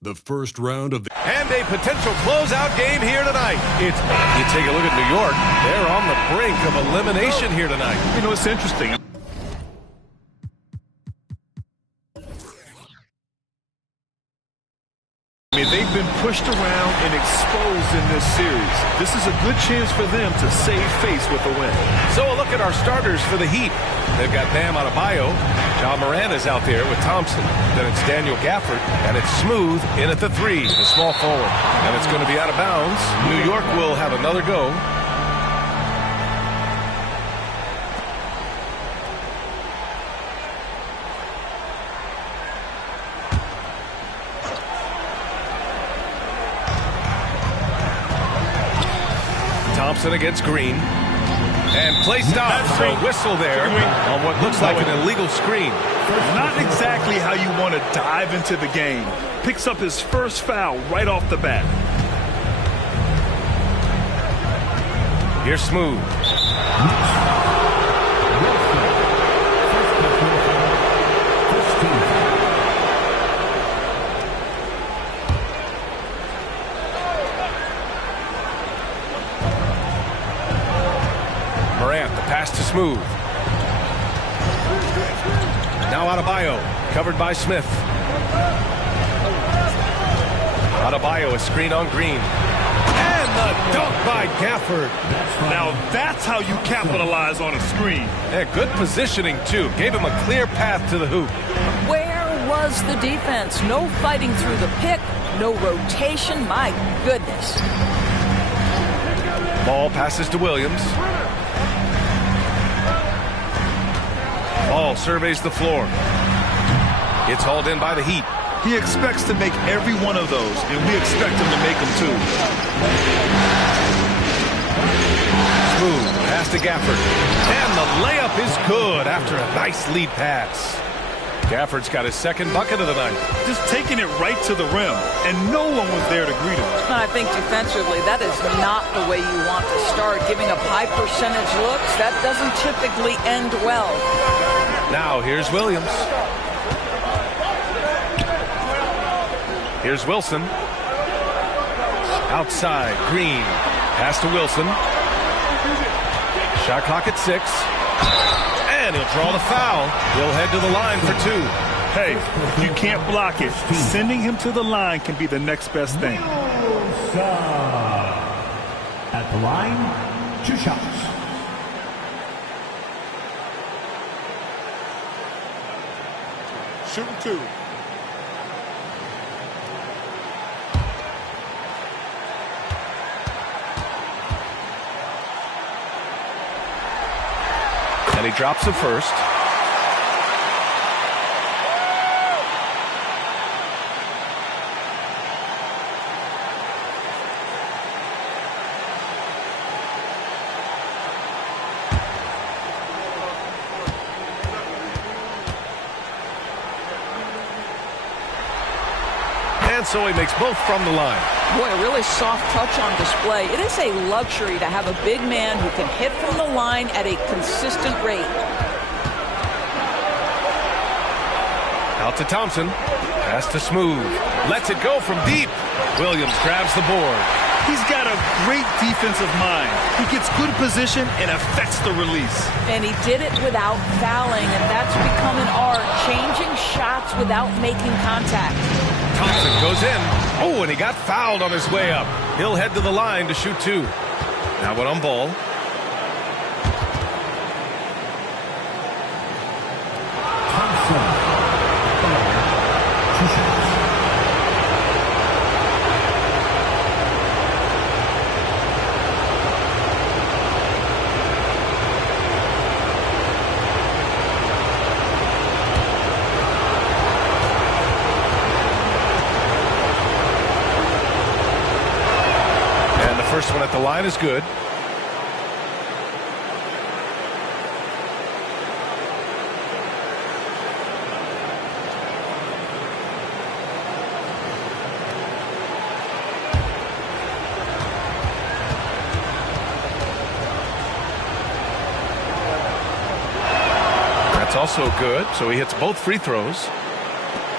The first round of the... And a potential closeout game here tonight. You take a look at New York. They're on the brink of elimination here tonight. You know, it's interesting. I mean, they've been pushed around and exposed in this series. This is a good chance for them to save face with a win. So a look at our starters for the Heat. They've got Bam Adebayo. John Moran is out there with Thompson. Then it's Daniel Gafford. And it's Smooth in at the 3, the small forward. And it's going to be out of bounds. New York will have another go. Thompson against Green. And play stop. So whistle there on what looks like an illegal screen. Not exactly how you want to dive into the game. Picks up his first foul right off the bat. Here's Smooth. Morant, the pass to Smooth. Now Adebayo, covered by Smith. Adebayo, a screen on Green. And the dunk by Gafford. Now that's how you capitalize on a screen. Yeah, good positioning, too. Gave him a clear path to the hoop. Where was the defense? No fighting through the pick, no rotation. My goodness. Ball passes to Williams. Ball surveys the floor. It's hauled in by the Heat. He expects to make every one of those, and we expect him to make them too. Smooth, pass to Gafford. And the layup is good after a nice lead pass. Gafford's got his second bucket of the night. Just taking it right to the rim, and no one was there to greet him. I think defensively, that is not the way you want to start. Giving up high percentage looks, that doesn't typically end well. Now here's Williams. Here's Wilson. Outside, Green. Pass to Wilson. Shot clock at 6. And he'll draw the foul. He'll head to the line for 2. Hey, if you can't block it, sending him to the line can be the next best thing. At the line, 2 shots. Shooting 2. And he drops the first. And so he makes both from the line. Boy, a really soft touch on display. It is a luxury to have a big man who can hit from the line at a consistent rate. Out to Thompson. Pass to Smooth. Lets it go from deep. Williams grabs the board. He's got a great defensive mind. He gets good position and affects the release. And he did it without fouling, and that's become an art, changing shots without making contact. Thompson goes in. Oh, and he got fouled on his way up. He'll head to the line to shoot 2. Now one on ball. Thompson. 2 shots. First one at the line is good. That's also good, so he hits both free throws.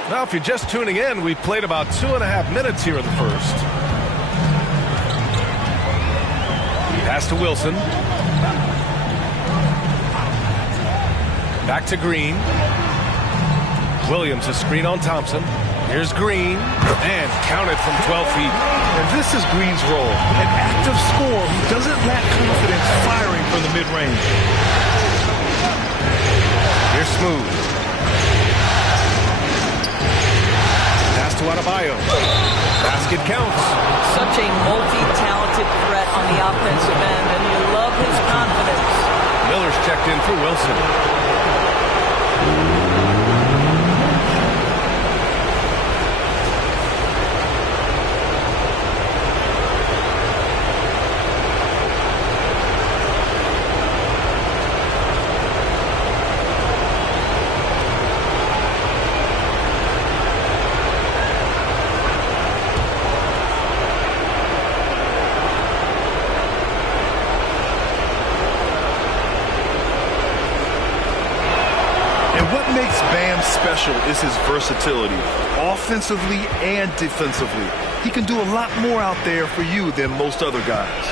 Now, if you're just tuning in, we played about 2.5 minutes here in the first. Pass to Wilson. Back to Green. Williams, a screen on Thompson. Here's Green, and counted from 12 feet. And this is Green's role, an active scorer who doesn't lack confidence firing from the mid-range. Here's Smooth. Pass to Adebayo. Basket counts. Such a multi-talented threat on the offensive end, and you love his confidence. Miller's checked in for Wilson. Special is his versatility, offensively and defensively. He can do a lot more out there for you than most other guys.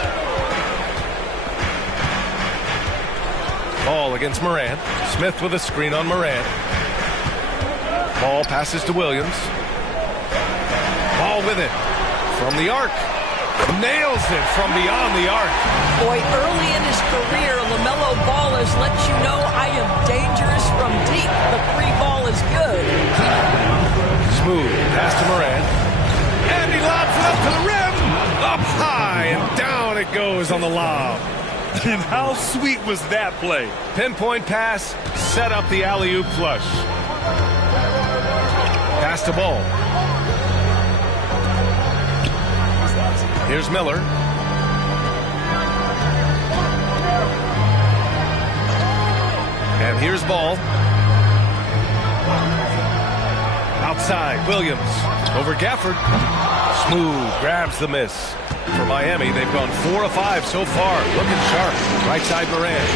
Ball against Morant. Smith with a screen on Morant. Ball passes to Williams. Ball with it. From the arc. Nails it from beyond the arc. Boy, early in his career, LaMelo Ball has let you know I am dangerous from deep. The free ball is good. Smooth pass to Morant. And he lobs it up to the rim. Up high and down it goes on the lob. And how sweet was that play? Pinpoint pass, set up the alley-oop flush. Pass to Ball. Here's Miller. And here's Ball. Outside, Williams. Over Gafford. Smooth grabs the miss. For Miami, they've gone 4 of 5 so far. Looking sharp. Right side, Morant.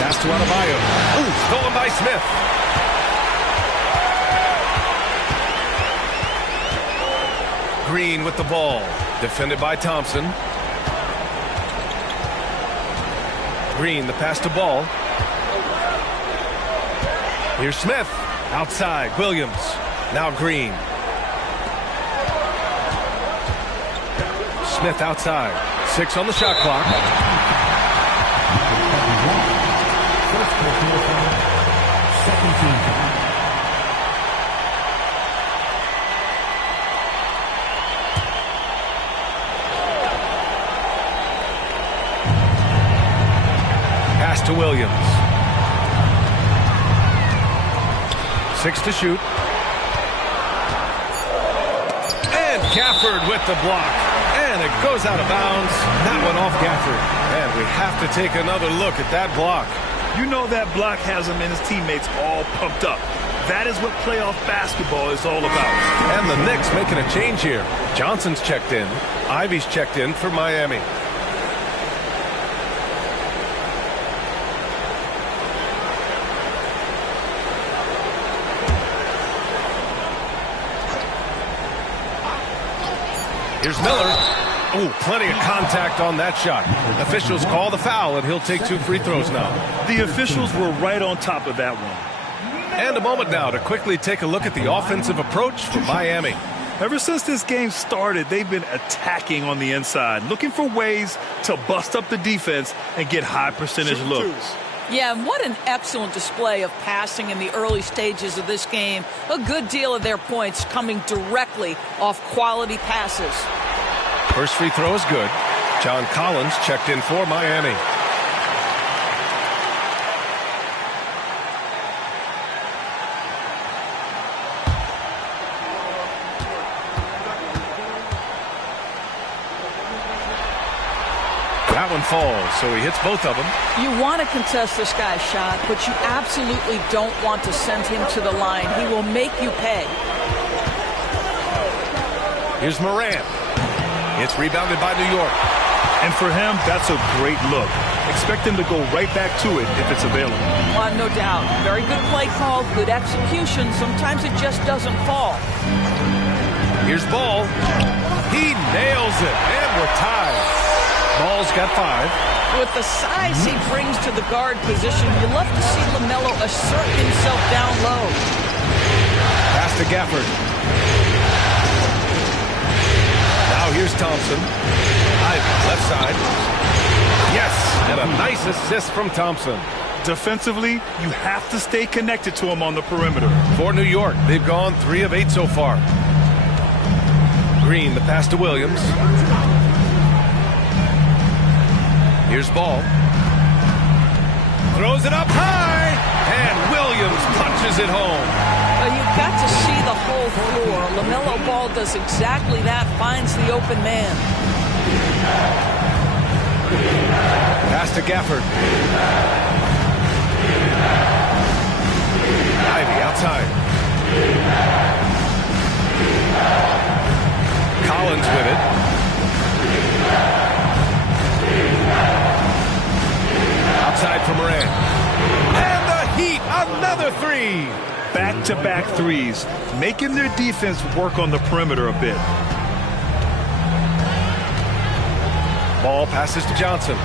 Pass to Adebayo. Ooh, stolen by Smith. Green with the ball. Defended by Thompson. Green, the pass to Ball. Here's Smith. Outside, Williams. Now Green. Smith outside. 6 on the shot clock. Second team foul. Pass to Williams. 6 to shoot. And Gafford with the block. And it goes out of bounds. That one off Gafford. And we have to take another look at that block. You know that block has him and his teammates all pumped up. That is what playoff basketball is all about. And the Knicks making a change here. Johnson's checked in. Ivy's checked in for Miami. Here's Miller. Oh, plenty of contact on that shot. Officials call the foul, and he'll take 2 free throws now. The officials were right on top of that one. And a moment now to quickly take a look at the offensive approach for Miami. Ever since this game started, they've been attacking on the inside, looking for ways to bust up the defense and get high percentage looks. Yeah, and what an excellent display of passing in the early stages of this game. A good deal of their points coming directly off quality passes. First free throw is good. John Collins checked in for Miami. That one falls, so he hits both of them. You want to contest this guy's shot, but you absolutely don't want to send him to the line. He will make you pay. Here's Morant. It's rebounded by New York. And for him, that's a great look. expect them to go right back to it if it's available. No doubt. Very good play call, good execution. Sometimes it just doesn't fall. Here's Ball. He nails it, and we're tied. Ball's got 5. With the size he brings to the guard position, you love to see LaMelo assert himself down low. Pass to Gafford. Now here's Thompson. Left side. Yes, and a nice assist from Thompson. Defensively, you have to stay connected to him on the perimeter. For New York, they've gone 3 of 8 so far. Green, the pass to Williams. Here's Ball. Throws it up high, and Williams punches it home. Well, you've got to see the whole floor. LaMelo Ball does exactly that, finds the open man. Pass to Gafford. Ivy outside. Collins with it. Outside for Morant. And the Heat, another 3. Back-to-back threes, making their defense work on the perimeter a bit. Ball passes to Johnson.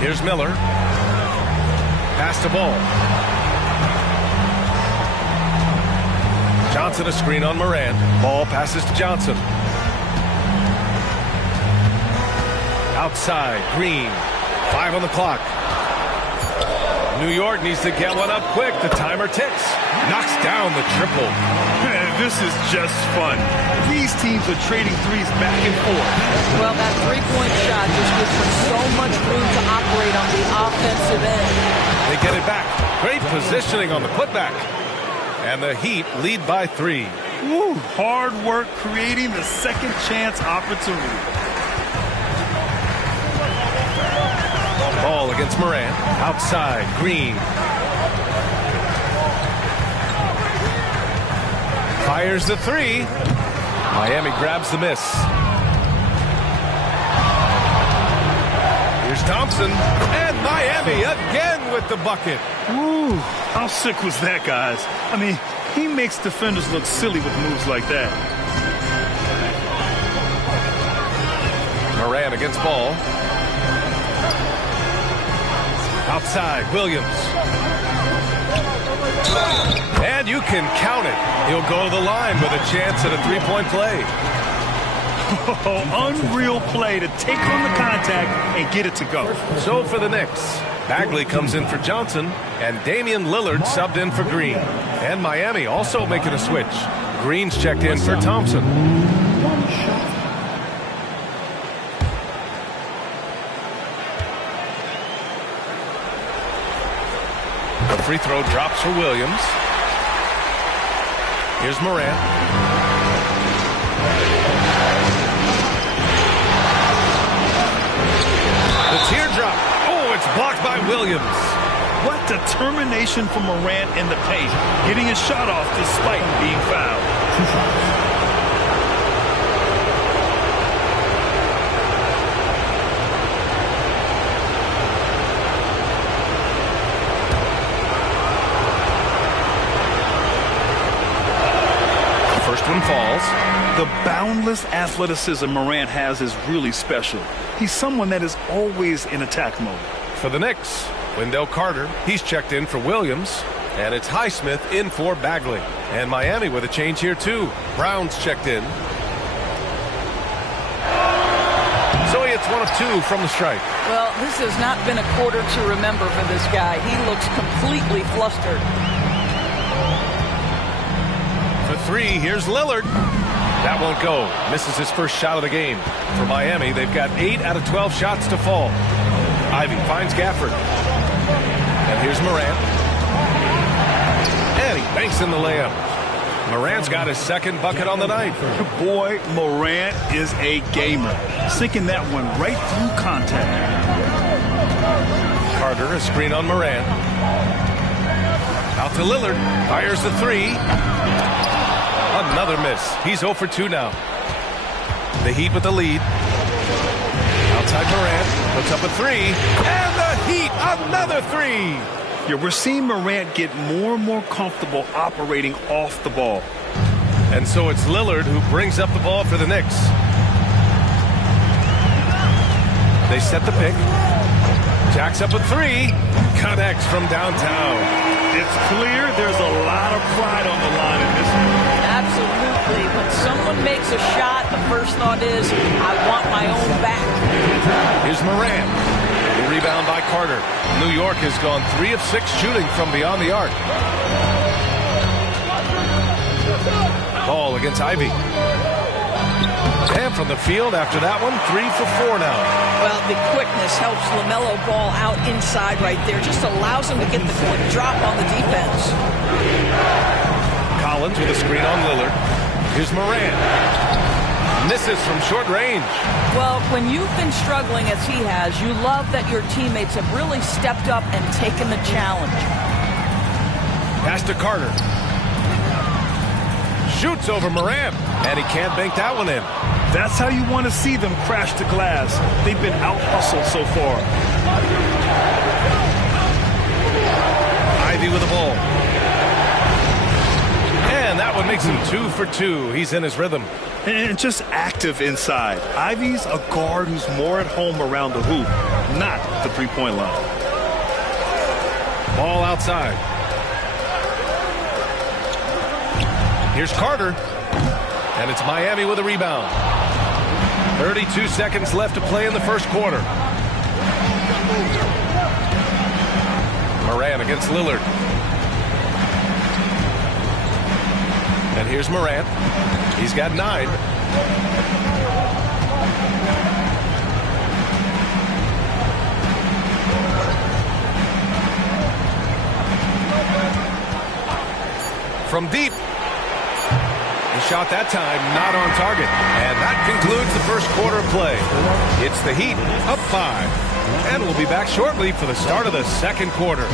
Here's Miller. Pass to Ball. Johnson a screen on Morant. Ball passes to Johnson. Outside, Green. 5 on the clock. New York needs to get one up quick. The timer ticks. Knocks down the triple. Man, this is just fun. These teams are trading threes back and forth. Well, that three-point shot just gives them so much room to operate on the offensive end. They get it back. Great positioning on the putback. And the Heat lead by 3. Woo, hard work creating the second chance opportunity. Ball against Morant. Outside, Green. Fires the 3. Miami grabs the miss. Here's Thompson. And Miami again with the bucket. Ooh, how sick was that, guys? I mean, he makes defenders look silly with moves like that. Morant against Ball. Outside, Williams. And you can count it. He'll go to the line with a chance at a 3-point play. Oh, unreal play to take on the contact and get it to go. So for the Knicks, Bagley comes in for Johnson, and Damian Lillard subbed in for Green. And Miami also making a switch. Green's checked in for Thompson. The free throw drops for Williams. Here's Morant. The teardrop. Oh, it's blocked by Williams. What determination from Morant in the paint, getting his shot off despite being fouled. First one falls. The boundless athleticism Morant has is really special. He's someone that is always in attack mode. For the Knicks, Wendell Carter, he's checked in for Williams. And it's Highsmith in for Bagley. And Miami with a change here too. Brown's checked in. So he hits 1 of 2 from the strike. Well, this has not been a quarter to remember for this guy. He looks completely flustered. For 3, here's Lillard. That won't go. Misses his first shot of the game. For Miami, they've got 8 out of 12 shots to fall. Ivy finds Gafford. And here's Morant. And he banks in the layup. Morant's got his second bucket on the night. Boy, Morant is a gamer. Sinking that one right through contact. Carter, a screen on Morant. Out to Lillard. Fires the 3. Another miss. He's 0 for 2 now. The Heat with the lead. Outside Morant, puts up a three, and the Heat, another three. Yeah, we're seeing Morant get more and more comfortable operating off the ball. And so it's Lillard who brings up the ball for the Knicks. They set the pick. Jacks up a three, connects from downtown. It's clear there's a lot of pride on the line in this one. Absolutely. When someone makes a shot, the first thought is, I want my own back. Here's Morant. The rebound by Carter. New York has gone 3 of 6 shooting from beyond the arc. Ball against Ivy. And from the field after that one, 3 for 4 now. Well, the quickness helps LaMelo Ball out inside right there. Just allows him to get the quick drop on the defense. Collins with a screen on Lillard. Here's Morant. Misses from short range. Well, when you've been struggling as he has, you love that your teammates have really stepped up and taken the challenge. Pass to Carter. Shoots over Morant, and he can't bank that one in. That's how you want to see them crash the glass. They've been out-hustled so far. Ivy with the ball. And that one makes him 2 for 2. He's in his rhythm. And just active inside. Ivy's a guard who's more at home around the hoop, not the three-point line. Ball outside. Here's Carter. And it's Miami with a rebound. 32 seconds left to play in the first quarter. Morant against Lillard. And here's Morant. He's got 9. From deep. He shot that time, not on target. And that concludes the first quarter of play. It's the Heat up 5. And we'll be back shortly for the start of the second quarter.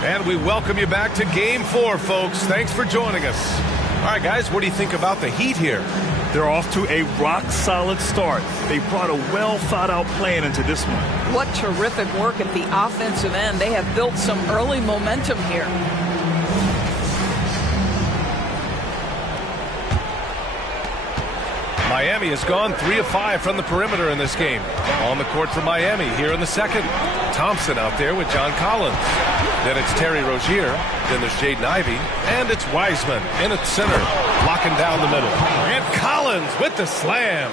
And we welcome you back to Game 4, folks. Thanks for joining us. All right, guys, what do you think about the Heat here? They're off to a rock-solid start. They brought a well-thought-out plan into this one. What terrific work at the offensive end. They have built some early momentum here. Miami has gone 3 of 5 from the perimeter in this game. On the court for Miami here in the second. Thompson out there with John Collins. Then it's Terry Rozier. Then there's Jaden Ivey. And it's Wiseman in at center, locking down the middle. And Collins with the slam.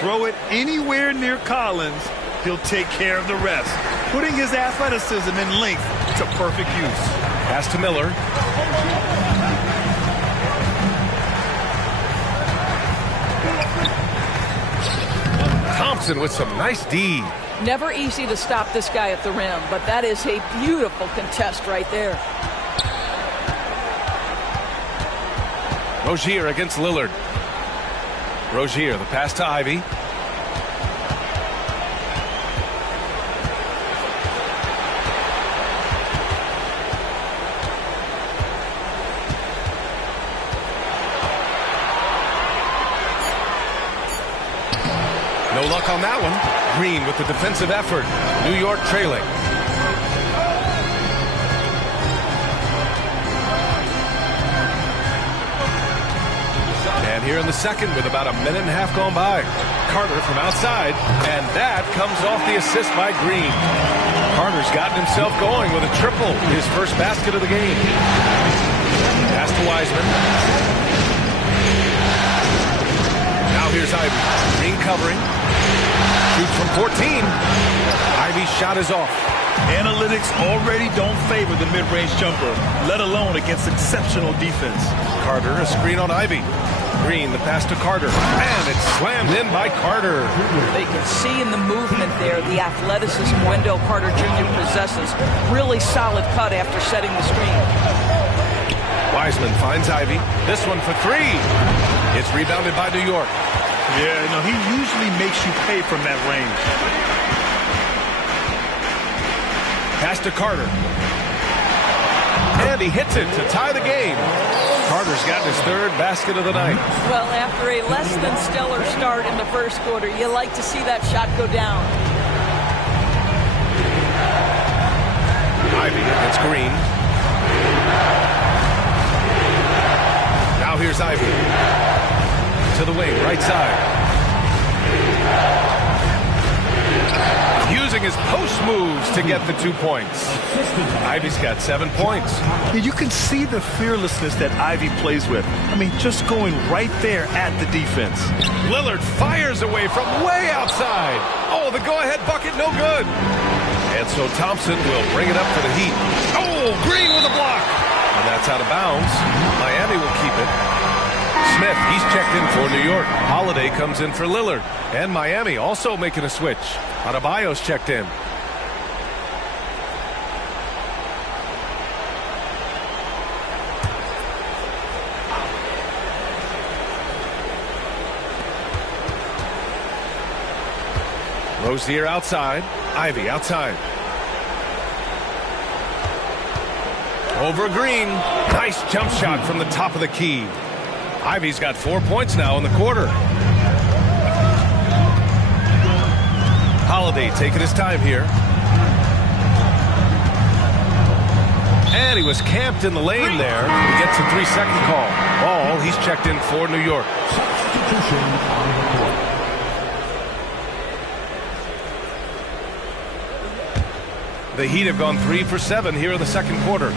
Throw it anywhere near Collins, he'll take care of the rest. Putting his athleticism and length to perfect use. Pass to Miller. Thompson with some nice D. Never easy to stop this guy at the rim, but that is a beautiful contest right there. Rozier against Lillard. Rozier, the pass to Ivy. No luck on that one. Green with the defensive effort. New York trailing. And here in the second with about a minute and a half gone by. Carter from outside. And that comes off the assist by Green. Carter's gotten himself going with a triple. His first basket of the game. Pass to Wiseman. Now here's Ivy. Green covering. Shoots from 14. Ivy's shot is off. Analytics already don't favor the mid-range jumper, let alone against exceptional defense. Carter, a screen on Ivy. Green, the pass to Carter. And it's slammed in by Carter. They can see in the movement there the athleticism Wendell Carter Jr. possesses. Really solid cut after setting the screen. Wiseman finds Ivy. This one for three. It's rebounded by New York. Yeah, no, he usually makes you pay from that range. Pass to Carter. And he hits it to tie the game. Carter's gotten his third basket of the night. Well, after a less than stellar start in the first quarter, you like to see that shot go down. Ivy against Green. Now here's Ivy. To the wing, right side. Using his post moves to get the 2 points. Ivy's got 7 points. You can see the fearlessness that Ivy plays with. I mean, just going right there at the defense. Lillard fires away from way outside. Oh, the go-ahead bucket, no good. And so Thompson will bring it up for the Heat. Oh, Green with a block. And that's out of bounds. Miami will keep it. Smith, he's checked in for New York. Holiday comes in for Lillard. And Miami also making a switch. Adebayo's checked in. Rozier outside. Ivy outside. Over Green. Nice jump shot from the top of the key. Ivy's got 4 points now in the quarter. Holiday taking his time here. And he was camped in the lane there. He gets a 3-second call. Ball, he's checked in for New York. The Heat have gone 3 for 7 here in the second quarter.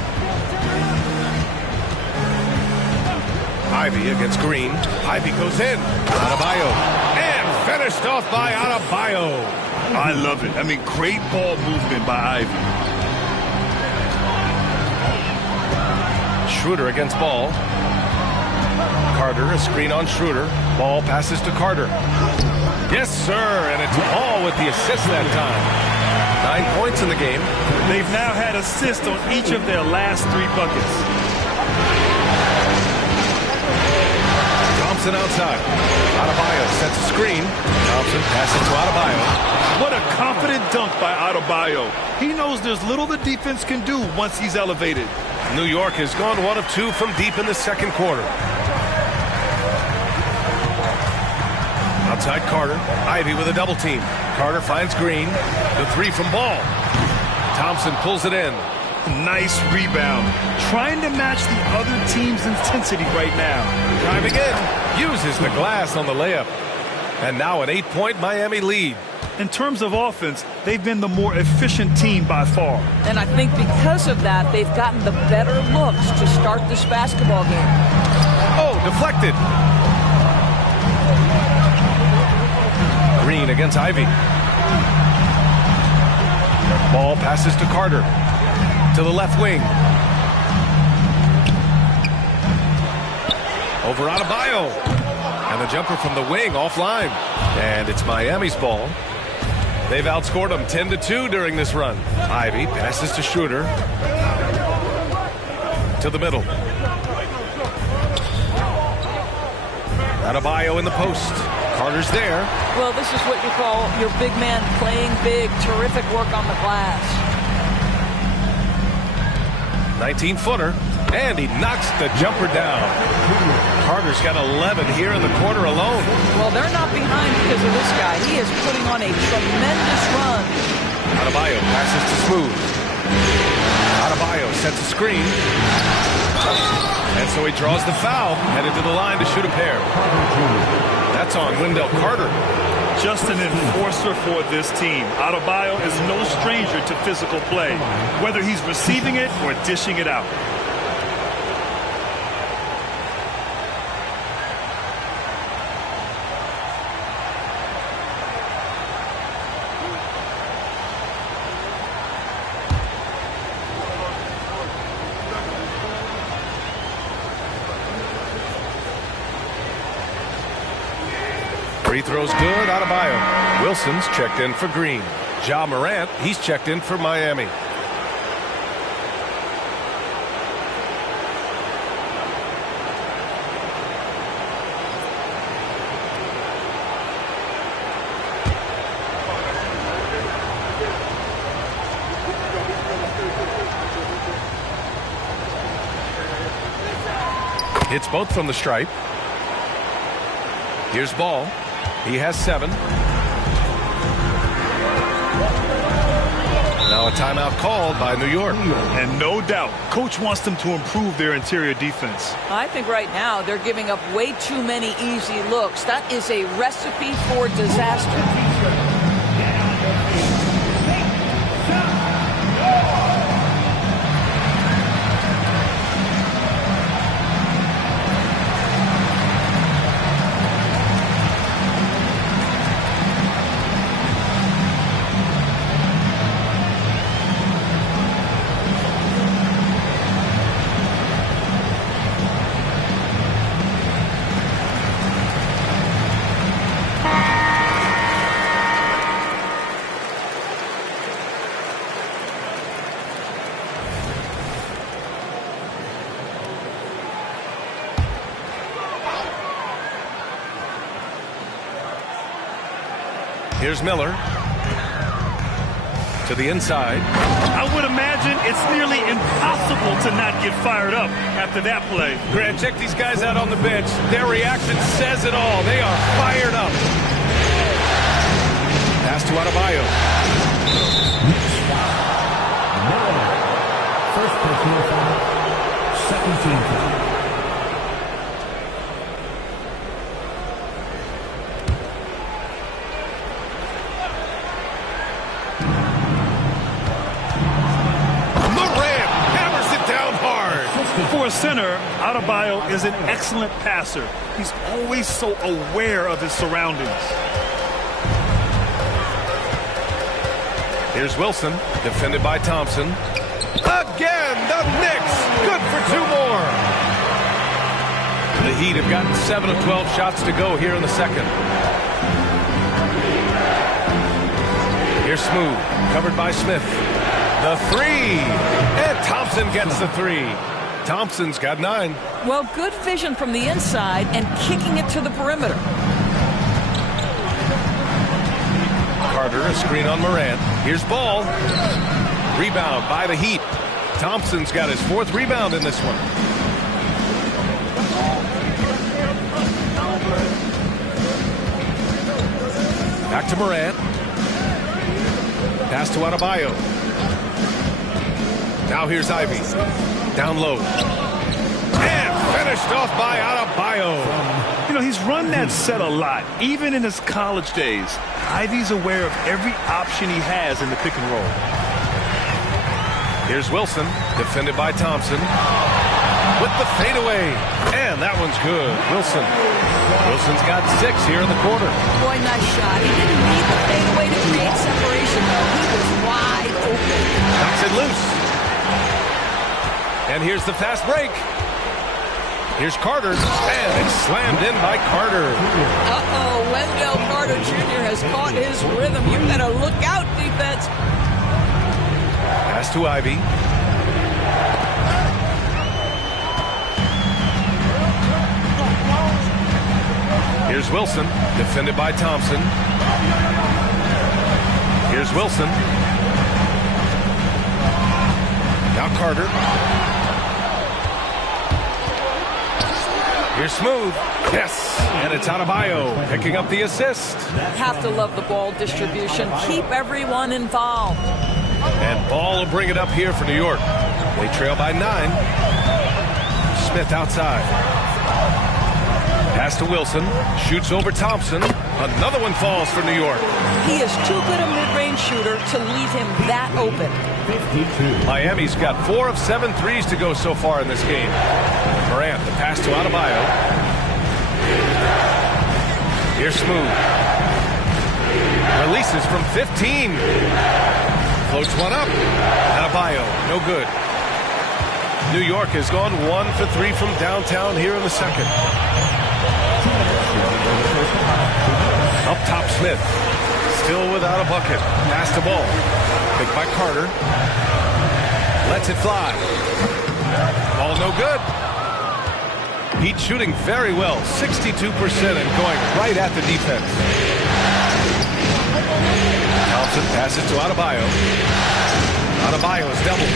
Ivy against Green. Ivy goes in. Adebayo. And finished off by Adebayo. I love it. I mean, great ball movement by Ivy. Schroeder against Ball. Carter, a screen on Schroeder. Ball passes to Carter. Yes, sir. And it's Ball with the assist that time. 9 points in the game. They've now had assists on each of their last 3 buckets. Thompson outside. Adebayo sets a screen. Thompson passes to Adebayo. What a confident dunk by Adebayo. He knows there's little the defense can do once he's elevated. New York has gone 1 of 2 from deep in the second quarter. Outside Carter. Ivy with a double team. Carter finds Green. The 3 from Ball. Thompson pulls it in. Nice rebound. Trying to match the other team's intensity right now. Driving in. Uses the glass on the layup. And now an 8-point Miami lead. In terms of offense, they've been the more efficient team by far. And I think because of that, they've gotten the better looks to start this basketball game. Oh, deflected. Green against Ivy. Ball passes to Carter. To the left wing. Over Adebayo. And the jumper from the wing offline. And it's Miami's ball. They've outscored them 10-2 during this run. Ivy passes to Schroeder. To the middle. Adebayo in the post. Carter's there. Well, this is what you call your big man playing big. Terrific work on the glass. 19-footer. And he knocks the jumper down. Carter's got 11 here in the quarter alone. Well, they're not behind because of this guy. He is putting on a tremendous run. Adebayo passes to Smooth. Adebayo sets a screen. And so he draws the foul, headed to the line to shoot a pair. That's on Wendell Carter. Just an enforcer for this team. Adebayo is no stranger to physical play, whether he's receiving it or dishing it out. Free throw's good. Adebayo. Wilson's checked in for Green. Ja Morant, he's checked in for Miami. Hits both from the stripe. Here's Ball. He has 7. Now a timeout called by New York. And no doubt, coach wants them to improve their interior defense. I think right now they're giving up way too many easy looks. That is a recipe for disaster. Here's Miller to the inside. I would imagine it's nearly impossible to not get fired up after that play. Grant, check these guys out on the bench. Their reaction says it all. They are fired up. Pass to Adebayo. First personal foul, second team foul. For a center, Adebayo is an excellent passer. He's always so aware of his surroundings. Here's Wilson, defended by Thompson. Again, the Knicks, good for 2 more. The Heat have gotten 7 of 12 shots to go here in the second. Here's Smooth, covered by Smith. The 3, and Thompson gets the 3. Thompson's got 9. Well, good vision from the inside and kicking it to the perimeter. Carter, a screen on Morant. Here's Ball. Rebound by the Heat. Thompson's got his 4th rebound in this one. Back to Morant. Pass to Adebayo. Now here's Ivy. Down low. And finished off by Adebayo. You know, he's run that set a lot, even in his college days. Ivy's aware of every option he has in the pick and roll. Here's Wilson, defended by Thompson. With the fadeaway. And that one's good. Wilson's got 6 here in the quarter. Boy, nice shot. He didn't need the fadeaway to create separation. He was wide open. Knocks it loose. And here's the fast break. Here's Carter, and it's slammed in by Carter. Uh-oh, Wendell Carter Jr. has caught his rhythm. You better look out, defense. Pass to Ivy. Here's Wilson, defended by Thompson. Here's Wilson. Now Carter. Here's Smooth. Yes. And it's Adebayo picking up the assist. Have to love the ball distribution. Keep everyone involved. And Ball will bring it up here for New York. They trail by 9. Smith outside. Pass to Wilson. Shoots over Thompson. Another one falls for New York. He is too good a mid-range shooter to leave him that open. 52. Miami's got 4 of 7 threes to go so far in this game. Morant, the pass to Adebayo. Here's Smooth. Releases from 15. Floats one up. Adebayo, no good. New York has gone 1 for 3 from downtown here in the second. Smith. Still without a bucket. Pass the ball. Picked by Carter. Lets it fly. Ball no good. Heat shooting very well. 62% and going right at the defense. Thompson passes to Adebayo. Adebayo is doubled.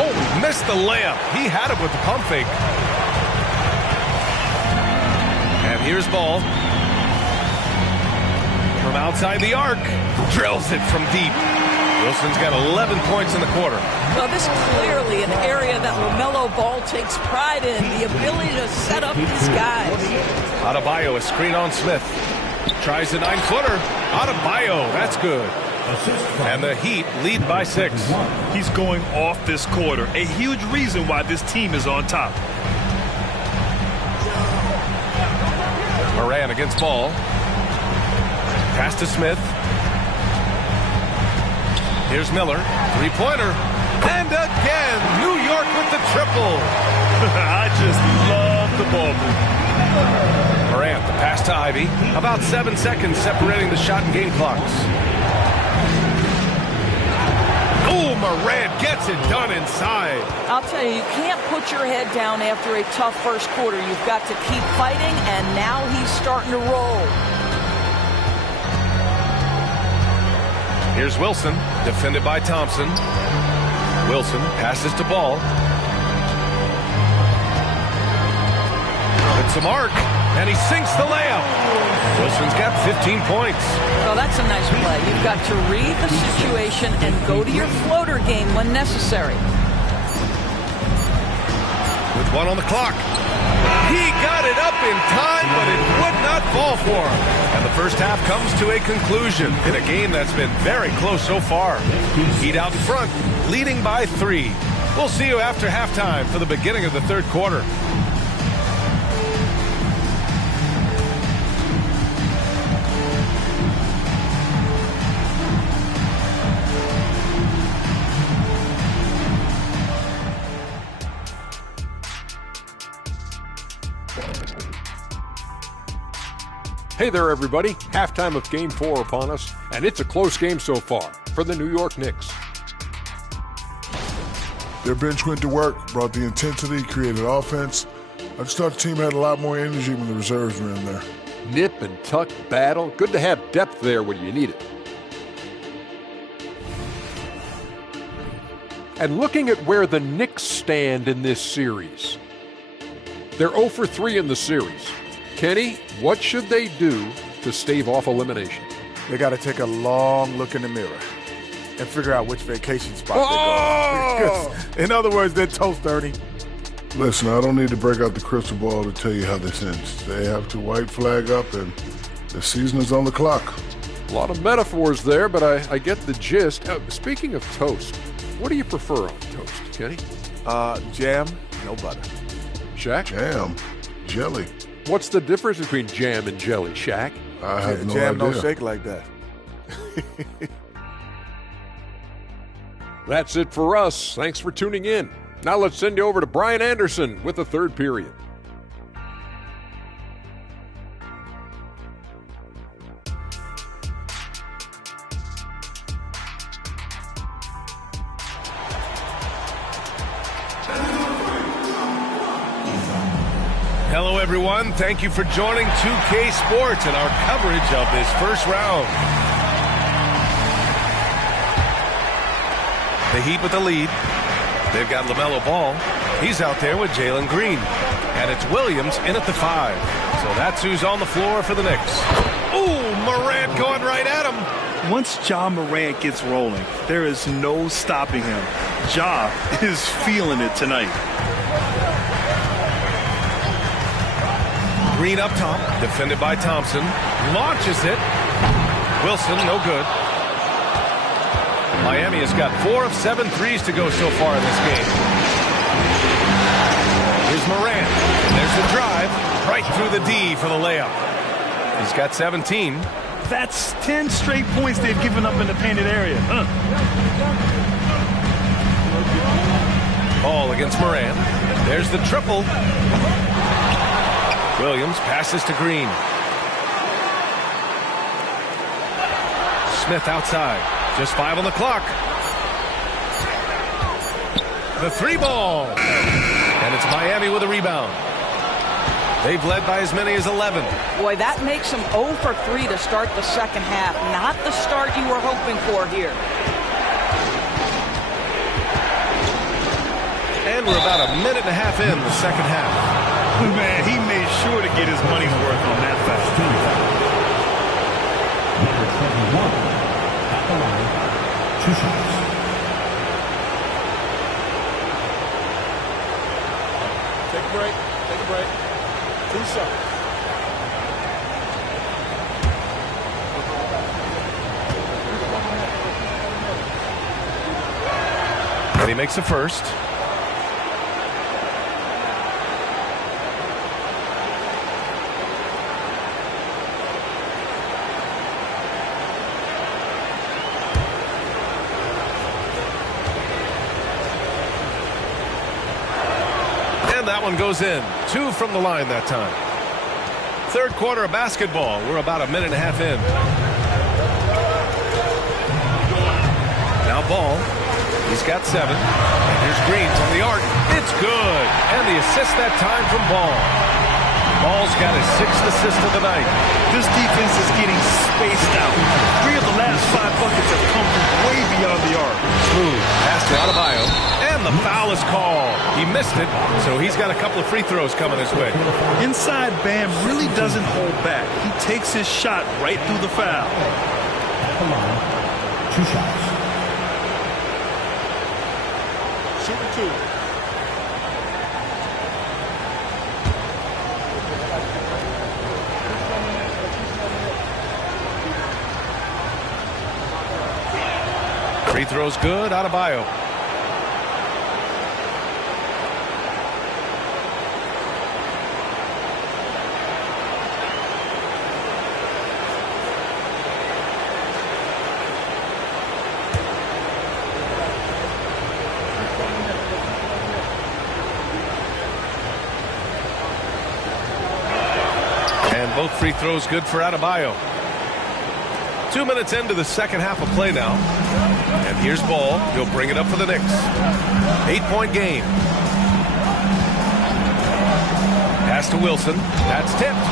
Oh, missed the layup. He had it with the pump fake. And here's Ball. From outside the arc. Drills it from deep. Wilson's got 11 points in the quarter. Well, this is clearly an area that LaMelo Ball takes pride in, the ability to set up these guys. Adebayo, a screen on Smith. Tries a 9-footer. Adebayo, that's good. And the Heat lead by 6. He's going off this quarter. A huge reason why this team is on top. Moran against Ball. Pass to Smith. Here's Miller. Three-pointer. And again, New York with the triple. I just love the ball movement. Morant, the pass to Ivy. About 7 seconds separating the shot and game clocks. Oh, Morant gets it done inside. I'll tell you, you can't put your head down after a tough first quarter. You've got to keep fighting, and now he's starting to roll. Here's Wilson, defended by Thompson. Wilson passes to Ball. It's a mark, and he sinks the layup. Wilson's got 15 points. Well, that's a nice play. You've got to read the situation and go to your floater game when necessary. With 1 on the clock. He got it up in time, but it would not fall for him. And the first half comes to a conclusion in a game that's been very close so far. Heat out in front, leading by 3. We'll see you after halftime for the beginning of the third quarter. Hey there, everybody. Halftime of Game 4 upon us, and it's a close game so far for the New York Knicks. Their bench went to work, brought the intensity, created offense. I just thought the team had a lot more energy when the reserves were in there. Nip and tuck battle. Good to have depth there when you need it. And looking at where the Knicks stand in this series, they're 0 for 3 in the series. Kenny, what should they do to stave off elimination? They got to take a long look in the mirror and figure out which vacation spot they're going. In other words, they're toast, Ernie. Listen, I don't need to break out the crystal ball to tell you how this ends. They have to white flag up, and the season is on the clock. A lot of metaphors there, but I get the gist. Speaking of toast, what do you prefer on toast, Kenny? Jam, no butter. Shaq? Jam, jelly. What's the difference between jam and jelly, Shaq? I have no Jam idea. don't shake like that. That's it for us. Thanks for tuning in. Now let's send you over to Brian Anderson with the third period. Hello, everyone. Thank you for joining 2K Sports and our coverage of this first round. The Heat with the lead. They've got LaMelo Ball. He's out there with Jalen Green. And it's Williams in at the 5. So that's who's on the floor for the Knicks. Ooh, Morant going right at him. Once Ja Morant gets rolling, there is no stopping him. Ja is feeling it tonight. Green up top, defended by Thompson. Launches it. Wilson, no good. Miami has got 4 of 7 threes to go so far in this game. Here's Morant. There's the drive. Right through the D for the layup. He's got 17. That's 10 straight points they've given up in the painted area. Ball against Morant. There's the triple. Williams passes to Green. Smith outside. Just 5 on the clock. The 3 ball. And it's Miami with a rebound. They've led by as many as 11. Boy, that makes them 0 for 3 to start the second half. Not the start you were hoping for here. And we're about a minute and a half in the second half. Man, he made sure to get his money's worth on that foul. Number 21, at the line, 2 shots. Take a break. Take a break. 2 shots. And he makes the first. That one goes in. 2 from the line that time. Third quarter of basketball. We're about a minute and a half in. Now Ball. He's got 7. And here's Green from the arc. It's good. And the assist that time from Ball. Ball's got his 6th assist of the night. This defense is getting spaced out. 3 of the last 5 buckets have come from way beyond the arc. Smooth. Pass to Adebayo. And the foul is called. He missed it, so he's got a couple of free throws coming his way. Inside, Bam really doesn't hold back. He takes his shot right through the foul. At the line, 2 shots. Shooting 2. Free throws good. Adebayo. Both free throws good for Adebayo. 2 minutes into the second half of play now. And here's Ball. He'll bring it up for the Knicks. 8-point game. Pass to Wilson. That's tipped.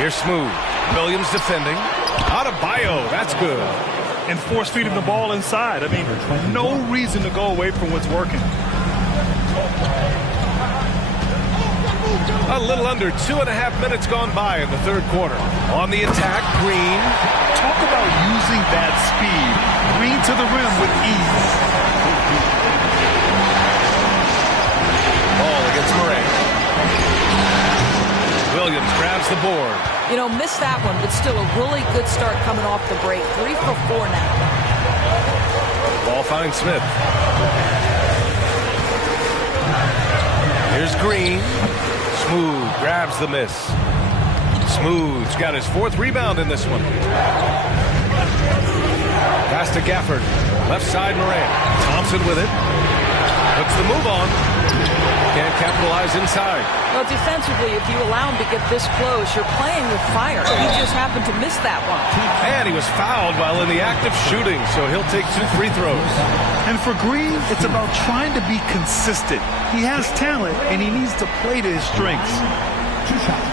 Here's Smooth. Williams defending. Adebayo. That's good. And force feeding the ball inside. I mean, no reason to go away from what's working. A little under 2.5 minutes gone by in the third quarter. On the attack, Green. Talk about using that speed. Green to the rim with ease. Ball against Murray. Williams grabs the board. You know, missed that one, but still a really good start coming off the break. 3 for 4 now. Ball finds Smith. Here's Green. Smooth grabs the miss. Smooth's got his 4th rebound in this one. Pass to Gafford. Left side Moran. Thompson with it. Puts the move on. Can't capitalize inside. Well, defensively, if you allow him to get this close, you're playing with fire. He just happened to miss that one. And he was fouled while in the act of shooting, so he'll take 2 free throws. And for Green, it's about trying to be consistent. He has talent, and he needs to play to his strengths. 2 shots.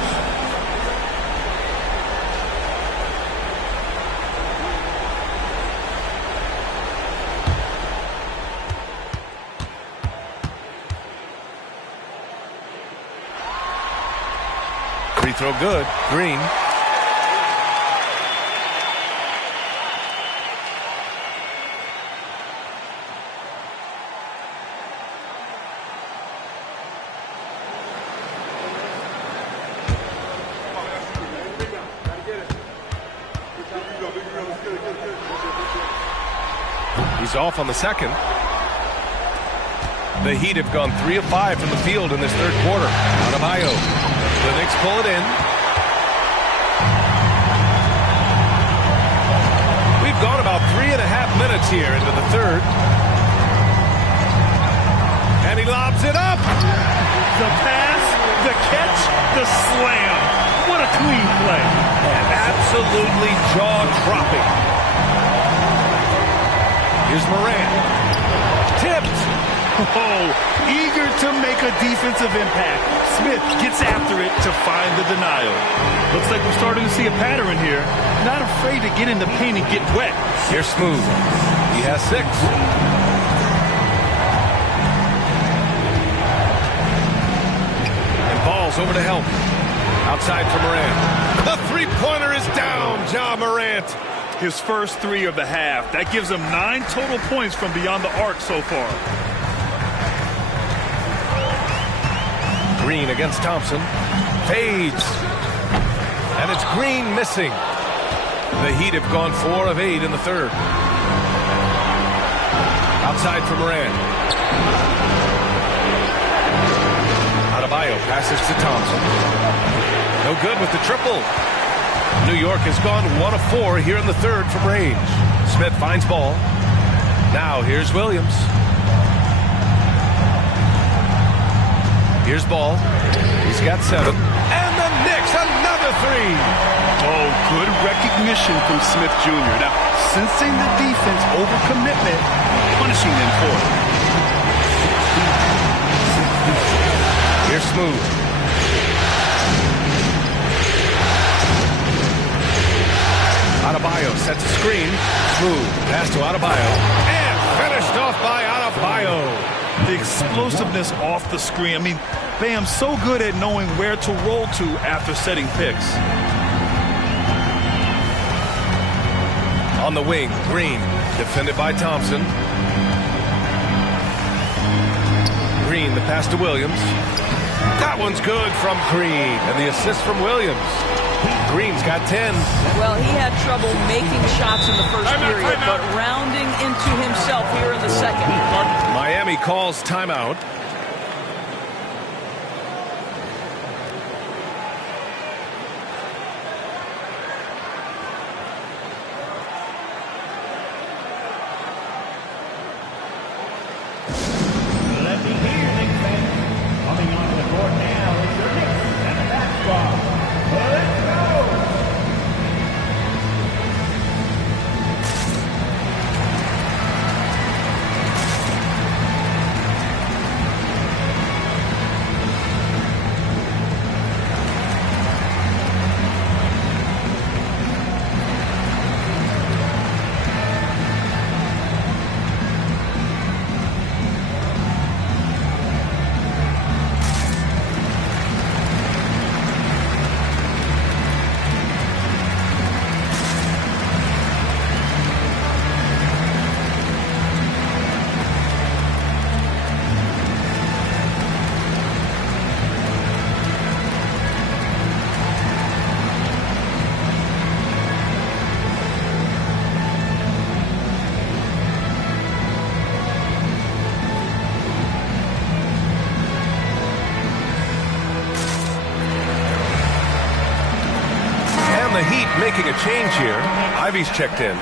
Free throw good. Green. He's off on the second. The Heat have gone 3 of 5 from the field in this third quarter. Adebayo. The Knicks pull it in. We've gone about 3.5 minutes here into the third. And he lobs it up. The pass, the catch, the slam. What a clean play. And absolutely jaw-dropping. Here's Morant. Tipped. Oh, eager to make a defensive impact. Smith gets after it to find the denial. Looks like we're starting to see a pattern here. Not afraid to get in the paint and get wet. Here's Smooth. He has 6. And ball's over to help. Outside for Morant. The three-pointer is down, Ja Morant. His first 3 of the half. That gives him 9 total points from beyond the arc so far. Green against Thompson. Fades. And it's Green missing. The Heat have gone 4 of 8 in the third. Outside for Morant. Adebayo passes to Thompson. No good with the triple. New York has gone 1 of 4 here in the third from range. Smith finds ball. Now here's Williams. Here's ball. He's got 7. And the Knicks, another 3. Oh, good recognition from Smith Jr. Now, sensing the defense overcommitment, punishing them for it. Here's Smooth. Adebayo sets a screen. Smooth. Pass to Adebayo. And finished off by Adebayo. The explosiveness off the screen. I mean, Bam's so good at knowing where to roll to after setting picks. On the wing, Green. Defended by Thompson. Green, the pass to Williams. That one's good from Green. And the assist from Williams. Green's got 10. Well, he had trouble making shots in the first period, but rounding into himself here in the second. Miami calls timeout. Let me hear, Knicks fans. Coming onto the court now is your Knicks and the basketball. Let's go! The Heat making a change here. Ivy's checked in.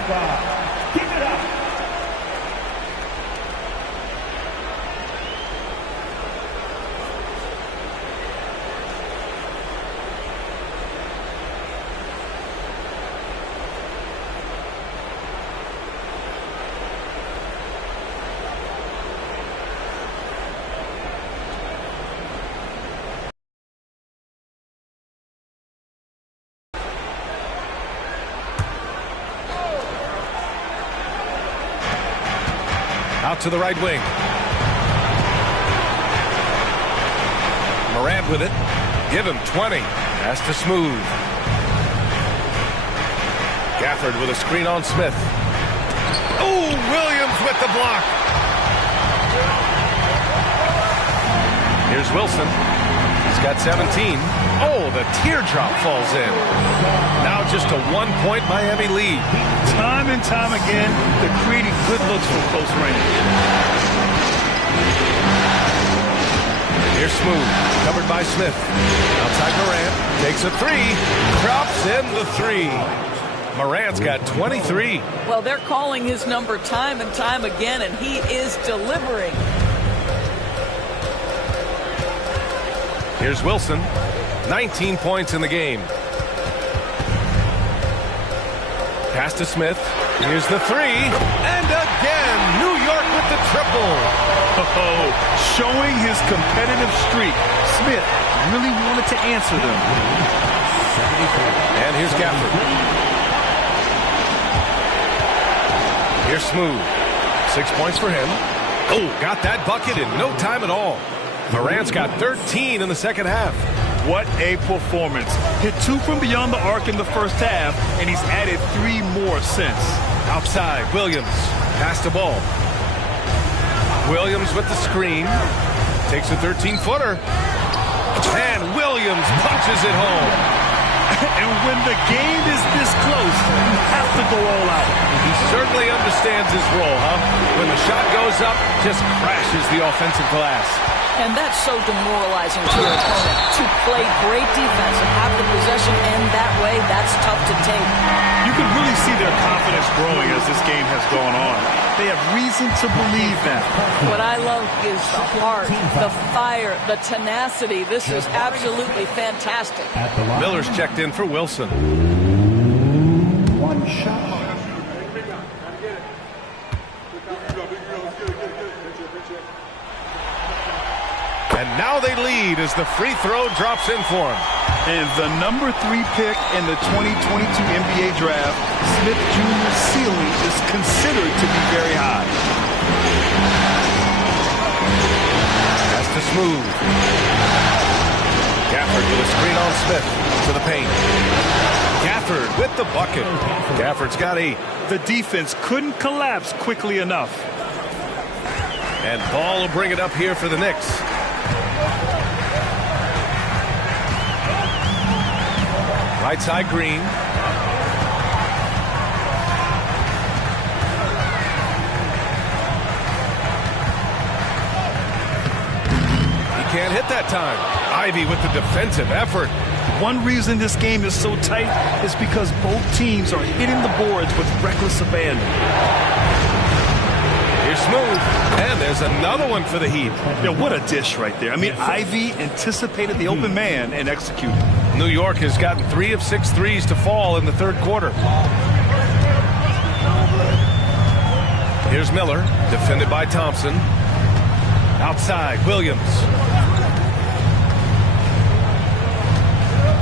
Out to the right wing. Morant with it. Give him 20. Pass to Smooth. Gafford with a screen on Smith. Oh, Williams with the block. Here's Wilson. He's got 17. Oh, the teardrop falls in. Now just a 1-point Miami lead. Time and time again, they're creating good looks from close range. Here's Smooth, covered by Smith. Outside Morant, takes a 3, drops in the 3. Morant's got 23. Well, they're calling his number time and time again, and he is delivering. Here's Wilson, 19 points in the game. Pass to Smith. Here's the three. And again, New York with the triple. Oh, showing his competitive streak. Smith really wanted to answer them. And here's Gafford. Here's Smooth. 6 points for him. Oh, got that bucket in no time at all. Morant's got 13 in the second half. What a performance. Hit 2 from beyond the arc in the first half, and he's added 3 more since. Outside, Williams. Pass the ball. Williams with the screen. Takes a 13-footer. And Williams punches it home. And when the game is this close, you have to go all out. He certainly understands his role, huh? When the shot goes up, just crashes the offensive glass. And that's so demoralizing to your opponent. To play great defense and have the possession end that way, that's tough to take. You can really see their confidence growing as this game has gone on. They have reason to believe that. What I love is the heart, the fire, the tenacity. This is absolutely fantastic. Miller's checked in for Wilson. One shot. And now they lead as the free throw drops in for him. And the number 3 pick in the 2022 NBA draft, Smith Jr.'s ceiling is considered to be very high. Pass to Smooth. Gafford with a screen on Smith to the paint. Gafford with the bucket. Gafford's got 8. The defense couldn't collapse quickly enough. And Ball will bring it up here for the Knicks. Right side, Green. He can't hit that time. Ivy with the defensive effort. One reason this game is so tight is because both teams are hitting the boards with reckless abandon. Here's Smooth. And there's another one for the Heat. Yeah, what a dish right there. I mean, Ivy anticipated the open man and executed. New York has gotten 3 of 6 threes to fall in the third quarter. Here's Miller, defended by Thompson. Outside, Williams.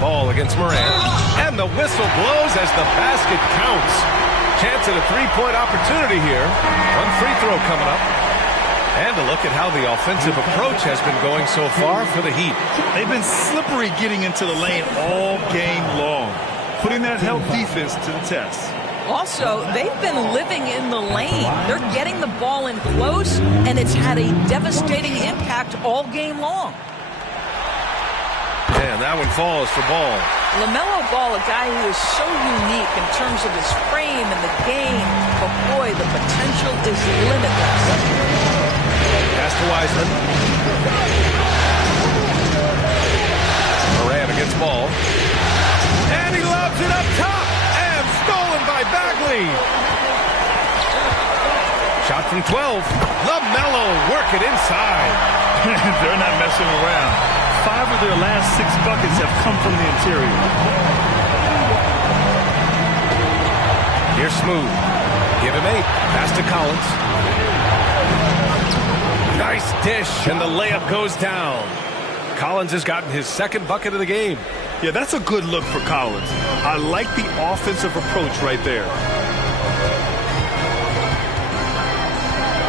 Ball against Morant. And the whistle blows as the basket counts. Chance at a three-point opportunity here. One free throw coming up. And a look at how the offensive approach has been going so far for the Heat. They've been slippery getting into the lane all game long, putting that help defense to the test. Also, they've been living in the lane. They're getting the ball in close, and it's had a devastating impact all game long. And that one falls for Ball. LaMelo Ball, a guy who is so unique in terms of his frame and the game, but boy, the potential is limitless. Pass to Wiseman. Morant against Ball. And he lobs it up top. And stolen by Bagley. Shot from 12. LaMelo work it inside. They're not messing around. 5 of their last 6 buckets have come from the interior. Here's Smooth. Give him 8. Pass to Collins. Nice dish, and the layup goes down. Collins has gotten his second bucket of the game. Yeah, that's a good look for Collins. I like the offensive approach right there.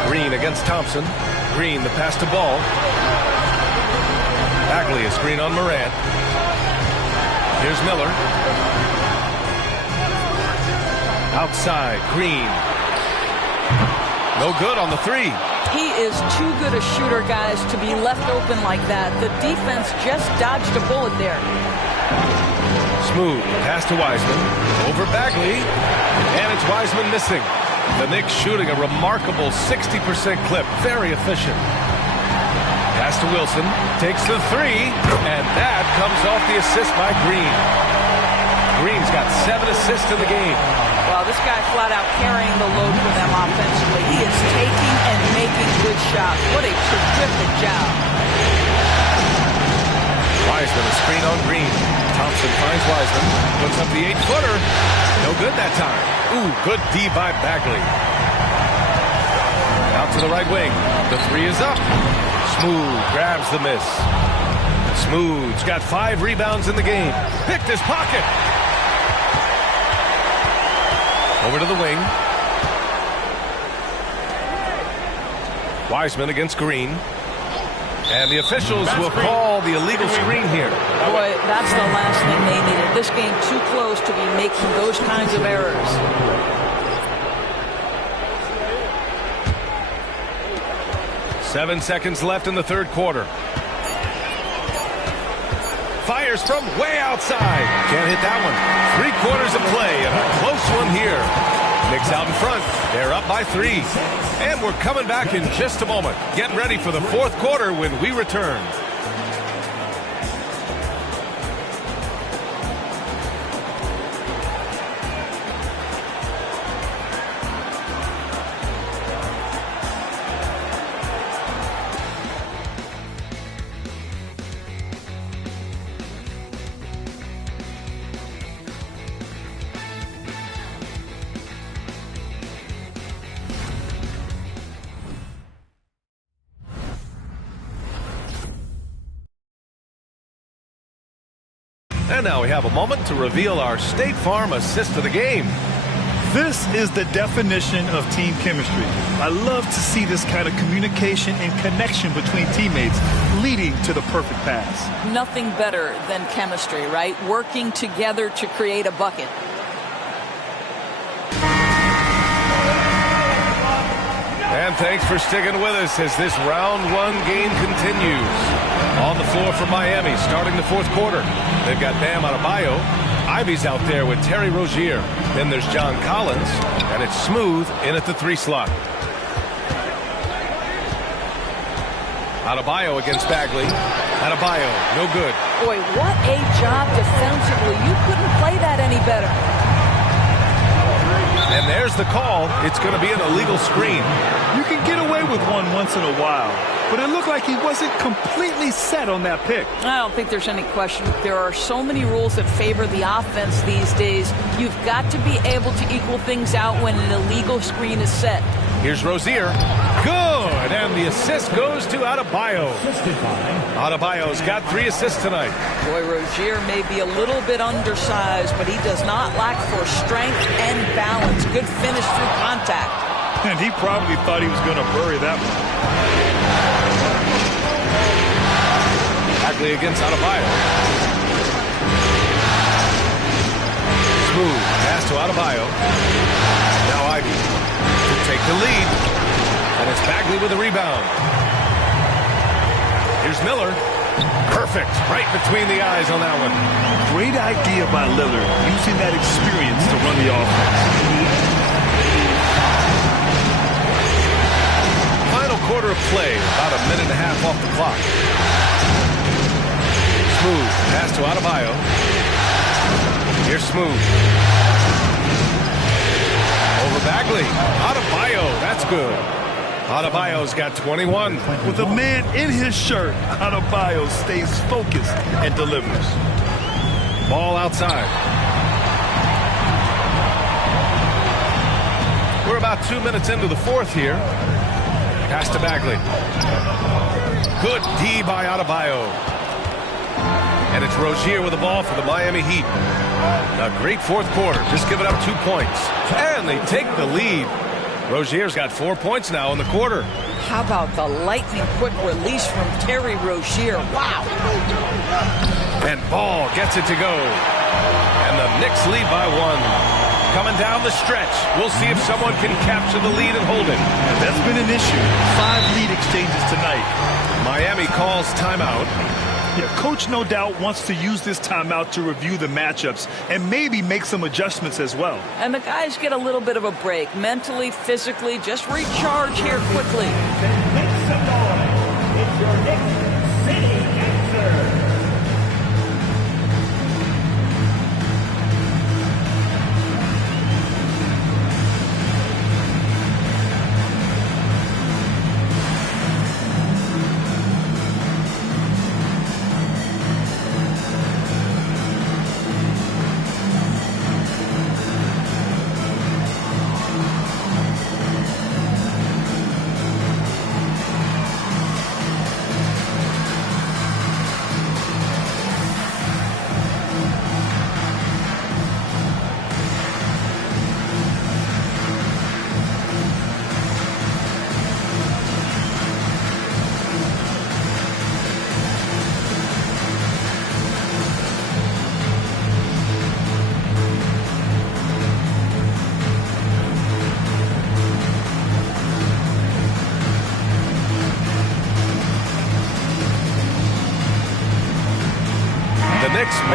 Green against Thompson. Green, the pass to Ball. Bagley, a screen on Morant. Here's Miller. Outside, Green. No good on the 3. He is too good a shooter, guys, to be left open like that. The defense just dodged a bullet there. Smooth, pass to Wiseman. Over Bagley. And it's Wiseman missing. The Knicks shooting a remarkable 60% clip. Very efficient. Pass to Wilson. Takes the 3. And that comes off the assist by Green. Green's got 7 assists in the game. Well, this guy flat out carrying the load for them offensively. He is taking and making good shots. What a terrific job. Wiseman, a screen on Green. Thompson finds Wiseman. Puts up the 8-footer. No good that time. Ooh, good D by Bagley. Out to the right wing. The 3 is up. Smooth grabs the miss. Smooth's got 5 rebounds in the game. Picked his pocket. Over to the wing. Wiseman against Green. And the officials will call the illegal screen here. Boy, that's the last thing they needed. This game too close to be making those kinds of errors. Seven seconds left in the third quarter. Fires from way outside. Can't hit that one. 3/4 of play and a close one here. Knicks out in front. They're up by 3. And we're coming back in just a moment. Get ready for the fourth quarter when we return. And now we have a moment to reveal our State Farm assist of the game. This is the definition of team chemistry. I love to see this kind of communication and connection between teammates leading to the perfect pass. Nothing better than chemistry, right? Working together to create a bucket. And thanks for sticking with us as this round 1 game continues. On the floor for Miami, starting the fourth quarter. They've got Bam Adebayo. Ivy's out there with Terry Rozier. Then there's John Collins, and it's Smooth in at the 3 slot. Adebayo against Bagley. Adebayo, no good. Boy, what a job defensively. You couldn't play that any better. And there's the call. It's going to be an illegal screen. You can get away with one once in a while, but it looked like he wasn't completely set on that pick. I don't think there's any question. There are so many rules that favor the offense these days. You've got to be able to equal things out when an illegal screen is set. Here's Rozier. Good. And the assist goes to Adebayo. Adebayo's got 3 assists tonight. Boy, Rozier may be a little bit undersized, but he does not lack for strength and balance. Good finish through contact. And he probably thought he was going to bury that one. Bagley against Adebayo. Smooth pass to Adebayo. Now Ivy to take the lead. And it's Bagley with a rebound. Here's Miller. Perfect. Right between the eyes on that one. Great idea by Lillard, using that experience to run the offense. Final quarter of play. About a minute and a half off the clock. Smooth pass to Adebayo. Here's Smooth. Over Bagley. Adebayo. That's good. Adebayo's got 21. With a man in his shirt, Adebayo stays focused and delivers. Ball outside. We're about 2 minutes into the fourth here. Pass to Bagley. Good D by Adebayo. And it's Rozier with the ball for the Miami Heat. A great fourth quarter. Just giving up 2 points. And they take the lead. Rozier's got 4 points now in the quarter. How about the lightning quick release from Terry Rozier? Wow. And Ball gets it to go. And the Knicks lead by 1. Coming down the stretch. We'll see if someone can capture the lead and hold it. And that's been an issue. 5 lead exchanges tonight. Miami calls timeout. Yeah, coach no doubt wants to use this timeout to review the matchups and maybe make some adjustments as well. And the guys get a little bit of a break. Mentally, physically, just recharge here quickly. Make some noise. It's your Knicks City answer.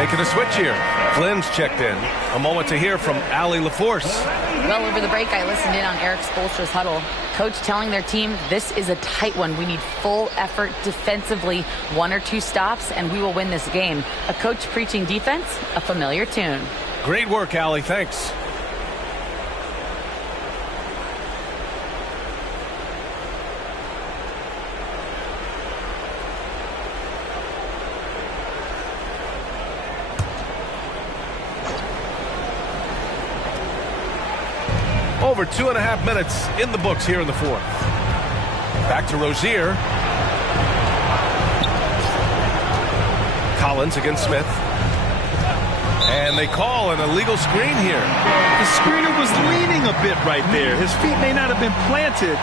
Making a switch here. Flynn's checked in. A moment to hear from Allie LaForce. Well, over the break, I listened in on Eric Spoelstra's huddle. Coach telling their team, this is a tight one. We need full effort defensively, 1 or 2 stops, and we will win this game. A coach preaching defense, a familiar tune. Great work, Allie. Thanks. Over 2.5 minutes in the books here in the fourth. Back to Rozier. Collins against Smith. And they call an illegal screen here. The screener was leaning a bit right there. His feet may not have been planted.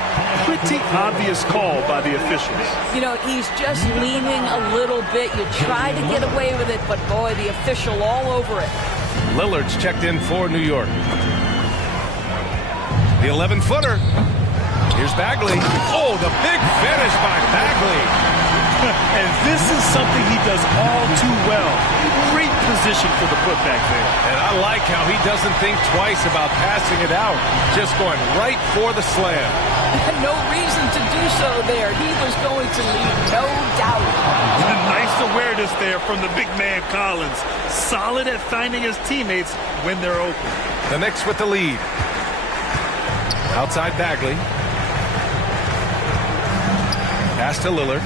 Pretty obvious call by the officials. You know, he's just leaning a little bit. You try to get away with it, but boy, the official all over it. Lillard's checked in for New York. The 11-footer. Here's Bagley. Oh, the big finish by Bagley. And this is something he does all too well. Great position for the putback there. And I like how he doesn't think twice about passing it out. Just going right for the slam. No reason to do so there. He was going to leave, no doubt. Nice awareness there from the big man Collins. Solid at finding his teammates when they're open. The Knicks with the lead. Outside Bagley. Pass to Lillard.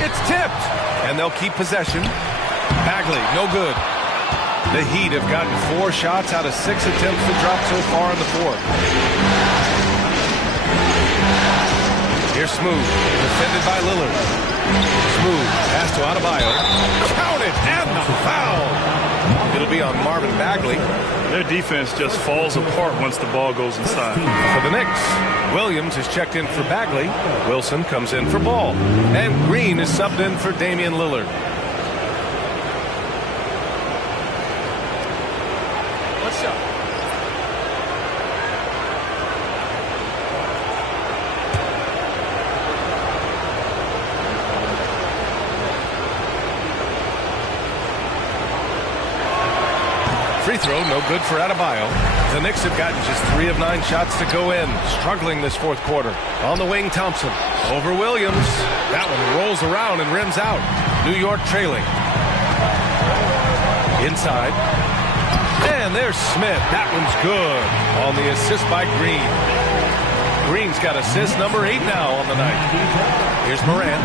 It's tipped. And they'll keep possession. Bagley, no good. The Heat have gotten 4 shots out of 6 attempts to drop so far in the fourth. Here's Smooth. Defended by Lillard. Smooth. Pass to Adebayo. Counted and the foul. It'll be on Marvin Bagley. Their defense just falls apart once the ball goes inside. For the Knicks, Williams is checked in for Bagley. Wilson comes in for Ball. And Green is subbed in for Damian Lillard. What's up? Free throw, no good for Adebayo. The Knicks have gotten just 3 of 9 shots to go in, struggling this fourth quarter. On the wing, Thompson. Over Williams. That one rolls around and rims out. New York trailing. Inside. And there's Smith. That one's good on the assist by Green. Green's got assist number 8 now on the night. Here's Morant.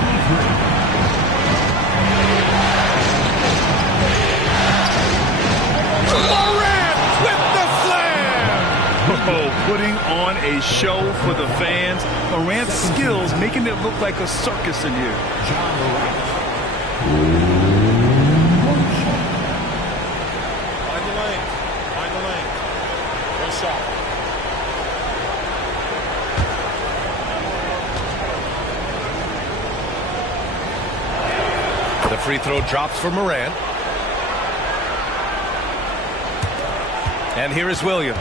Morant with the slam! Oh, putting on a show for the fans. Morant's skills making it look like a circus in here. Find the lane. Find the lane. Good shot. The free throw drops for Morant. And here is Williams.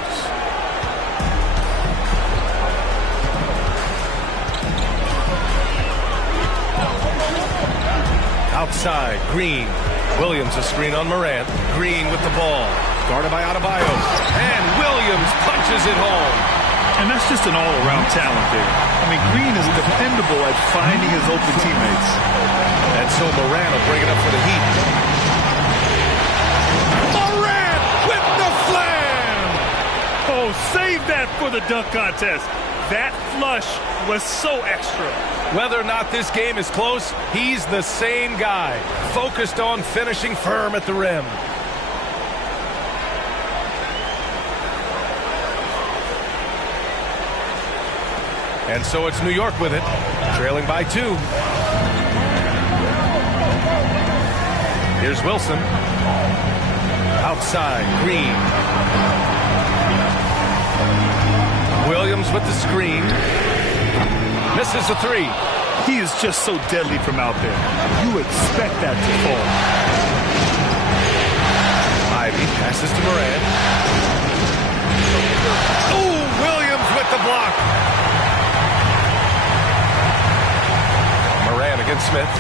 Outside, Green. Williams a screen on Morant. Green with the ball. Guarded by Adebayo. And Williams punches it home. And that's just an all-around talent there. I mean, Green is dependable at finding his open teammates. And so Morant will bring it up for the Heat. Morant with the slam! Oh, save that for the dunk contest. That flush was so extra. Whether or not this game is close, he's the same guy, focused on finishing firm at the rim. And so it's New York with it, trailing by 2. Here's Wilson. Outside, Green. Williams with the screen. Misses the 3. He is just so deadly from out there. You expect that to fall. Ivy passes to Morant. Oh, Williams with the block. Morant against Smith.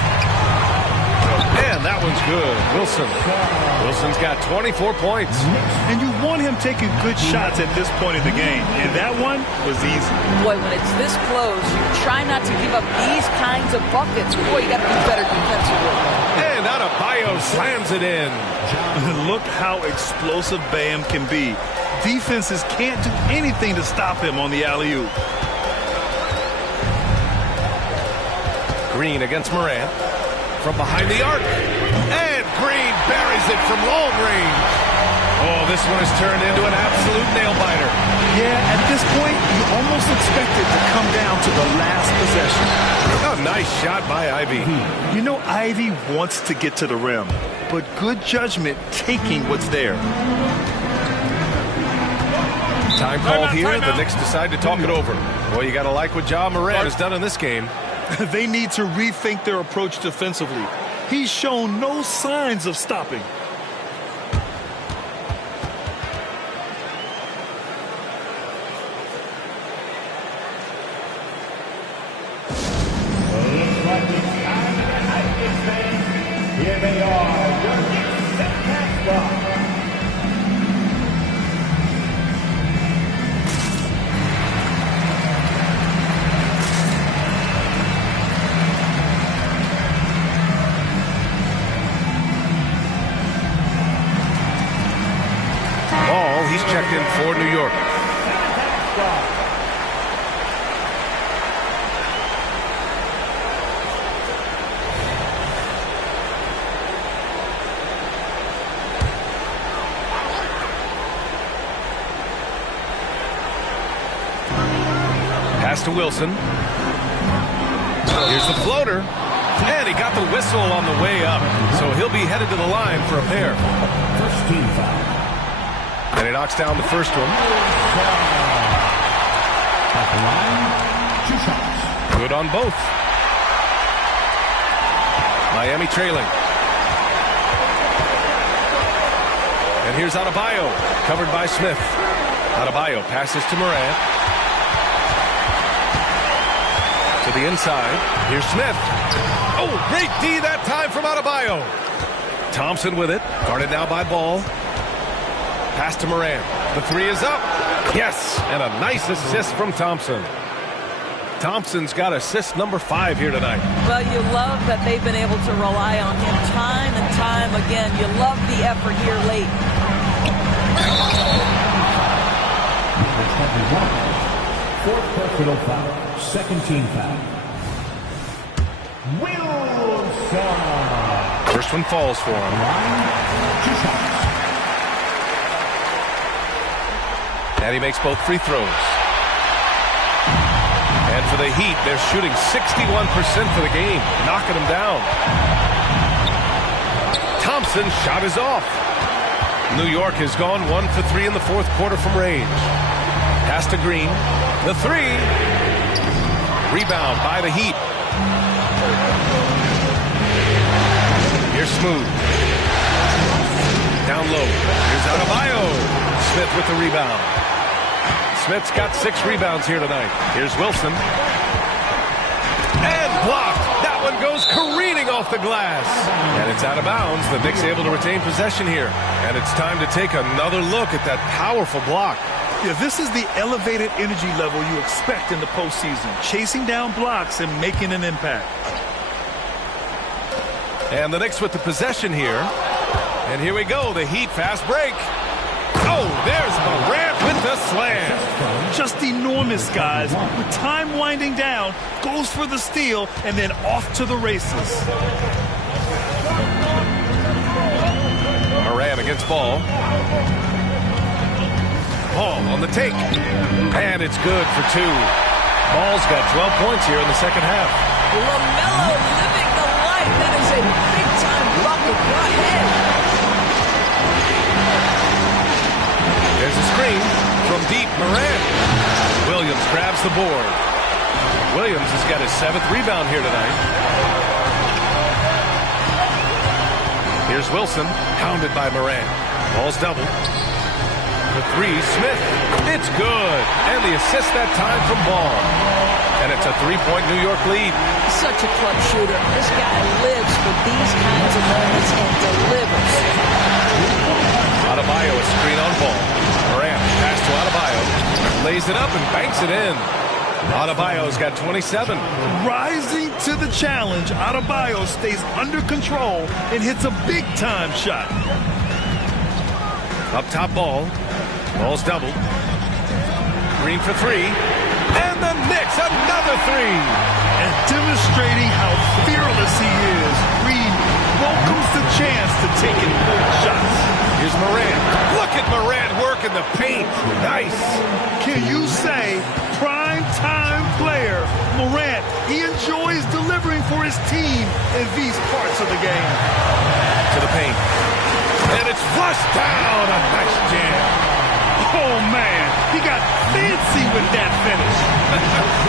one's good. Wilson's got 24 points. And you want him taking good shots at this point in the game. And that one was easy. Boy, when it's this close, you try not to give up these kinds of buckets. Boy, you got to be better defensively. And Adebayo slams it in. Look how explosive Bam can be. Defenses can't do anything to stop him on the alley-oop. Green against Morant. From behind the arc. And Green buries it from long range. Oh, this one has turned into an absolute nail-biter. Yeah, at this point, you almost expect it to come down to the last possession. Oh, nice shot by Ivy. You know, Ivy wants to get to the rim, but good judgment taking what's there. Time called here. The Knicks decide to talk it over. Well, you got to like what Ja Morant has done in this game. They need to rethink their approach defensively. He's shown no signs of stopping. Looks like it's time of the night, Knicks fans. Here they are, your Knicks set basketball. He's checked in for New York. Pass to Wilson. Here's the floater. And he got the whistle on the way up. So he'll be headed to the line for a pair. First team foul. And he knocks down the first one. At the line, 2 shots. Good on both. Miami trailing. And here's Adebayo, covered by Smith. Adebayo passes to Morant. To the inside. Here's Smith. Oh, great D that time from Adebayo. Thompson with it. Guarded now by Ball. Pass to Morant. The three is up. Yes, and a nice assist from Thompson. Thompson's got assist number 5 here tonight. Well, you love that they've been able to rely on him time and time again. You love the effort here late. Fourth personal foul. Second team foul. Wilson. First one falls for him. Line, 2 shots. And he makes both free throws. And for the Heat, they're shooting 61% for the game, knocking them down. Thompson's shot is off. New York has gone 1 for 3 in the fourth quarter from range. Pass to Green. The three. Rebound by the Heat. Here's Smooth. Down low. Here's Adebayo. Smith with the rebound. Smith's got 6 rebounds here tonight. Here's Wilson. And blocked. That one goes careening off the glass. And it's out of bounds. The Knicks able to retain possession here. And it's time to take another look at that powerful block. Yeah, this is the elevated energy level you expect in the postseason. Chasing down blocks and making an impact. And the Knicks with the possession here. And here we go. The Heat fast break. Oh, there's Morant with the slam. Just enormous, guys. With time winding down, goes for the steal, and then off to the races. Morant against Ball. Ball on the take. And it's good for 2. Ball's got 12 points here in the second half. LaMelo living the life. That is a big-time bucket. Go ahead. There's a screen from deep. Morant. Williams grabs the board. Williams has got his 7th rebound here tonight. Here's Wilson, pounded by Morant. Ball's doubled. The three, Smith. It's good. And the assist that time from Ball. And it's a three-point New York lead. Such a clutch shooter. This guy lives for these kinds of moments and delivers. Adebayo, a screen on Ball. Morant, pass to Adebayo. Lays it up and banks it in. Adebayo's got 27. Rising to the challenge, Adebayo stays under control and hits a big-time shot. Up top Ball. Ball's doubled. Green for three. And the Knicks, another three. And demonstrating how fearless he is, Green welcomes the chance to take important shots. Here's Morant. Look at Morant working the paint. Nice. Can you say prime-time player Morant? He enjoys delivering for his team in these parts of the game. To the paint. And it's flushed down. A nice jam. Oh, man. He got fancy with that finish.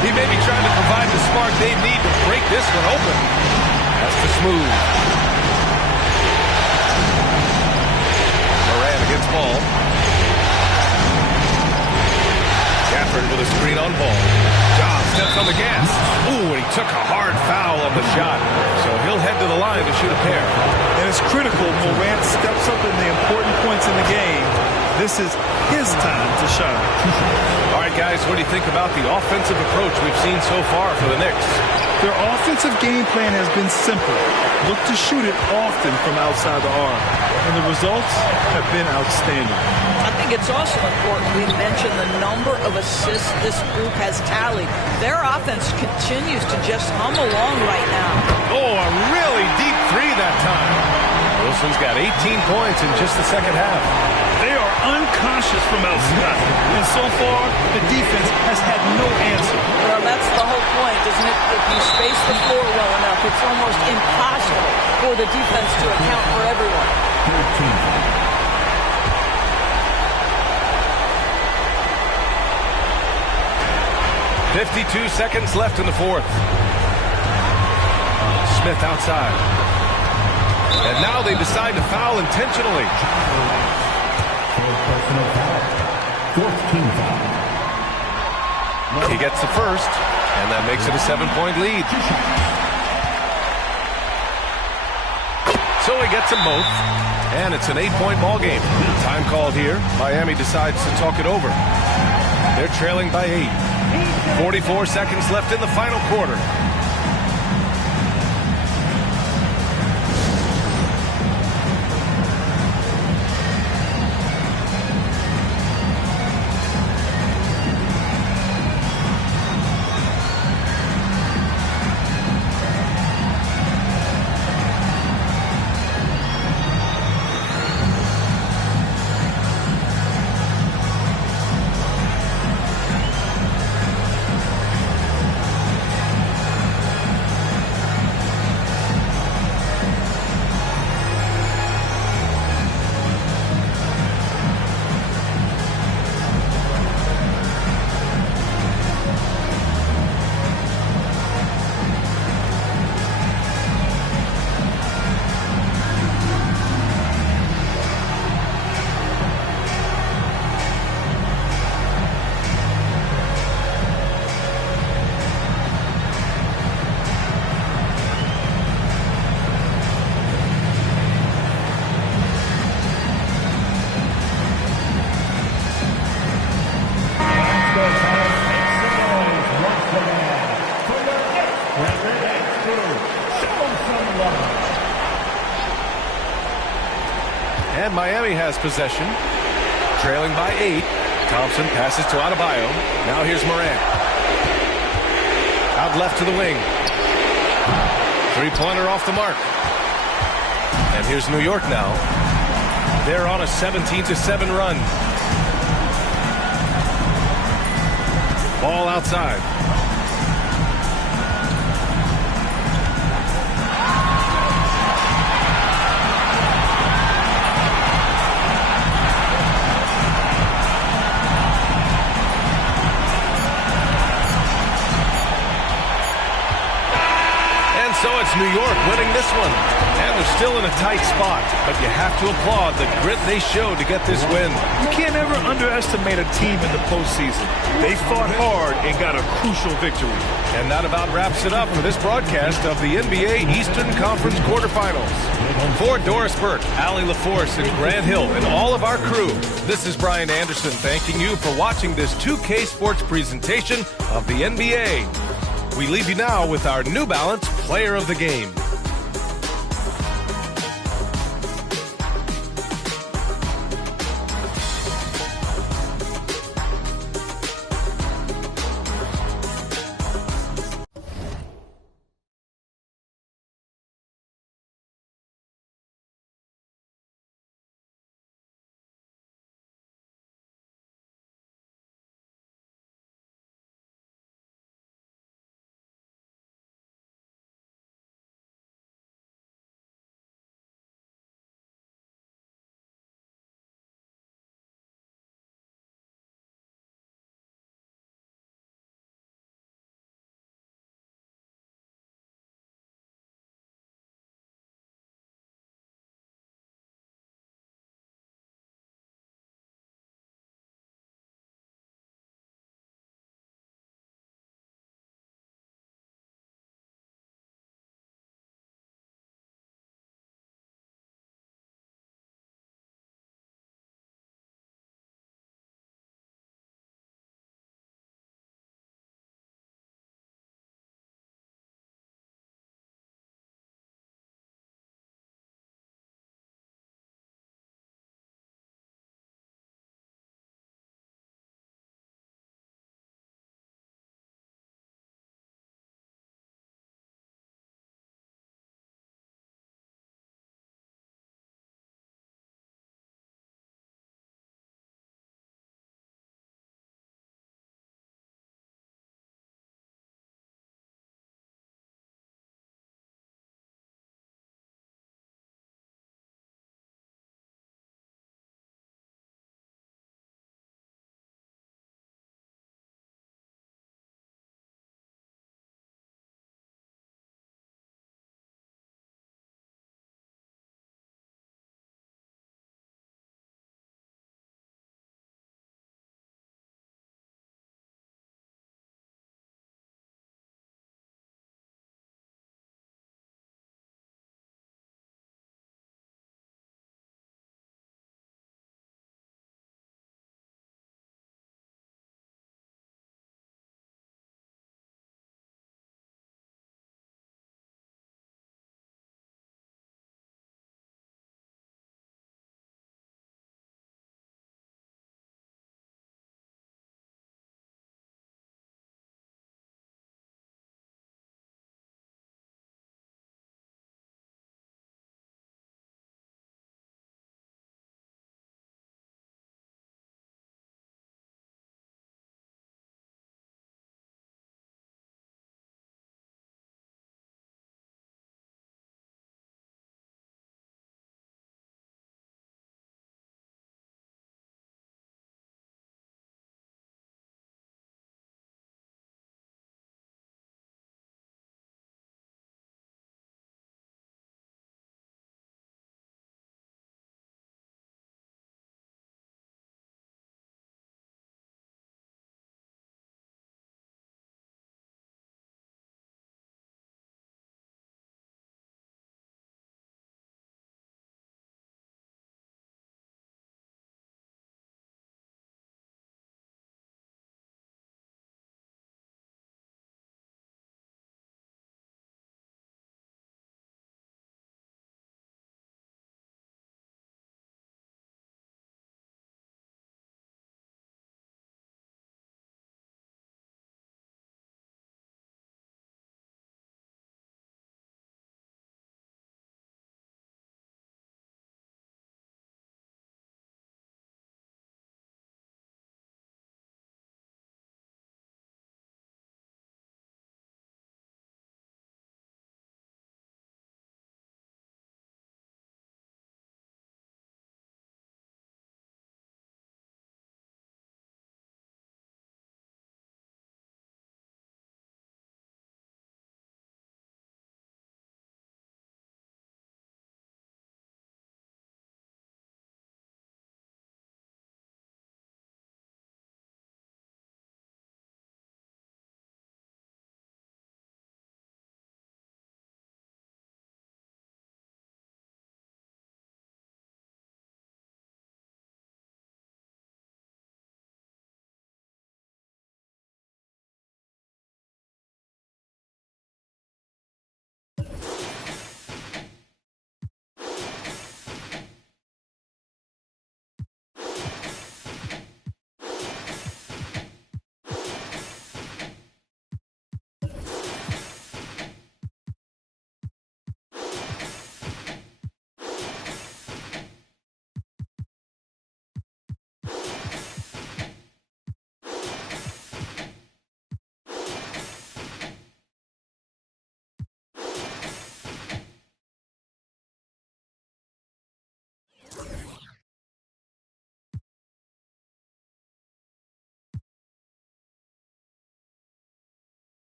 He may be trying to provide the spark they need to break this one open. That's the smooth. Morant against Ball. Gafford with a screen on Ball. John steps on the gas. Ooh, and he took a hard foul on the shot. So he'll head to the line to shoot a pair. And it's critical. Morant steps up in the important points in the game. This is his time to shine. All right, guys, what do you think about the offensive approach we've seen so far for the Knicks? Their offensive game plan has been simple. Look to shoot it often from outside the arc. And the results have been outstanding. I think it's also important we mention the number of assists this group has tallied. Their offense continues to just hum along right now. Oh, a really deep three that time. Wilson's got 18 points in just the second half. They are unconscious from outside. And so far, the defense has had no answer. Well, that's the whole point, isn't it? If you space the floor well enough, it's almost impossible for the defense to account for everyone. 52 seconds left in the fourth. Smith outside. And now they decide to foul intentionally. He gets the first, and that makes it a 7-point lead. So he gets them both, and it's an 8-point ball game. Time called here. Miami decides to talk it over. They're trailing by 8. 44 seconds left in the final quarter. And Miami has possession, trailing by 8. Thompson passes to Adebayo. Now here's Morant. Out left to the wing. Three-pointer off the mark. And here's New York now. They're on a 17-7 run. Ball outside. So it's New York winning this one. And they're still in a tight spot, but you have to applaud the grit they showed to get this win. You can't ever underestimate a team in the postseason. They fought hard and got a crucial victory. And that about wraps it up for this broadcast of the NBA Eastern Conference quarterfinals. For Doris Burke, Allie LaForce, and Grant Hill, and all of our crew, this is Brian Anderson thanking you for watching this 2K Sports presentation of the NBA. We leave you now with our New Balance Player of the Game.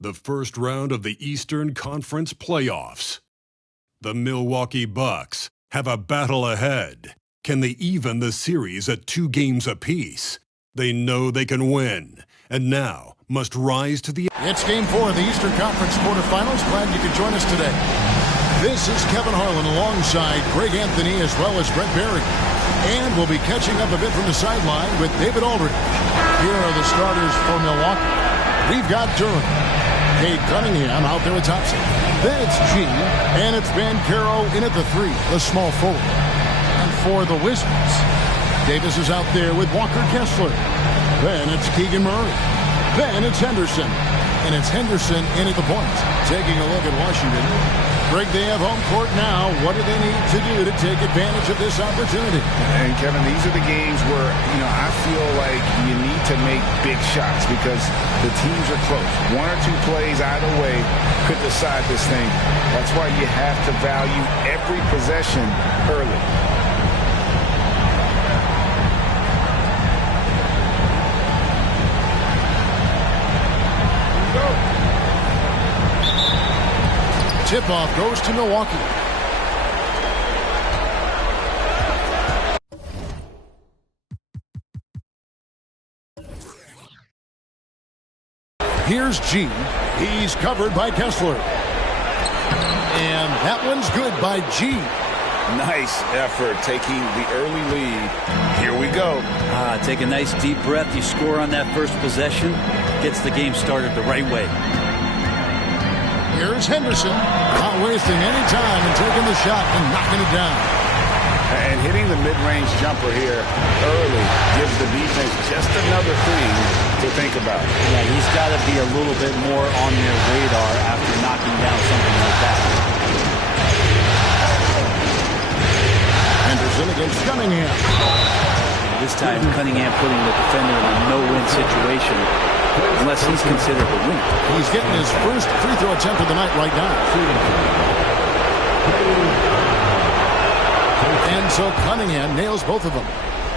the first round of the Eastern Conference playoffs. The Milwaukee Bucks have a battle ahead. Can they even the series at 2 games apiece? They know they can win, and now must rise to the... It's Game 4 of the Eastern Conference quarterfinals. Glad you could join us today. This is Kevin Harlan alongside Greg Anthony as well as Brett Barry. And we'll be catching up a bit from the sideline with David Aldridge. Here are the starters for Milwaukee. We've got Durham. Cade Cunningham out there with Thompson. Then it's G, and it's Banchero in at the 3, the small forward. And for the Wizards, Davis is out there with Walker Kessler. Then it's Keegan Murray. Then it's Henderson. And it's Henderson in at the point. Taking a look at Washington. Greg, they have home court now. What do they need to do to take advantage of this opportunity? And Kevin, these are the games where, I feel like you need to make big shots because the teams are close. 1 or 2 plays either way could decide this thing. That's why you have to value every possession early. Tip-off goes to Milwaukee. Here's G. He's covered by Kessler. And that one's good by G. Nice effort taking the early lead. Here we go. Take a nice deep breath. You score on that first possession. Gets the game started the right way. Here's Henderson, not wasting any time and taking the shot and knocking it down. And hitting the mid-range jumper here early gives the defense just another thing to think about. Yeah, he's got to be a little bit more on their radar after knocking down something like that. Henderson against Cunningham. This time, Cunningham putting the defender in a no-win situation. Unless he's considered a winner. He's getting his first free throw attempt of the night right now. And so Cunningham nails both of them.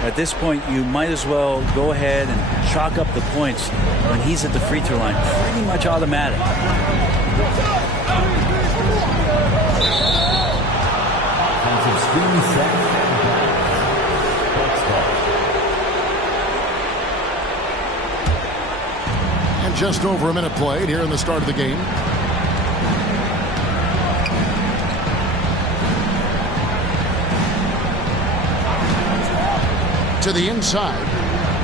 At this point, you might as well go ahead and chalk up the points when he's at the free throw line. Pretty much automatic. Just over a minute played here in the start of the game. To the inside.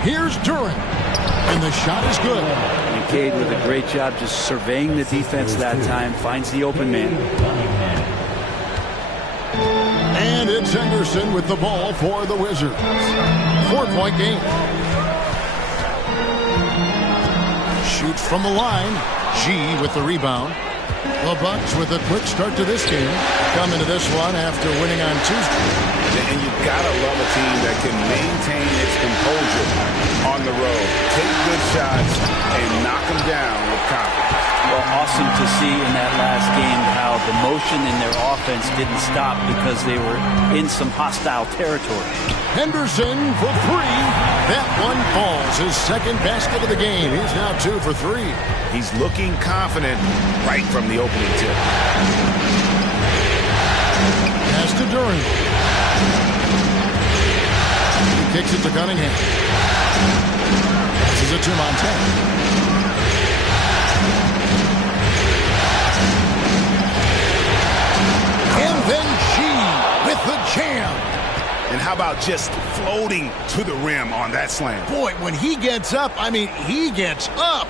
Here's Durant. And the shot is good. And Cade with a great job just surveying the defense that time. Finds the open man. And it's Henderson with the ball for the Wizards. 4-point game. Shoots from the line. G with the rebound. The Bucks with a quick start to this game. Come into this one after winning on Tuesday. And you've got to love a team that can maintain its composure on the road. Take good shots and knock them down with confidence. Well, awesome to see in that last game how the motion in their offense didn't stop because they were in some hostile territory. Henderson for 3. That one falls. His second basket of the game. He's now 2 for 3. He's looking confident right from the opening tip. Pass to Durant. He kicks it to Cunningham. This is a 2-on-10. And then G with the jam. And how about just floating to the rim on that slam? Boy, when he gets up, he gets up.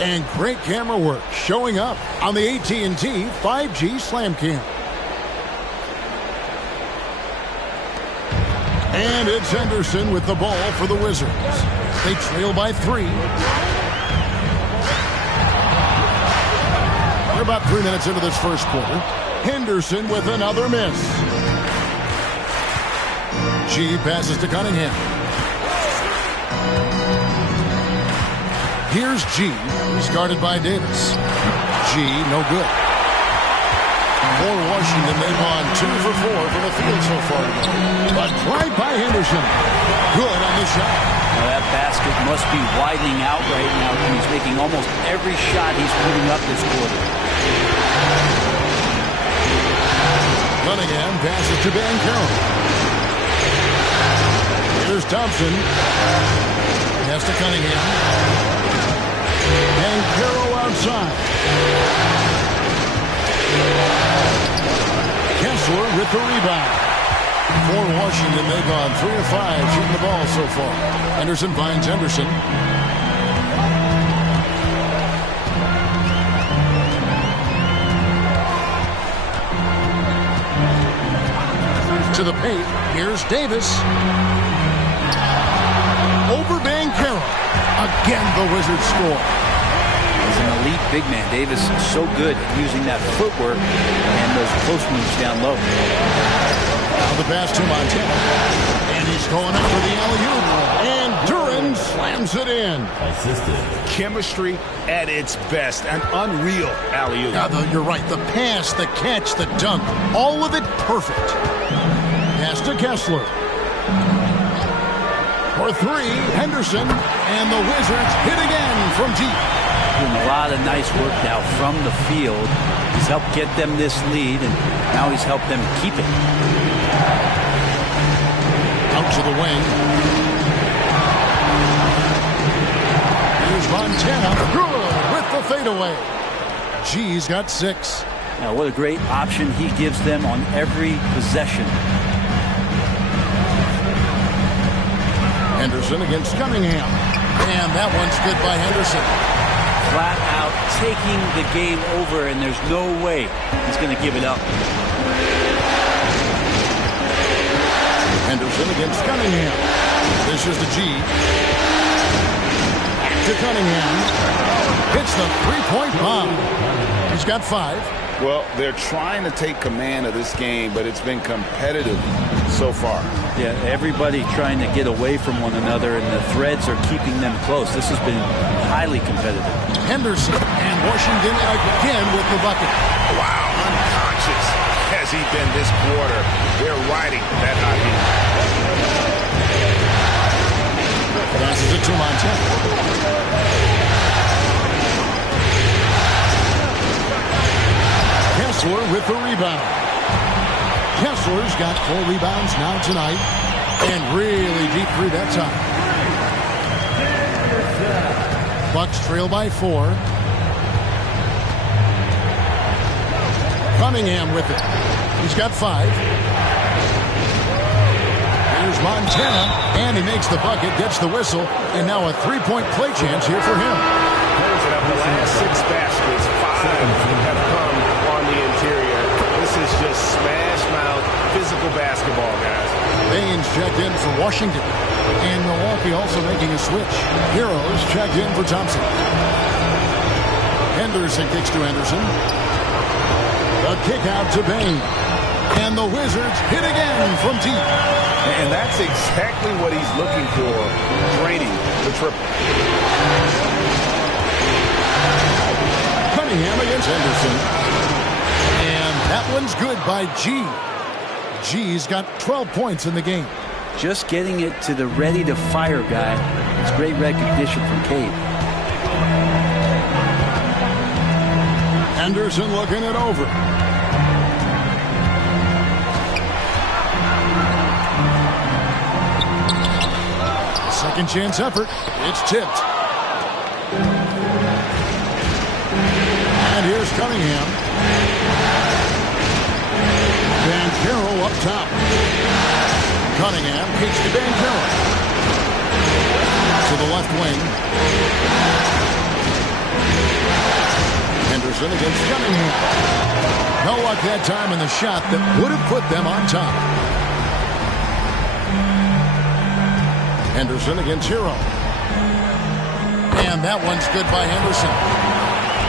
And great camera work showing up on the AT&T 5G Slam Cam. And it's Henderson with the ball for the Wizards. They trail by 3. We're about 3 minutes into this first quarter. Henderson with another miss. G passes to Cunningham. Here's G. He's guarded by Davis. G, no good. For Washington, they've gone 2 for 4 from the field so far. But right by Henderson. Good on the shot. Now that basket must be widening out right now. He's making almost every shot he's putting up this quarter. Cunningham passes to Banchero. Here's Thompson. Pass to Cunningham. Banchero outside. Kessler with the rebound. For Washington, they've gone 3 of 5 shooting the ball so far. Henderson finds Henderson. To the paint. Here's Davis. Over Banchero. Again, the Wizards score. He's an elite big man. Davis is so good at using that footwork and those post moves down low. Now the pass to Montana. And he's going up for the alley-oop. And Duran slams it in. Chemistry at its best. An unreal alley-oop. Yeah, you're right. The pass, the catch, the dunk. All of it perfect. Pass to Kessler. For 3, Henderson. And the Wizards hit again from deep. Doing a lot of nice work now from the field. He's helped get them this lead, and now he's helped them keep it. Out to the wing. Here's Montana. Good with the fadeaway. G's got 6. Now, what a great option he gives them on every possession. Henderson against Cunningham. And that one's good by Henderson. Flat out taking the game over, and there's no way he's going to give it up. Henderson against Cunningham. This is the G. To Cunningham. Hits the three-point bomb. He's got 5. Well, they're trying to take command of this game, but it's been competitive so far. Yeah, everybody trying to get away from one another, and the threads are keeping them close. This has been highly competitive. Henderson and Washington again with the bucket. Wow, unconscious has he been this quarter. They're riding that hot heat. Passes it to Montana. Kessler with the rebound. Kessler's got 4 rebounds now tonight, and really deep 3 that time. Bucks trail by 4. Cunningham with it. He's got 5. Here's Montana, and he makes the bucket, gets the whistle, and now a 3-point play chance here for him. Of the last 6 baskets, 5 have come on the interior. This is just smash-mouth physical basketball, guys. Baines checked in for Washington, and Milwaukee also making a switch. Heroes checked in for Thompson. Henderson kicks to Henderson. The kick out to Bain. And the Wizards hit again from deep. And that's exactly what he's looking for, draining the triple. Cunningham against Henderson. And that one's good by G. G's got 12 points in the game. Just getting it to the ready-to-fire guy. It's great recognition from Cade. Henderson looking it over. Second chance effort. It's tipped. And here's Cunningham. Banchero up top. Cunningham kicks to Banchero. To the left wing. Henderson against Cunningham. No luck that time in the shot that would have put them on top. Henderson against Hero. And that one's good by Henderson.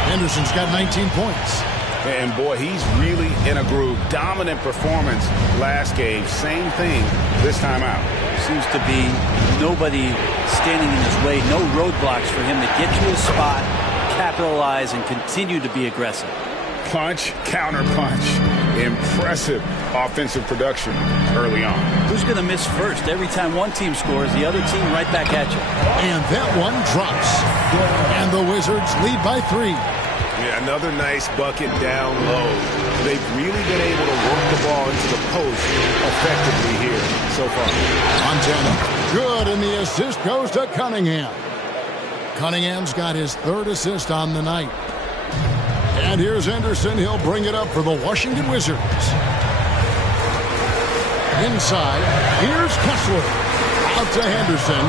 Henderson's got 19 points. And boy, he's really in a groove. Dominant performance last game. Same thing this time out. Seems to be nobody standing in his way. No roadblocks for him to get to his spot, capitalize, and continue to be aggressive. Punch, counter punch. Impressive offensive production early on. Who's going to miss first? Every time one team scores, the other team right back at you. And that one drops. And the Wizards lead by 3. Yeah, another nice bucket down low. They've really been able to work the ball into the post effectively here so far. Montana, good, and the assist goes to Cunningham. Cunningham's got his 3rd assist on the night. And here's Henderson. He'll bring it up for the Washington Wizards. Inside, here's Kessler. Out to Henderson.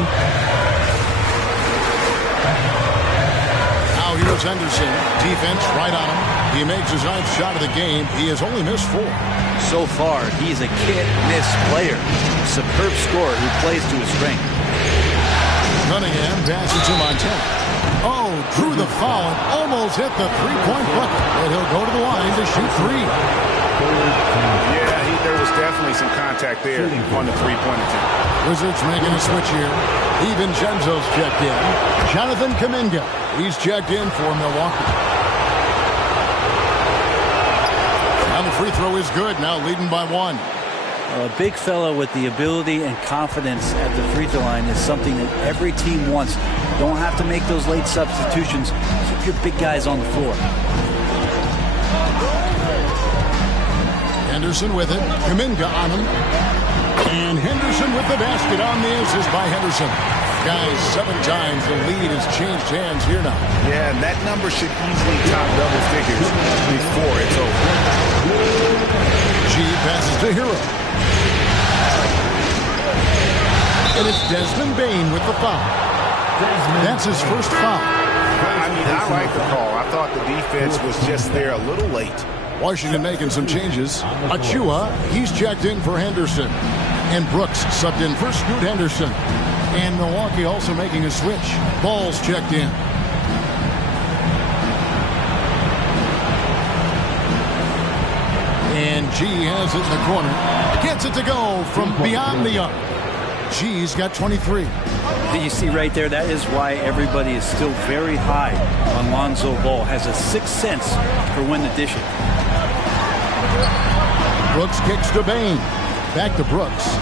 Now here's Henderson. Defense right on him. He makes his 9th shot of the game. He has only missed 4. So far, he's a can't-miss player. Superb scorer who plays to his strength. Cunningham passes to Montana. Oh, drew the foul and almost hit the 3-point bucket. But he'll go to the line to shoot 3. Yeah, there was definitely some contact there on the 3-point attempt. Wizards making a switch here. DiVincenzo's checked in. Jonathan Kuminga. He's checked in for Milwaukee. And the free throw is good. Now leading by 1. A big fella with the ability and confidence at the free throw line is something that every team wants. Don't have to make those late substitutions. Keep your big guys on the floor. Henderson with it. Kuminga on him. And Henderson with the basket on the assist by Henderson. Guys, 7 times the lead has changed hands here now. Yeah, and that number should easily top double figures before it's over. G passes to Hero. And it's Desmond Bane with the foul. That's his first foul. I mean, I like the call. I thought the defense was just there a little late. Washington making some changes. Achua, he's checked in for Henderson. And Brooks subbed in for Scoot Henderson. And Milwaukee also making a switch. Ball's checked in. And G has it in the corner. Gets it to go from beyond the arc. G's got 23. You see right there, that is why everybody is still very high on Lonzo Ball. Has a 6th sense for when to dish it. Brooks kicks to Bane. Back to Brooks.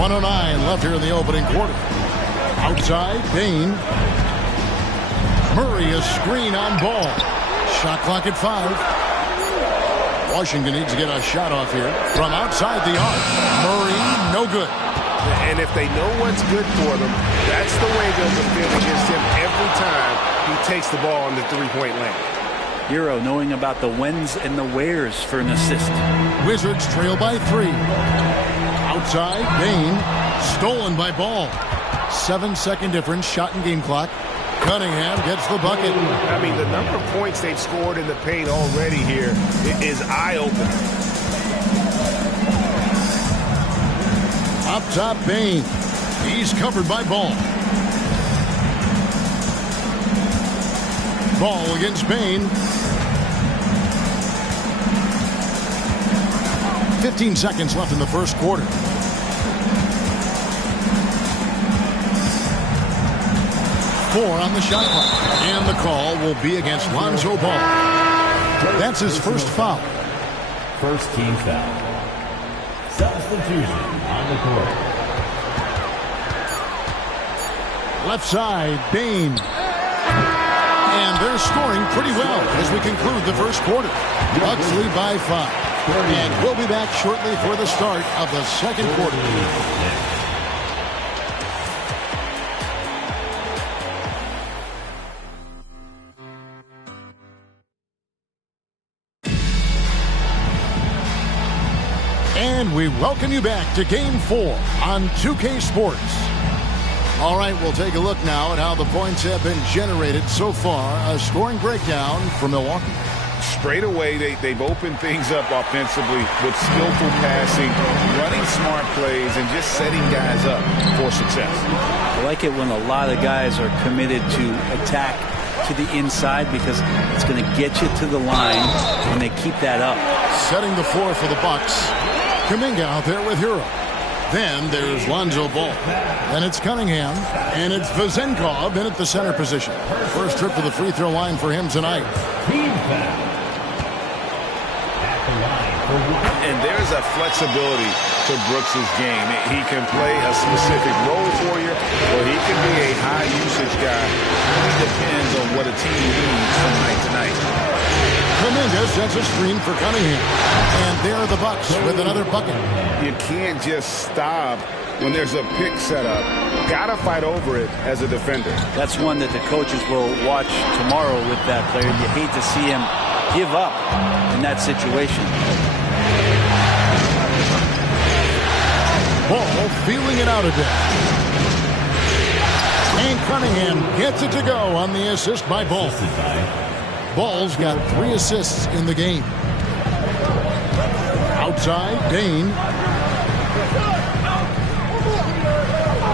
1:09 left here in the opening quarter. Outside, Bane. Murray, a screen on Ball. Shot clock at 5. Washington needs to get a shot off here from outside the arc. Murray, no good. And if they know what's good for them, that's the way they'll defend against him every time he takes the ball in the 3-point lane. Hero knowing about the whens and the wheres for an assist. Wizards trail by 3. Outside, Bane. Stolen by Ball. 7-second difference, shot and game clock. Cunningham gets the bucket. I mean, the number of points they've scored in the paint already here is eye-opening. Up top, Bane. He's covered by Ball. Ball against Bane. 15 seconds left in the first quarter. Four on the shot clock. And the call will be against Lonzo Ball. That's his first foul. First team foul. Substitution on the court. Left side, Bane. And they're scoring pretty well as we conclude the first quarter. Bucks lead by 5. And we'll be back shortly for the start of the second quarter. And we welcome you back to Game 4 on 2K Sports. All right, we'll take a look now at how the points have been generated so far. A scoring breakdown for Milwaukee. Straight away, they've opened things up offensively with skillful passing, running smart plays, and just setting guys up for success. I like it when a lot of guys are committed to attack to the inside because it's going to get you to the line when they keep that up. Setting the floor for the Bucks. Kuminga out there with Hero. Then there's Lonzo Ball. Then it's Cunningham. And it's Vezenkov in at the center position. First trip to the free throw line for him tonight. And there's a flexibility to Brooks' game. He can play a specific role for you, or he can be a high-usage guy. It depends on what a team needs from night to night. Kuminga sets a screen for Cunningham. And there are the Bucks with another bucket. You can't just stop when there's a pick set up. Gotta fight over it as a defender. That's one that the coaches will watch tomorrow with that player. You hate to see him give up in that situation. Ball feeling it out a bit. And Cunningham gets it to go on the assist by Ball. Ball's got 3 assists in the game. Outside, Dane.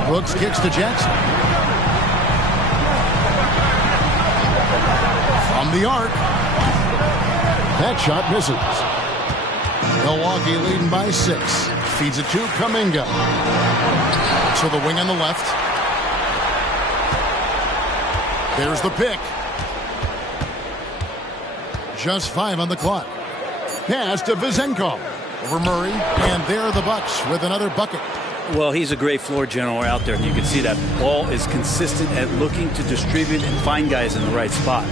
Brooks kicks to Jackson. From the arc. That shot misses. Milwaukee leading by 6. Feeds it to Kuminga. So the wing on the left. There's the pick. Just 5 on the clock. Pass to Vezenkov. Over Murray. And there are the Bucks with another bucket. Well, he's a great floor general out there. You can see that Ball is consistent at looking to distribute and find guys in the right spot.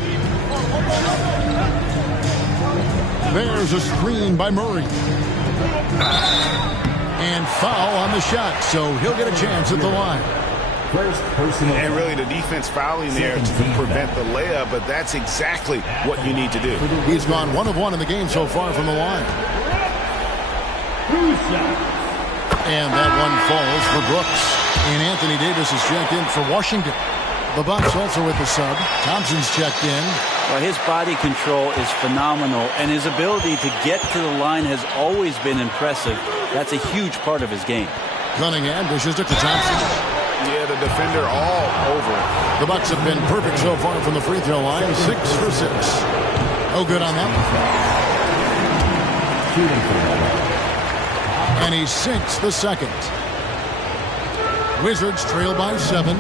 There's a screen by Murray. And foul on the shot, so he'll get a chance at the line. And really the defense fouling there to prevent the layup, but that's exactly what you need to do. He's gone 1 of 1 in the game so far from the line. And that one falls for Brooks. And Anthony Davis is checked in for Washington. The Bucks also with the sub. Thompson's checked in. Well, his body control is phenomenal, and his ability to get to the line has always been impressive. That's a huge part of his game. Cunningham dishes it to Thompson. Yeah, the defender all over. The Bucks have been perfect so far from the free throw line. 6 for 6. No good on that one. And he sinks the second. Wizards trail by 7.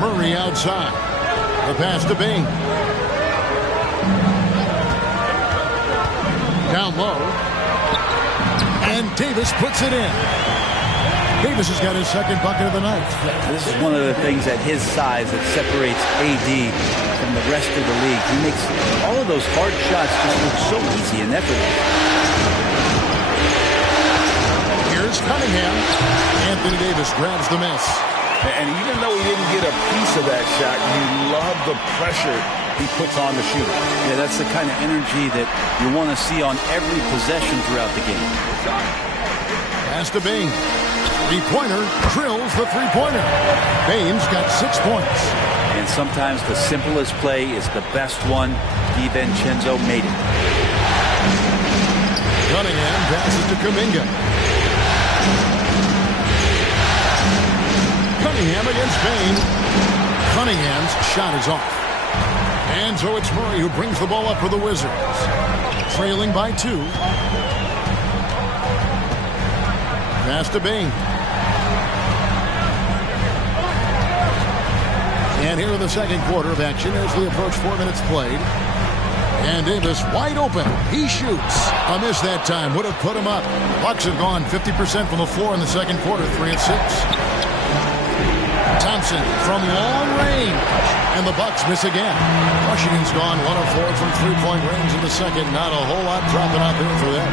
Murray outside. The pass to Bing. Down low. And Davis puts it in. Davis has got his second bucket of the night. This is one of the things at his size that separates AD from the rest of the league. He makes all of those hard shots just look so easy and effortless. Here's Cunningham. Anthony Davis grabs the miss. And even though he didn't get a piece of that shot, you love the pressure he puts on the shooter. Yeah, that's the kind of energy that you want to see on every possession throughout the game. Pass to Bing. Three-pointer drills the three-pointer. Bain's got 6 points. And sometimes the simplest play is the best one. DiVincenzo made it. Cunningham passes to Kuminga. Cunningham against Bain. Cunningham's shot is off. And so it's Murray who brings the ball up for the Wizards. Trailing by 2. Pass to Bain. And here in the second quarter of action as we approach 4 minutes played. And Davis wide open. He shoots. A miss that time. Would have put him up. Bucks have gone 50% from the floor in the second quarter. 3 of 6. Thompson from long range. And the Bucks miss again. Washington's gone 1 of 4 from three-point range in the second. Not a whole lot dropping out there for them.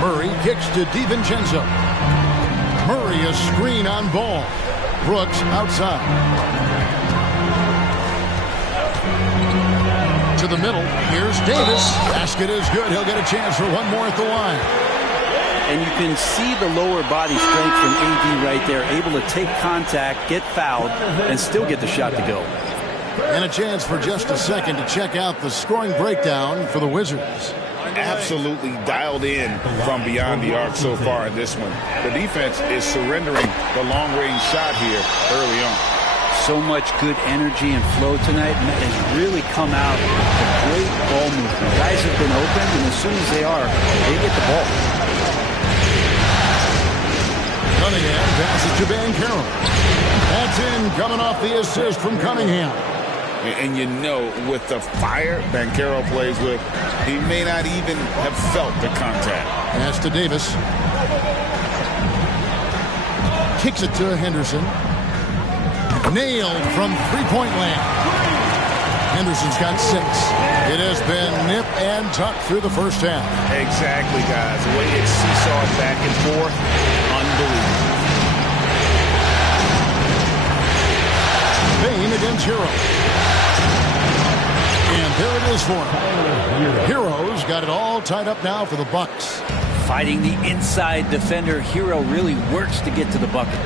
Murray kicks to DiVincenzo. Murray a screen on Ball. Brooks outside. To the middle. Here's Davis. Basket is good. He'll get a chance for one more at the line. And you can see the lower body strength from AD right there, able to take contact, get fouled, and still get the shot to go. And a chance for just a second to check out the scoring breakdown for the Wizards. Absolutely dialed in from beyond the arc so far in this one. The defense is surrendering the long-range shot here early on. So much good energy and flow tonight, and that has really come out of great ball movement. Guys have been open, and as soon as they are, they get the ball. Cunningham passes to Banchero. That's in, coming off the assist from Cunningham. And you know, with the fire Banchero plays with, he may not even have felt the contact. Pass to Davis. Kicks it to Henderson. Nailed from three-point land. Henderson's got 6. It has been nip and tuck through the first half. Exactly, guys. The way it's seesawed back and forth, unbelievable. Bain against Hero. And there it is for him. Hero's got it all tied up now for the Bucks. Fighting the inside defender, Hero really works to get to the bucket.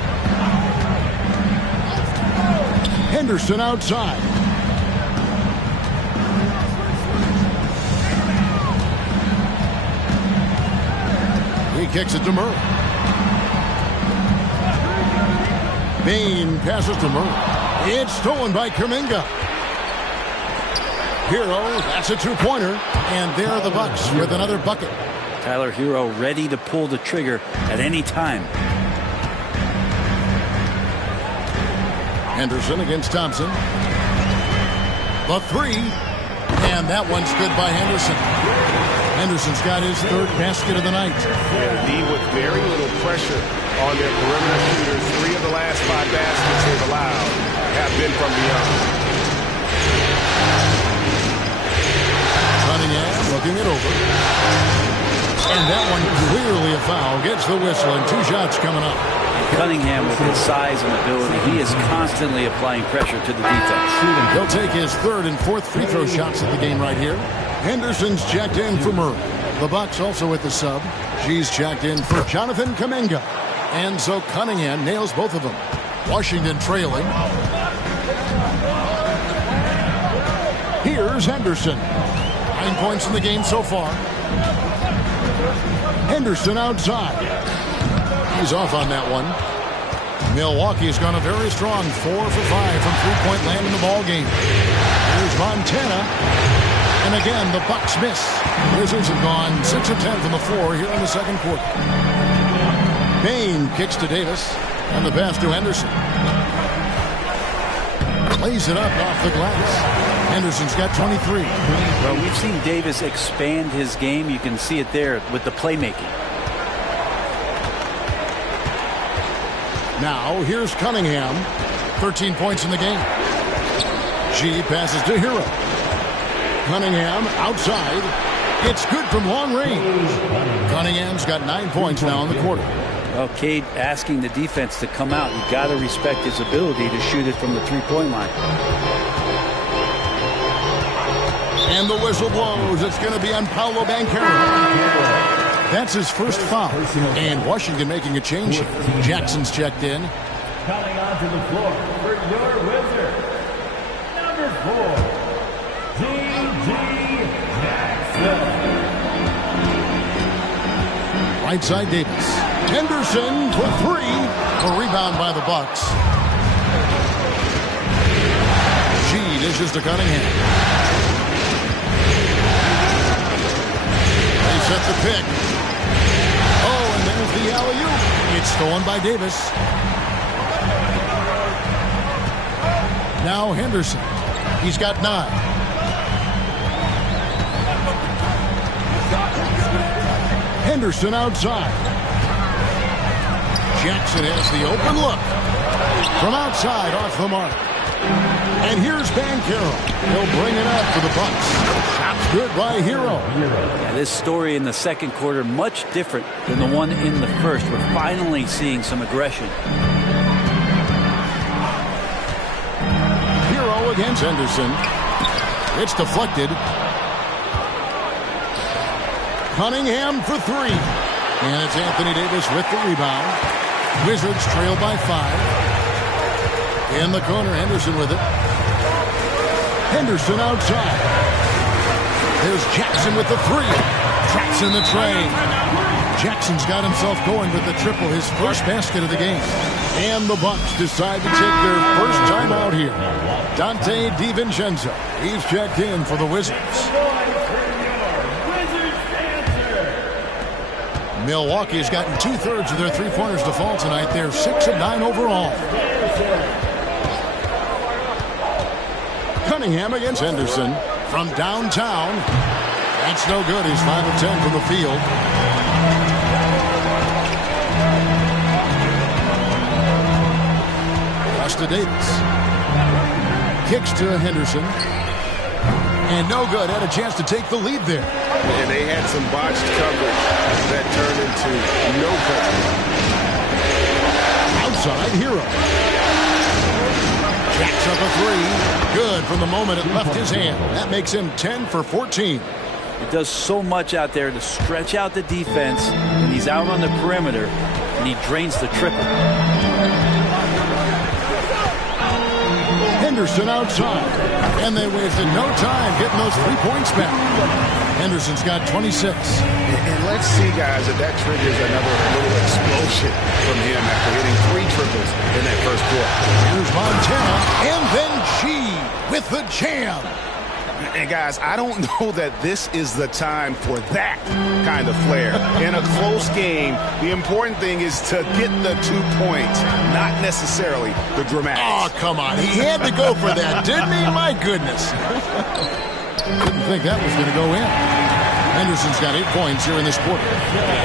Henderson outside. He kicks it to Murray. Bain passes to Murray. It's stolen by Kuminga. Hero, that's a two-pointer. And there are the Bucks with another bucket. Tyler Hero ready to pull the trigger at any time. Henderson against Thompson. The three. And that one's good by Henderson. Henderson's got his third basket of the night. Yeah, D with very little pressure on their perimeter shooters. 3 of the last 5 baskets they've allowed have been from beyond. Cunningham looking it over. And that one clearly a foul. Gets the whistle and 2 shots coming up. Cunningham with his size and ability, he is constantly applying pressure to the defense. He'll take his 3rd and 4th free throw shots of the game right here. Henderson's checked in for Murray. The Bucks also with the sub. She's checked in for Jonathan Kuminga. And so Cunningham nails both of them. Washington trailing. Here's Henderson. 9 points in the game so far. Henderson outside. He's off on that one. Milwaukee's gone a very strong 4 for 5 from three-point land in the ball game. Here's Montana. And again, the Bucks miss. Wizards have gone 6 of 10 from the floor here in the second quarter. Bain kicks to Davis. And the pass to Henderson. Lays it up off the glass. Henderson's got 23. Well, we've seen Davis expand his game. You can see it there with the playmaking. Now, here's Cunningham. 13 points in the game. G passes to Hero. Cunningham outside. It's good from long range. Cunningham's got 9 points now in the quarter. Well, Cade asking the defense to come out. You've got to respect his ability to shoot it from the three-point line. And the whistle blows. It's going to be on Paolo Banchero. That's his first foul. And Washington making a change. Jackson's checked in. Coming onto the floor for your Wizard, number 4, G.G. Jackson. Right side Davis. Henderson for 3. A rebound by the Bucks. G dishes to Cunningham. They set the pick. Oh, and there's the alley-oop. It's stolen by Davis. Now Henderson. He's got 9. Henderson outside. Jackson has the open look. From outside, off the mark. And here's Banchero. He'll bring it up for the Bucks. Shot's good by Hero. Yeah, this story in the second quarter, much different than the one in the first. We're finally seeing some aggression. Hero against Henderson. It's deflected. Cunningham for 3. And it's Anthony Davis with the rebound. Wizards trail by 5. In the corner, Henderson with it. Henderson outside. There's Jackson with the 3. Tracks in the tray. Jackson's got himself going with the triple, his first basket of the game. And the Bucks decide to take their first time out here. Dante DiVincenzo. He's checked in for the Wizards. Milwaukee has gotten 2/3 of their three-pointers to fall tonight. They're 6 of 9 overall. Cunningham against Henderson from downtown. That's no good. He's 5 of 10 from the field. Pass to Davis. Kicks to Henderson. And no good. Had a chance to take the lead there. And they had some botched coverage that turned into no coverage. Outside, Hero. Jacks up a three. Good from the moment it left his hand. That makes him 10 for 14. He does so much out there to stretch out the defense, and he's out on the perimeter, and he drains the triple. Henderson outside, and they wasted no time getting those 3 points back. Henderson's got 26. And let's see, guys, if that triggers another little explosion from him after hitting 3 triples in that first quarter. Here's Montana, and then G with the jam. And guys, I don't know that this is the time for that kind of flair. In a close game, the important thing is to get the 2 points, not necessarily the dramatics. Oh, come on. He had to go for that, didn't he? My goodness. Didn't think that was going to go in. Henderson's got 8 points here in this quarter.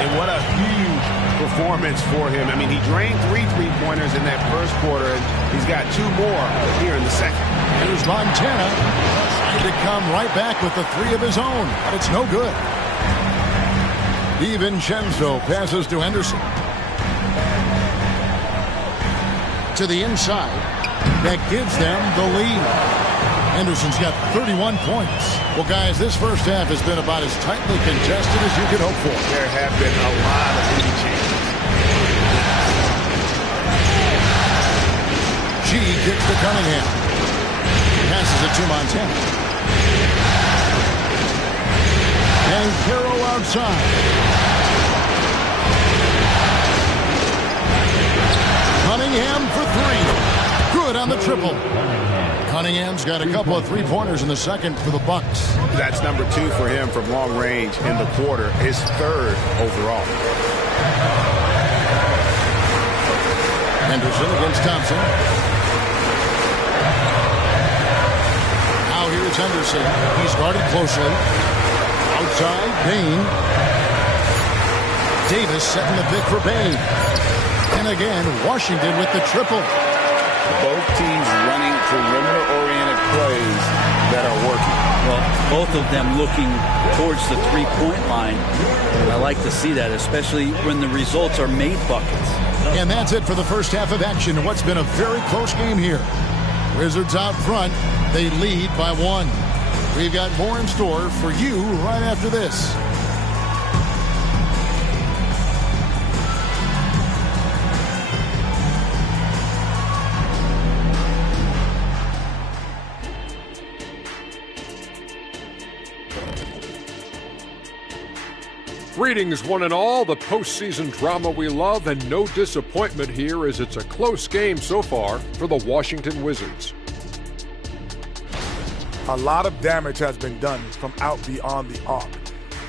And what a huge performance for him. I mean, he drained 3 3-pointers in that first quarter, and he's got 2 more here in the second. Here's Montana. To come right back with the 3 of his own, but it's no good. DiVincenzo passes to Henderson. To the inside. That gives them the lead. Henderson's got 31 points. Well, guys, this first half has been about as tightly contested as you could hope for. There have been a lot of lead changes. G kicks to Cunningham. Passes it to Montana. And Carroll outside. Cunningham for 3. Good on the triple. Cunningham's got a couple of 3-pointers in the second for the Bucks. That's number 2 for him from long range in the quarter. His 3rd overall. Henderson against Thompson. Now here's Henderson. He's guarded closely. Outside, Bain. Davis setting the pick for Bain. And again, Washington with the triple. Both teams running perimeter-oriented plays that are working. Well, both of them looking towards the 3-point line. And I like to see that, especially when the results are made buckets. And that's it for the first half of action in what's been a very close game here. Wizards out front. They lead by 1. We've got more in store for you right after this. Greetings, one and all. The postseason drama we love, and no disappointment here as it's a close game so far for the Washington Wizards. A lot of damage has been done from out beyond the arc.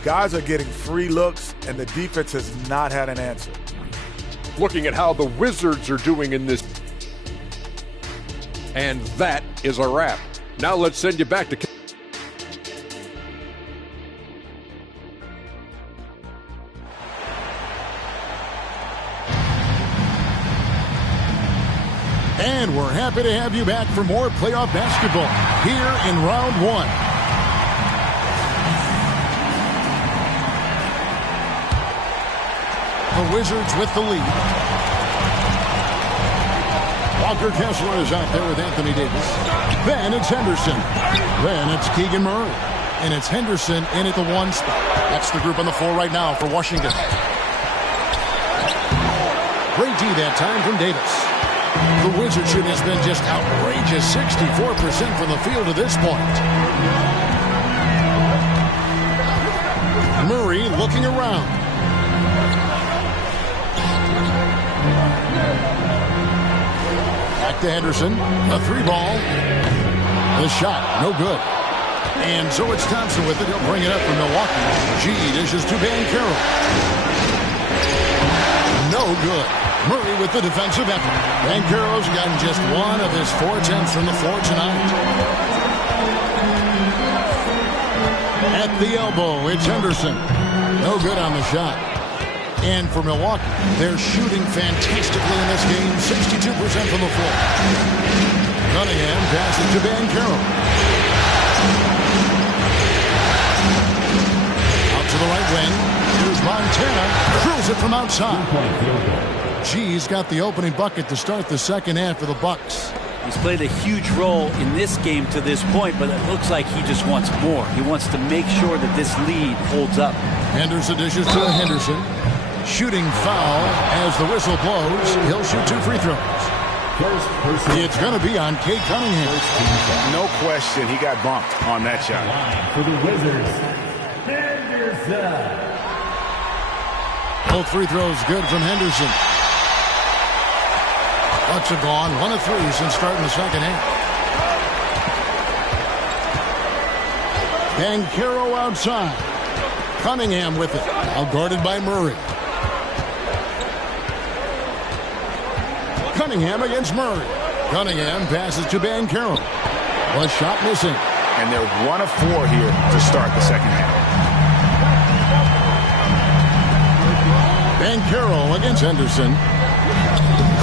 Guys are getting free looks, and the defense has not had an answer. Looking at how the Wizards are doing in this. And that is a wrap. Now let's send you back to... And we're happy to have you back for more playoff basketball here in round 1. The Wizards with the lead. Walker Kessler is out there with Anthony Davis. Then it's Henderson. Then it's Keegan Murray. And it's Henderson in at the 1 spot. That's the group on the floor right now for Washington. Great D that time from Davis. The Wizards shooting has been just outrageous, 64% from the field to this point. Murray looking around. Back to Henderson, a 3-ball. The shot, no good. And so it's Thompson with it. He'll bring it up for Milwaukee. G dishes to Van Carroll. No good. Murray with the defensive effort. Banchero's gotten just 1 of his 4 attempts from the floor tonight. At the elbow, it's Henderson. No good on the shot. And for Milwaukee, they're shooting fantastically in this game, 62% from the floor. Cunningham passes to Banchero. Out to the right wing. Here's Montana. Drills it from outside. G's got the opening bucket to start the second half for the Bucks. He's played a huge role in this game to this point, but it looks like he just wants more. He wants to make sure that this lead holds up. Henderson dishes to Henderson. Shooting foul as the whistle blows. He'll shoot 2 free throws. It's going to be on Cade Cunningham. No question, he got bumped on that shot. For the Wizards, Henderson. Both free throws good from Henderson. Bucks have gone 1 of 3 since starting the second half. Banchero outside. Cunningham with it. Now guarded by Murray. Cunningham against Murray. Cunningham passes to Banchero. Was shot missing. And they're 1 of 4 here to start the second half. Banchero against Henderson.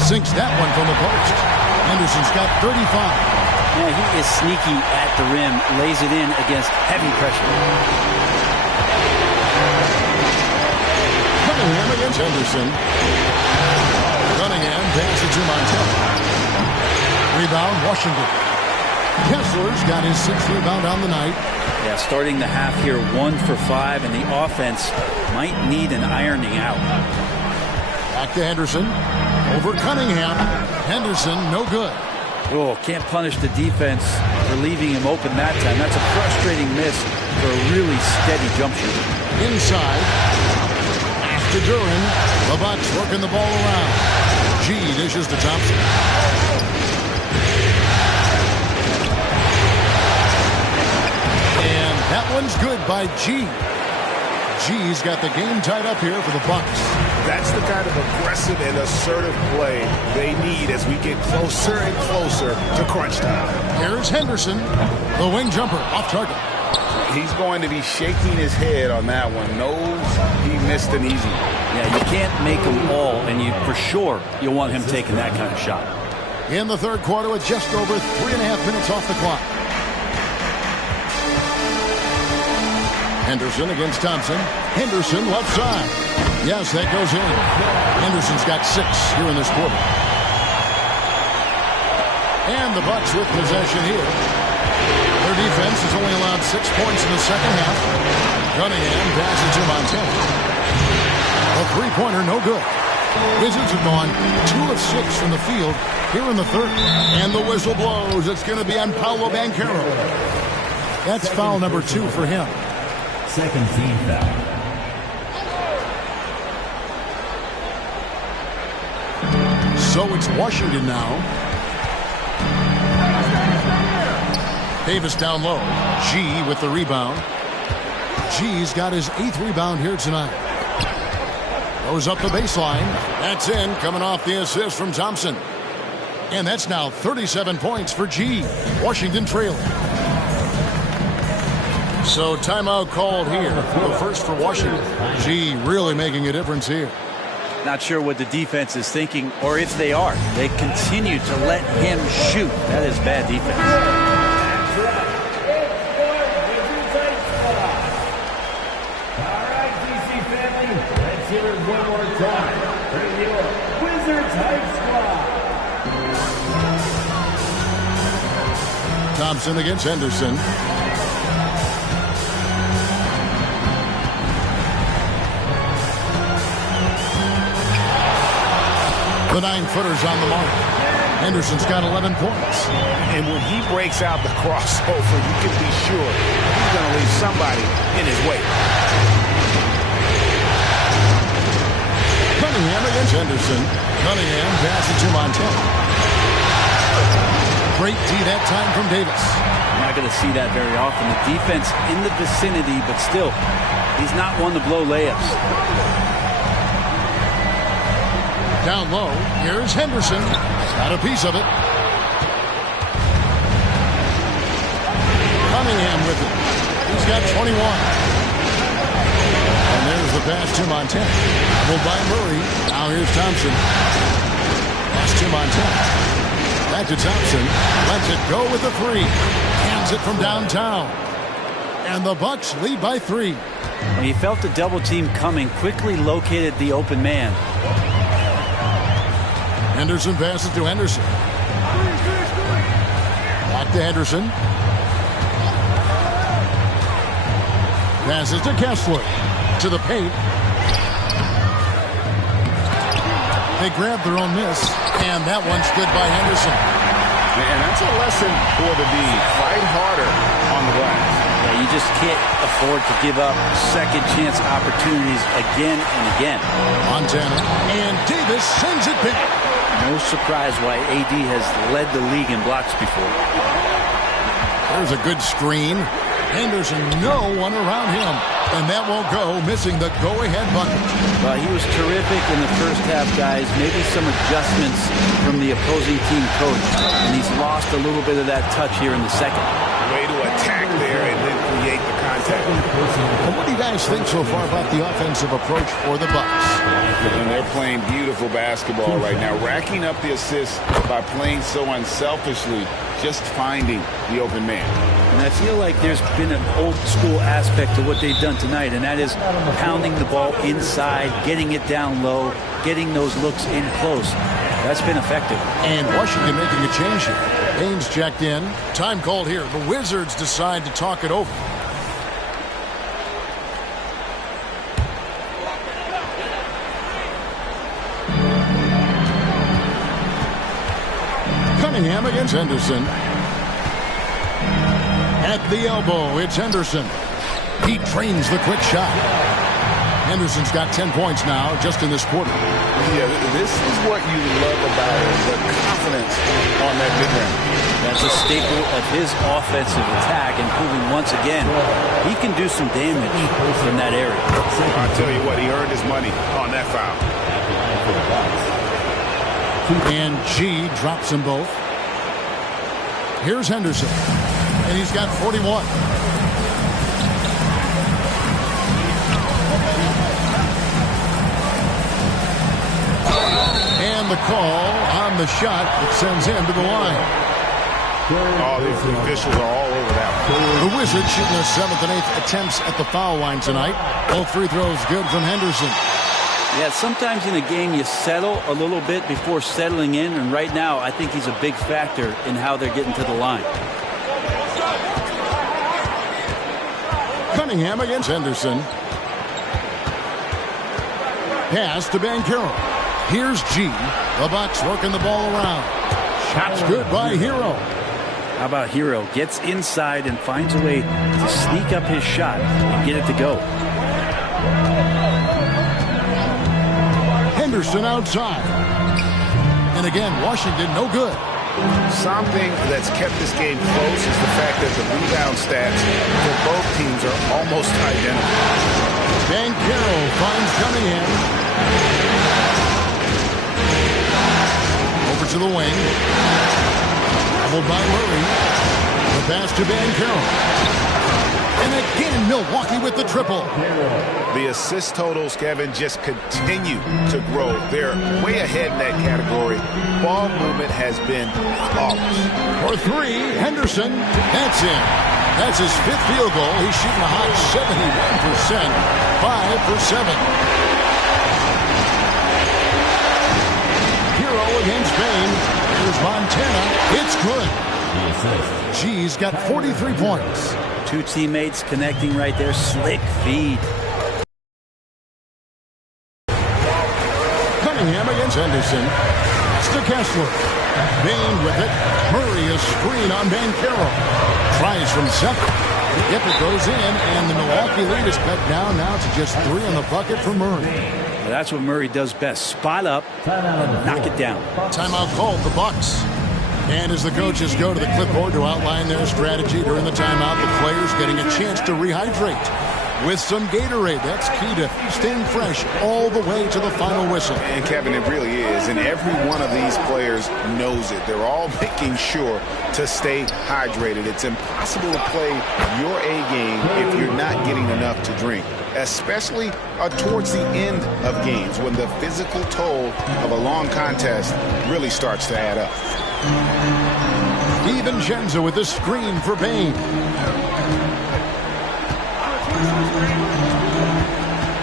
Sinks that one from the post. Henderson's got 35. Yeah, he is sneaky at the rim. Lays it in against heavy pressure. Cunningham against Henderson. Cunningham passes to Montana. Rebound, Washington. Kessler's got his 6th rebound on the night. Yeah, starting the half here 1 for 5, and the offense might need an ironing out. Back to Henderson. Over Cunningham. Henderson, no good. Oh, can't punish the defense for leaving him open that time. That's a frustrating miss for a really steady jump shooter. Inside. After Duran. The Bucks working the ball around. G dishes to Thompson. And that one's good by G. G's got the game tied up here for the Bucks. That's the kind of aggressive and assertive play they need as we get closer and closer to crunch time. Here's Henderson. The wing jumper off target. He's going to be shaking his head on that one. Knows he missed an easy one. Yeah, you can't make them all, and for sure you'll want him taking that kind of shot. In the third quarter with just over 3.5 minutes off the clock. Henderson against Thompson. Henderson left side. Yes, that goes in. Henderson's got 6 here in this quarter. And the Bucks with possession here. Their defense has only allowed 6 points in the second half. Cunningham passes to Montana. A three-pointer, no good. Wizards have gone 2 of 6 from the field here in the third. And the whistle blows. It's going to be on Paolo Banchero. That's foul number 2 for him. Second team foul. So it's Washington now. Davis down low. G with the rebound. G's got his 8th rebound here tonight. Goes up the baseline. That's in, coming off the assist from Thompson. And that's now 37 points for G. Washington trailing. So timeout called here. The first for Washington. G really making a difference here. Not sure what the defense is thinking, or if they are. They continue to let him shoot. That is bad defense. All right, DC family, let's hear it one more time for your Wizards Hype Squad. Thompson against Henderson. The 9-footer's on the mark. Henderson's got 11 points. And when he breaks out the crossover, you can be sure he's going to leave somebody in his way. Cunningham against Henderson. Cunningham passes to Montana. Great D that time from Davis. You're not going to see that very often. The defense in the vicinity, but still, he's not one to blow layups. Down low, here's Henderson. Got a piece of it. Cunningham with it. He's got 21. And there's the pass to Montana. Doubled by Murray. Now here's Thompson. Pass to Montana. Back to Thompson. Lets it go with the three. Hands it from downtown. And the Bucks lead by 3. When he felt the double team coming, quickly located the open man. Henderson passes to Henderson. Back to Henderson. Passes to Kessler. To the paint. They grab their own miss. And that one's good by Henderson. And that's a lesson for the D. Fight harder on the glass. Yeah, you just can't afford to give up second chance opportunities again and again. Montana. And Davis sends it back. No surprise why AD has led the league in blocks before. There's a good screen. Henderson, no one around him. And that won't go, missing the go-ahead bucket. Well, he was terrific in the first half, guys. Maybe some adjustments from the opposing team coach. And he's lost a little bit of that touch here in the second. Way to attack there and then create the contact. And what do you guys think so far about the offensive approach for the Bucks? And they're playing beautiful basketball right now, racking up the assists by playing so unselfishly, just finding the open man. And I feel like there's been an old school aspect to what they've done tonight, and that is pounding the ball inside, getting it down low, getting those looks in close. That's been effective. And Washington making a change here. Haynes checked in. Time called here. The Wizards decide to talk it over. Cunningham against Henderson. At the elbow, it's Henderson. He trains the quick shot. Henderson's got 10 points now just in this quarter. Yeah, this is what you love about him, the confidence on that mid-range. That's a staple of his offensive attack, and proving once again he can do some damage from that area. I'll tell you what, he earned his money on that foul. And G drops them both. Here's Henderson. And he's got 41. And the call on the shot that sends him to the line. Oh, the officials are all over that. The Wizards shooting their 7th and 8th attempts at the foul line tonight. Both free throws good from Henderson. Yeah, sometimes in a game you settle a little bit before settling in, and right now I think he's a big factor in how they're getting to the line. Cunningham against Henderson. Pass to Banchero. Here's G. The Bucks working the ball around. Shot's good by Hero. How about Hero? Gets inside and finds a way to sneak up his shot and get it to go. Henderson outside. And again, Washington no good. Something that's kept this game close is the fact that the rebound stats for both teams are almost identical. Banchero finds Cunningham. Over to the wing. Doubled by Murray. The pass to Banchero. And again, Milwaukee with the triple. The assist totals, Kevin, just continue to grow. They're way ahead in that category. Ball movement has been flawless. For 3, Henderson. That's in. That's his 5th field goal. He's shooting a hot 71%. 5 for 7. Hero against Bain. Here's Montana. It's good. G's got 43 points. Two teammates connecting right there. Slick feed. Cunningham against Henderson. It's to Kessler. Bain with it. Murray a screen on Banchero. Tries from 7. Yep, it goes in, and the Milwaukee lead is cut down now to just 3 on the bucket for Murray. Well, that's what Murray does best. Spot up and knock it down. Timeout called, the Bucks. And as the coaches go to the clipboard to outline their strategy during the timeout, the players getting a chance to rehydrate. with some Gatorade. That's key to staying fresh all the way to the final whistle. And Kevin, it really is. And every one of these players knows it. They're all making sure to stay hydrated. It's impossible to play your A game if you're not getting enough to drink, especially towards the end of games when the physical toll of a long contest really starts to add up. DiVincenzo with the screen for Bain.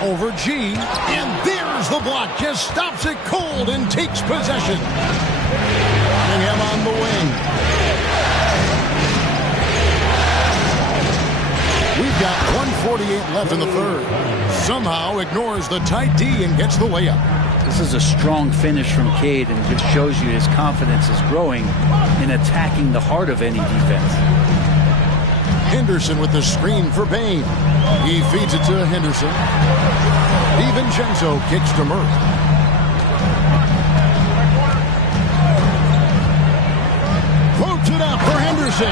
Over G, and there's the block. Just stops it cold and takes possession. Cunningham on the wing. We've got 1:48 left in the third. Somehow ignores the tight D and gets the layup. This is a strong finish from Cade and just shows you his confidence is growing in attacking the heart of any defense. Henderson with the screen for Bain. He feeds it to Henderson. DiVincenzo kicks to Murray. Floats it up for Henderson.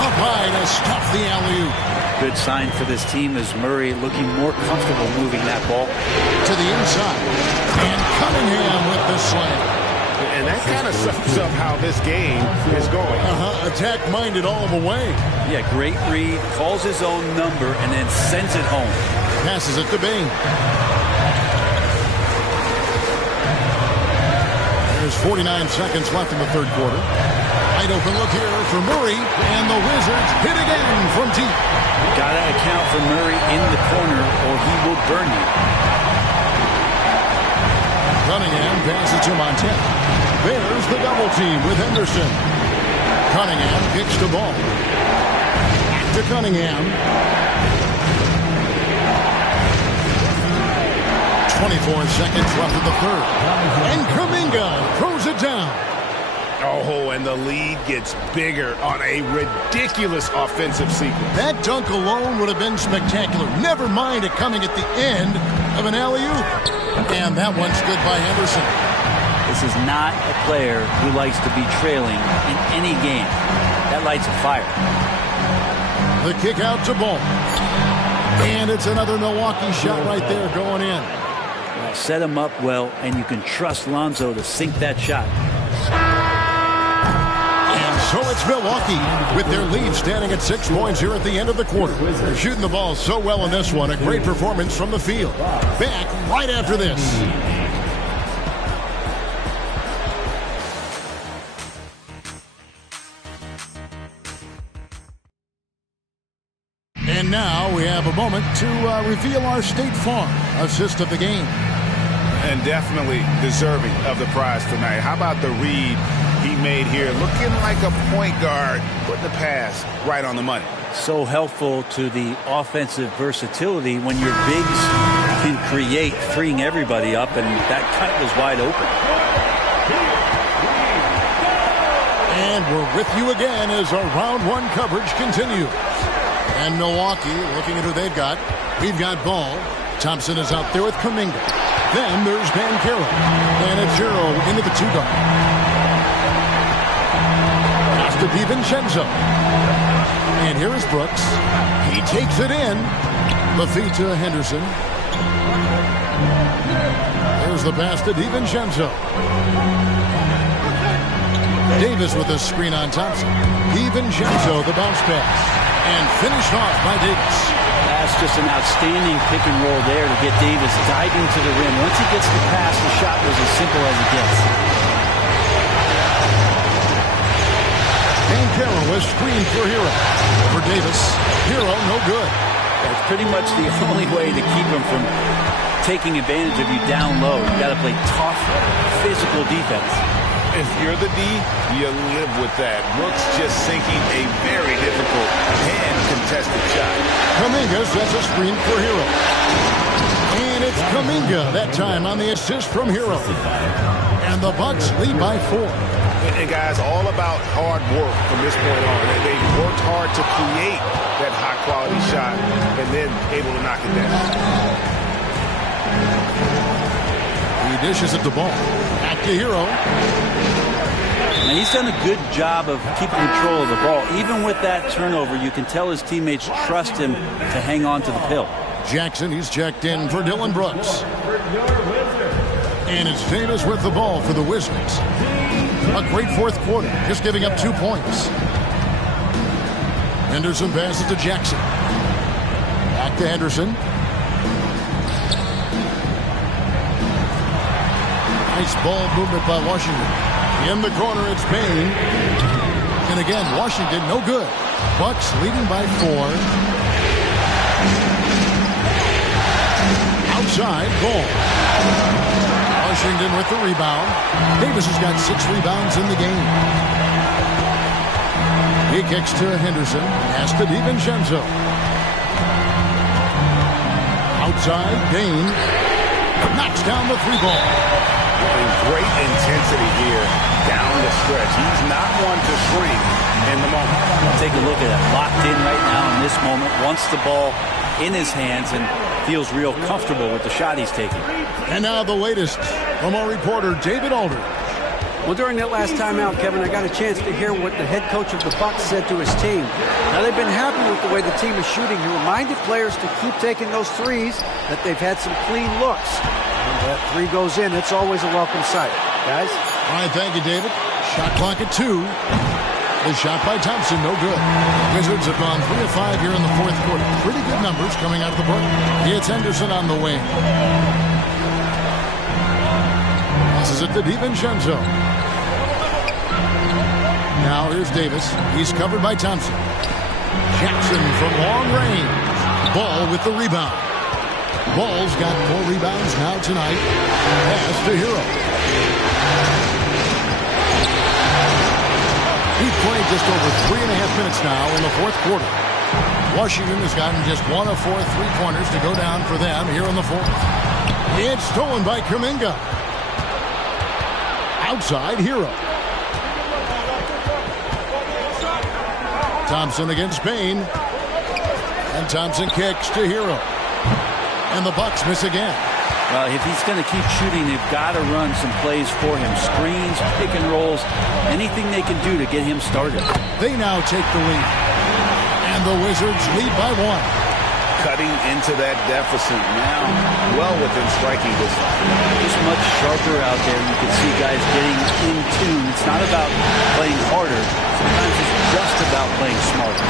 Up high to stop the alley-oop. Good sign for this team is Murray looking more comfortable moving that ball to the inside. And Cunningham with the slam. And that kind of sums up how this game is going. Attack-minded all the way. Yeah, great read. Calls his own number and then sends it home. Passes it to Bain. There's 49 seconds left in the third quarter. Wide open look here for Murray. And the Wizards hit again from deep. Gotta account for Murray in the corner or he will burn you. Cunningham passes to Montana. There's the double team with Henderson. Cunningham kicks the ball. Back to Cunningham. 24 seconds left in the third. And Kuminga throws it down. Oh, and the lead gets bigger on a ridiculous offensive sequence. That dunk alone would have been spectacular. Never mind it coming at the end of an alley-oop. And that one's good by Henderson. This is not a player who likes to be trailing in any game. That lights a fire. The kick out to Ball. And it's another Milwaukee shot right there going in. Well, set him up well, and you can trust Lonzo to sink that shot. So it's Milwaukee with their lead standing at 6 points here at the end of the quarter. They're shooting the ball so well in this one. A great performance from the field. Back right after this. And now we have a moment to reveal our State Farm assist of the game. And definitely deserving of the prize tonight. How about the read he made here? Looking like a point guard, putting the pass right on the money. So helpful to the offensive versatility when your bigs can create, freeing everybody up, and that cut was wide open. And we're with you again as our round one coverage continues. And Milwaukee, looking at who they've got, we've got Ball. Thompson is out there with Kuminga. Then there's Banchero. And it's Hero into the two-guard. Pass to DiVincenzo. And here is Brooks. He takes it in. The feed to Henderson. There's the pass to DiVincenzo. Davis with a screen on Thompson. DiVincenzo, the bounce pass. And finished off by Davis. That's just an outstanding pick and roll there to get Davis diving to the rim. Once he gets the pass, the shot was as simple as it gets. Banchero was screened for Hero. For Davis, Hero no good. That's pretty much the only way to keep him from taking advantage of you down low. You got to play tough, physical defense. If you're the D, you live with that. Brooks just sinking a very difficult hand-contested shot. Kuminga sets a screen for Hero. And it's Kuminga that time on the assist from Hero. And the Bucks lead by 4. And guys, all about hard work from this point on. They worked hard to create that high-quality shot and then able to knock it down. He dishes it the ball. Back to Hero. Now he's done a good job of keeping control of the ball. Even with that turnover, you can tell his teammates trust him to hang on to the pill. Jackson, he's checked in for Dylan Brooks. And it's Davis with the ball for the Wizards. A great fourth quarter, just giving up 2 points. Henderson passes to Jackson. Back to Henderson. Nice ball movement by Washington. In the corner, it's Payne. And again, Washington no good. Bucks leading by 4. Outside, Ball. Washington with the rebound. Davis has got 6 rebounds in the game. He kicks to Henderson. Pass to DiVincenzo. Outside, Dane knocks down the 3-ball. Great intensity here down the stretch. He's not one to shrink in the moment. Take a look at it. Locked in right now in this moment. Wants the ball in his hands and feels real comfortable with the shot he's taking. And now the latest from our reporter, David Alder. Well, during that last timeout, Kevin, I got a chance to hear what the head coach of the Bucks said to his team. Now, they've been happy with the way the team is shooting. He reminded players to keep taking those threes, that they've had some clean looks. When that 3 goes in, it's always a welcome sight. Guys? All right, thank you, David. Shot clock at 2. The shot by Thompson, no good. Wizards have gone 3 of 5 here in the fourth quarter. Pretty good numbers coming out of the break. It's Henderson on the wing. Passes it to DiVincenzo. Now here's Davis. He's covered by Thompson. Jackson from long range. Ball with the rebound. Ball's got 4 rebounds now tonight. Pass to Hero. He played just over 3.5 minutes now in the fourth quarter. Washington has gotten just 1 of 4 3-pointers to go down for them here in the fourth. It's stolen by Kuminga. Outside, Hero. Thompson against Payne. And Thompson kicks to Hero. And the Bucks miss again. Well, if he's going to keep shooting, they've got to run some plays for him. Screens, pick and rolls, anything they can do to get him started. They now take the lead. And the Wizards lead by 1. Cutting into that deficit now, well within striking distance. Just much sharper out there. You can see guys getting in tune. It's not about playing harder. Sometimes it's just about playing smarter.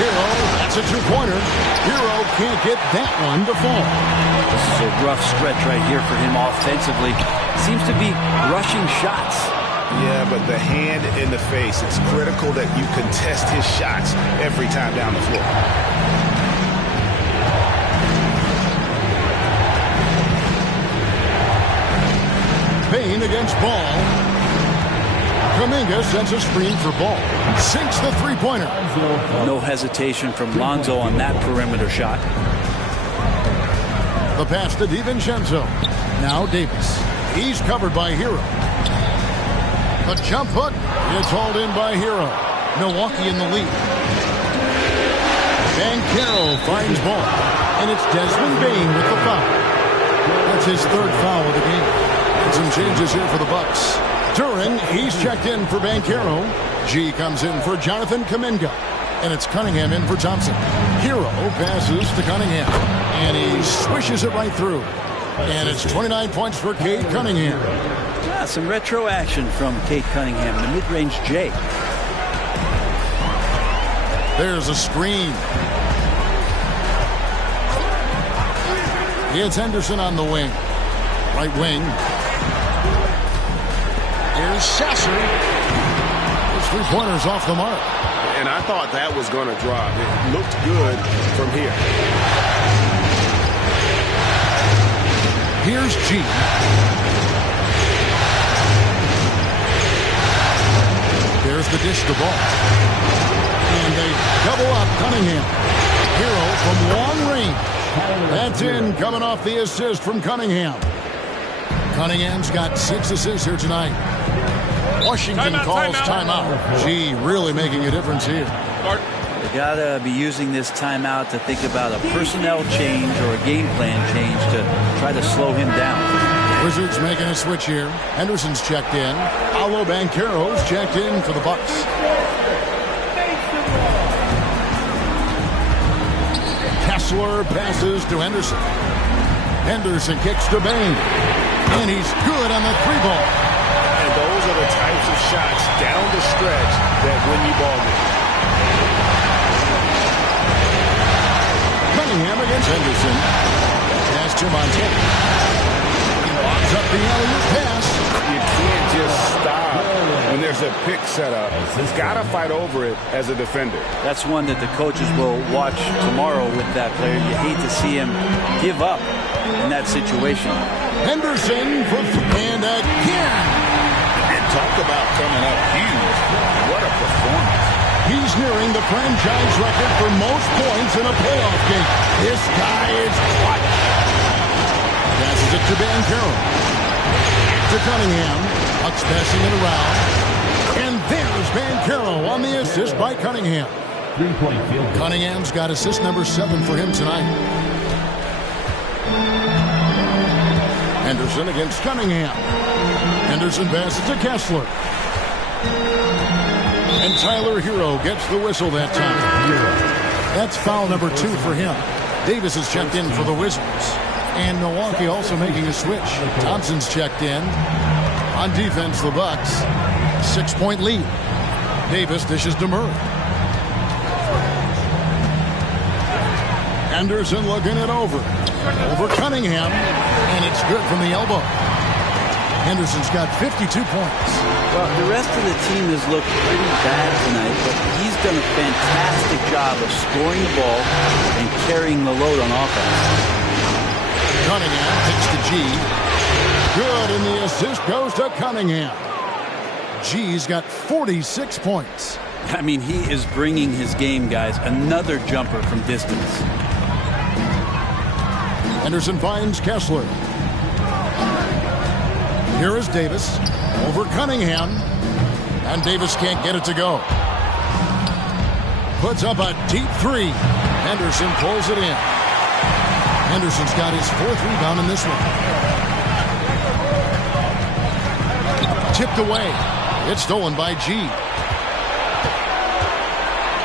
Hero, that's a 2-pointer. Hero can't get that one to fall. This is a rough stretch right here for him offensively. Seems to be rushing shots. Yeah, but the hand in the face, it's critical that you contest his shots every time down the floor. Payne against Ball. Kuminga sends a screen for Ball. Sinks the 3-pointer. No hesitation from Lonzo on that perimeter shot. The pass to DiVincenzo. Now Davis. He's covered by Hero. The jump hook. It's hauled in by Hero. Milwaukee in the lead. Banchero finds Ball. And it's Desmond Bane with the foul. That's his 3rd foul of the game. Some changes here for the Bucks. Duran, he's checked in for Banchero. G comes in for Jonathan Kuminga. And it's Cunningham in for Thompson. Hero passes to Cunningham. And he swishes it right through. And it's 29 points for Cade Cunningham. Yeah, some retro action from Cade Cunningham, the mid-range J. There's a screen. It's Henderson on the wing. Right wing. Here's Sasser. His 3-pointers off the mark. And I thought that was going to drop. It looked good from here. Here's G. There's the dish to Ball. And they double up Cunningham. Hero from long range. That's in, coming off the assist from Cunningham. Cunningham's got 6 assists here tonight. Washington calls timeout. Gee, really making a difference here. They got to be using this timeout to think about a personnel change or a game plan change to try to slow him down. Wizards making a switch here. Henderson's checked in. Paolo Banchero's checked in for the Bucks. Kessler passes to Henderson. Henderson kicks to Bain. And he's good on the 3-ball. And those are the types of shots down the stretch that win you ball games. Cunningham against Henderson. Pass to Montana. He lobs up the alley-oop pass. You can't just stop when there's a pick set up. He's got to fight over it as a defender. That's one that the coaches will watch tomorrow with that player. You hate to see him give up in that situation. Henderson for and again. And talk about coming up huge. What a performance. He's nearing the franchise record for most points in a playoff game. This guy is clutch. Passes it to Van Carroll. To Cunningham. Bucks passing it around. And there's Van Carroll on the assist by Cunningham. 3-point field goal. Cunningham's got assist number 7 for him tonight. Henderson against Cunningham. Henderson passes to Kessler. And Tyler Hero gets the whistle that time. That's foul number 2 for him. Davis is checked in for the Wizards. And Milwaukee also making a switch. Thompson's checked in. On defense, the Bucks. 6-point lead. Davis dishes to Murray. Henderson looking it over. Over Cunningham. And it's good from the elbow. Henderson's got 52 points. Well, the rest of the team has looked pretty bad tonight, but he's done a fantastic job of scoring the ball and carrying the load on offense. Cunningham picks to G. Good, and the assist goes to Cunningham. G's got 46 points. I mean, he is bringing his game, guys. Another jumper from distance. Henderson finds Kessler. Here is Davis over Cunningham. And Davis can't get it to go. Puts up a deep 3. Henderson pulls it in. Henderson's got his 4th rebound in this one. Tipped away. It's stolen by G.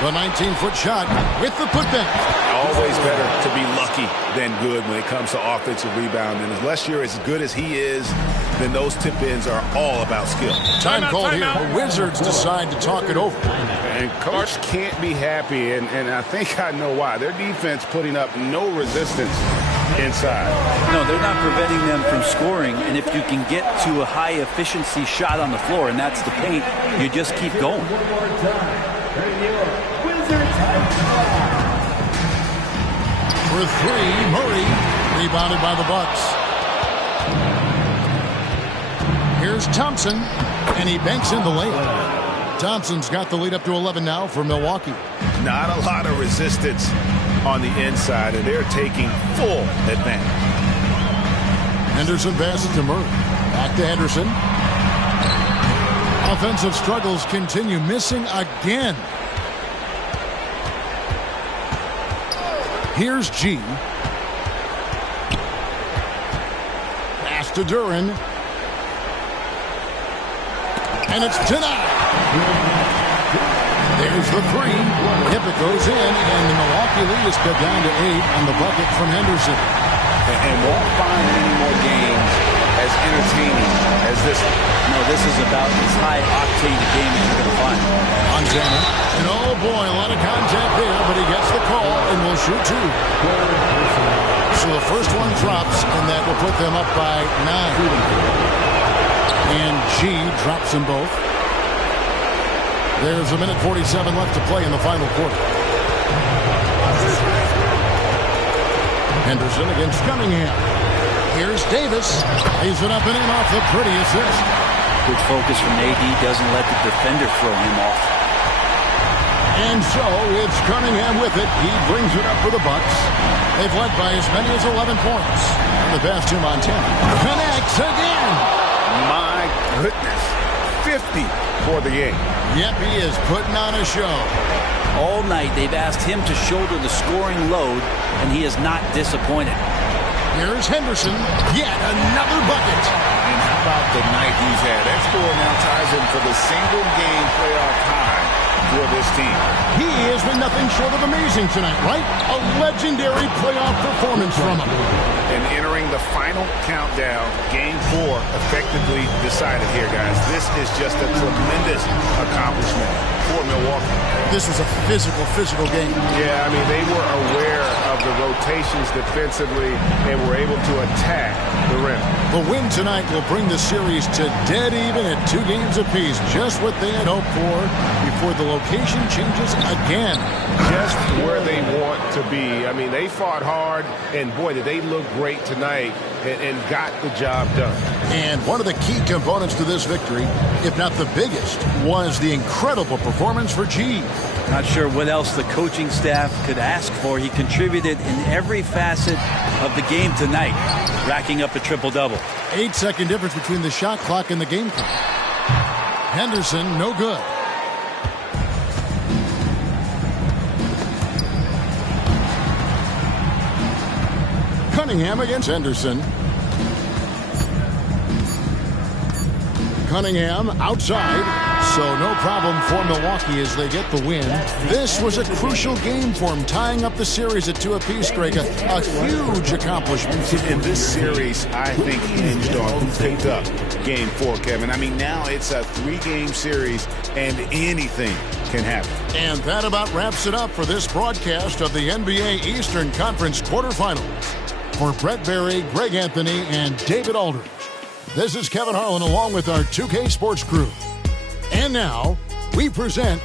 The 19-foot shot with the putback. Always better to be lucky than good when it comes to offensive rebound. And unless you're as good as he is, then those tip-ins are all about skill. Time called here. The Wizards decide to talk it over. And coach can't be happy, and I think I know why. Their defense putting up no resistance inside. No, they're not preventing them from scoring, and if you can get to a high-efficiency shot on the floor, and that's the paint, you just keep going. One more time. Bring your Wizards high. For 3, Murray, rebounded by the Bucks. Here's Thompson, and he banks in the layup. Thompson's got the lead up to 11 now for Milwaukee. Not a lot of resistance on the inside, and they're taking full advantage. Henderson passes to Murray. Back to Henderson. Offensive struggles continue, missing again. Here's G. Pass to Duran. And it's denied. There's the 3. If it goes in, and the Milwaukee lead is cut down to 8 on the bucket from Henderson. And won't find many more games as entertaining as this one. No, this is about as high-octane a game as you're going to find. Montana. And oh boy, a lot of contact there, but he gets the call and will shoot 2. So the first one drops, and that will put them up by 9. And G drops them both. There's 1:47 left to play in the final quarter. Henderson against Cunningham. Here's Davis. Lays it up and in off the pretty assist. Good focus from AD. Doesn't let the defender throw him off. And so it's Cunningham with it. He brings it up for the Bucks. They've led by as many as 11 points. And the pass to Montana. Connects again. My goodness. 50 for the game. Yep, he is putting on a show. All night they've asked him to shoulder the scoring load, and he is not disappointed. Here's Henderson. Yet another bucket. And how about the night he's had? That score now ties him for the single-game playoff high for this team. He has been nothing short of amazing tonight, right? A legendary playoff performance from him. And entering the final countdown, Game 4 effectively decided here, guys. This is just a tremendous accomplishment for Milwaukee. This was a physical game. Yeah, I mean, they were aware of the rotations defensively and were able to attack the rim. The win tonight will bring the series to dead even at 2 games apiece, just what they had hoped for before the location changes again. Just where they want to be. I mean, they fought hard, and boy, did they look great tonight and got the job done. And one of the key components to this victory, if not the biggest, was the incredible performance for G. Not sure what else the coaching staff could ask for. He contributed in every facet of the game tonight, racking up a triple-double. 8-second difference between the shot clock and the game clock. Henderson, no good. Cunningham against Henderson. Cunningham outside, so no problem for Milwaukee as they get the win. This was a crucial game for them, tying up the series at 2 apiece, Greg. A huge accomplishment. In this series, I think hinged on who picked up Game 4, Kevin. I mean, now it's a 3-game series, and anything can happen. And that about wraps it up for this broadcast of the NBA Eastern Conference quarterfinals. For Brett Berry, Greg Anthony, and David Aldridge, this is Kevin Harlan along with our 2K Sports crew. And now, we present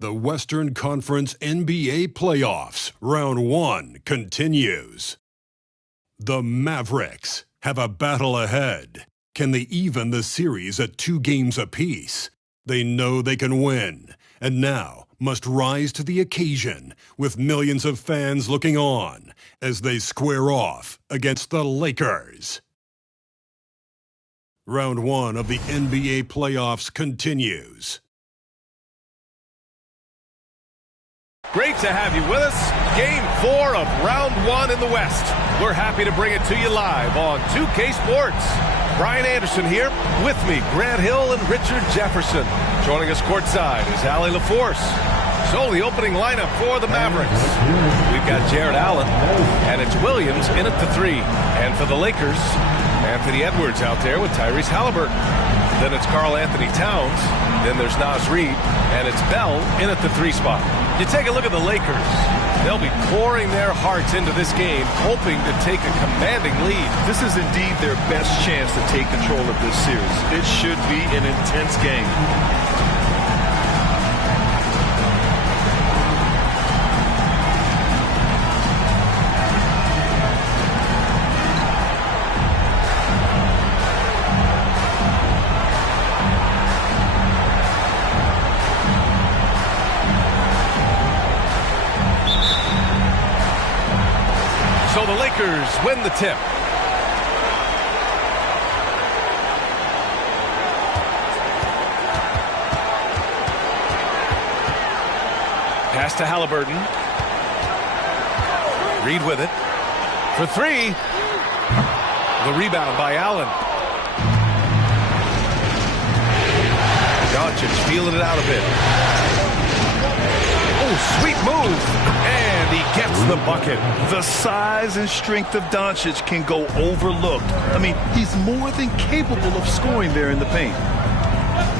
The Western Conference NBA Playoffs, Round 1 continues. The Mavericks have a battle ahead. Can they even the series at 2 games apiece? They know they can win, and now must rise to the occasion with millions of fans looking on as they square off against the Lakers. Round 1 of the NBA Playoffs continues. Great to have you with us. Game 4 of Round 1 in the West. We're happy to bring it to you live on 2K Sports. Brian Anderson here. With me, Grant Hill and Richard Jefferson. Joining us courtside is Allie LaForce. So the opening lineup for the Mavericks. We've got Jared Allen, and it's Williams in at the 3. And for the Lakers, Anthony Edwards out there with Tyrese Halliburton. Then it's Karl Anthony Towns. Then there's Naz Reid, and it's Bell in at the 3 spot. You take a look at the Lakers. They'll be pouring their hearts into this game, hoping to take a commanding lead. This is indeed their best chance to take control of this series. It should be an intense game. So the Lakers win the tip. Pass to Halliburton. Reid with it. For 3. The rebound by Allen. Doncic feeling it out a bit. Oh, sweet move. And And he gets the bucket. The size and strength of Doncic can go overlooked. I mean, he's more than capable of scoring there in the paint.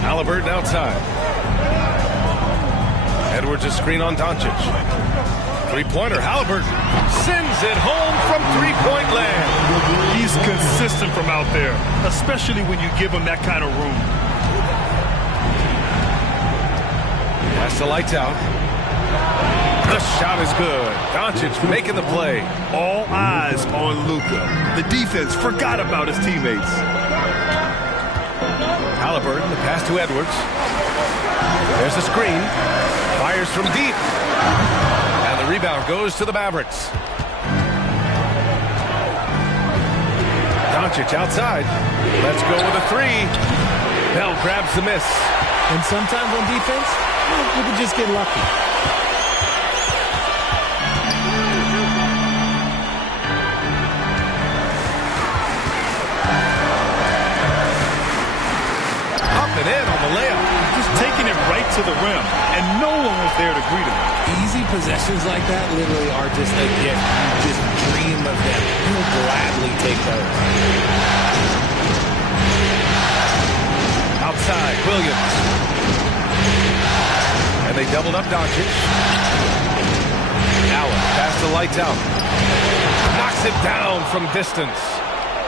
Halliburton outside. Edwards a screen on Doncic. Three-pointer, Halliburton sends it home from three-point land. He's consistent from out there, especially when you give him that kind of room. That's the lights out. The shot is good. Doncic making the play. All eyes on Luka. The defense forgot about his teammates. Halliburton, the pass to Edwards. There's a screen. Fires from deep. And the rebound goes to the Mavericks. Doncic outside. Let's go with a three. Bell grabs the miss. And sometimes on defense, you can just get lucky. Up and in on the layup. Just taking it right to the rim, and no one was there to greet him. Easy possessions like that literally are just a gift. You just dream of them. He'll gladly take those. Outside, Williams. And they doubled up Doncic. Allen pass the lights out. Knocks it down from distance.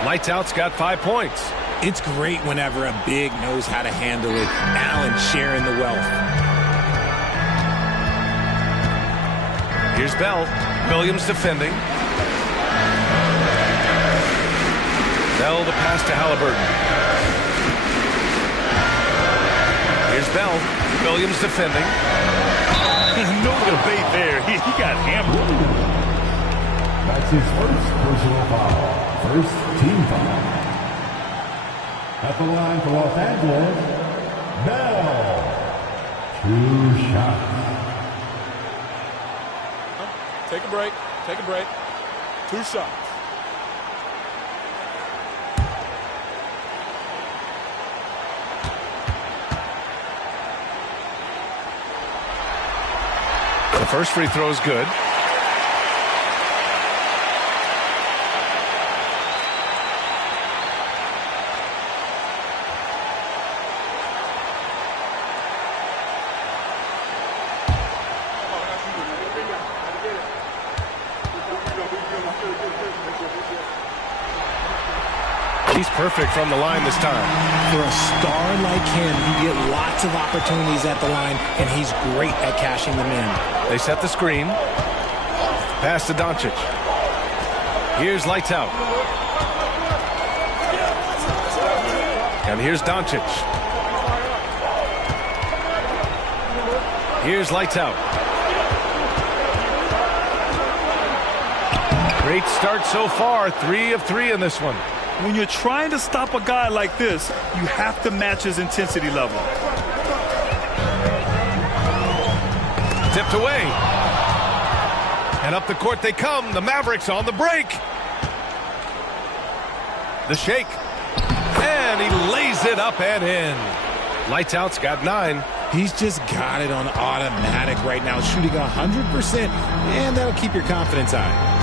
Lights out's got 5 points. It's great whenever a big knows how to handle it. Allen sharing the wealth. Here's Bell. Williams defending. Bell the pass to Halliburton. Here's Bell. Williams defending. No debate there. He got hammered. That's his first personal foul. First team foul. At the line for Los Angeles, Bell. 2 shots. Take a break. Take a break. 2 shots. The first free throw is good. He's perfect from the line this time. For a star like him, you get lots of opportunities at the line, and he's great at cashing them in. They set the screen. Pass to Doncic. Here's lights out. And here's Doncic. Here's lights out. Great start so far. 3 of 3 in this one. When you're trying to stop a guy like this, you have to match his intensity level. Tipped away. And up the court they come. The Mavericks on the break. The shake. And he lays it up and in. Lights out's got 9. He's just got it on automatic right now, shooting 100%, and that'll keep your confidence high.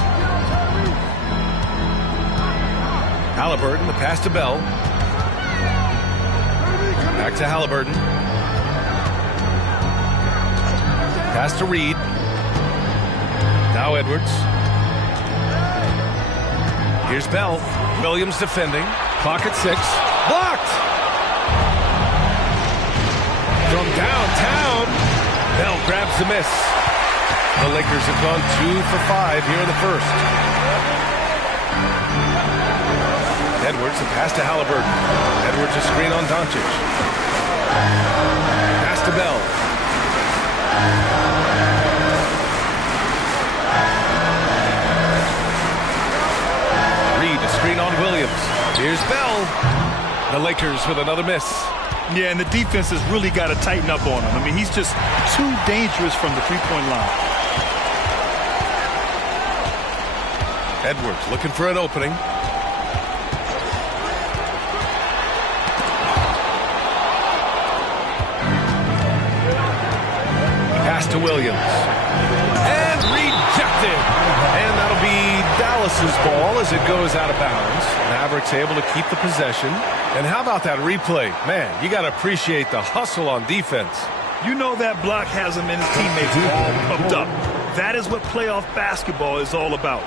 Halliburton, the pass to Bell. Back to Halliburton. Pass to Reed. Now Edwards. Here's Bell. Williams defending. Clock at 6. Blocked! From downtown, Bell grabs the miss. The Lakers have gone 2 for 5 here in the first. Edwards, a pass to Halliburton. Edwards, a screen on Doncic. Pass to Bell. Reed, a screen on Williams. Here's Bell. The Lakers with another miss. Yeah, and the defense has really got to tighten up on him. I mean, he's just too dangerous from the three-point line. Edwards looking for an opening. Pass to Williams. And and rejected. And that'll be Dallas's ball as it goes out of bounds. Mavericks able to keep the possession. And how about that replay? Man, you got to appreciate the hustle on defense. You know that block has him and his teammates all pumped up. That is what playoff basketball is all about.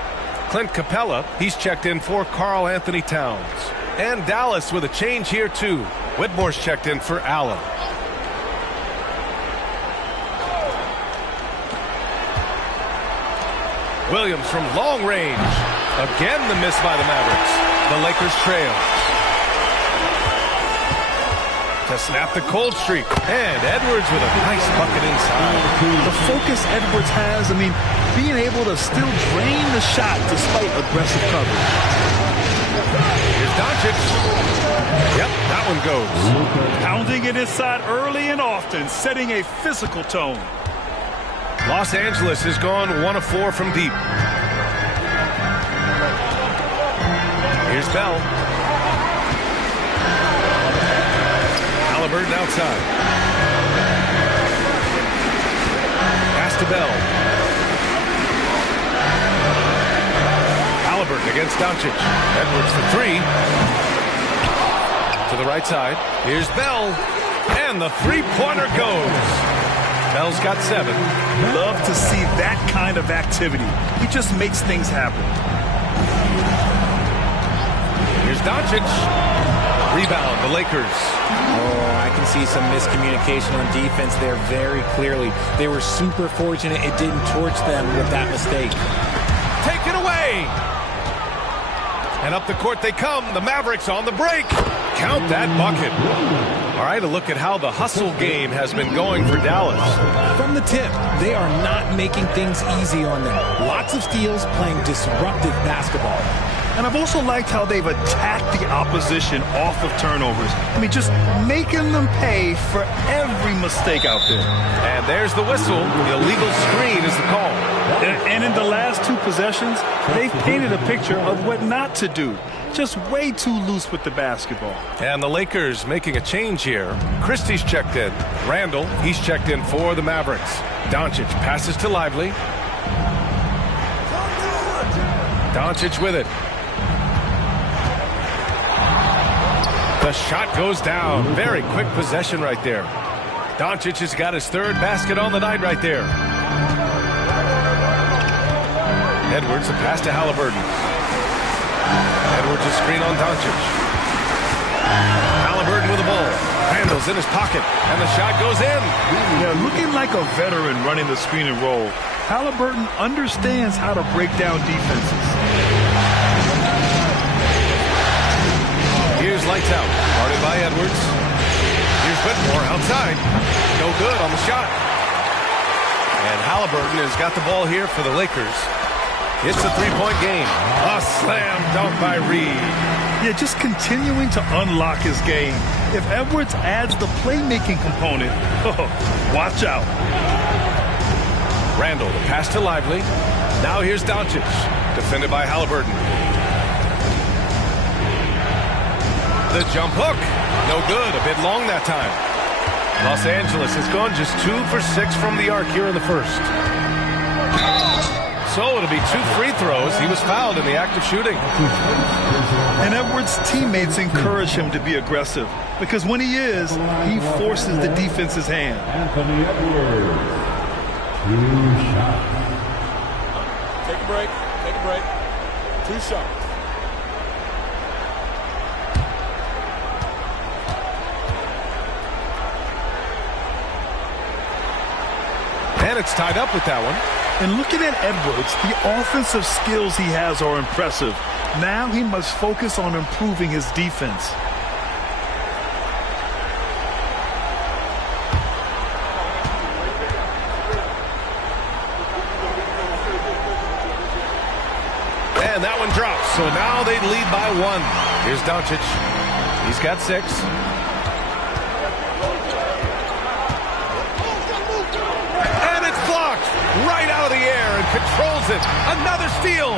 Clint Capella, he's checked in for Karl Anthony Towns. And Dallas with a change here too. Whitmore's checked in for Allen. Williams from long range. Again the miss by the Mavericks. The Lakers trail. To snap the cold streak. And Edwards with a nice bucket inside. The focus Edwards has, being able to still drain the shot despite aggressive coverage. Here's Doncic. Yep, that one goes. Pounding it inside early and often, setting a physical tone. Los Angeles has gone 1 of 4 from deep. Here's Bell. Halliburton outside. Pass to Bell. Halliburton against Doncic. Edwards the 3. To the right side. Here's Bell. And the three-pointer goes. Bell's got 7. Love to see that kind of activity. He just makes things happen. Here's Doncic. Rebound, the Lakers. Oh, I can see some miscommunication on defense there very clearly. They were super fortunate it didn't torch them with that mistake. Take it away. And up the court they come. The Mavericks on the break. Count that bucket. All right, a look at how the hustle game has been going for Dallas. From the tip, they are not making things easy on them. Lots of steals, playing disruptive basketball. And I've also liked how they've attacked the opposition off of turnovers. Just making them pay for every mistake out there. And there's the whistle. The illegal screen is the call. And in the last 2 possessions, they've painted a picture of what not to do. Just way too loose with the basketball. And the Lakers making a change here. Christie's checked in. Randall, he's checked in for the Mavericks. Doncic passes to Lively. Doncic with it. The shot goes down. Very quick possession right there. Doncic has got his 3rd basket on the night right there. Edwards, a pass to Halliburton. Edwards a screen on Doncic. Halliburton with the ball. Randall's in his pocket, and the shot goes in. Yeah, looking like a veteran running the screen and roll. Halliburton understands how to break down defenses. Here's lights out. Guarded by Edwards. Here's Whitmore outside. No good on the shot. And Halliburton has got the ball here for the Lakers. It's a 3-point game. A slam dunk by Reed. Yeah, just continuing to unlock his game. If Edwards adds the playmaking component, watch out. Randall, the pass to Lively. Now here's Doncic. Defended by Halliburton. The jump hook. No good. A bit long that time. Los Angeles has gone just 2 for 6 from the arc here in the first. So it'll be 2 free throws. He was fouled in the act of shooting. And Edwards' teammates encourage him to be aggressive because when he is, he forces the defense's hand. Anthony Edwards, 2 shots. Take a break. Take a break. 2 shots. And it's tied up with that one. And looking at Edwards, the offensive skills he has are impressive. Now he must focus on improving his defense. And that one drops. So now they lead by 1. Here's Doncic. He's got 6. Right out of the air and controls it. Another steal.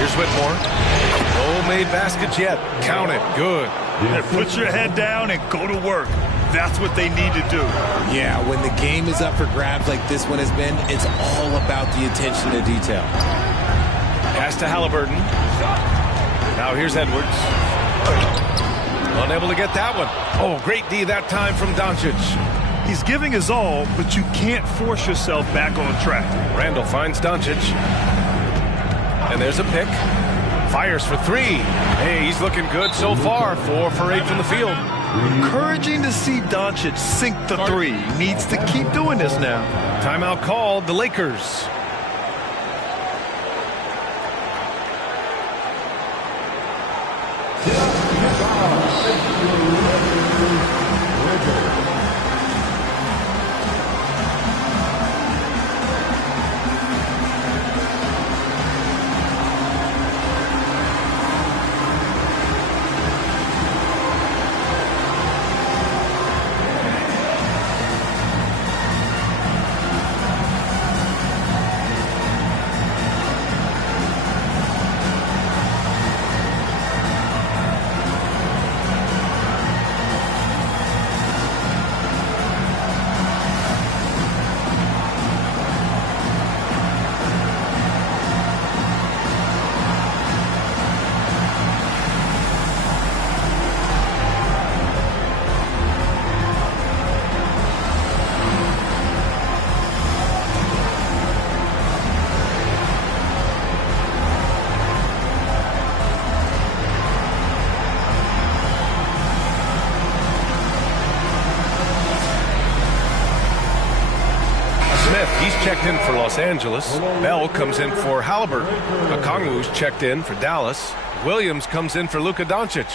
Here's Whitmore. No made baskets yet. Count it. Good. Yeah, put your head down and go to work. That's what they need to do. Yeah, when the game is up for grabs like this one has been, it's all about the attention to detail. Pass to Halliburton. Now here's Edwards. Unable to get that one. Oh, great D that time from Doncic. He's giving his all, but you can't force yourself back on track. Randall finds Doncic. And there's a pick. Fires for three. Hey, he's looking good so far. 4 for 8 from the field. Encouraging to see Doncic sink the three. He needs to keep doing this now. Timeout called, the Lakers. He's checked in for Los Angeles. Bell comes in for Halliburton. Okongwu's checked in for Dallas. Williams comes in for Luka Doncic.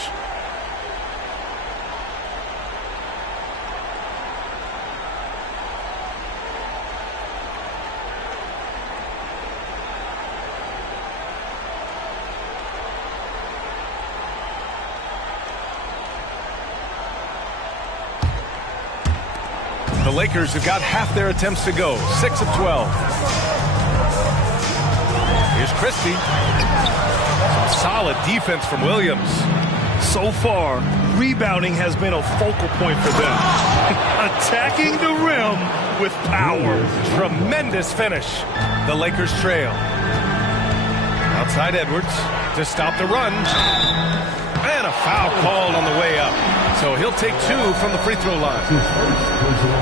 The Lakers have got half their attempts to go. 6 of 12. Here's Christie. Some solid defense from Williams. So far, rebounding has been a focal point for them. Attacking the rim with power. Tremendous finish. The Lakers trail. Outside Edwards to stop the run. And a foul called on the way up. So he'll take 2 from the free throw line.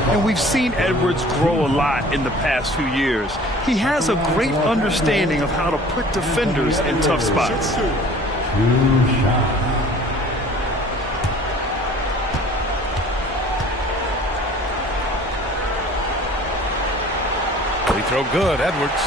And we've seen Edwards grow a lot in the past few years. He has a great understanding of how to put defenders in tough spots. Free throw good, Edwards.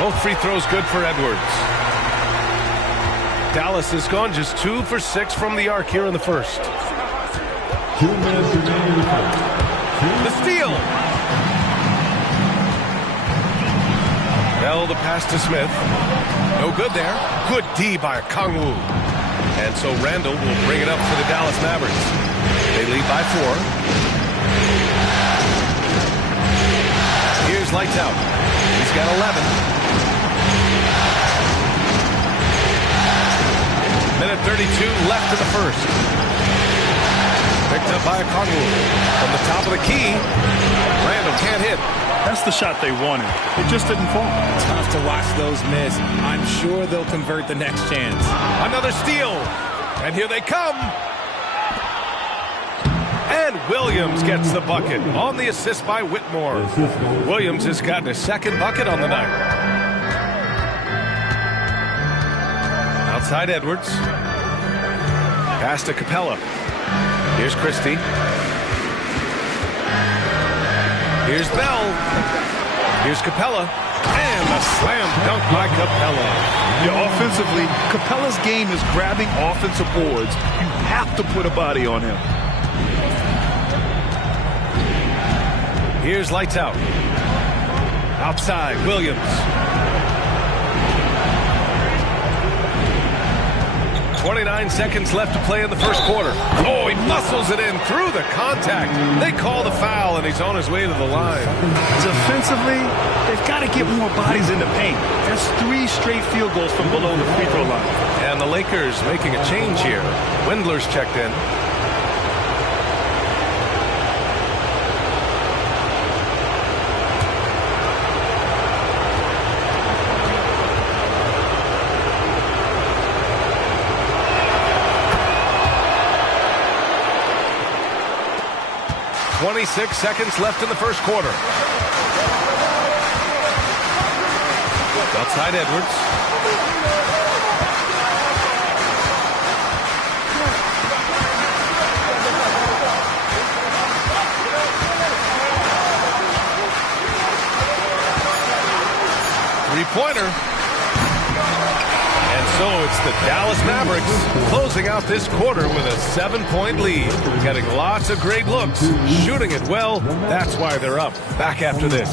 Both free throws good for Edwards. Dallas has gone just 2 for 6 from the arc here in the first. 2 minutes remaining. The steal. Bell the pass to Smith. No good there. Good D by Okongwu. And so Randall will bring it up for the Dallas Mavericks. They lead by 4. Here's lights out. He's got 11. Minute 32 left in the first. Picked up by Okongwu. From the top of the key, Randall can't hit. That's the shot they wanted. It just didn't fall. Tough to watch those miss. I'm sure they'll convert the next chance. Another steal. And here they come. And Williams gets the bucket on the assist by Whitmore. Williams has gotten his second bucket on the night. Outside Edwards. Pass to Capella. Here's Christie. Here's Bell. Here's Capella. And a slam dunk by Capella. Yeah, offensively, Capella's game is grabbing offensive boards. You have to put a body on him. Here's lights out. Outside, Williams. 29 seconds left to play in the first quarter. Oh, he muscles it in through the contact. They call the foul, and he's on his way to the line. Defensively, they've got to get more bodies in the paint. That's 3 straight field goals from below the free throw line. And the Lakers making a change here. Windler's checked in. .26 seconds left in the first quarter. Outside Edwards. Three-pointer. And so it's the Dallas Mavericks closing out this quarter with a 7-point lead. Getting lots of great looks, shooting it well. That's why they're up. Back after this.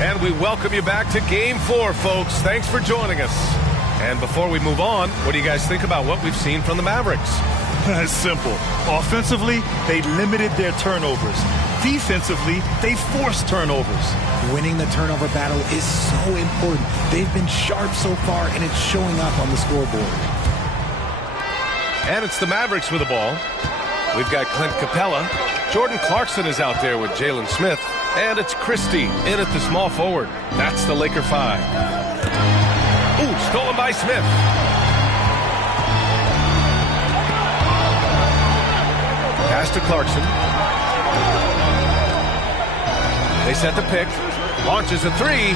And we welcome you back to Game 4, folks. Thanks for joining us. And before we move on, what do you guys think about what we've seen from the Mavericks? It's simple. Offensively, they limited their turnovers. Defensively, they forced turnovers. Winning the turnover battle is so important. They've been sharp so far, and it's showing up on the scoreboard. And it's the Mavericks with the ball. We've got Clint Capella. Jordan Clarkson is out there with Jalen Smith. And it's Christie in at the small forward. That's the Laker 5. Ooh, stolen by Smith. Pass to Clarkson. They set the pick. Launches a 3.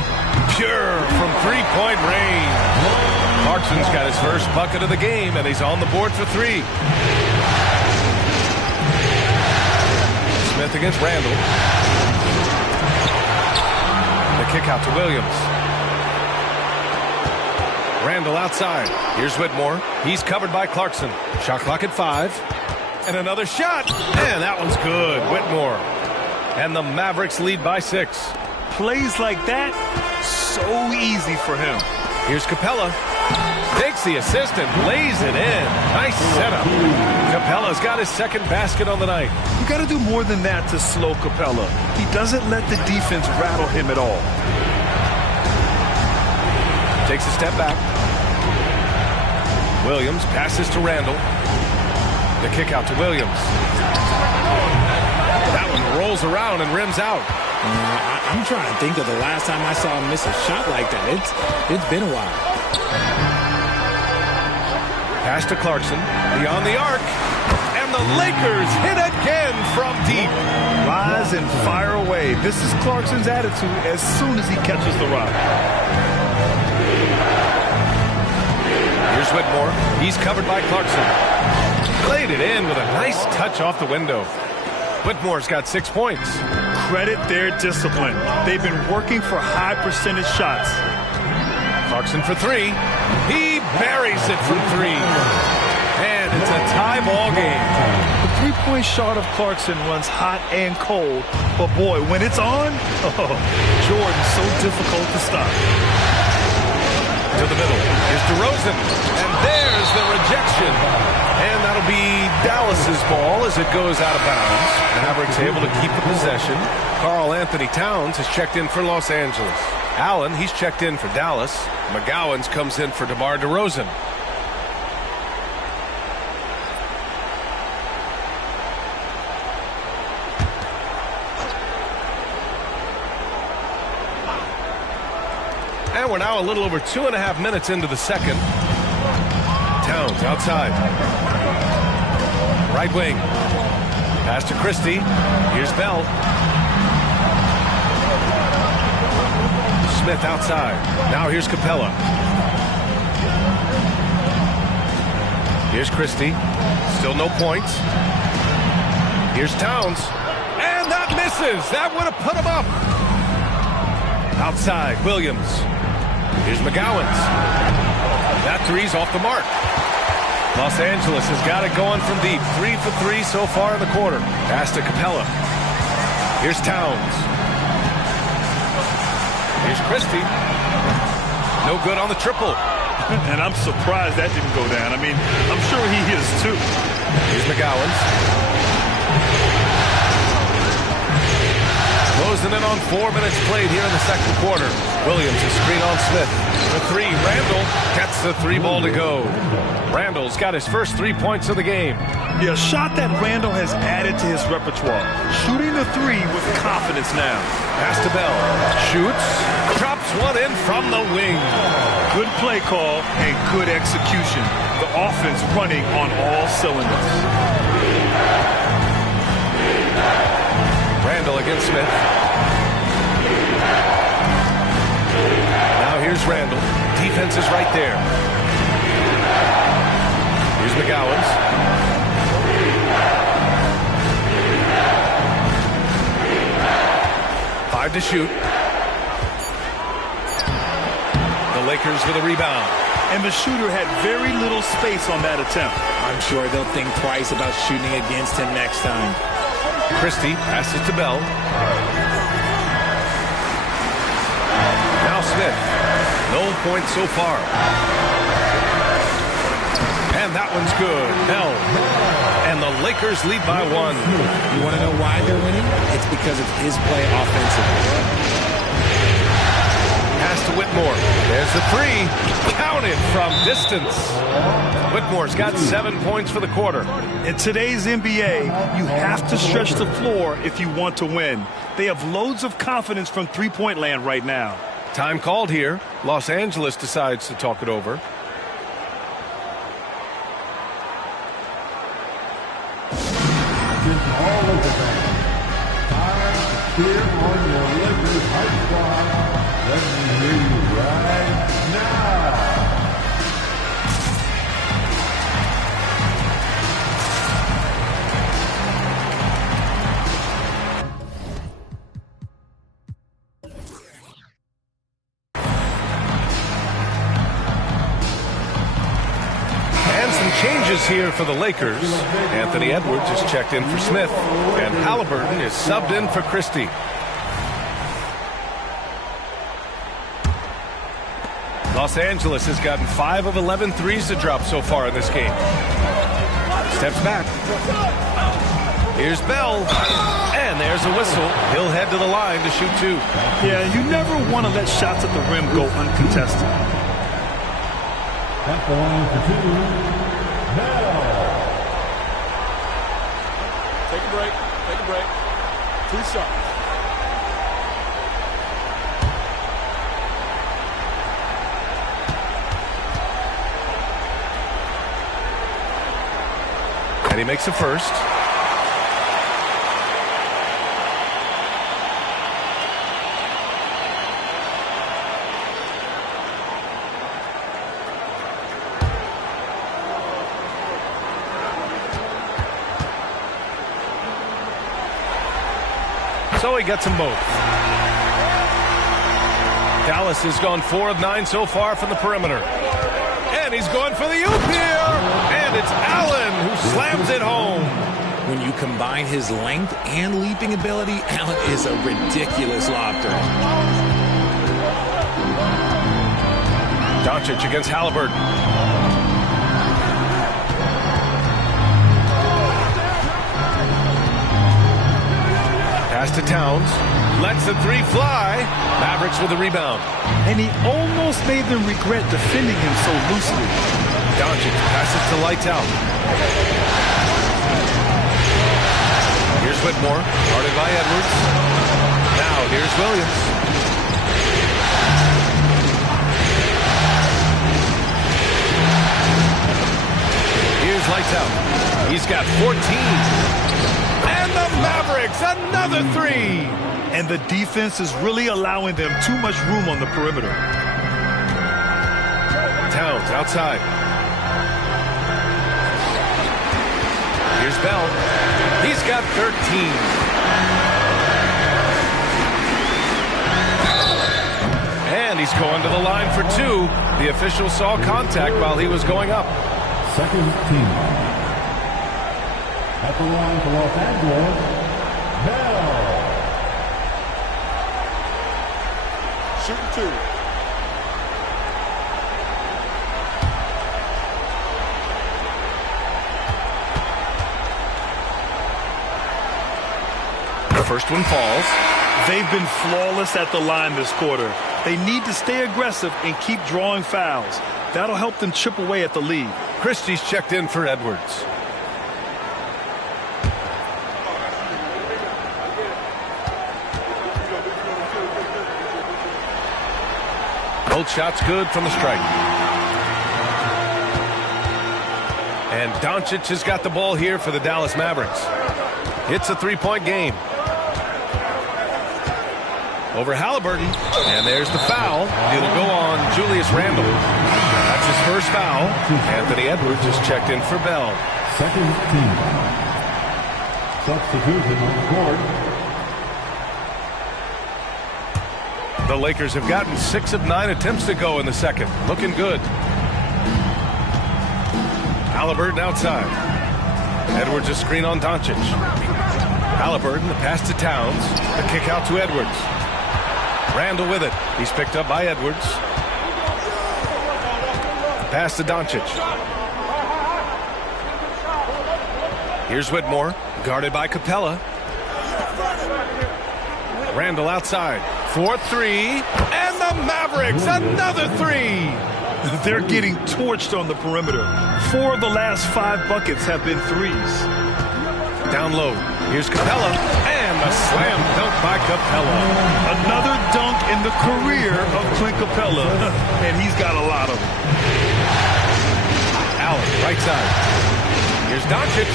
Pure from three-point range. Clarkson's got his first bucket of the game, and he's on the board for 3. Smith against Randall. The kick out to Williams. Randall outside. Here's Whitmore. He's covered by Clarkson. Shot clock at 5. And another shot. And that one's good. Whitmore. And the Mavericks lead by 6. Plays like that, so easy for him. Here's Capella. Takes the assist and lays it in. Nice setup. Capella's got his second basket on the night. You got to do more than that to slow Capella. He doesn't let the defense rattle him at all. Takes a step back. Williams passes to Randall. The kick out to Williams. That one rolls around and rims out. I'm trying to think of the last time I saw him miss a shot like that. It's been a while. Pass to Clarkson, beyond the arc, and the Lakers hit again from deep. Rise and fire away. This is Clarkson's attitude as soon as he catches the rock. Here's Whitmore. He's covered by Clarkson. Played it in with a nice touch off the window. Whitmore's got 6 points. Credit their discipline. They've been working for high percentage shots. Clarkson for 3. He buries it from 3. And it's a tie ball game. The three-point shot of Clarkson runs hot and cold. But boy, when it's on, Jordan's so difficult to stop. To the middle. Here's DeRozan. And there's the rejection. And that'll be Dallas's ball as it goes out of bounds. Mavericks able to keep the possession. Karl Anthony Towns has checked in for Los Angeles. Allen, he's checked in for Dallas. McGowens comes in for DeMar DeRozan. And we're now a little over 2.5 minutes into the second. Towns outside. Right wing. Pass to Christie. Here's Bell. Smith outside. Now here's Capella. Here's Christie. Still no points. Here's Towns. And that misses. That would have put him up. Outside, Williams. Here's McGowan's. That three's off the mark. Los Angeles has got it going from deep. 3 for 3 so far in the quarter. Pass to Capella. Here's Towns. Here's Christie. No good on the triple. And I'm surprised that didn't go down. I mean, I'm sure he is too. Here's McGowan's. Closing in on 4 minutes played here in the second quarter. Williams is screen on Smith. The three, Randall gets the three ball to go. Randall's got his first 3 points of the game. Yeah, a shot that Randall has added to his repertoire. Shooting the three with confidence now. Pass to Bell. Shoots. Drops one in from the wing. Good play call and good execution. The offense running on all cylinders. Randall against Smith. Now here's Randall. Defense is right there. Here's McGowan's. 5 to shoot. The Lakers with a rebound. And the shooter had very little space on that attempt. I'm sure they'll think twice about shooting against him next time. Christie passes to Bell. Now Smith. No points so far. And that one's good. Bell. And the Lakers lead by 1. You want to know why they're winning? It's because of his play offensively. Pass to Whitmore. There's the three. Counted from distance. Whitmore's got 7 points for the quarter. In today's NBA, you have to stretch the floor if you want to win. They have loads of confidence from three-point land right now. Time called here. Los Angeles decides to talk it over. All of the fans. Time to cheer on your Lakers hype squad. Let me hear you right now. And some changes here for the Lakers. Anthony Edwards is checked in for Smith, and Halliburton is subbed in for Christie. Los Angeles has gotten 5 of 11 threes to drop so far in this game. Steps back. Here's Bell. And there's a whistle. He'll head to the line to shoot 2. Yeah, you never want to let shots at the rim go uncontested. At the line for 2, Bell. Take a break. Take a break. 2 shots. And he makes the first. So he gets them both. Dallas has gone 4 of 9 so far from the perimeter. And he's going for the oop here. And it's Allen who slams it home. When you combine his length and leaping ability, Allen is a ridiculous lobster. Doncic against Halliburton. Pass to Towns. Lets the three fly. Mavericks with the rebound. And he almost made them regret defending him so loosely. Doncic passes to Lights Out. Here's Whitmore, guarded by Edwards. Now here's Williams. Here's Lights Out. He's got 14. And the Mavericks, another three. And the defense is really allowing them too much room on the perimeter. Towns outside. Here's Bell. He's got 13. And he's going to the line for two. The official saw contact while he was going up. Second team. At the line for Los Angeles, Bell. Shooting two. The first one falls. They've been flawless at the line this quarter. They need to stay aggressive and keep drawing fouls. That'll help them chip away at the lead. Christie's checked in for Edwards. Both shots good from the strike. And Doncic has got the ball here for the Dallas Mavericks. It's a three-point game. Over Halliburton, and there's the foul. It'll go on Julius Randle. That's his first foul. Anthony Edwards just checked in for Bell. Second team. Substitution on the court. The Lakers have gotten 6 of 9 attempts to go in the second. Looking good. Halliburton outside. Edwards a screen on Doncic. Halliburton, the pass to Towns. The kick out to Edwards. Randle with it. He's picked up by Edwards. Pass to Doncic. Here's Whitmore, guarded by Capella. Randle outside. 4-3. And the Mavericks, another three. They're getting torched on the perimeter. 4 of the last 5 buckets have been threes. Down low. Here's Capella. And a slam dunk by Capella. Another dunk in the career of Clint Capella. And he's got a lot of them. Allen, right side. Here's Doncic.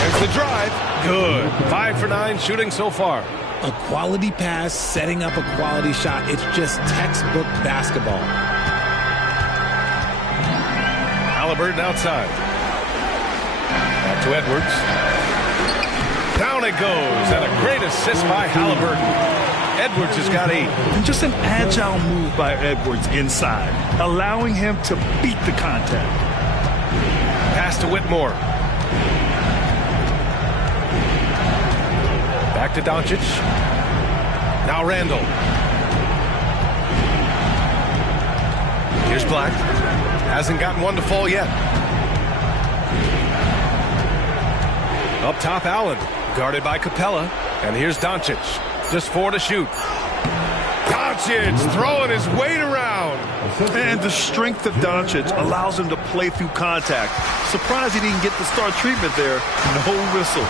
There's the drive. Good. 5 for 9 shooting so far. A quality pass, setting up a quality shot. It's just textbook basketball. Halliburton outside. Back to Edwards. Down it goes, and a great assist by Halliburton. Edwards has got 8. And just an agile move by Edwards inside, allowing him to beat the contact. Pass to Whitmore. Back to Doncic. Now Randle. Here's Black. Hasn't gotten one to fall yet. Up top, Allen. Guarded by Capella. And here's Doncic. Just 4 to shoot. Doncic throwing his weight around. And the strength of Doncic allows him to play through contact. Surprised he didn't get the star treatment there. No whistle.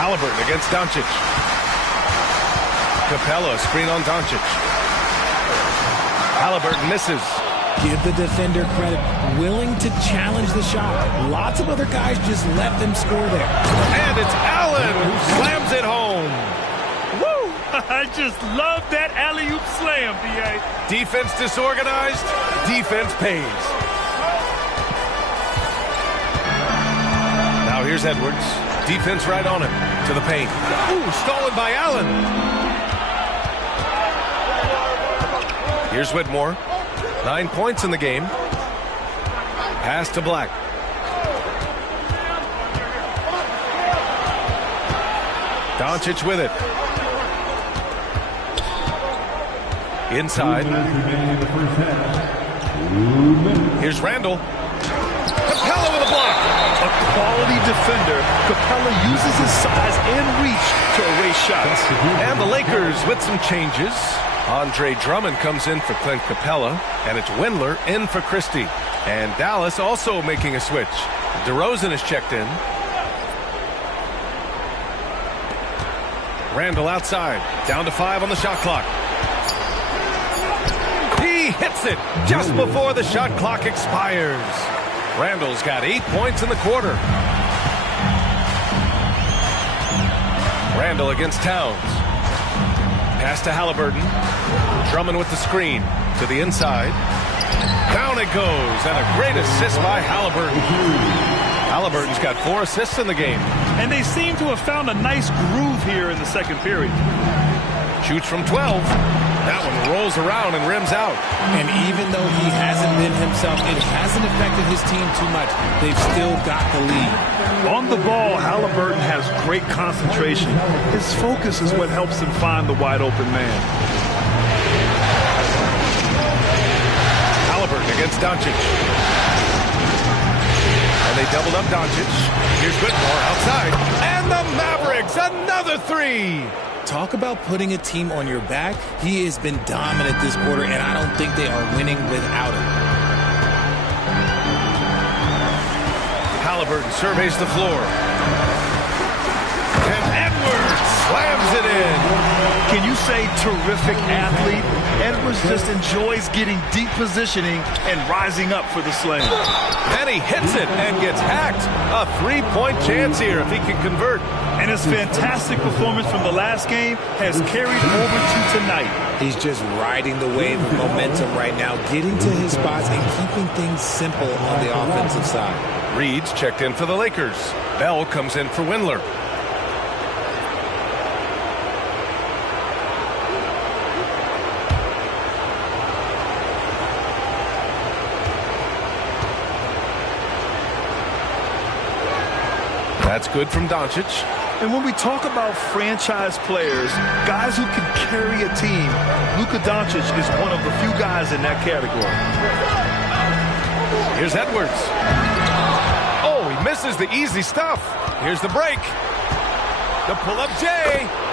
Halliburton against Doncic. Capella, screen on Doncic. Halliburton misses. Give the defender credit. Willing to challenge the shot. Lots of other guys just let them score there. And it's Allen who slams it home. Woo! I just love that alley-oop slam, B.A. Defense disorganized. Defense pays. Now here's Edwards. Defense right on him. To the paint. Ooh, stolen by Allen. Here's Whitmore. 9 points in the game. Pass to Black. Doncic with it. Inside. Here's Randle. Capella with a block. A quality defender. Capella uses his size and reach to erase shots. And the Lakers with some changes. Andre Drummond comes in for Clint Capella, and it's Windler in for Christie. And Dallas also making a switch. DeRozan is checked in. Randle outside, down to 5 on the shot clock. He hits it just before the shot clock expires. Randall's got 8 points in the quarter. Randall against Towns. Pass to Halliburton. Drummond with the screen to the inside. Down it goes, and a great assist by Halliburton. Halliburton's got 4 assists in the game. And they seem to have found a nice groove here in the second period. Shoots from 12. That one rolls around and rims out. And even though he hasn't been himself, it hasn't affected his team too much. They've still got the lead. On the ball, Halliburton has great concentration. His focus is what helps him find the wide open man. Halliburton against Doncic. And they doubled up Doncic. Here's Whitmore outside. And the Mavericks, another 3. Talk about putting a team on your back. He has been dominant this quarter, and I don't think they are winning without him. Halliburton surveys the floor. And Edwards slams it in. Can you say terrific athlete? Edwards just enjoys getting deep positioning and rising up for the slam. And he hits it and gets hacked. A 3-point chance here if he can convert. And his fantastic performance from the last game has carried over to tonight. He's just riding the wave of momentum right now, getting to his spots and keeping things simple on the offensive side. Reed's checked in for the Lakers. Bell comes in for Windler. That's good from Doncic. And when we talk about franchise players, guys who can carry a team, Luka Doncic is one of the few guys in that category. Here's Edwards. Oh, he misses the easy stuff. Here's the break. The pull-up J.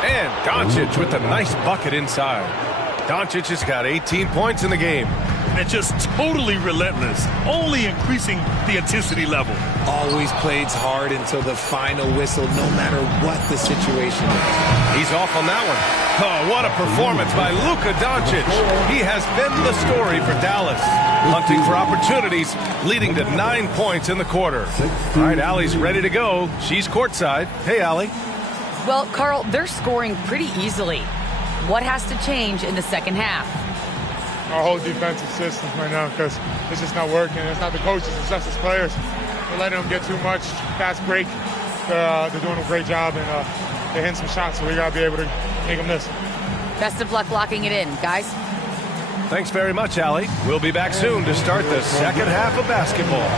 And Doncic with a nice bucket inside. Doncic has got 18 points in the game. And just totally relentless, only increasing the intensity level. Always plays hard until the final whistle, no matter what the situation is. He's off on that one. Oh, what a performance by Luka Doncic. He has been the story for Dallas. Hunting for opportunities, leading to 9 points in the quarter. All right, Allie's ready to go. She's courtside. Hey, Allie. Well, Carl, they're scoring pretty easily. What has to change in the second half? Our whole defensive system right now, because it's just not working. It's not the coaches, it's just the players. We're letting them get too much. Fast break. They're doing a great job, and they're hitting some shots, so we got to be able to make them miss. Best of luck locking it in, guys. Thanks very much, Allie. We'll be back soon to start the second half of basketball.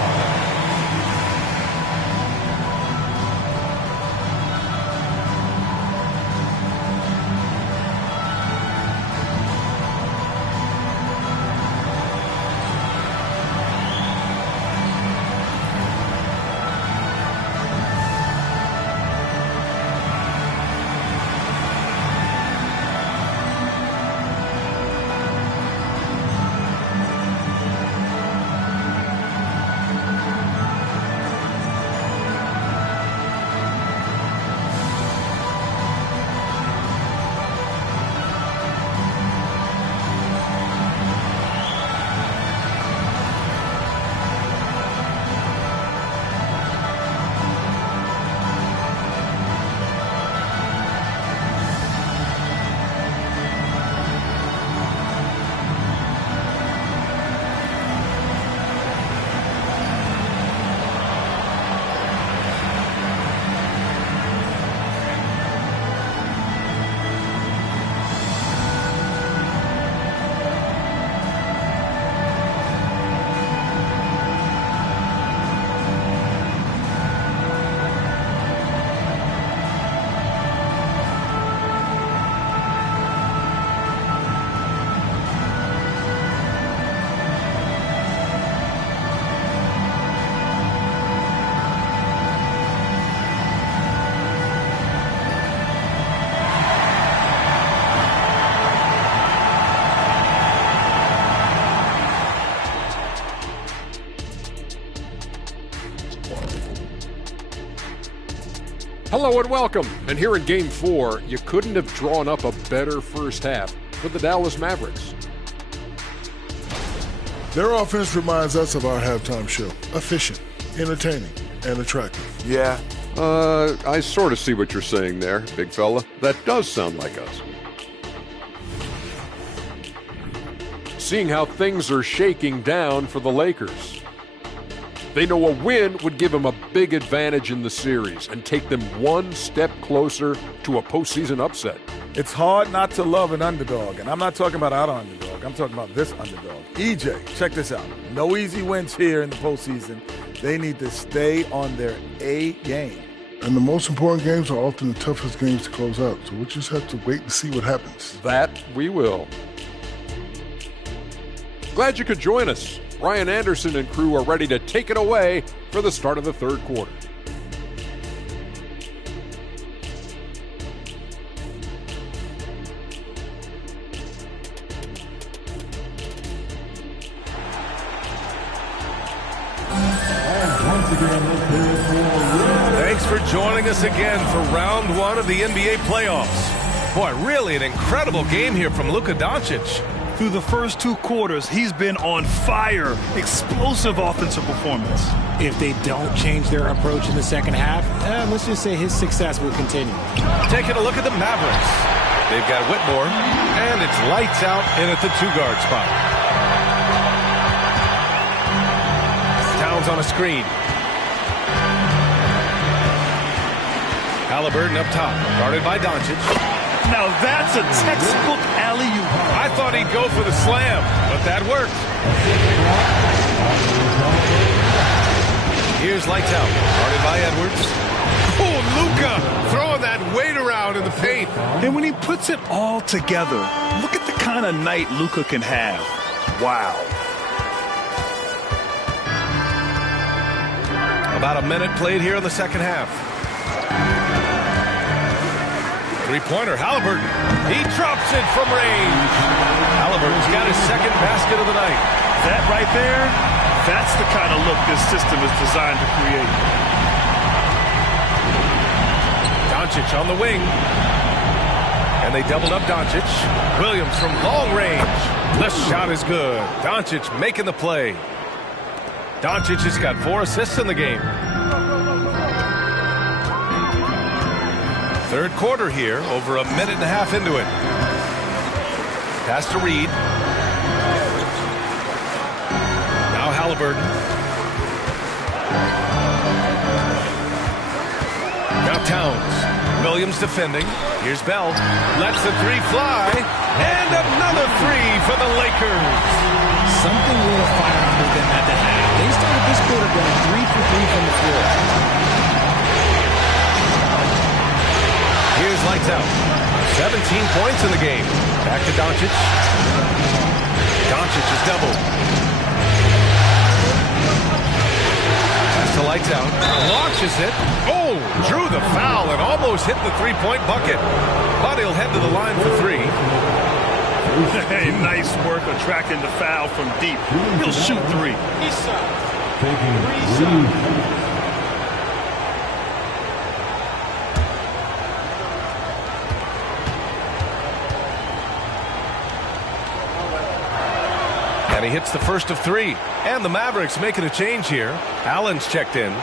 Hello and welcome. And here in Game 4, you couldn't have drawn up a better first half for the Dallas Mavericks. Their offense reminds us of our halftime show. Efficient, entertaining, and attractive. Yeah. I sort of see what you're saying there, big fella. That does sound like us. Seeing how things are shaking down for the Lakers. They know a win would give them a big advantage in the series and take them one step closer to a postseason upset. It's hard not to love an underdog, and I'm not talking about our underdog. I'm talking about this underdog. EJ, check this out. No easy wins here in the postseason. They need to stay on their A game. And the most important games are often the toughest games to close out, so we just have to wait and see what happens. That we will. Glad you could join us. Ryan Anderson and crew are ready to take it away for the start of the third quarter. Thanks for joining us again for round one of the NBA playoffs. Boy, really an incredible game here from Luka Doncic. Through the first 2 quarters, he's been on fire. Explosive offensive performance. If they don't change their approach in the second half, let's just say his success will continue. Taking a look at the Mavericks. They've got Whitmore, and it's lights out in at the 2-guard spot. Towns on a screen. Halliburton up top, guarded by Doncic. Now that's a textbook alley-oop. I thought he'd go for the slam, but that worked. Here's lights out, guarded by Edwards. Oh, Luka throwing that weight around in the paint. And when he puts it all together, look at the kind of night Luka can have. Wow. About a minute played here in the second half. Three-pointer, Halliburton. He drops it from range. Halliburton's got his second basket of the night. That right there, that's the kind of look this system is designed to create. Doncic on the wing. And they doubled up Doncic. Williams from long range. The shot is good. Doncic making the play. Doncic has got 4 assists in the game. Third quarter here, over a minute and a half into it. Pass to Reed. Now Halliburton. Now Towns. Williams defending. Here's Bell. Lets the 3 fly. And another 3 for the Lakers. Something a little fire under them at the half. They started this quarter going 3 for 3 from the floor. Here's lights out. 17 points in the game. Back to Doncic. Doncic is doubled. Pass to lights out. Launches it. Oh, drew the foul and almost hit the 3-point bucket. But he'll head to the line for 3. Hey, nice work attracting the foul from deep. He'll shoot 3. And he hits the first of 3. And the Mavericks making a change here. Allen's checked in.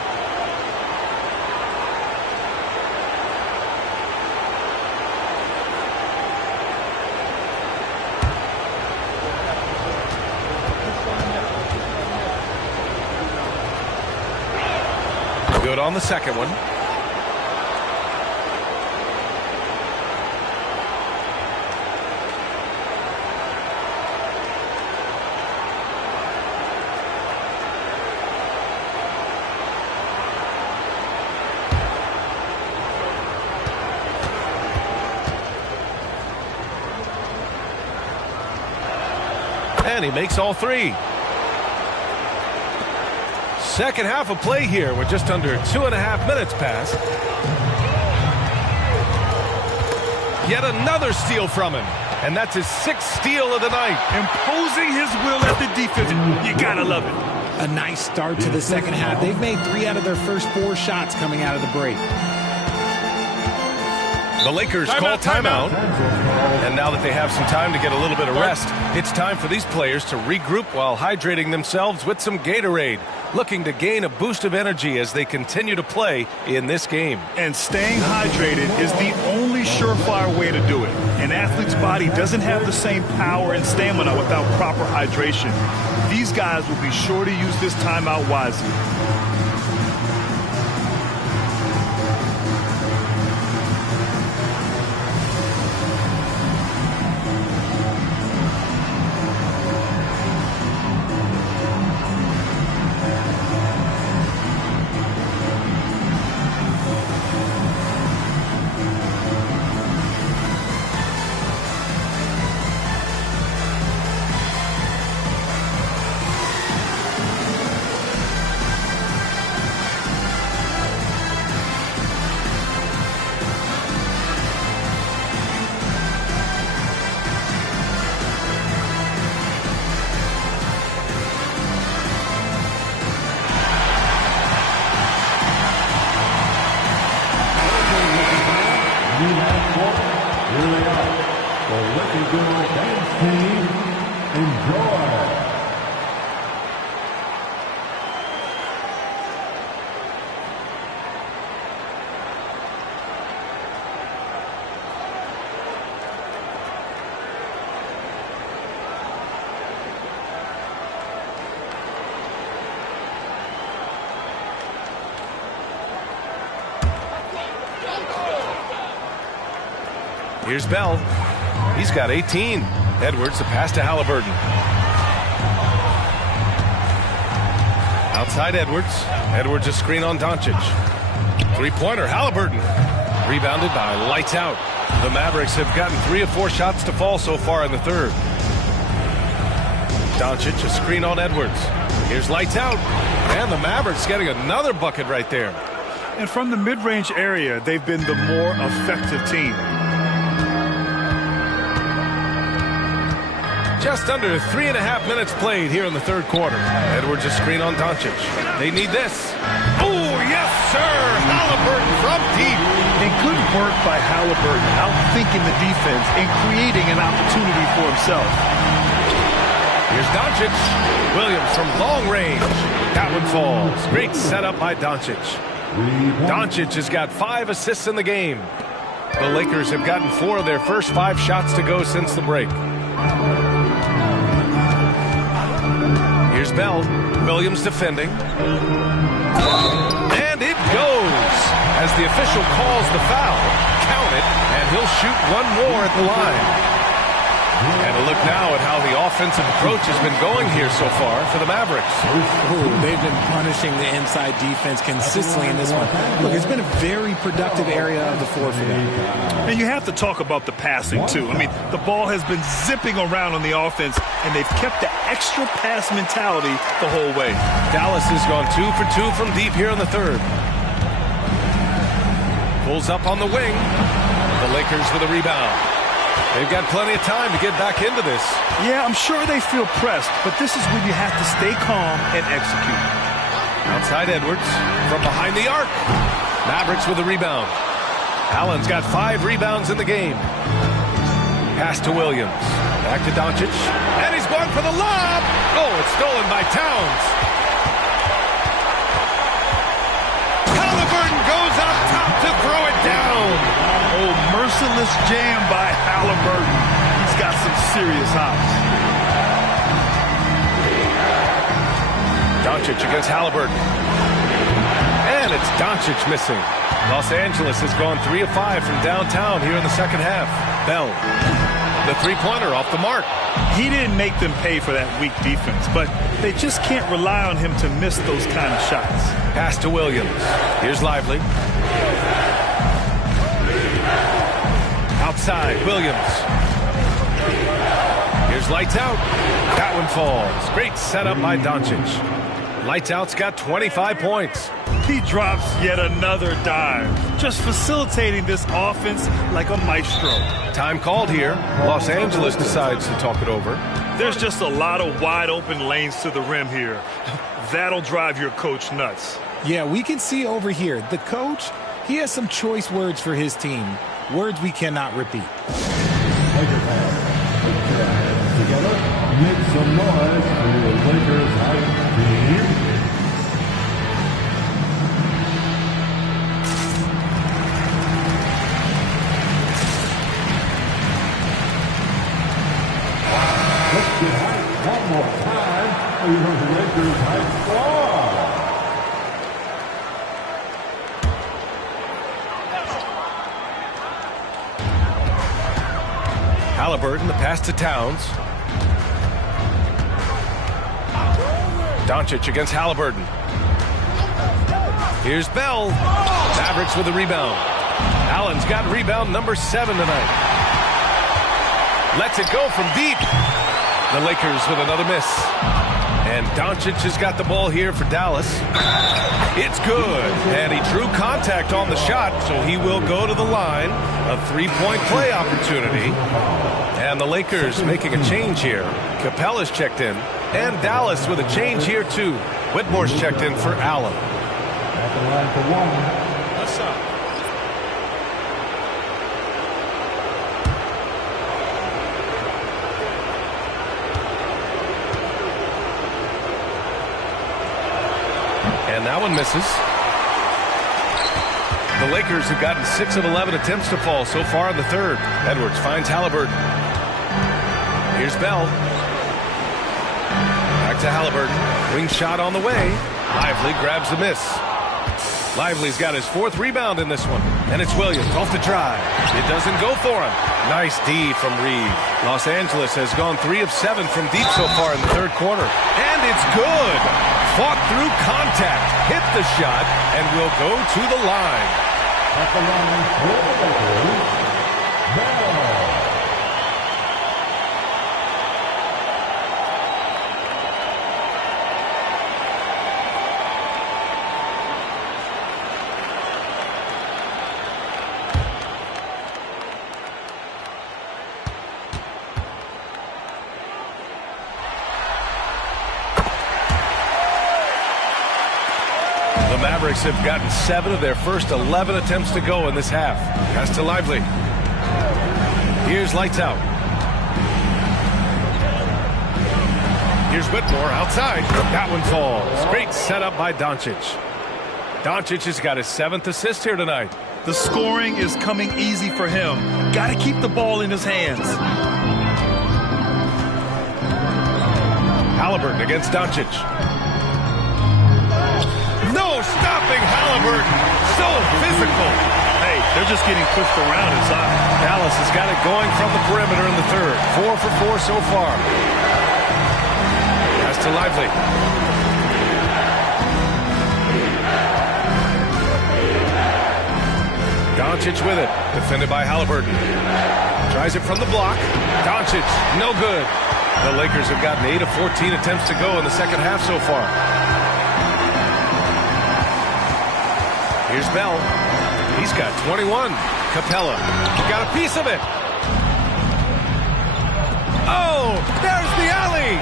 Good on the second one. And he makes all 3. Second half of play here with just under 2.5 minutes passed. Yet another steal from him. And that's his 6th steal of the night. Imposing his will at the defense. You gotta love it. A nice start to the second half. They've made 3 out of their first 4 shots coming out of the break. The Lakers call timeout. And now that they have some time to get a little bit of rest, it's time for these players to regroup while hydrating themselves with some Gatorade, looking to gain a boost of energy as they continue to play in this game. And staying hydrated is the only surefire way to do it. An athlete's body doesn't have the same power and stamina without proper hydration. These guys will be sure to use this timeout wisely. Here's Bell. He's got 18. Edwards, the pass to Halliburton. Outside Edwards. Edwards a screen on Doncic. Three-pointer, Halliburton. Rebounded by Lights Out. The Mavericks have gotten 3 of 4 shots to fall so far in the third. Doncic a screen on Edwards. Here's Lights Out. And the Mavericks getting another bucket right there. And from the mid-range area, they've been the more effective team. Just under 3.5 minutes played here in the third quarter. Edwards a screen on Doncic. They need this. Oh, yes, sir! Halliburton from deep. And good work by Halliburton, outthinking the defense and creating an opportunity for himself. Here's Doncic. Williams from long range. That one falls. Great setup by Doncic. Doncic has got 5 assists in the game. The Lakers have gotten 4 of their first 5 shots to go since the break. Here's Bell. Williams defending. And it goes. As the official calls the foul, count it, and he'll shoot one more at the line. And a look now at how the offensive approach has been going here so far for the Mavericks. Ooh, they've been punishing the inside defense consistently in this one. Look, it's been a very productive area of the floor for them. And you have to talk about the passing, too. I mean, the ball has been zipping around on the offense, and they've kept the extra pass mentality the whole way. Dallas has gone 2 for 2 from deep here in the third. Pulls up on the wing. The Lakers with a rebound. They've got plenty of time to get back into this. Yeah, I'm sure they feel pressed, but this is when you have to stay calm and execute. Outside Edwards from behind the arc. Mavericks with a rebound. Allen's got 5 rebounds in the game. Pass to Williams. Back to Doncic. And he's going for the lob. Oh, it's stolen by Towns. Halliburton goes up top to throw it down. Oh, merciless jam by Halliburton. He's got some serious hops. Doncic against Halliburton. And it's Doncic missing. Los Angeles has gone 3 of 5 from downtown here in the second half. Bell, the three-pointer off the mark. He didn't make them pay for that weak defense, but they just can't rely on him to miss those kind of shots. Pass to Williams. Here's Lively. Outside, Williams. Here's Lights Out. That one falls. Great setup by Doncic. Lights Out's got 25 points. He drops yet another dime, just facilitating this offense like a maestro. Time called here. Los Angeles decides to talk it over. There's just a lot of wide open lanes to the rim here. That'll drive your coach nuts. Yeah, we can see over here, the coach, he has some choice words for his team. Words we cannot repeat. Lakers fans, put your hands together. Make some noise for your Lakers hype team. Let's get hype one more time for your Lakers hype squad. Halliburton, the pass to Towns. Doncic against Halliburton. Here's Bell. Mavericks with the rebound. Allen's got rebound number 7 tonight. Lets it go from deep. The Lakers with another miss. And Doncic has got the ball here for Dallas. It's good. And he drew contact on the shot, so he will go to the line. A three-point play opportunity. And the Lakers making a change here. Capella's checked in. And Dallas with a change here, too. Whitmore's checked in for Allen. At the line for one. What's up? And that one misses. The Lakers have gotten 6 of 11 attempts to fall so far in the third. Edwards finds Halliburton. Here's Bell. Back to Halliburton. Wing shot on the way. Lively grabs the miss. Lively's got his 4th rebound in this one. And it's Williams off the drive. It doesn't go for him. Nice D from Reed. Los Angeles has gone 3 of 7 from deep so far in the third quarter. And it's good. Fought through contact. Hit the shot and will go to the line. At the line for the Lakers, Bell. The Mavericks have gotten 7 of their first 11 attempts to go in this half. Pass to Lively. Here's Lights Out. Here's Whitmore outside. That one falls. Great setup by Doncic. Doncic has got his 7th assist here tonight. The scoring is coming easy for him. Got to keep the ball in his hands. Halliburton against Doncic. No stopping Halliburton. So physical. Hey, they're just getting pushed around inside. Dallas has got it going from the perimeter in the third. 4 for 4 so far. Pass to Lively. Doncic with it. Defended by Halliburton. Tries it from the block. Doncic, no good. The Lakers have gotten 8 of 14 attempts to go in the second half so far. Here's Bell. He's got 21. Capella got a piece of it. Oh, there's the alley.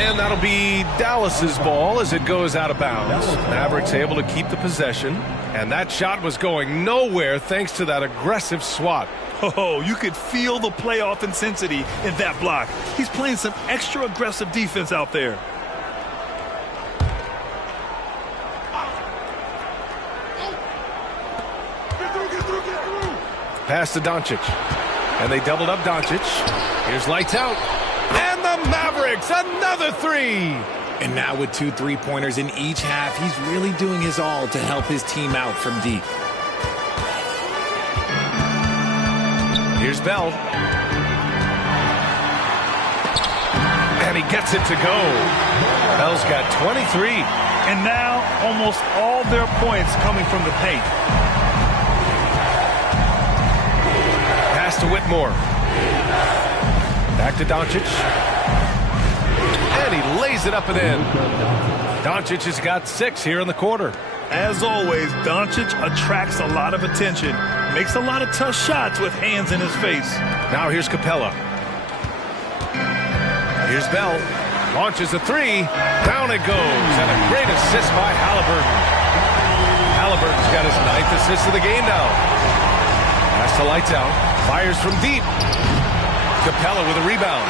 And that'll be Dallas's ball as it goes out of bounds. Mavericks able to keep the possession. And that shot was going nowhere thanks to that aggressive swat. Oh, you could feel the playoff intensity in that block. He's playing some extra aggressive defense out there. Pass to Doncic. And they doubled up Doncic. Here's Lights Out. And the Mavericks, another 3. And now with 2 3-pointers in each half, he's really doing his all to help his team out from deep. Here's Bell. And he gets it to go. Bell's got 23. And now almost all their points coming from the paint. Pass to Whitmore. Back to Doncic. And he lays it up and in. Doncic has got 6 here in the quarter. As always, Doncic attracts a lot of attention. Makes a lot of tough shots with hands in his face. Now here's Capella. Here's Bell. Launches a 3. Down it goes. And a great assist by Halliburton. Halliburton's got his 9th assist of the game now. Pass to Lights Out. Fires from deep. Capella with a rebound.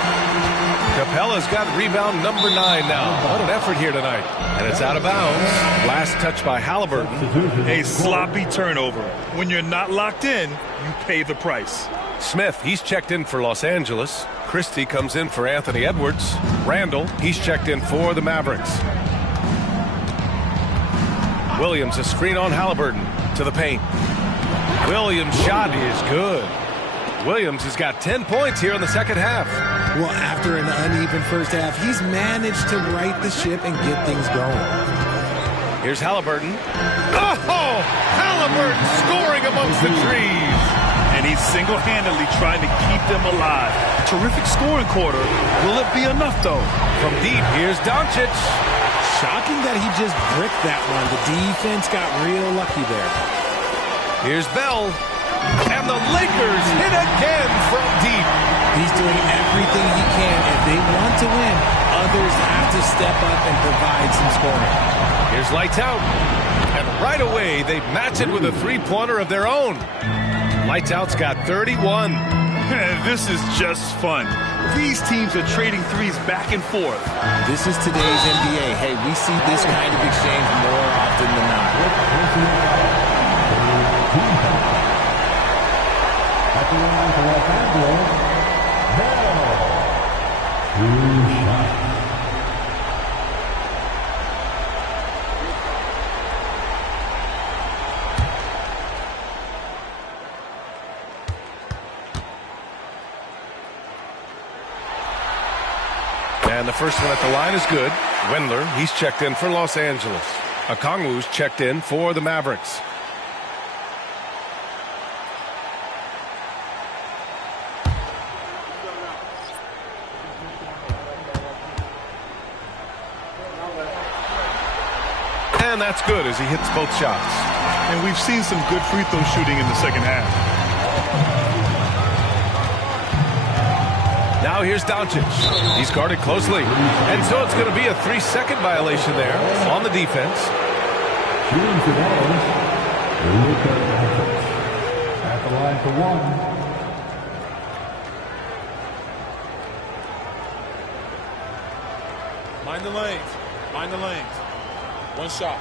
Capella's got rebound number 9 now. What an effort here tonight. And it's out of bounds. Last touch by Halliburton. A sloppy turnover. When you're not locked in, you pay the price. Smith, he's checked in for Los Angeles. Christie comes in for Anthony Edwards. Randall, he's checked in for the Mavericks. Williams, a screen on Halliburton to the paint. Williams' shot is good. Williams has got 10 points here in the second half. Well, after an uneven first half, he's managed to right the ship and get things going. Here's Halliburton. Oh! Halliburton scoring amongst the trees. And he's single-handedly trying to keep them alive. Terrific scoring quarter. Will it be enough, though? From deep, here's Doncic. Shocking that he just bricked that one. The defense got real lucky there. Here's Bell. And the Lakers hit again from deep. He's doing everything he can. If they want to win, others have to step up and provide some scoring. Here's Lights Out. And right away, they match it with a three-pointer of their own. Lights Out's got 31. This is just fun. These teams are trading threes back and forth. This is today's NBA. Hey, we see this kind of exchange more often than not. At the line for Los Angeles, Bell. 2 shots. And the first one at the line is good. Wendler, he's checked in for Los Angeles. Okongwu's checked in for the Mavericks. And that's good as he hits both shots. And we've seen some good free throw shooting in the second half. Now here's Doncic. He's guarded closely. And so it's going to be a 3-second violation there on the defense. Shooting to those. At the line for 1. Mind the lanes. Mind the lanes. 1 shot.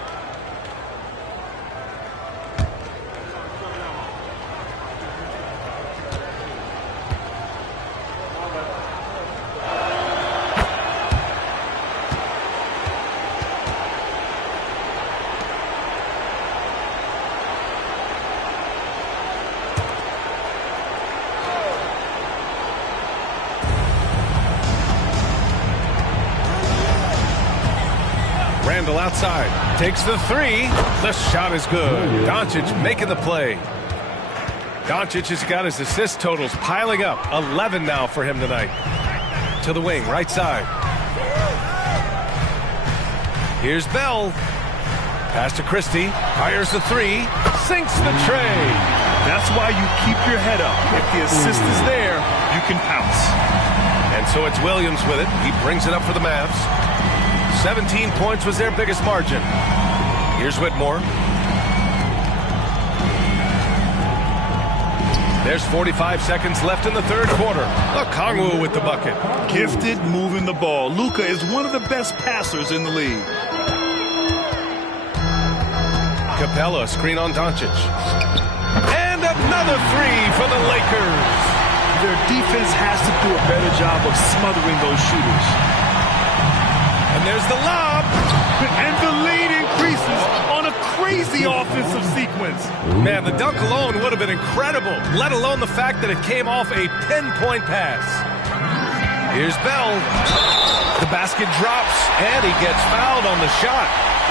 Randall outside. Takes the 3. The shot is good. Doncic making the play. Doncic has got his assist totals piling up. 11 now for him tonight. To the wing, right side. Here's Bell. Pass to Christie. Fires the 3. Sinks the tray. That's why you keep your head up. If the assist is there, you can pounce. And so it's Williams with it. He brings it up for the Mavs. 17 points was their biggest margin. Here's Whitmore. There's 45 seconds left in the third quarter. Okongwu with the bucket. Gifted moving the ball. Luka is one of the best passers in the league. Capella, screen on Doncic. And another 3 for the Lakers. Their defense has to do a better job of smothering those shooters. And there's the lob. And the lead increases on a crazy offensive sequence. Man, the dunk alone would have been incredible, let alone the fact that it came off a pinpoint pass. Here's Bell. The basket drops, and he gets fouled on the shot.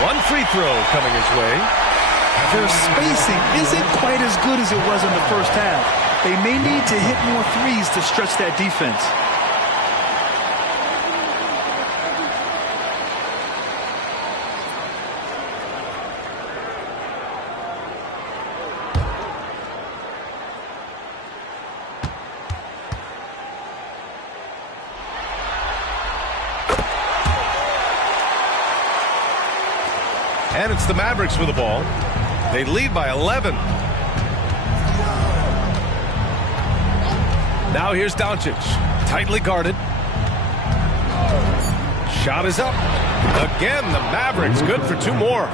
1 free throw coming his way. Their spacing isn't quite as good as it was in the first half. They may need to hit more threes to stretch that defense. And it's the Mavericks with the ball. They lead by 11. Now here's Doncic. Tightly guarded. Shot is up. Again, the Mavericks good for 2 more.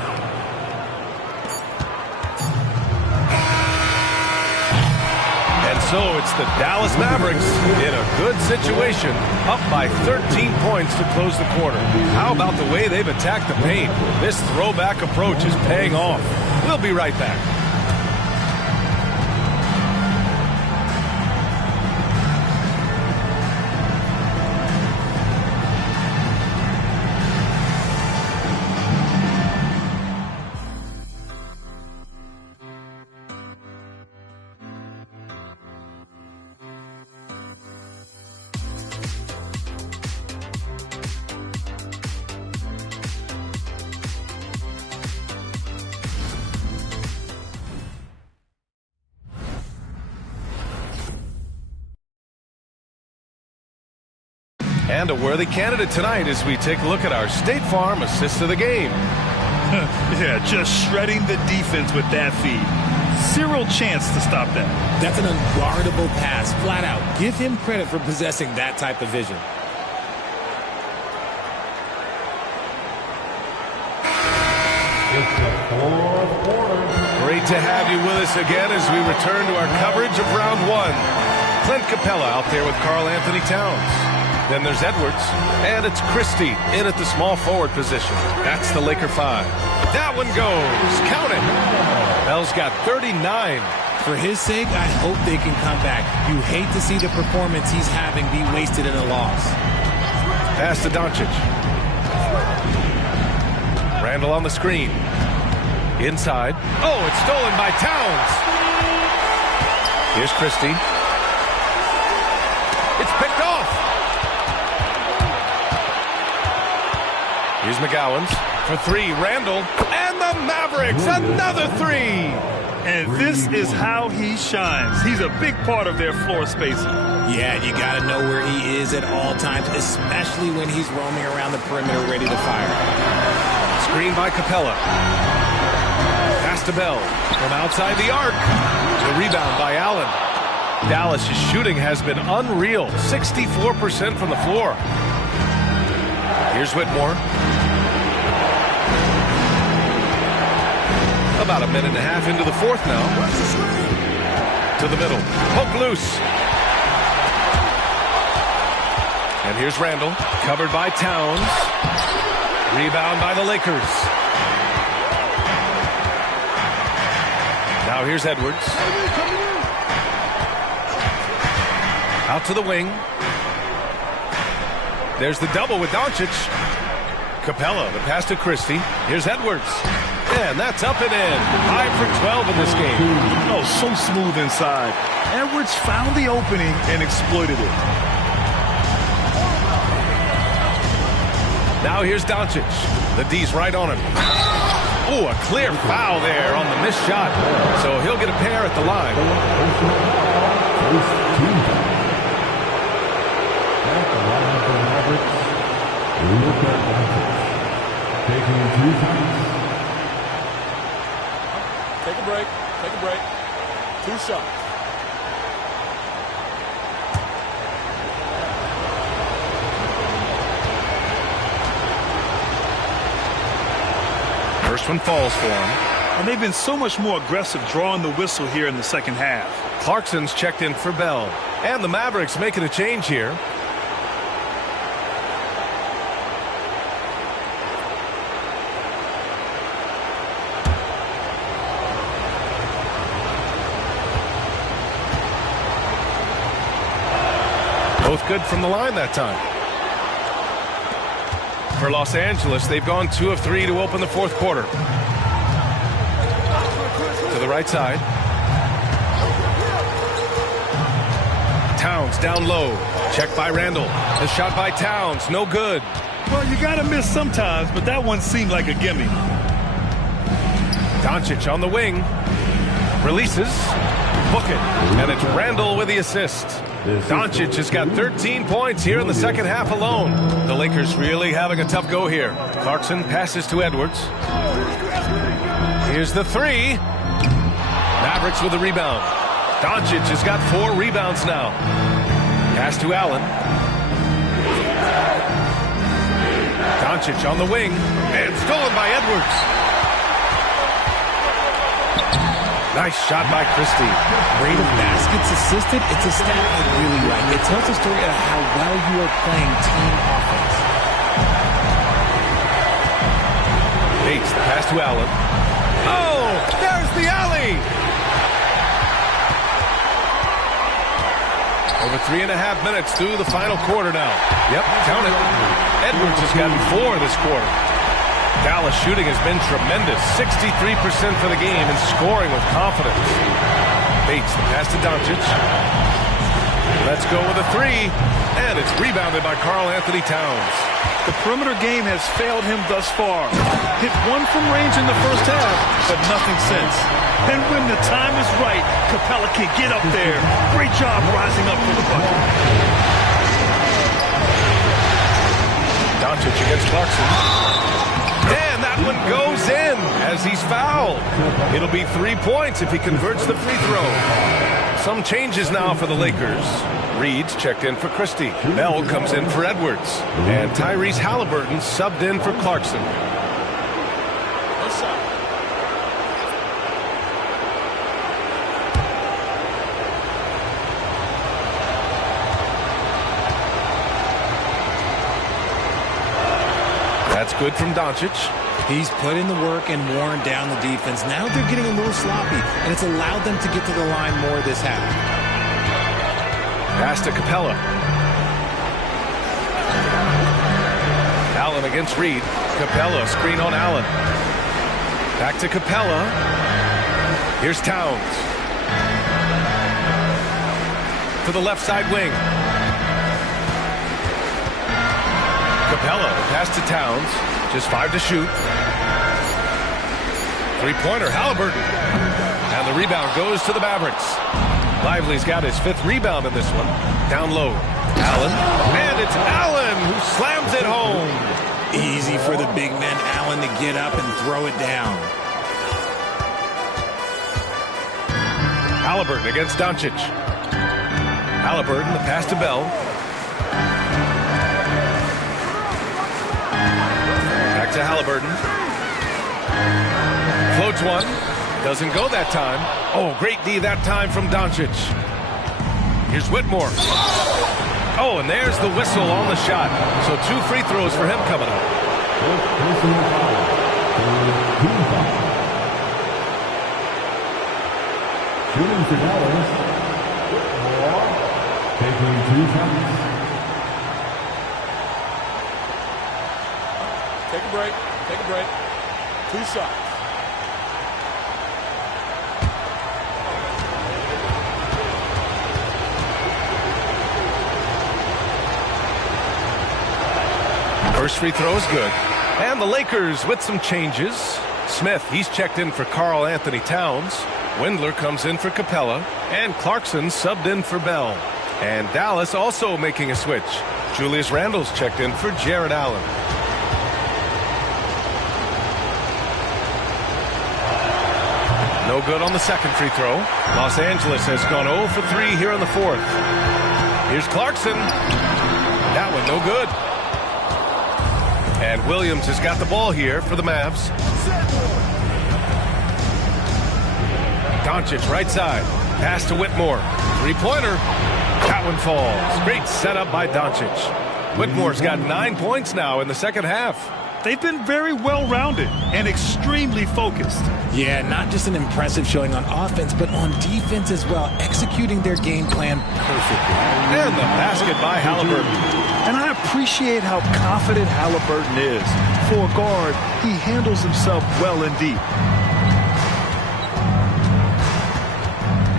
And so it's the Dallas Mavericks in a good situation, up by 13 points to close the quarter. How about the way they've attacked the paint? This throwback approach is paying off. We'll be right back. And a worthy candidate tonight as we take a look at our State Farm assist of the game. Yeah, just shredding the defense with that feed. Zero chance to stop that. That's an unguardable pass, flat out. Give him credit for possessing that type of vision. It's the fourth quarter. Great to have you with us again as we return to our coverage of round 1. Clint Capella out there with Karl Anthony Towns. Then there's Edwards, and it's Christie in at the small forward position. That's the Laker 5. That one goes. Count it. Bell's got 39. For his sake, I hope they can come back. You hate to see the performance he's having be wasted in a loss. Pass to Doncic. Randall on the screen. Inside. Oh, it's stolen by Towns. Here's Christie. It's picked off. Here's McGowan's for 3. Randall and the Mavericks, another 3. And this is how he shines. He's a big part of their floor spacing. Yeah, you got to know where he is at all times, especially when he's roaming around the perimeter ready to fire. Screen by Capella. Pass to Bell from outside the arc. The rebound by Allen. Dallas' shooting has been unreal, 64% from the floor. Here's Whitmore. About a minute and a half into the fourth now. To the middle. Poke loose. And here's Randall. Covered by Towns. Rebound by the Lakers. Now here's Edwards. Out to the wing. There's the double with Doncic. Capella, the pass to Christie. Here's Edwards. And that's up and in. 5 for 12 in this game. Oh, so smooth inside. Edwards found the opening and exploited it. Now here's Doncic. The D's right on him. Oh, a clear foul there on the missed shot. So he'll get a pair at the line. Taking 2 shots. Take a break. Take a break. 2 shots. First one falls for him. And they've been so much more aggressive drawing the whistle here in the second half. Clarkson's checked in for Bell. And the Mavericks making a change here. Both good from the line that time. For Los Angeles, they've gone 2 of 3 to open the fourth quarter. To the right side. Towns down low. Checked by Randall. The shot by Towns. No good. Well, you got to miss sometimes, but that one seemed like a gimme. Doncic on the wing. Releases. Book it. And it's Randall with the assist. Doncic has got 13 points here in the second half alone. The Lakers really having a tough go here. Clarkson passes to Edwards. Here's the 3. Mavericks with the rebound. Doncic has got 4 rebounds now. Pass to Allen. Doncic on the wing, and stolen by Edwards. Nice shot by Christie. Rate of baskets assisted, it's a stat I really like. It tells a story of how well you are playing team offense. Bates, the pass to Allen. Oh, there's the alley! Over 3.5 minutes through the final quarter now. Yep, count it. Edwards has gotten 4 this quarter. Dallas shooting has been tremendous. 63% for the game and scoring with confidence. Bates, the pass to Doncic. Let's go with a 3. And it's rebounded by Karl-Anthony Towns. The perimeter game has failed him thus far. Hit 1 from range in the first half, but nothing since. And when the time is right, Capella can get up there. Great job rising up for the bucket. Doncic against Clarkson. And that one goes in as he's fouled. It'll be 3 points if he converts the free throw. Some changes now for the Lakers. Reed's checked in for Christie. Bell comes in for Edwards. And Tyrese Halliburton subbed in for Clarkson. That's good from Doncic. He's put in the work and worn down the defense. Now they're getting a little sloppy, and it's allowed them to get to the line more this half. Pass to Capella. Allen against Reed. Capella, screen on Allen. Back to Capella. Here's Towns. To the left side wing. Capella, pass to Towns. Just 5 to shoot. 3-pointer, Halliburton. And the rebound goes to the Mavericks. Lively's got his 5th rebound in this one. Down low. Allen. And it's Allen who slams it home. Easy for the big man Allen to get up and throw it down. Halliburton against Doncic. Halliburton, the pass to Bell. Back to Halliburton. Floats one. Doesn't go that time. Oh, great D that time from Doncic. Here's Whitmore. Oh, and there's the whistle on the shot. So 2 free throws for him coming up. Shooting for Dallas. Taking 2 shots. Take a break. Take a break. 2 shots. First free throw is good. And the Lakers with some changes. Smith, he's checked in for Karl-Anthony Towns. Windler comes in for Capella. And Clarkson subbed in for Bell. And Dallas also making a switch. Julius Randle's checked in for Jared Allen. No good on the second free throw. Los Angeles has gone 0 for 3 here in the 4th. Here's Clarkson. That one no good. And Williams has got the ball here for the Mavs. Doncic right side. Pass to Whitmore. 3-pointer. That one falls. Great setup by Doncic. Whitmore's got 9 points now in the second half. They've been very well-rounded and extremely focused. Yeah, not just an impressive showing on offense, but on defense as well, executing their game plan perfectly. And the basket by Halliburton. And I appreciate how confident Halliburton is. For a guard, he handles himself well and deep.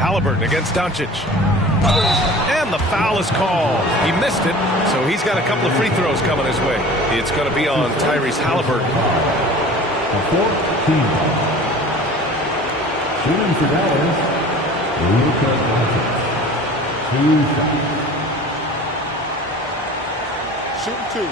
Halliburton against Doncic. And the foul is called. He missed it, so he's got a couple of free throws coming his way. It's going to be on Tyrese Halliburton. 14. Shooting for Dallas. Luka Doncic. 2 shots. Shooting 2.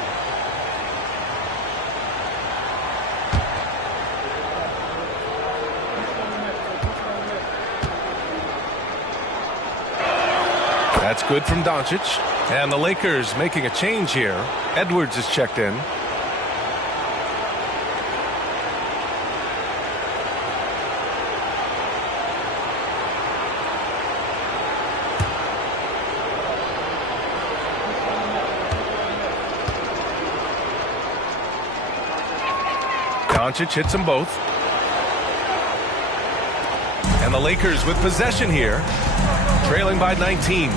That's good from Doncic. And the Lakers making a change here. Edwards is checked in. Doncic hits them both. And the Lakers with possession here, trailing by 19.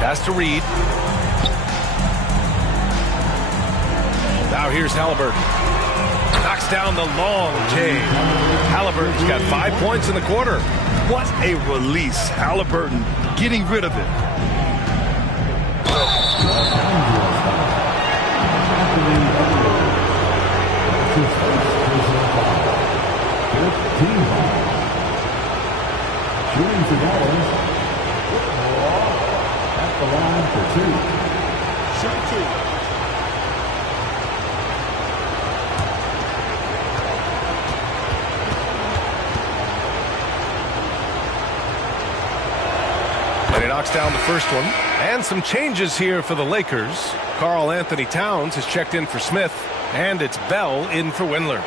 Pass to Reed. Now here's Halliburton. Knocks down the long J. Halliburton's got 5 points in the quarter. What a release. Halliburton getting rid of it. Shooting for Dallas. At the line for 2. Shoot 2. And he knocks down the first one. And some changes here for the Lakers. Karl Anthony Towns has checked in for Smith. And it's Bell in for Windler.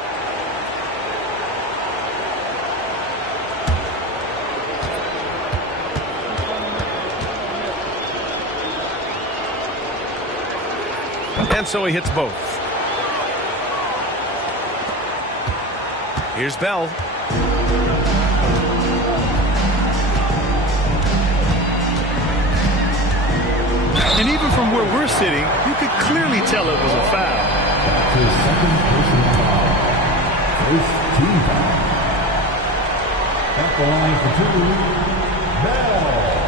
And so he hits both. Here's Bell. And even from where we're sitting, you could clearly tell it was a foul. His second personal foul. First team foul. At the line for 2, Bell.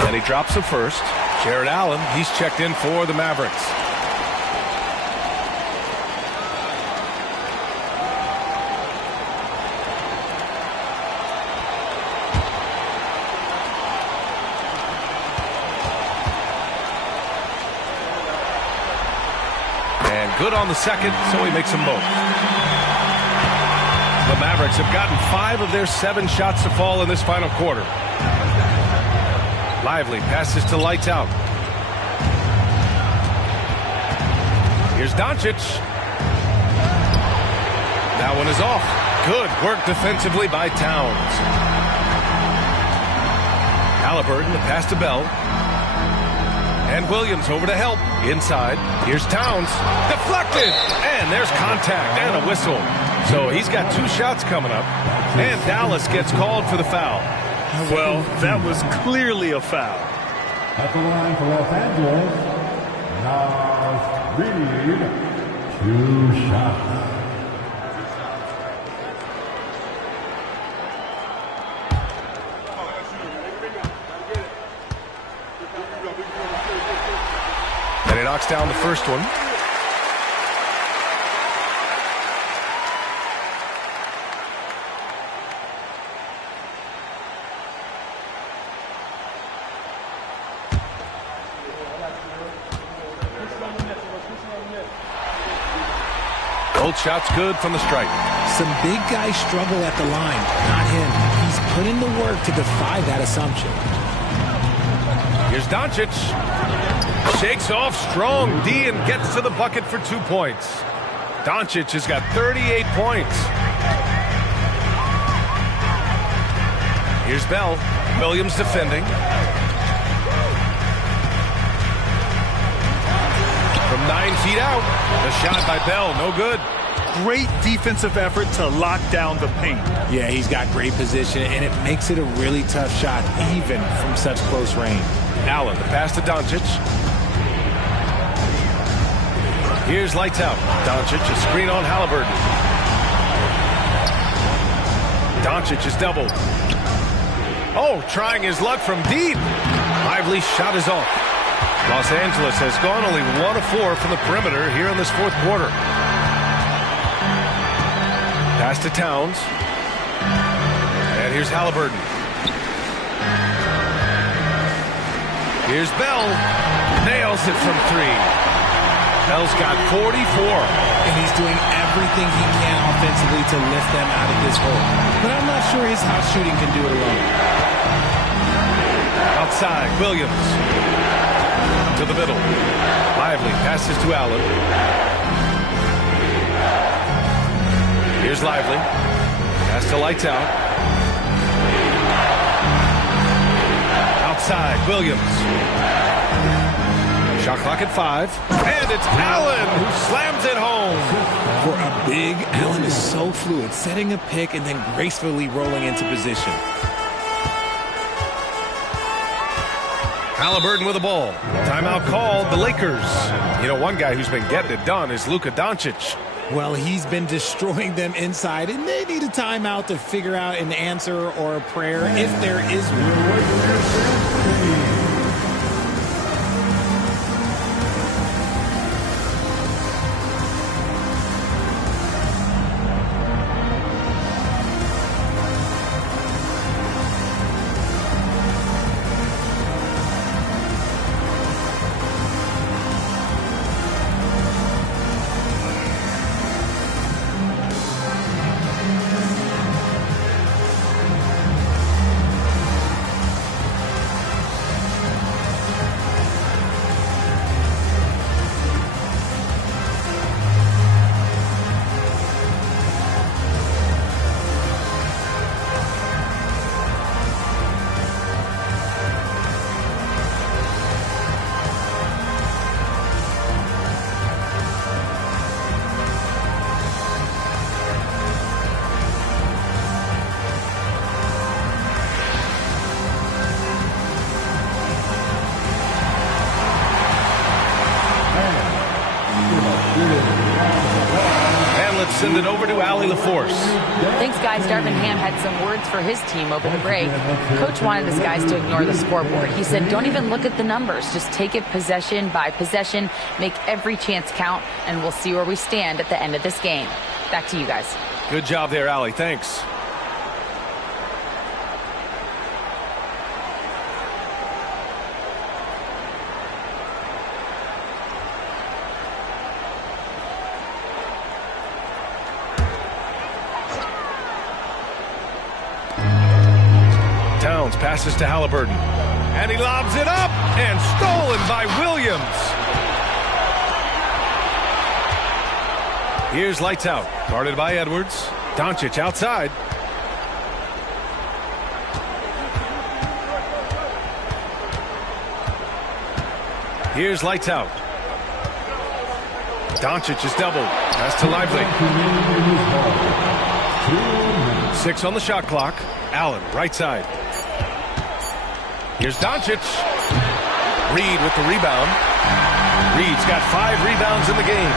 And he drops the first. Jared Allen, he's checked in for the Mavericks. And good on the second, so he makes them both. The Mavericks have gotten 5 of their 7 shots to fall in this final quarter. Lively passes to Lights Out. Here's Doncic. That one is off. Good work defensively by Towns. Halliburton, the pass to Bell. And Williams over to help. Inside. Here's Towns. Deflected. And there's contact and a whistle. So he's got 2 shots coming up. And Dallas gets called for the foul. Well, that was clearly a foul. At the line for Los Angeles, Nas Reed, 2 shots. And he knocks down the first one. Both shots good from the stripe. Some big guys struggle at the line, not him. He's put in the work to defy that assumption. Here's Doncic. Shakes off strong D and gets to the bucket for 2 points. Doncic has got 38 points. Here's Bell. Williams defending. From 9 feet out. The shot by Bell, no good. Great defensive effort to lock down the paint. Yeah, he's got great position, and it makes it a really tough shot, even from such close range. Allen, the pass to Doncic. Here's Lights Out. Doncic, a screen on Halliburton. Doncic is doubled. Oh, trying his luck from deep. Lively shot is off. Los Angeles has gone only 1 of 4 from the perimeter here in this 4th quarter. Pass to Towns. And here's Halliburton. Here's Bell. nails it from 3. Bell's got 44. And he's doing everything he can offensively to lift them out of this hole. But I'm not sure his house shooting can do it alone. Outside, Williams. To the middle. Lively passes to Allen. Here's Lively. Pass to Lights Out. Outside, Williams. Shot clock at 5. And it's Allen who slams it home. For a big, Allen is so fluid, setting a pick and then gracefully rolling into position. Halliburton with the ball. Timeout called, the Lakers. You know, one guy who's been getting it done is Luka Doncic. Well, he's been destroying them inside, and they need a timeout to figure out an answer or a prayer if there is one. Send it over to Allie LaForce. Thanks, guys. Darvin Ham had some words for his team over the break. Coach wanted his guys to ignore the scoreboard. He said, don't even look at the numbers. Just take it possession by possession, make every chance count, and we'll see where we stand at the end of this game. Back to you guys. Good job there, Allie. Thanks. Passes to Halliburton. And he lobs it up and stolen by Williams. Here's Lights Out. Guarded by Edwards. Doncic outside. Here's Lights Out. Doncic is doubled. Pass to Lively. 6 on the shot clock. Allen, right side. Here's Doncic. Reed with the rebound. Reed's got 5 rebounds in the game.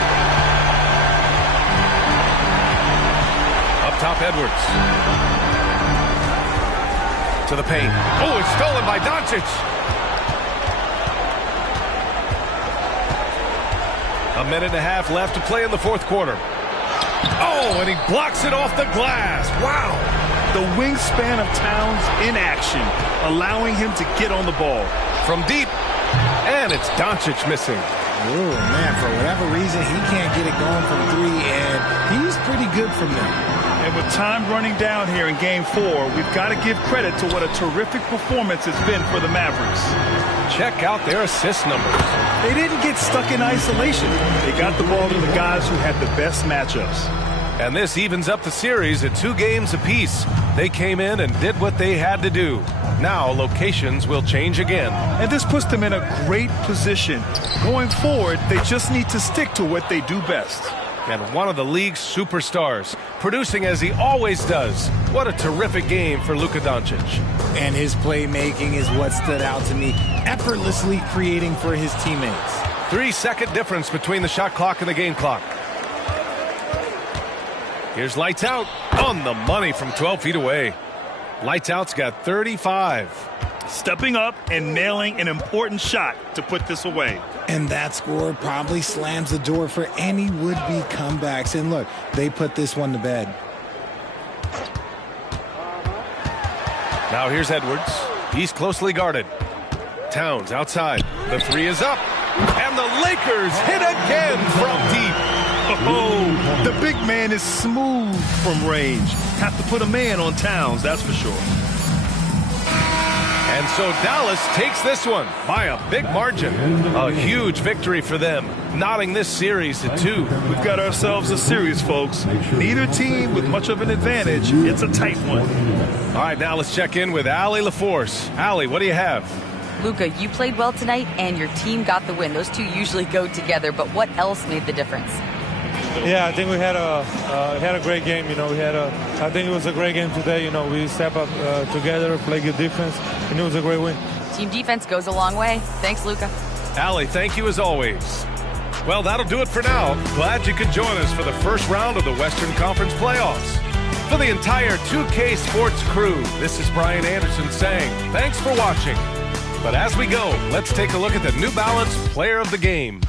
Up top, Edwards. To the paint. Oh, it's stolen by Doncic. A minute and a half left to play in the fourth quarter. Oh, and he blocks it off the glass. Wow. The wingspan of Towns in action, allowing him to get on the ball. From deep, and it's Doncic missing. Oh, man, for whatever reason, he can't get it going from 3, and he's pretty good from there. And with time running down here in Game 4, we've got to give credit to what a terrific performance it's been for the Mavericks. Check out their assist numbers. They didn't get stuck in isolation. They got the ball to the guys who had the best matchups. And this evens up the series at 2 games apiece. They came in and did what they had to do. Now locations will change again. And this puts them in a great position. Going forward, they just need to stick to what they do best. And one of the league's superstars, producing as he always does. What a terrific game for Luka Doncic. And his playmaking is what stood out to me, effortlessly creating for his teammates. 3-second difference between the shot clock and the game clock. Here's Lights Out on the money from 12 feet away. Lights Out's got 35. Stepping up and nailing an important shot to put this away. And that score probably slams the door for any would-be comebacks. And look, they put this one to bed. Now here's Edwards. He's closely guarded. Towns outside. The 3 is up. And the Lakers hit again from deep. Oh, the big man is smooth from range. Have to put a man on Towns, that's for sure. And so Dallas takes this one by a big margin. A huge victory for them, knotting this series to 2. We've got ourselves a series, folks. Neither team with much of an advantage. It's a tight one. All right, now let's check in with Allie LaForce. Allie, what do you have? Luka, you played well tonight, and your team got the win. Those two usually go together, but what else made the difference? Yeah, I think we had a great game. I think it was a great game today. We step up together, play good defense, and it was a great win. Team defense goes a long way. Thanks, Luka. Allie, thank you as always. Well, that'll do it for now. Glad you could join us for the first round of the Western Conference playoffs. For the entire 2K Sports crew, this is Brian Anderson saying thanks for watching. But as we go, let's take a look at the New Balance Player of the Game.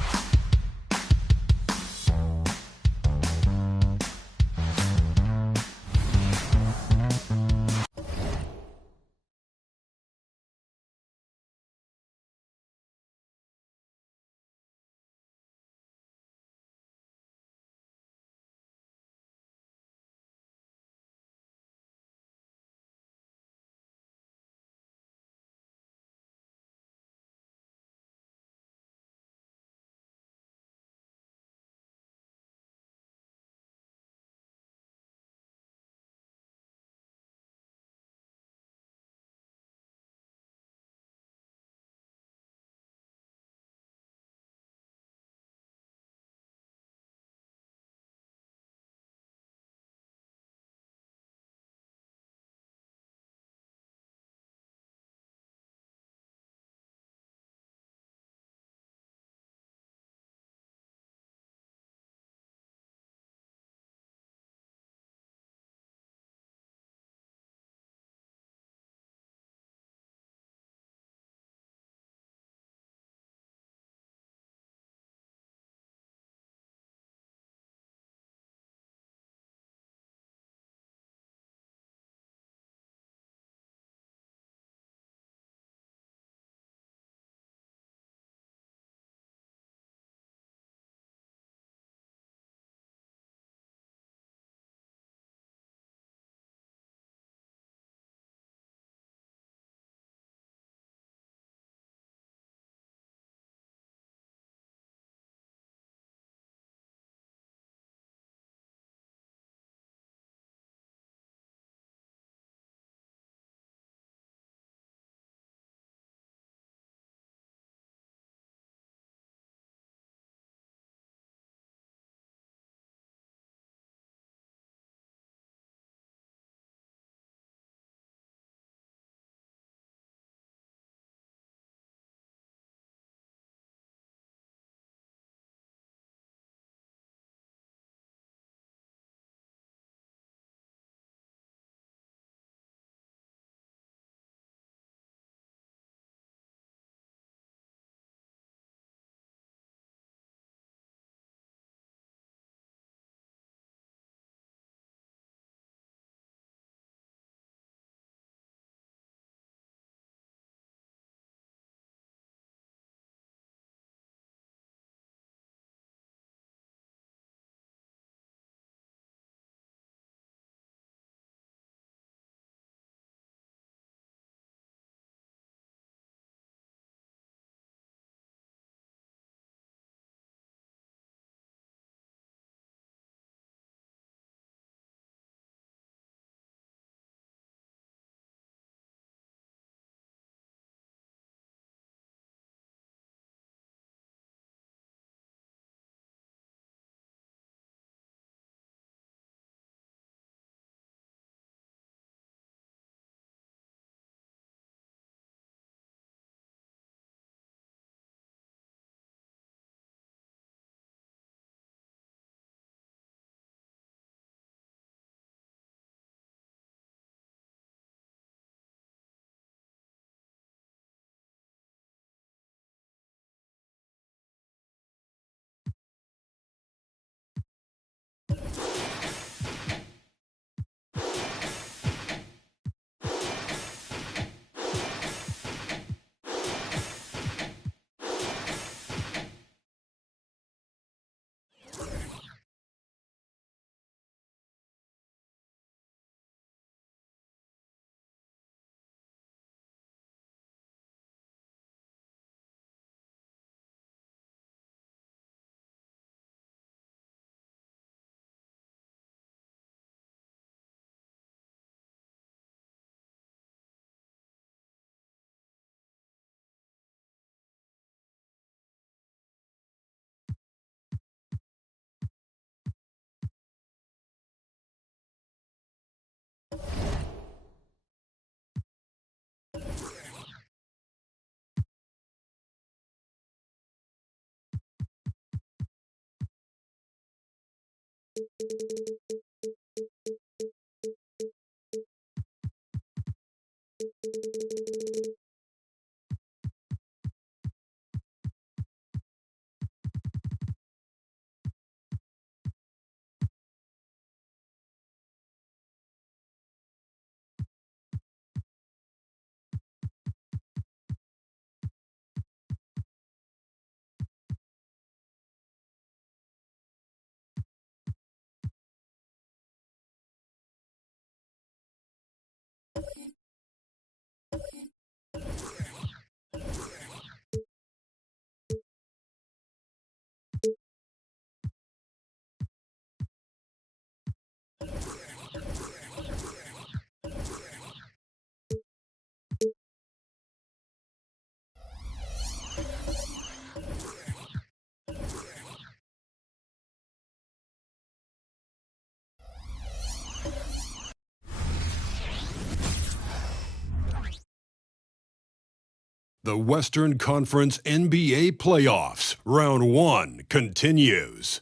The Western Conference NBA Playoffs, Round 1 continues.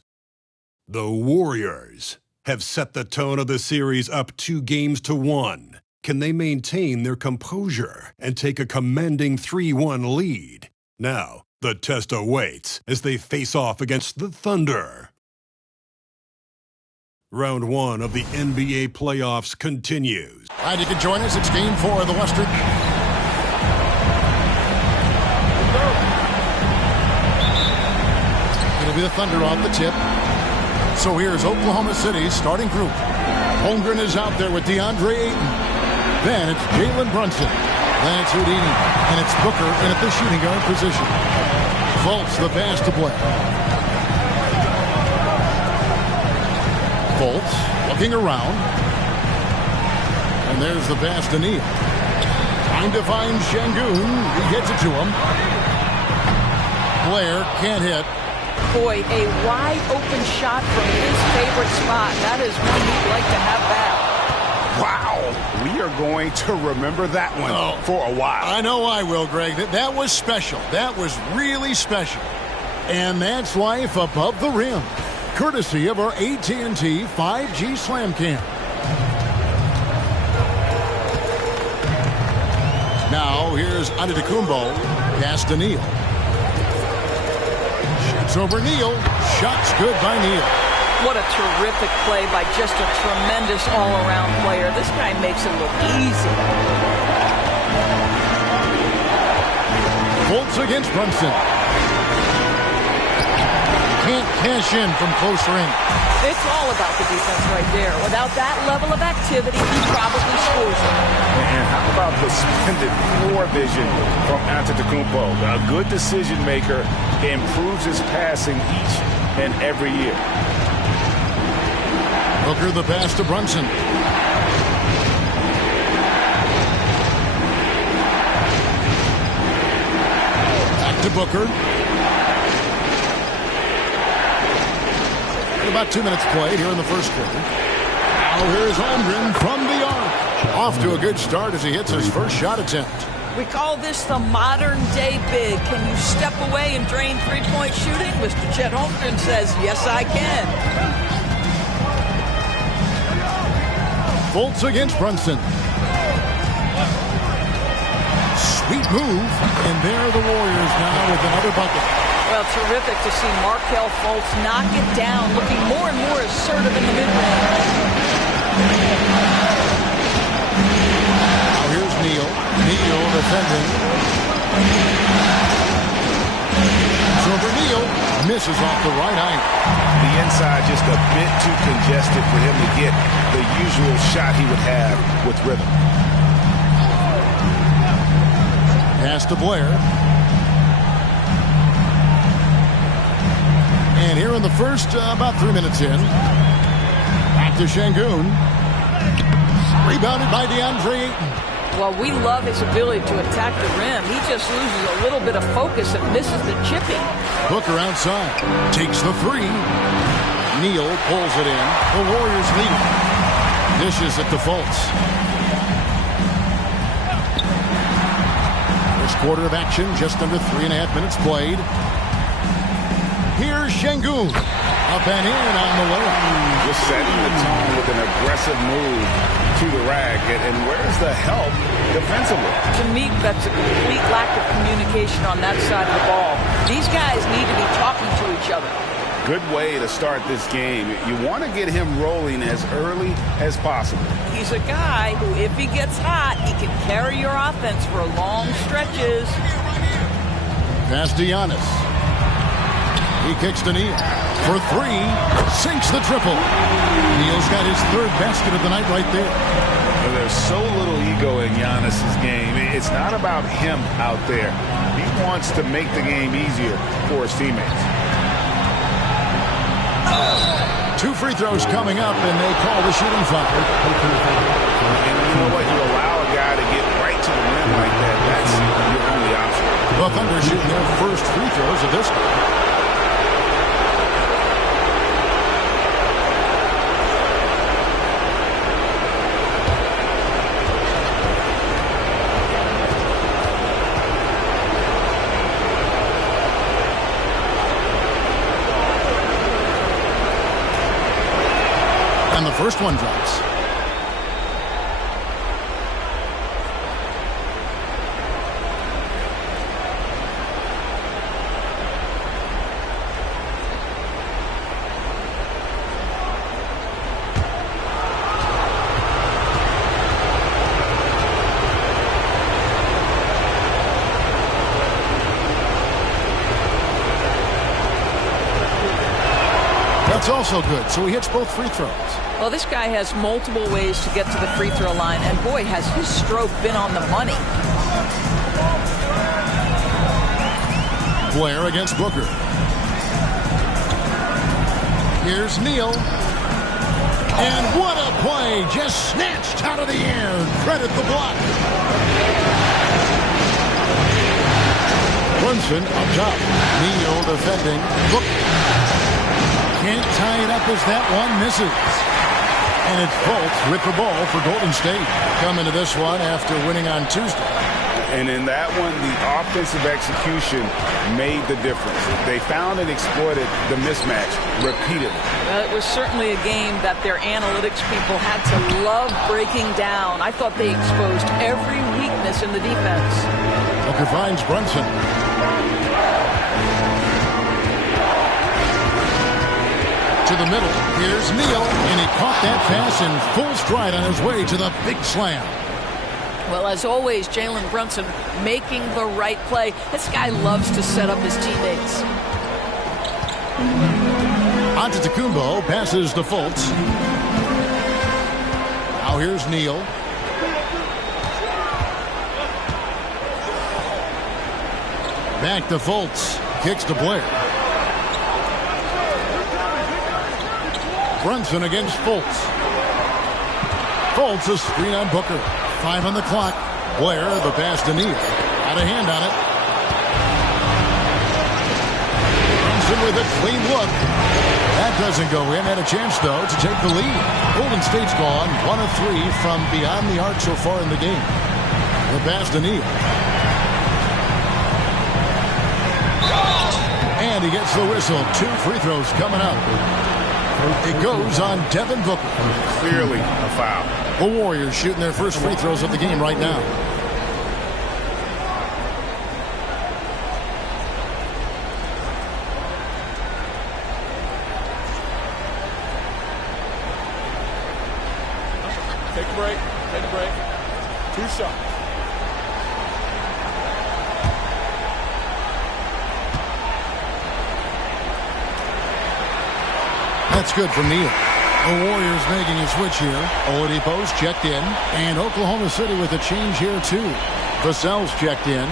The Warriors have set the tone of the series up 2-1. Can they maintain their composure and take a commanding 3-1 lead? Now, the test awaits as they face off against the Thunder. Round 1 of the NBA Playoffs continues. Glad you can join us. It's Game 4 of the Western. It'll be the Thunder off the tip. So here's Oklahoma City's starting group. Holmgren is out there with DeAndre Ayton. Then it's Jalen Brunson. Then it's Houdini. And it's Booker in at the shooting guard position. Fultz the pass to Blair. Fultz looking around. And there's the pass to Neal. Trying to find Şengün. He gets it to him. Blair can't hit. Boy, a wide-open shot from his favorite spot. That is one he'd like to have back. Wow. We are going to remember that one for a while. I know I will, Greg. That was special. That was really special. And that's life above the rim. Courtesy of our AT&T 5G Slam Cam. Now, here's Antetokounmpo. Pass to Neal. Shoots over Neal. Shots good by Neal. What a terrific play by just a tremendous all-around player. This guy makes it look easy. Fultz against Brunson. Can't cash in from close range. It's all about the defense right there. Without that level of activity, he probably scores it. And how about the splendid floor vision from Antetokounmpo? A good decision maker, improves his passing each and every year. Booker the pass to Brunson. Back to Booker. About 2 minutes played here in the first quarter. Now here's Holmgren from the arc. Off to a good start as he hits his first shot attempt. We call this the modern-day big. Can you step away and drain three-point shooting? Mr. Chet Holmgren says, yes, I can. Fultz against Brunson. Sweet move. And there are the Warriors now with another bucket. Well, terrific to see Markelle Fultz knock it down, looking more and more assertive in the mid-range. Now here's Neal. Neal defending. It's over Neal. Misses off the right iron. The inside just a bit too congested for him to get the usual shot he would have with rhythm. Pass to Blair. And here in the first, about 3 minutes in, back to Şengün. Rebounded by DeAndre Ayton. Well, we love his ability to attack the rim. He just loses a little bit of focus and misses the chipping. Booker outside. Takes the three. Neal pulls it in. The Warriors lead it. Dishes it to Fultz. First quarter of action, just under 3.5 minutes played. Here's Şengün. Up and in on the layup. Just setting the tone with an aggressive move to the rack. And where's the help defensively? To me, that's a complete lack of communication on that side of the ball. These guys need to be talking to each other. Good way to start this game. You want to get him rolling as early as possible. He's a guy who, if he gets hot, he can carry your offense for long stretches. Pass to Giannis. He kicks to Neal for three. Sinks the triple. Neal's got his third basket of the night right there. Well, there's so little ego in Giannis' game. It's not about him out there. He wants to make the game easier for his teammates. 2 free throws coming up, and they call the shooting foul. And you know what? You allow a guy to get right to the rim like that. That's your only option. The Thunder shooting their first free throws of this game. And the first one drops. That's also good, so he hits both free throws. Well, this guy has multiple ways to get to the free throw line, and boy, has his stroke been on the money. Blair against Booker. Here's Neal. And what a play! Just snatched out of the air. Credit the block. Brunson up top. Neal defending. Booker. Can't tie it up as that one misses. And it's Fultz with the ball for Golden State. Coming to this one after winning on Tuesday. And in that one, the offensive execution made the difference. They found and exploited the mismatch repeatedly. Well, it was certainly a game that their analytics people had to love breaking down. I thought they exposed every weakness in the defense. Booker finds Brunson. To the middle. Here's Neal, and he caught that pass in full stride on his way to the big slam. Well, as always, Jalen Brunson making the right play. This guy loves to set up his teammates. Antetokounmpo passes to Fultz. Now here's Neal. Back to Fultz. Kicks to Blair. Brunson against Fultz. Fultz a screen on Booker. 5 on the clock. Blair, the pass to Neal. Got a hand on it. Brunson with a clean look. That doesn't go in. Had a chance, though, to take the lead. Golden State's gone 1 of 3 from beyond the arc so far in the game. The pass to Neal. And he gets the whistle. 2 free throws coming up. It goes on Devin Booker. Clearly a foul. The Warriors shooting their first free throws of the game right now. Take a break. Take a break. 2 shots. That's good from Neal. The Warriors making a switch here. Oladipo's checked in. And Oklahoma City with a change here, too. Vassell's checked in.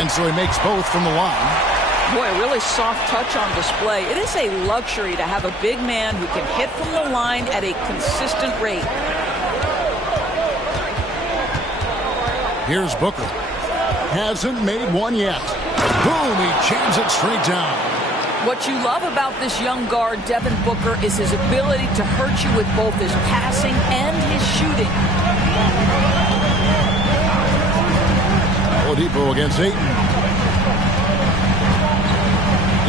And so he makes both from the line. Boy, a really soft touch on display. It is a luxury to have a big man who can hit from the line at a consistent rate. Here's Booker. Hasn't made one yet. Boom, he jams it straight down. What you love about this young guard, Devin Booker, is his ability to hurt you with both his passing and his shooting. Oladipo against Ayton.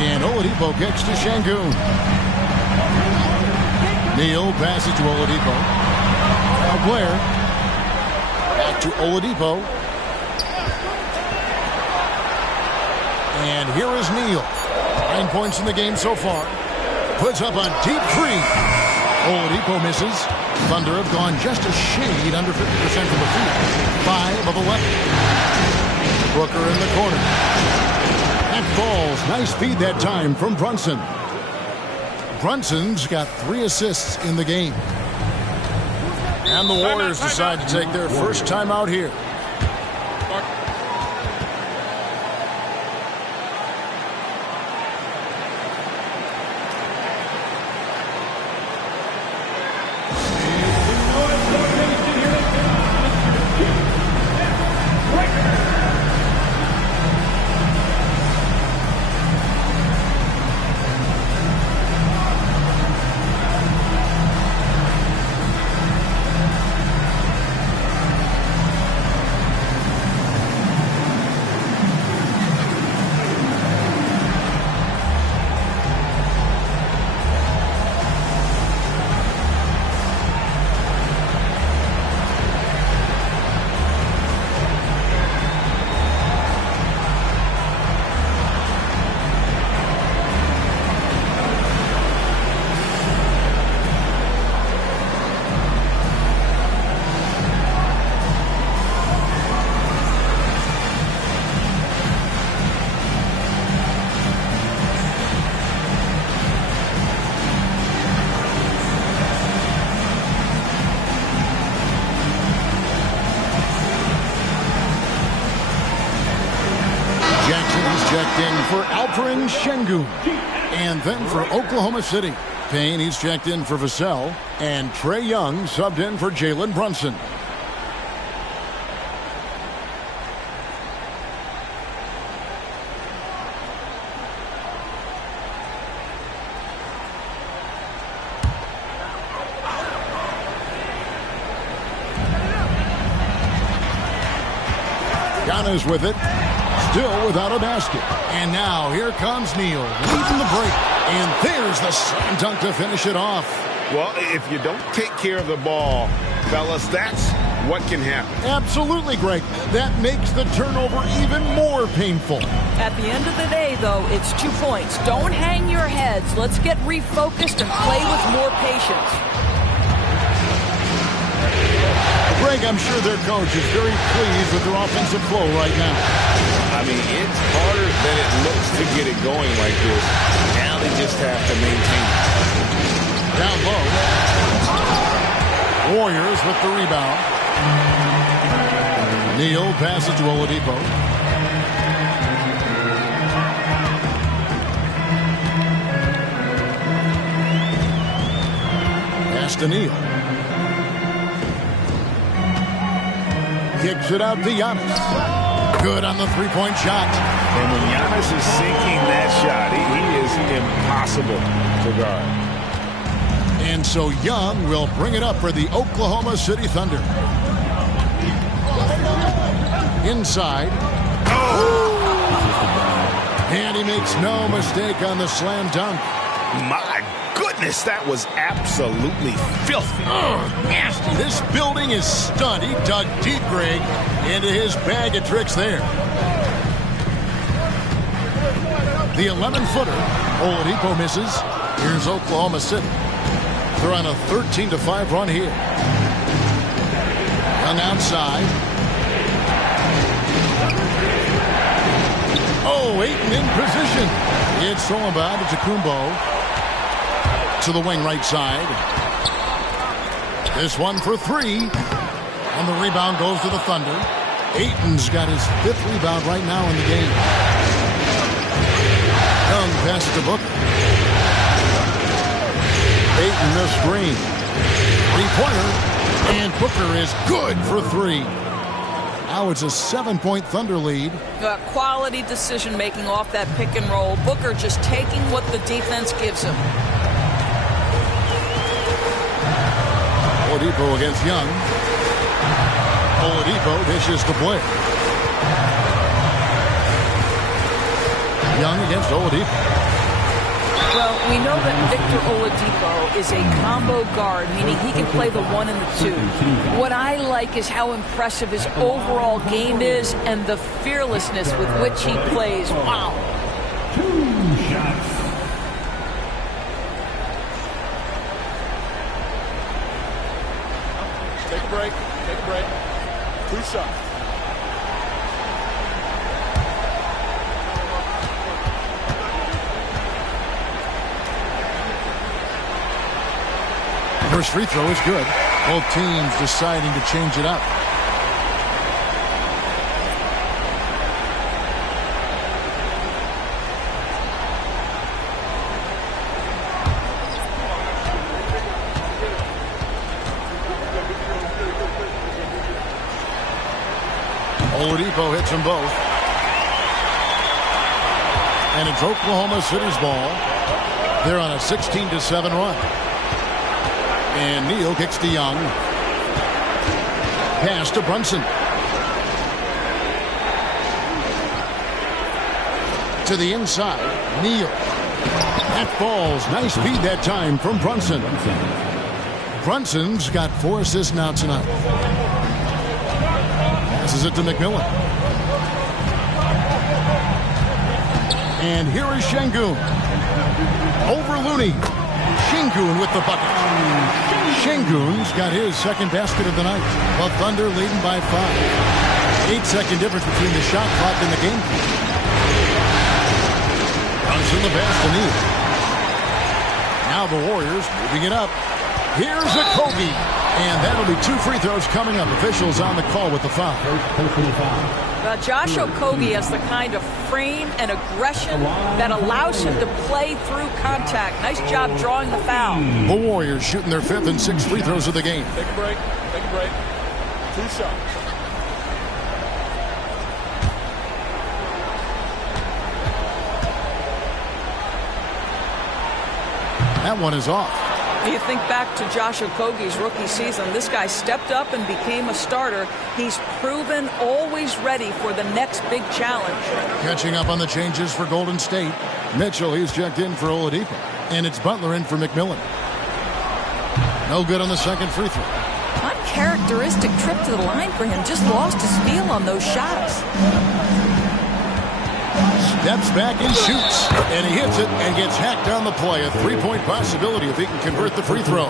And Oladipo gets to Şengün. Neal passes to Oladipo. Now Blair. Back to Oladipo. And here is Neal. 9 points in the game so far. Puts up a deep three. Oladipo misses. Thunder have gone just a shade under 50% from the field. 5 of 11. Booker in the corner. That falls. Nice feed that time from Brunson. Brunson's got 3 assists in the game. And the Warriors decide to take their first timeout here. Şengün. And then for Oklahoma City, Payne, he's checked in for Vassell. And Trae Young subbed in for Jalen Brunson. Giannis with it. Still without a basket. And now here comes Neal leading the break. And there's the slam dunk to finish it off. Well, if you don't take care of the ball, fellas, that's what can happen. Absolutely, Greg. That makes the turnover even more painful. At the end of the day, though, it's 2 points. Don't hang your heads. Let's get refocused and play with more patience. Greg, I'm sure their coach is very pleased with their offensive flow right now. I mean, it's harder than it looks to get it going like this. Now they just have to maintain it. Down low. Warriors with the rebound. Neal passes to Oladipo. Pass to Neal. Kicks it out to Giannis. Good on the three-point shot. And when Giannis is sinking that shot, he is impossible to guard. And so Young will bring it up for the Oklahoma City Thunder. Inside. Oh! And he makes no mistake on the slam dunk. My goodness, that was absolutely filthy. Nasty. This building is stunned. He dug deep, Greg, into his bag of tricks there. The 11-footer. Oladipo misses. Here's Oklahoma City. They're on a 13-5 run here. On outside. Oh, Ayton in position. It's thrown by to Kumbo. To the wing right side. This one for 3. And the rebound goes to the Thunder. Ayton's got his 5th rebound right now in the game. Young passes to Booker. Ayton the screen. 3-pointer. And Booker is good for 3. Now it's a 7-point Thunder lead. Quality decision making off that pick and roll. Booker just taking what the defense gives him. Oladipo against Young. Oladipo dishes to Blair. Young against Oladipo. Well, we know that Victor Oladipo is a combo guard, meaning he can play the 1 and the 2. What I like is how impressive his overall game is and the fearlessness with which he plays. Wow. 2 shots. Take a break. Take a break. 2 shots. First free throw is good. Both teams deciding to change it up. Oladipo hits them both. And it's Oklahoma City's ball. They're on a 16-7 run. And Neal kicks to Young. Pass to Brunson. To the inside. Neal. That falls. Nice speed that time from Brunson. Brunson's got 4 assists now tonight. Passes it to McMillan. And here is Şengün. Over Looney. Şengün with the bucket. Şengün's got his second basket of the night. The Thunder leading by 5. 8-second difference between the shot clock and the game. Brunson the pass to Neal. Now the Warriors moving it up. Here's a Kogi. And that'll be 2 free throws coming up. Officials on the call with the foul. Josh Okogie has the kind of frame and aggression that allows him to play through contact. Nice job drawing the foul. The Warriors shooting their 5th and 6th free throws of the game. Take a break. Take a break. 2 shots. That one is off. You think back to Josh Okogie's rookie season. This guy stepped up and became a starter. He's proven always ready for the next big challenge. Catching up on the changes for Golden State. Mitchell, he's checked in for Oladipo. And it's Butler in for McMillan. No good on the second free throw. Uncharacteristic trip to the line for him. Just lost his feel on those shots. Steps back and shoots. And he hits it and gets hacked on the play. A 3-point possibility if he can convert the free throw.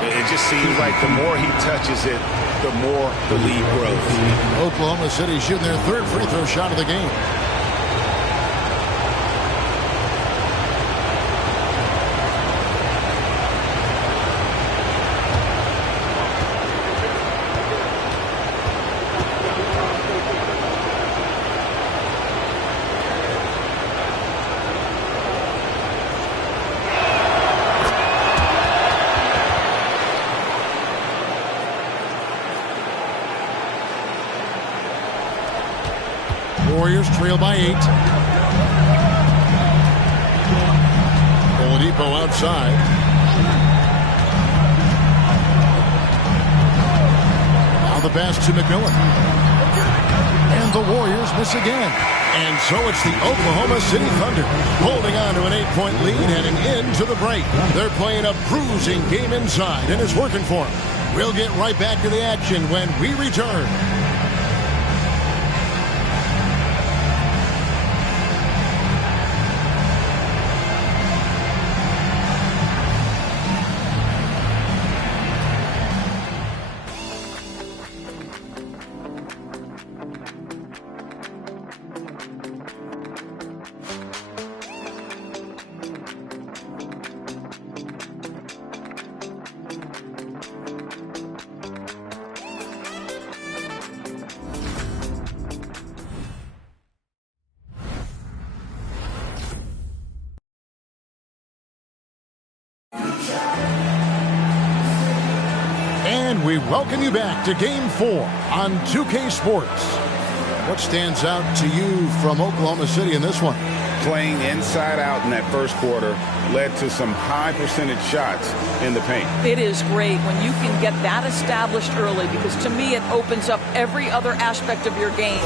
It just seems like the more he touches it, the more the lead grows. Oklahoma City shooting their 3rd free throw shot of the game. Warriors trail by 8. Oladipo outside. Now the pass to McMillan. And the Warriors miss again. And so it's the Oklahoma City Thunder holding on to an 8-point lead heading into the break. They're playing a bruising game inside, and it's working for them. We'll get right back to the action when we return. And we welcome you back to Game 4 on 2K Sports. What stands out to you from Oklahoma City in this one? Playing inside out in that first quarter led to some high percentage shots in the paint. It is great when you can get that established early, because to me it opens up every other aspect of your game.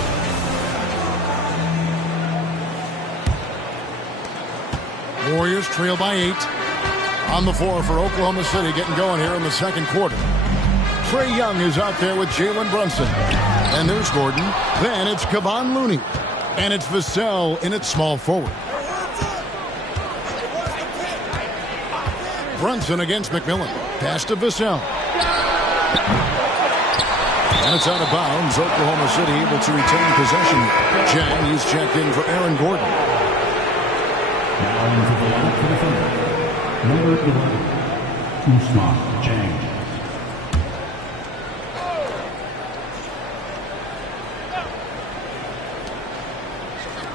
Warriors trail by 8. On the floor for Oklahoma City, getting going here in the second quarter. Trae Young is out there with Jalen Brunson. And there's Gordon. Then it's Kevon Looney. And it's Vassell in its small forward. Brunson against McMillan. Pass to Vassell. And it's out of bounds. Oklahoma City able to retain possession. Jang, he's checked in for Aaron Gordon. Now into the line for the Thunder. Number 11, Usman Jang.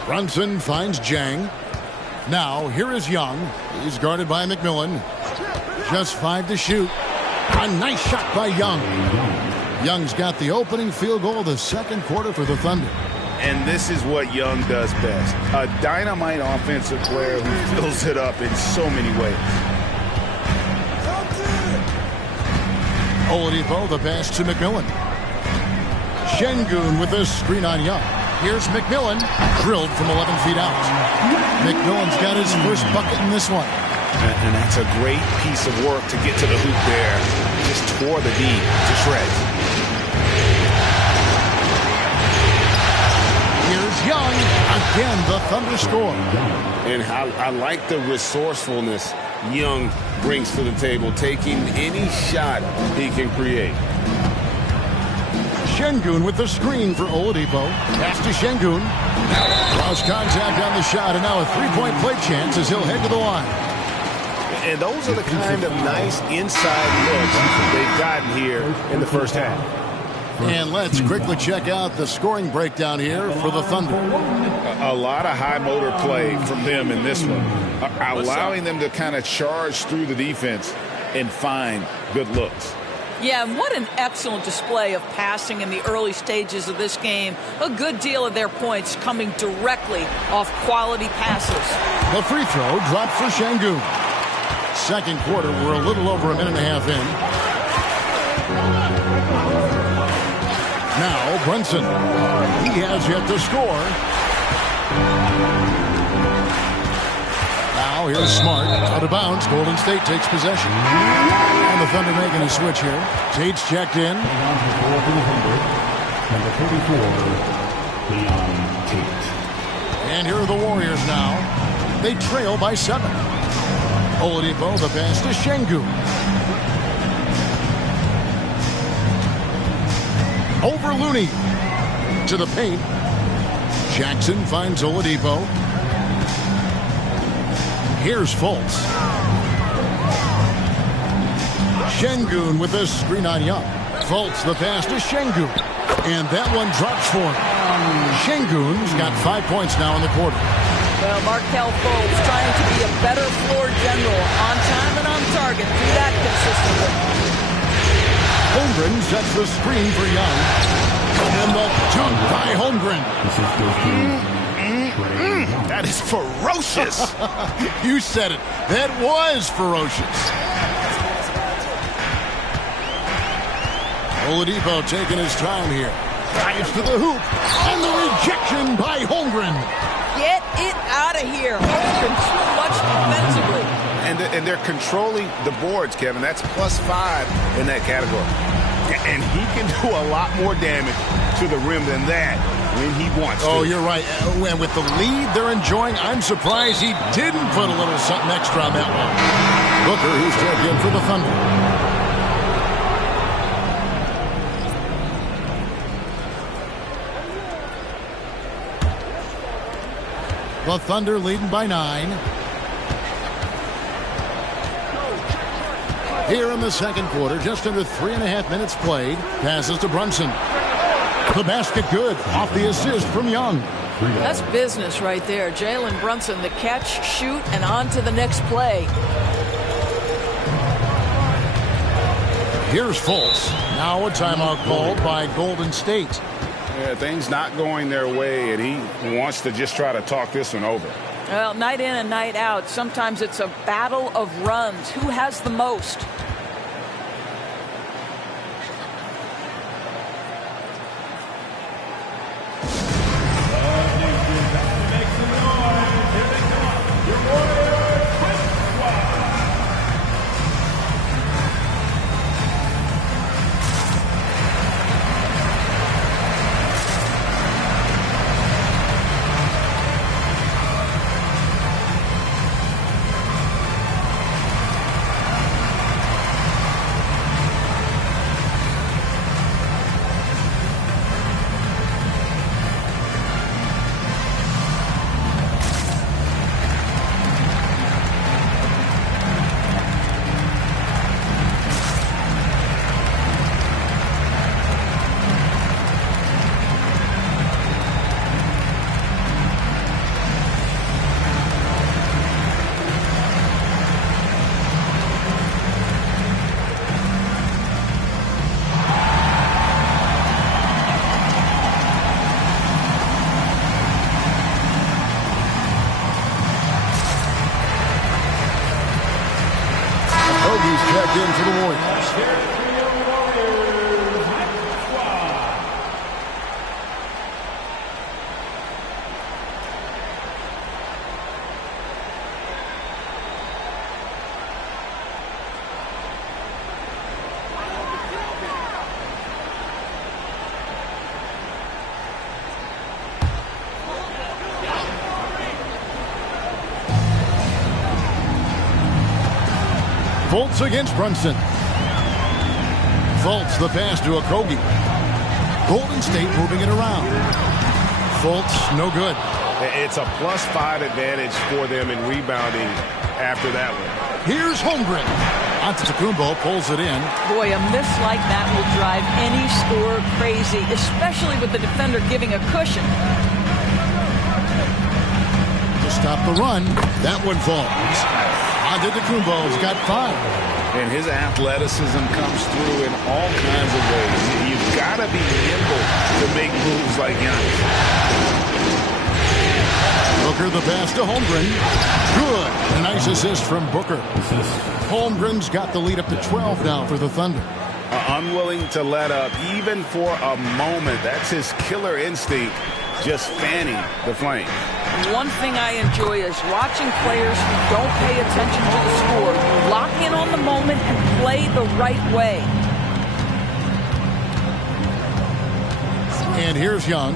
Brunson finds Jang. Now, here is Young. He's guarded by McMillan. Just 5 to shoot. A nice shot by Young. Young's got the opening field goal of the second quarter for the Thunder. And this is what Young does best. A dynamite offensive player who fills it up in so many ways. Oladipo, the pass to McMillan. Şengün with a screen on Young. Here's McMillan, drilled from 11 feet out. McMillan's got his first bucket in this one. And that's a great piece of work to get to the hoop there. Just tore the D to shreds. Here's Young. Again, the Thunder score. And I like the resourcefulness Young brings to the table, taking any shot he can create. Şengün with the screen for Oladipo. Pass to Şengün. Cross contact on the shot, and now a three-point play chance as he'll head to the line. And those are the kind of nice inside looks they've gotten here in the first half. And let's quickly check out the scoring breakdown here for the Thunder. A lot of high motor play from them in this one, allowing them to kind of charge through the defense and find good looks. Yeah, and what an excellent display of passing in the early stages of this game. A good deal of their points coming directly off quality passes. The free throw dropped for Şengün. Second quarter, we're a little over a minute and a half in. Now Brunson. He has yet to score. Now here's Smart. Out of bounds. Golden State takes possession. And the Thunder making a switch here. Tate's checked in. Number 34, Leon Tate. And here are the Warriors now. They trail by 7. Oladipo, the pass to Şengün. Over Looney. To the paint. Jackson finds Oladipo. Here's Fultz. Şengün with a screen on Young. Fultz the pass to Şengün. And that one drops for him. Şengün's got 5 points now in the quarter. Well, Markelle Fultz trying to be a better floor general, on time and on target. Do that consistently. Holmgren sets the screen for Young. And the dunk by Holmgren. That is ferocious. You said it. That was ferocious. Oladipo taking his time here. Drives to the hoop. And the rejection by Holmgren. Get it out of here. Holmgren too much defensively. And they're controlling the boards, Kevin. That's +5 in that category. And he can do a lot more damage to the rim than that when he wants to. Oh, you're right. And with the lead they're enjoying, I'm surprised he didn't put a little something extra on that one. Booker, who's checked in for the Thunder. The Thunder leading by 9. Here in the second quarter, just under 3.5 minutes played. Passes to Brunson. The basket good. Off the assist from Young. That's business right there. Jalen Brunson, the catch, shoot, and on to the next play. Here's Fultz. Now a timeout called by Golden State. Yeah, things not going their way, and he wants to just try to talk this one over. Well, night in and night out, sometimes it's a battle of runs. Who has the most? Checked in for the Warriors. Fultz against Brunson. Fultz the pass to Okogie. Golden State moving it around. Fultz no good. It's a +5 advantage for them in rebounding after that one. Here's Holmgren. Antetokounmpo pulls it in. Boy, a miss like that will drive any scorer crazy, especially with the defender giving a cushion. To stop the run, that one falls. Antetokounmpo's got 5. And his athleticism comes through in all kinds of ways. You've got to be nimble to make moves like Giannis. Booker the pass to Holmgren. Good. A nice assist from Booker. Holmgren's got the lead up to 12 now for the Thunder. Unwilling to let up even for a moment. That's his killer instinct, just fanning the flame. One thing I enjoy is watching players who don't pay attention to the score lock in on the moment and play the right way. And here's Young.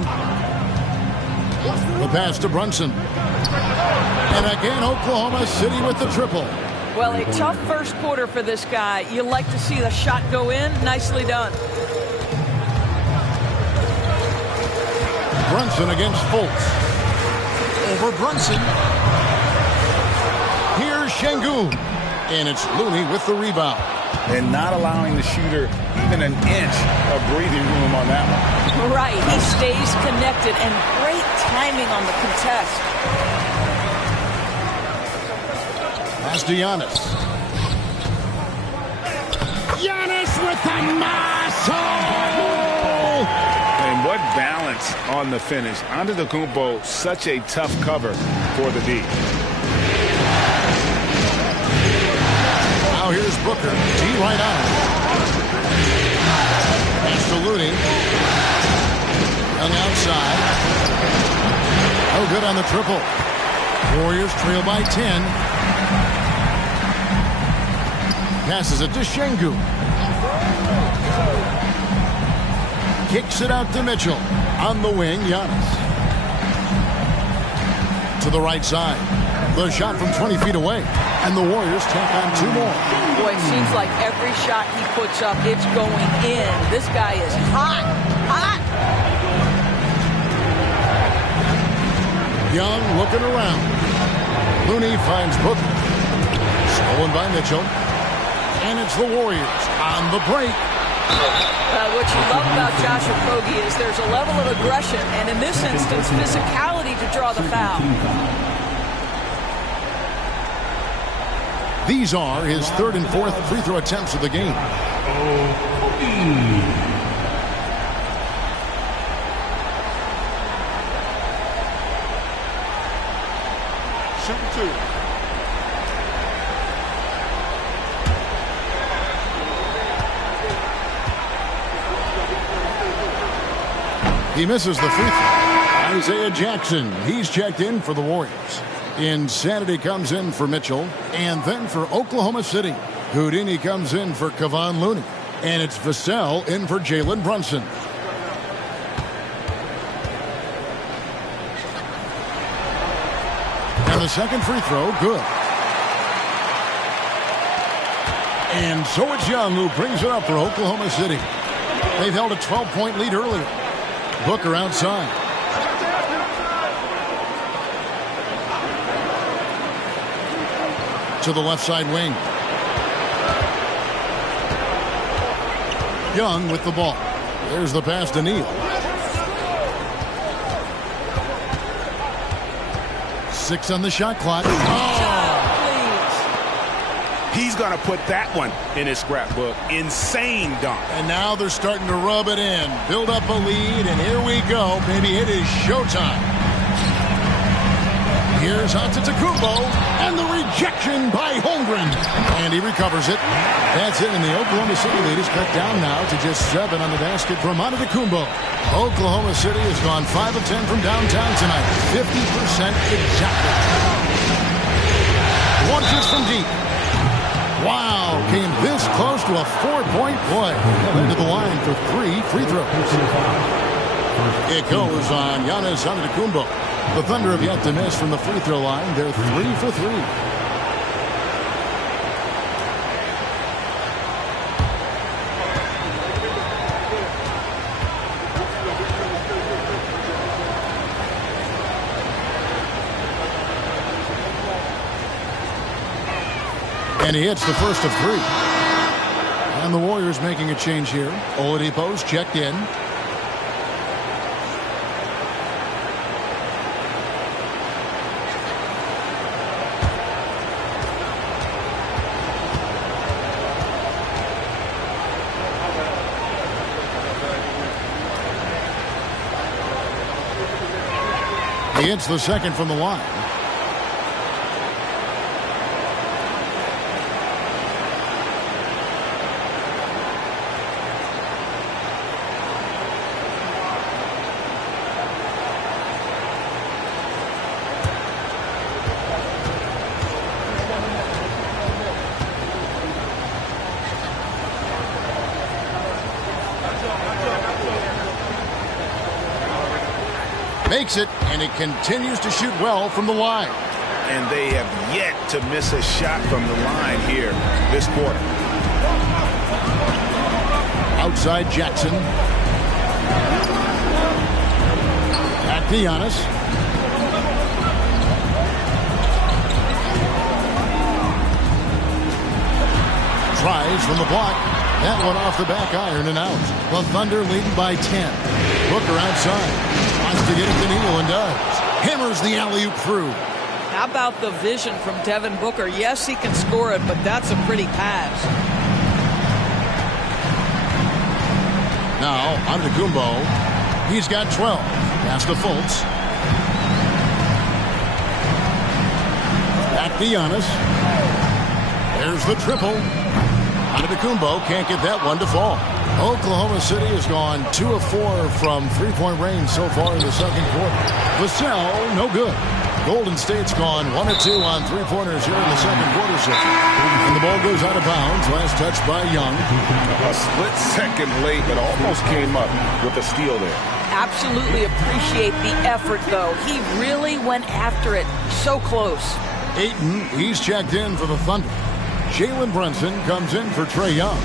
The pass to Brunson. And again, Oklahoma City with the triple. Well, a tough first quarter for this guy. You like to see the shot go in. Nicely done. Brunson against Fultz. Over Brunson. Here's Şengün. And it's Looney with the rebound. And not allowing the shooter even an inch of breathing room on that one. Right. He stays connected and great timing on the contest. Pass to Giannis. Giannis with the muscle! And what balance on the finish. Antetokounmpo, such a tough cover for the D. Now here's Booker. D right on. Pass to Looney. On the outside. Oh, good on the triple. Warriors trail by 10. Passes it to Şengün. Kicks it out to Mitchell. On the wing, Giannis. To the right side. The shot from 20 feet away. And the Warriors tack on 2 more. Boy, it seems like every shot he puts up, it's going in. This guy is hot. Hot. Young looking around. Looney finds Booker. Stolen by Mitchell. And it's the Warriors on the break. What you love about Josh Okogie is there's a level of aggression, and in this instance, physicality to draw the foul. These are his third and fourth free throw attempts of the game. Shooting 2. He misses the free throw. Isaiah Jackson, he's checked in for the Warriors. Insanity comes in for Mitchell, and then for Oklahoma City, Houdini comes in for Kevon Looney, and it's Vassell in for Jalen Brunson. And the second free throw, good. And so it's Young who brings it up for Oklahoma City. They've held a 12-point lead earlier. Booker outside. To the left side wing. Young with the ball. There's the pass to Neal. 6 on the shot clock. He's going to put that one in his scrapbook. Insane dunk. And now they're starting to rub it in. Build up a lead, and here we go. Maybe it is showtime. Here's Antetokounmpo, and the rejection by Holmgren. And he recovers it. That's it, and the Oklahoma City lead is cut down now to just 7 on the basket from Antetokounmpo. Oklahoma City has gone 5 of 10 from downtown tonight. 50% exactly. Launches from deep. Wow, came this close to a 4-point play. Into the line for 3 free throws. It goes on Giannis Antetokounmpo. The Thunder have yet to miss from the free throw line. They're 3 for 3. And he hits the first of 3. And the Warriors making a change here. Oladipo's checked in. He hits the second from the line. Makes it, and it continues to shoot well from the line. And they have yet to miss a shot from the line here this quarter. Outside Jackson. Back to Giannis. Tries from the block. That one off the back iron and out. The Thunder leading by 10. Booker outside. Wants to get it to Neal and does. Hammers the alley-oop through. How about the vision from Devin Booker? Yes, he can score it, but that's a pretty pass. Now, Antetokounmpo. He's got 12. Pass to Fultz. Back to Giannis. There's the triple. Antetokounmpo can't get that one to fall. Oklahoma City has gone 2 of 4 from three-point range so far in the second quarter. Vassell, no good. Golden State's gone 1 of 2 on three-pointers here in the second quarter. And the ball goes out of bounds. Last touch by Young. A split second late, but almost came up with a steal there. Absolutely appreciate the effort, though. He really went after it. So close. Ayton, he's checked in for the Thunder. Jalen Brunson comes in for Trae Young.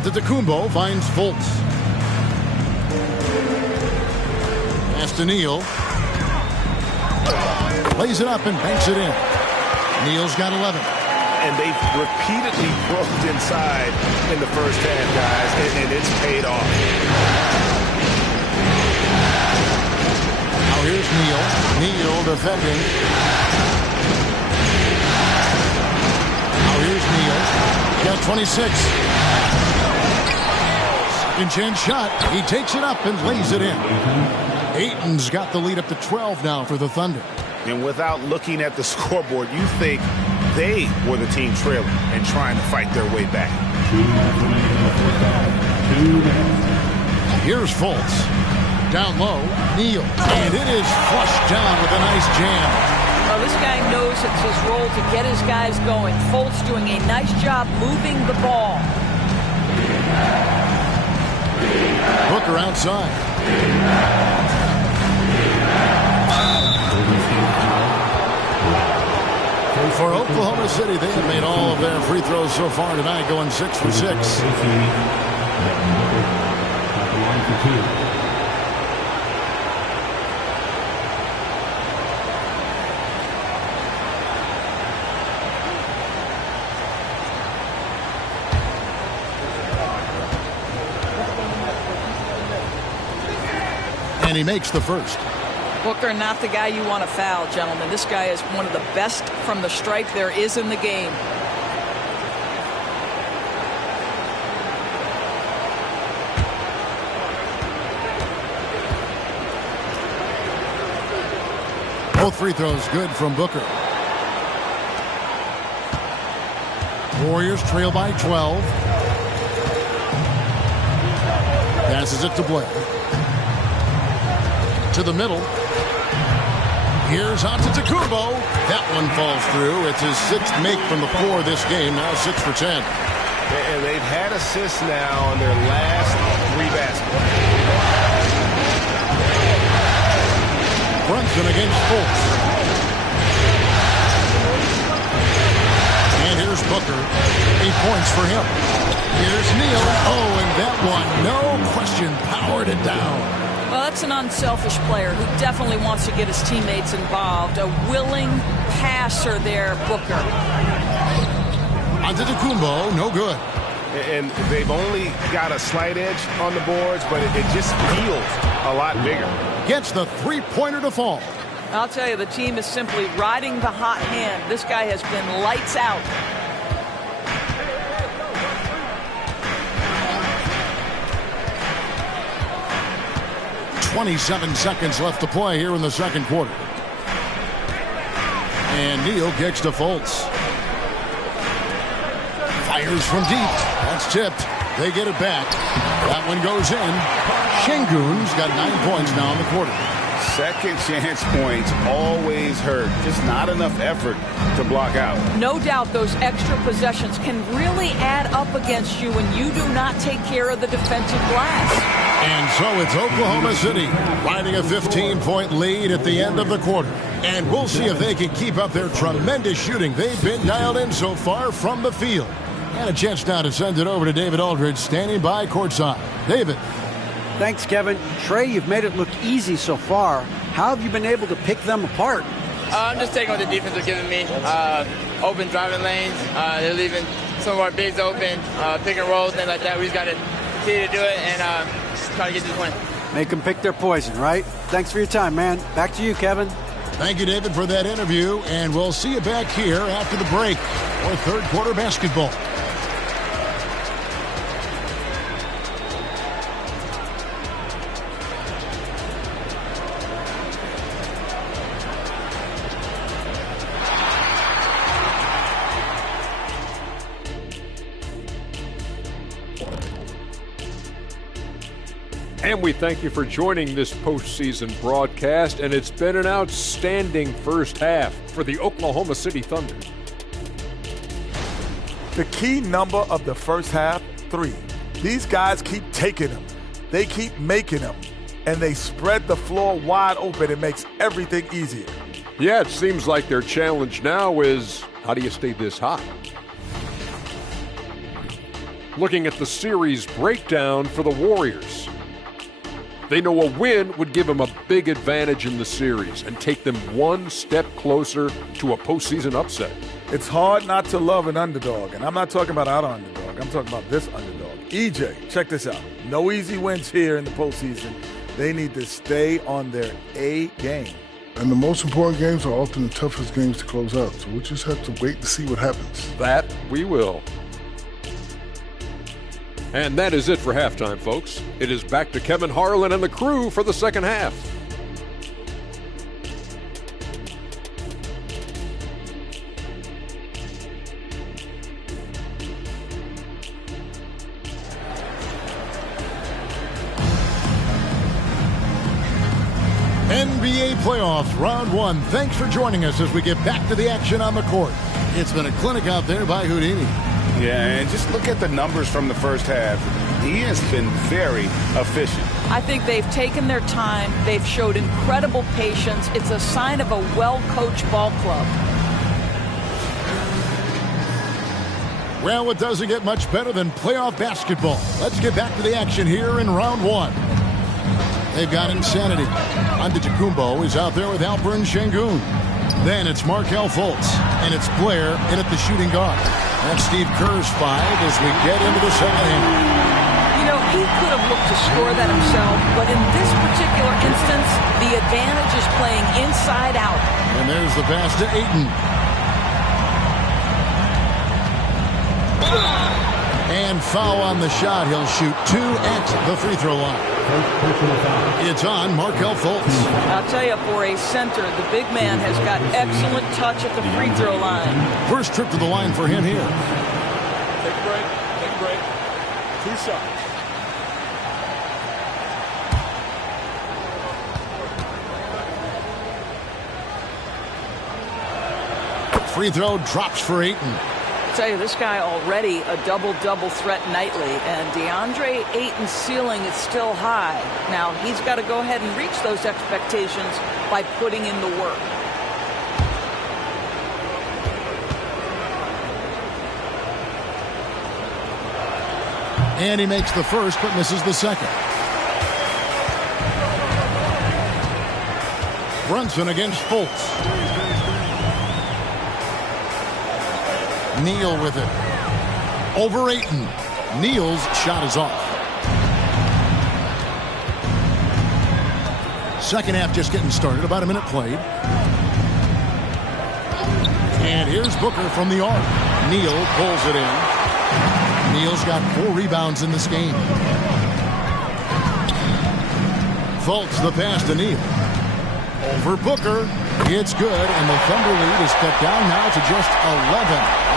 Antetokounmpo finds Fultz. Pass to Neal. Lays it up and banks it in. Neal's got 11. And they've repeatedly broke inside in the first half, guys, and it's paid off. Now here's Neal. Neal defending. Now here's Neal. Got 26. Second chance shot. He takes it up and lays it in. Ayton's got the lead up to 12 now for the Thunder. And without looking at the scoreboard, you think they were the team trailing and trying to fight their way back. Here's Fultz. Down low, Neal. And it is flushed down with a nice jam. Well, this guy knows it's his role to get his guys going. Fultz doing a nice job moving the ball. Booker outside. For Oklahoma City, they have made all of their free throws so far tonight, going 6 for 6. And he makes the first. Booker, not the guy you want to foul, gentlemen. This guy is one of the best from the stripe there is in the game. Both free throws good from Booker. Warriors trail by 12. Passes it to Blake. To the middle. Here's Antetokounmpo. That one falls through. It's his 6th make from the floor this game. Now 6 for 10. And they've had assists now on their last 3 baskets. Brunson against Fultz. And here's Booker. 8 points for him. Here's Neal. Oh, and that one, no question, powered it down. Well, that's an unselfish player who definitely wants to get his teammates involved. A willing passer there, Booker. Antetokounmpo, no good. And they've only got a slight edge on the boards, but it just feels a lot bigger. Gets the three-pointer to fall. I'll tell you, the team is simply riding the hot hand. This guy has been lights out. 27 seconds left to play here in the second quarter. And Neal kicks to Fultz. Fires from deep. That's tipped. They get it back. That one goes in. Şengün's got 9 points now in the quarter. Second chance points always hurt. Just not enough effort to block out. No doubt those extra possessions can really add up against you when you do not take care of the defensive glass. And so it's Oklahoma City riding a 15-point lead at the end of the quarter. And we'll see if they can keep up their tremendous shooting they've been dialed in so far from the field. And a chance now to send it over to David Aldridge, standing by courtside. David. Thanks, Kevin. Trey, you've made it look easy so far. How have you been able to pick them apart? I'm just taking what the defense is giving me. Open driving lanes. They're leaving some of our bigs open, pick and rolls, things like that. We just got to continue to do it and try to get this win. Make them pick their poison, right? Thanks for your time, man. Back to you, Kevin. Thank you, David, for that interview, and we'll see you back here after the break for third quarter basketball. And we thank you for joining this postseason broadcast, and it's been an outstanding first half for the Oklahoma City Thunder. The key number of the first half, 3. These guys keep taking them. They keep making them. And they spread the floor wide open. It makes everything easier. Yeah, it seems like their challenge now is, how do you stay this hot? Looking at the series breakdown for the Warriors. They know a win would give them a big advantage in the series and take them one step closer to a postseason upset. It's hard not to love an underdog, and I'm not talking about our underdog. I'm talking about this underdog. EJ, check this out. No easy wins here in the postseason. They need to stay on their A game. And the most important games are often the toughest games to close out, so we'll just have to wait to see what happens. That we will. And that is it for halftime, folks. It is back to Kevin Harlan and the crew for the second half. NBA playoffs, round 1. Thanks for joining us as we get back to the action on the court. It's been a clinic out there by Houdini. Yeah, and just look at the numbers from the first half. He has been very efficient. I think they've taken their time. They've showed incredible patience. It's a sign of a well-coached ball club. Well, it doesn't get much better than playoff basketball. Let's get back to the action here in round 1. They've got Insanity. Antetokounmpo is out there with Alperen Şengün. Then it's Markelle Fultz, and it's Blair in at the shooting guard. That's Steve Kerr's 5 as we get into the second half. You know, he could have looked to score that himself, but in this particular instance, the advantage is playing inside out. And there's the pass to Ayton. And foul on the shot. He'll shoot 2 at the free throw line. It's on Markelle Fultz. I'll tell you, for a center, the big man has got excellent touch at the free throw line. First trip to the line for him here. Take a break. Take a break. 2 shots. Free throw drops for Ayton. I'll tell you, this guy already a double-double threat nightly, and DeAndre Ayton's ceiling is still high. Now, he's got to go ahead and reach those expectations by putting in the work. And he makes the first, but misses the second. Brunson against Fultz. Neal with it. Over Ayton. Neal's shot is off. Second half just getting started. About a minute played. And here's Booker from the arc. Neal pulls it in. Neal's got 4 rebounds in this game. Fultz the pass to Neal. Over Booker. It's good, and the Thunder lead is cut down now to just 11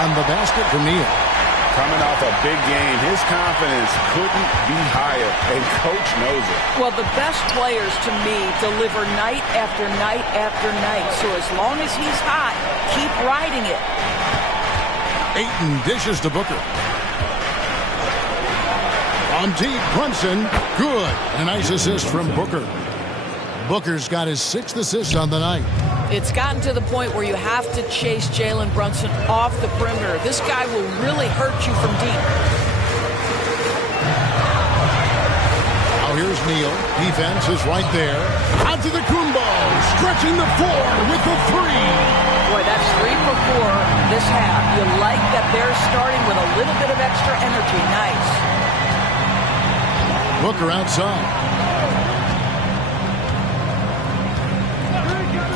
on the basket from Neal. Coming off a big game, his confidence couldn't be higher, and Coach knows it. Well, the best players, to me, deliver night after night after night. So as long as he's hot, keep riding it. Ayton dishes to Booker. On deep, Brunson, good. A nice assist from Booker. Booker's got his 6th assist on the night. It's gotten to the point where you have to chase Jalen Brunson off the perimeter. This guy will really hurt you from deep. Now here's Neal. Defense is right there. Antetokounmpo stretching the floor with the 3. Boy, that's 3 for 4 this half. You like that they're starting with a little bit of extra energy. Nice. Booker outside.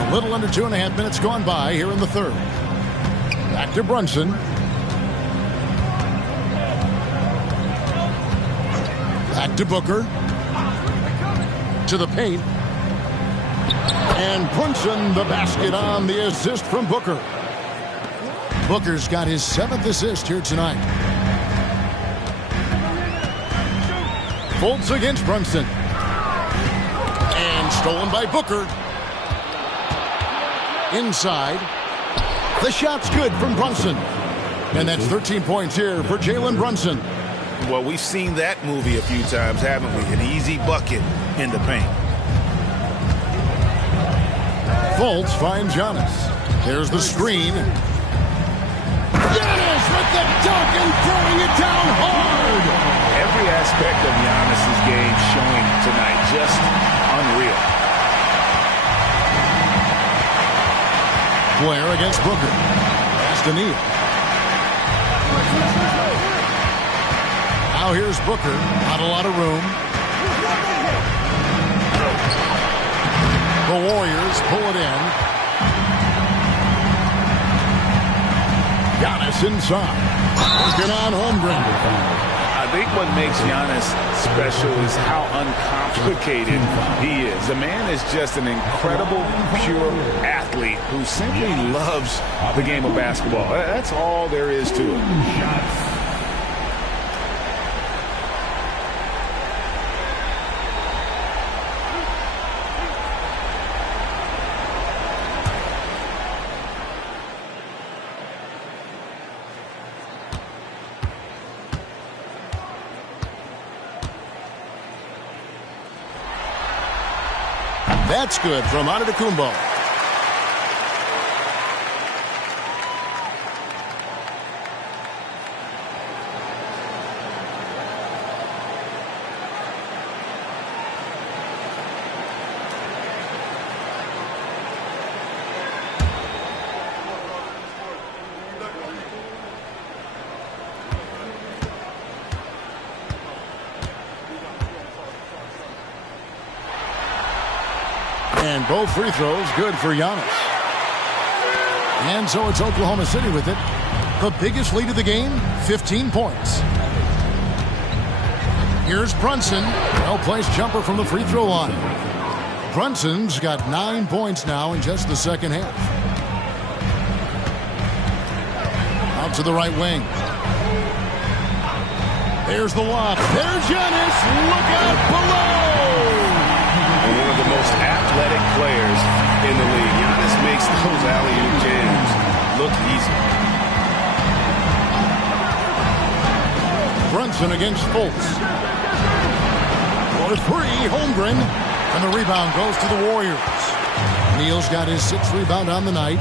A little under 2.5 minutes gone by here in the third. Back to Brunson. Back to Booker. To the paint. And Brunson, the basket on the assist from Booker. Booker's got his 7th assist here tonight. Fultz against Brunson. And stolen by Booker. Inside. The shot's good from Brunson. And that's 13 points here for Jalen Brunson. Well, we've seen that movie a few times, haven't we? An easy bucket in the paint. Fultz finds Giannis. There's the screen. Giannis with the dunk and throwing it down hard. Every aspect of Giannis's game showing tonight. Just unreal. Blair against Booker. Pass to Neal. Now here's Booker. Not a lot of room. The Warriors pull it in. Giannis inside. Working on Holmgren. I think what makes Giannis special is how uncomplicated he is. The man is just an incredible, pure athlete who simply loves the game of basketball. That's all there is to it. That's good from Antetokounmpo. And both free throws good for Giannis. And so it's Oklahoma City with it. The biggest lead of the game, 15 points. Here's Brunson. Well-placed jumper from the free throw line. Brunson's got 9 points now in just the second half. Out to the right wing. There's the lob. There's Giannis. Look out below. One of the most athletic players in the league. Giannis makes those alley-oop jams look easy. Brunson against Fultz. For three, Holmgren. And the rebound goes to the Warriors. Neal's got his 6th rebound on the night.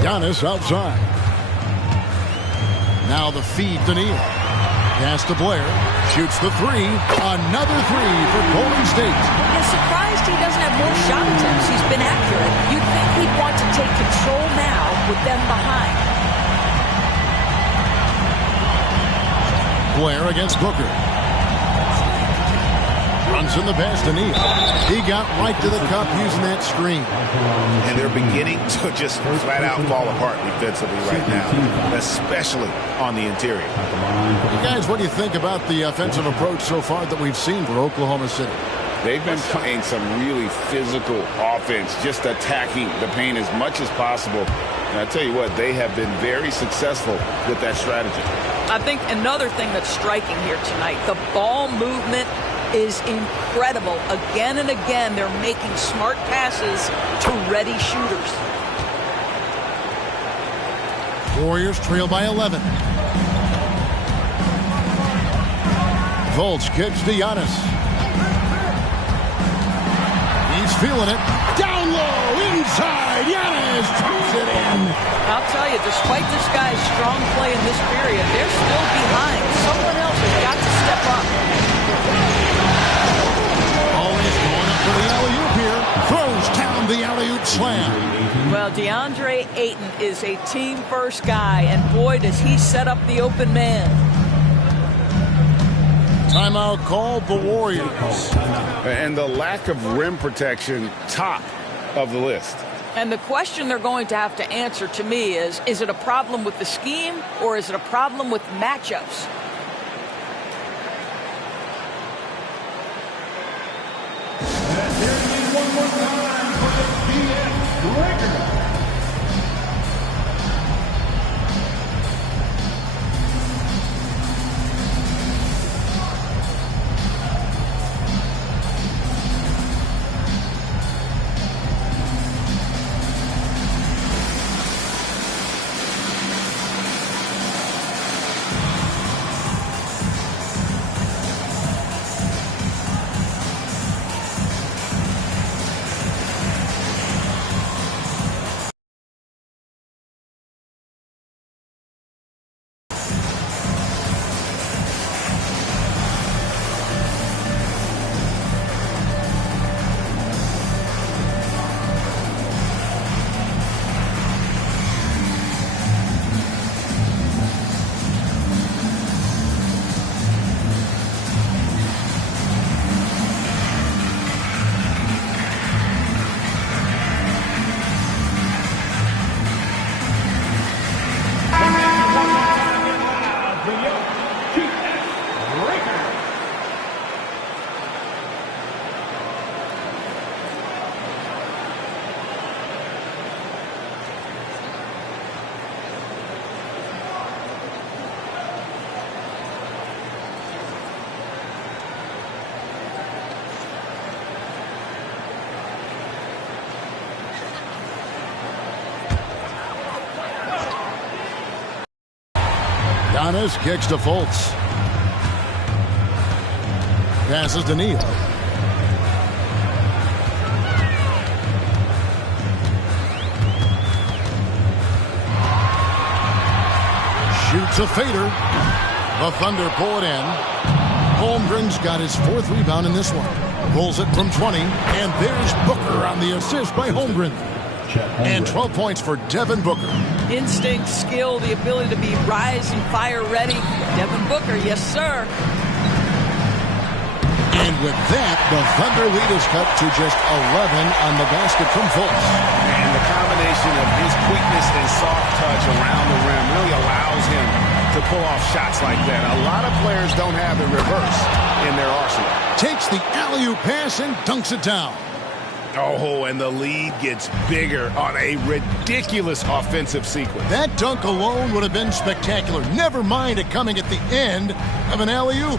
Giannis outside. Now the feed to Neal. Pass to Blair. Shoots the three. Another three for Golden State. I'm surprised he doesn't have more shot attempts. He's been accurate. You'd think he'd want to take control now with them behind. Blair against Booker. Runs in the pass to Neal. He got right to the cup using that screen. And they're beginning to just flat out fall apart defensively right now, especially on the interior. Guys, what do you think about the offensive approach so far that we've seen for Oklahoma City? They've been playing some really physical offense, just attacking the paint as much as possible. And I tell you what, they have been very successful with that strategy. I think another thing that's striking here tonight, the ball movement is incredible. Again and again, they're making smart passes to ready shooters. Warriors trail by 11. Fultz kicks to Giannis. He's feeling it. Down low, inside. Giannis taps it in. I'll tell you, despite this guy's strong play in this period, they're still behind. Someone else has got to step up. Always going up for the alley-oop here. Throws down the alley-oop slam. Well, DeAndre Ayton is a team-first guy, and boy, does he set up the open man. Timeout called the Warriors. And the lack of rim protection, top of the list. And the question they're going to have to answer to me is it a problem with the scheme or is it a problem with matchups? And here it is one more time for the BS Breaker. Giannis kicks to Fultz. Passes to Neal. Shoots a fader. The Thunder pull it in. Holmgren's got his 4th rebound in this one. Rolls it from 20. And there's Booker on the assist by Holmgren. And 12 points for Devin Booker. Instinct, skill, the ability to be rise and fire ready. Devin Booker, yes, sir. And with that, the Thunder lead is cut to just 11 on the basket from Fultz. And the combination of his quickness and soft touch around the rim really allows him to pull off shots like that. A lot of players don't have the reverse in their arsenal. Takes the alley-oop pass and dunks it down. Oh, and the lead gets bigger on a ridiculous offensive sequence. That dunk alone would have been spectacular. Never mind it coming at the end of an alley-oop.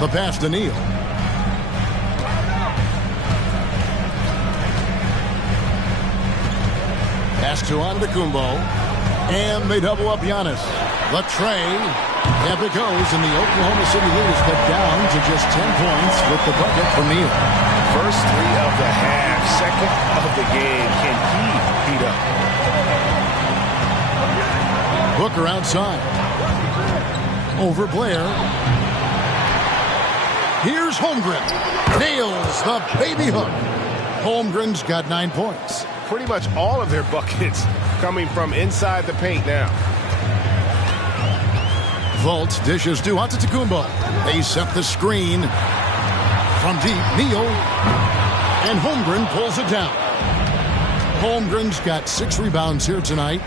The pass to Neal. Pass to Antetokounmpo. And they double up Giannis. The tray. Up it goes, and the Oklahoma City lead is cut down to just 10 points with the bucket from Neal. First 3 of the half, second of the game. Can he beat up? Booker outside. Over Blair. Here's Holmgren. Nails the baby hook. Holmgren's got 9 points. Pretty much all of their buckets coming from inside the paint now. Fultz dishes to Antetokounmpo. They set the screen. From deep, Neal. And Holmgren pulls it down. Holmgren's got 6 rebounds here tonight.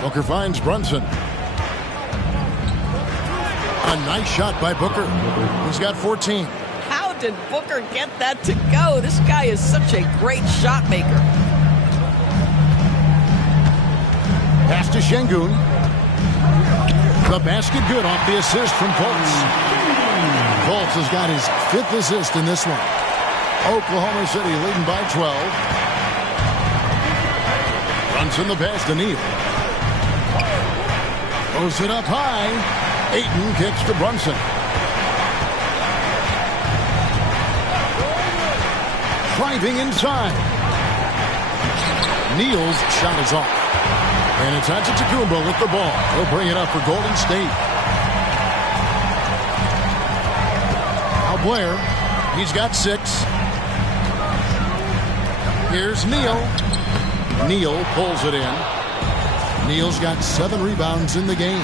Booker finds Brunson. A nice shot by Booker. He's got 14. How did Booker get that to go? This guy is such a great shot maker. Pass to Şengün. The basket good off the assist from Fultz. Fultz has got his 5th assist in this one. Oklahoma City leading by 12. Brunson the pass to Neal. Throws it up high. Ayton kicks to Brunson. Driving inside. Neal's shot is off. And it's Antetokounmpo with the ball. He'll bring it up for Golden State. Now Blair. He's got 6. Here's Neal. Neal pulls it in. Neal's got 7 rebounds in the game.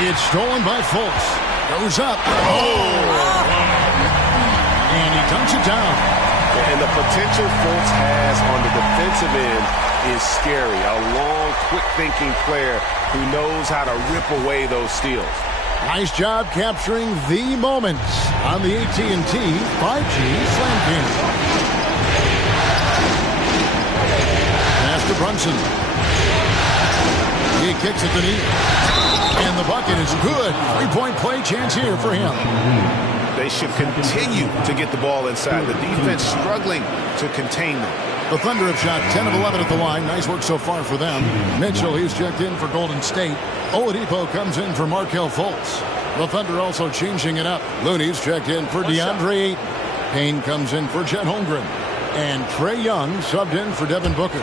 It's stolen by Fultz. Goes up. Oh! And he dunks it down. And the potential Fultz has on the defensive end is scary. A long, quick-thinking player who knows how to rip away those steals. Nice job capturing the moments on the AT&T 5G Slam Cam. Pass to Brunson. He kicks at the knee. And the bucket is good. Three-point play chance here for him. They should continue to get the ball inside. The defense struggling to contain them. The Thunder have shot 10 of 11 at the line. Nice work so far for them. Mitchell, he's checked in for Golden State. Oladipo comes in for Markelle Fultz. The Thunder also changing it up. Looney's checked in for DeAndre Ayton. Payne comes in for Chet Holmgren. And Trae Young subbed in for Devin Booker.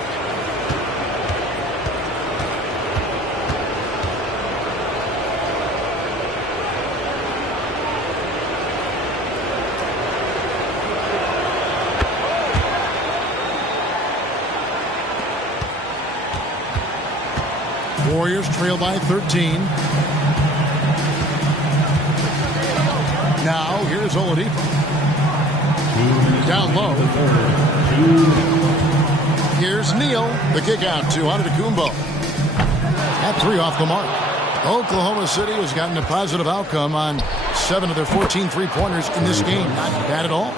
Warriors trail by 13. Now here's Oladipo. Down low. Here's Neal. The kick out to Antetokounmpo. That three off the mark. Oklahoma City has gotten a positive outcome on 7 of their 14 three-pointers in this game. Not bad at all.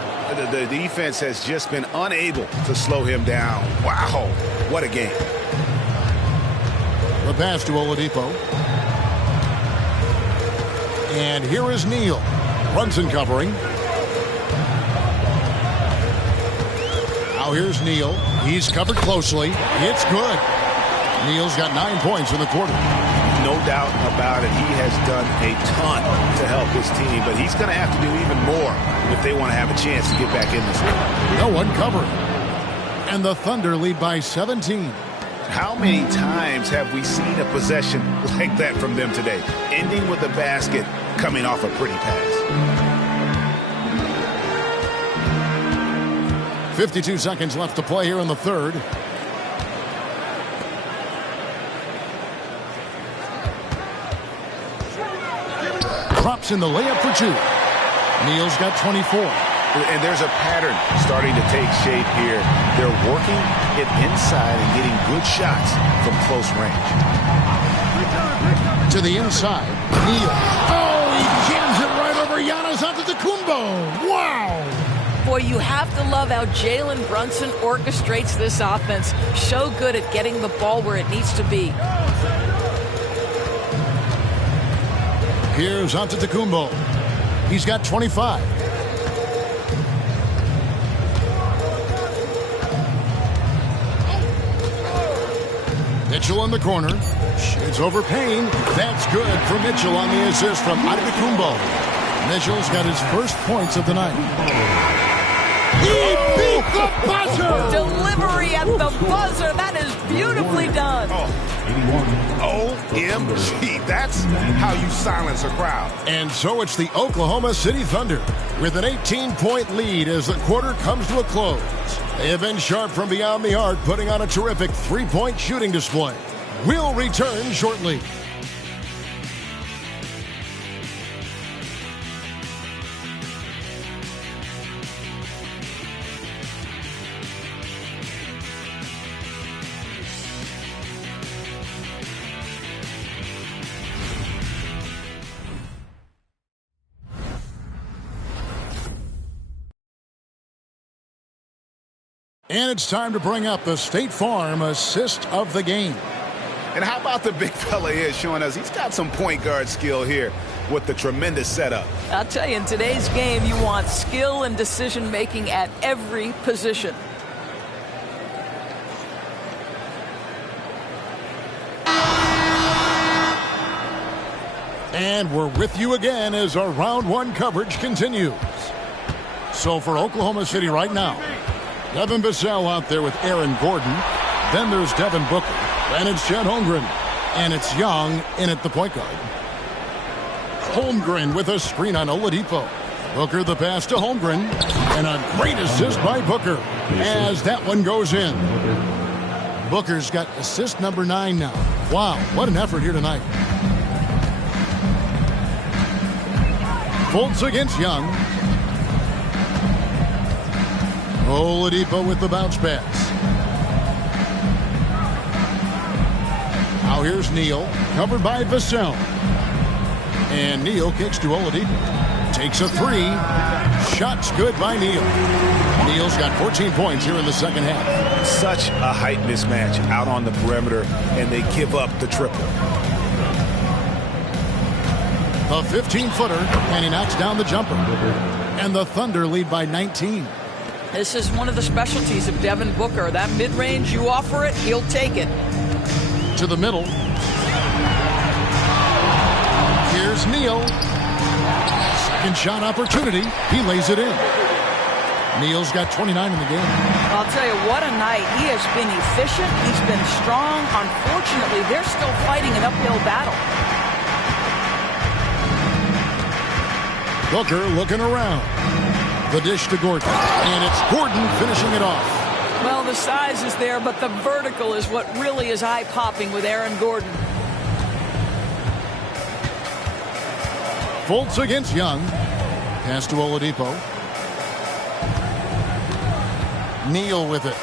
The defense has just been unable to slow him down. Wow, what a game. The pass to Oladipo. And here is Neal. Brunson covering. Now here's Neal. He's covered closely. It's good. Neal's got 9 points in the quarter. No doubt about it. He has done a ton to help his team, but he's going to have to do even more if they want to have a chance to get back in this game. No one covering. And the Thunder lead by 17. How many times have we seen a possession like that from them today? Ending with a basket, coming off a pretty pass. 52 seconds left to play here in the third. Drops in the layup for two. Neal's got 24. And there's a pattern starting to take shape here. They're working it inside and getting good shots from close range. To the inside, Neal. Oh, he jams it right over Giannis Antetokounmpo. Wow. Boy, you have to love how Jalen Brunson orchestrates this offense. So good at getting the ball where it needs to be. Here's Antetokounmpo. He's got 25. Mitchell in the corner. Shoots over Payne. That's good for Mitchell on the assist from Antetokounmpo. Mitchell's got his first points of the night. He beat the buzzer! Delivery at the buzzer. That is beautifully done. OMG. That's how you silence a crowd. And so it's the Oklahoma City Thunder with an 18-point lead as the quarter comes to a close. They have been sharp from beyond the arc, putting on a terrific three-point shooting display. We'll return shortly. And it's time to bring up the State Farm assist of the game. And how about the big fella here showing us he's got some point guard skill here with the tremendous setup. I'll tell you, in today's game, you want skill and decision-making at every position. And we're with you again as our round one coverage continues. So for Oklahoma City right now, Devin Vassell out there with Aaron Gordon. Then there's Devin Booker. Then it's Chet Holmgren. And it's Young in at the point guard. Holmgren with a screen on Oladipo. Booker the pass to Holmgren. And a great assist by Booker as that one goes in. Booker's got assist number 9 now. Wow, what an effort here tonight. Fultz against Young. Oladipo with the bounce pass. Now here's Neal, covered by Vassell. And Neal kicks to Oladipo. Takes a three. Shot's good by Neal. Neal's got 14 points here in the second half. Such a height mismatch out on the perimeter, and they give up the triple. A 15-footer, and he knocks down the jumper. And the Thunder lead by 19. This is one of the specialties of Devin Booker. That mid-range, you offer it, he'll take it. To the middle. Here's Neal. Second shot opportunity. He lays it in. Neal's got 29 in the game. I'll tell you, what a night. He has been efficient. He's been strong. Unfortunately, they're still fighting an uphill battle. Booker looking around. The dish to Gordon. And it's Gordon finishing it off. Well, the size is there, but the vertical is what really is eye-popping with Aaron Gordon. Fultz against Young. Pass to Oladipo. Neal with it.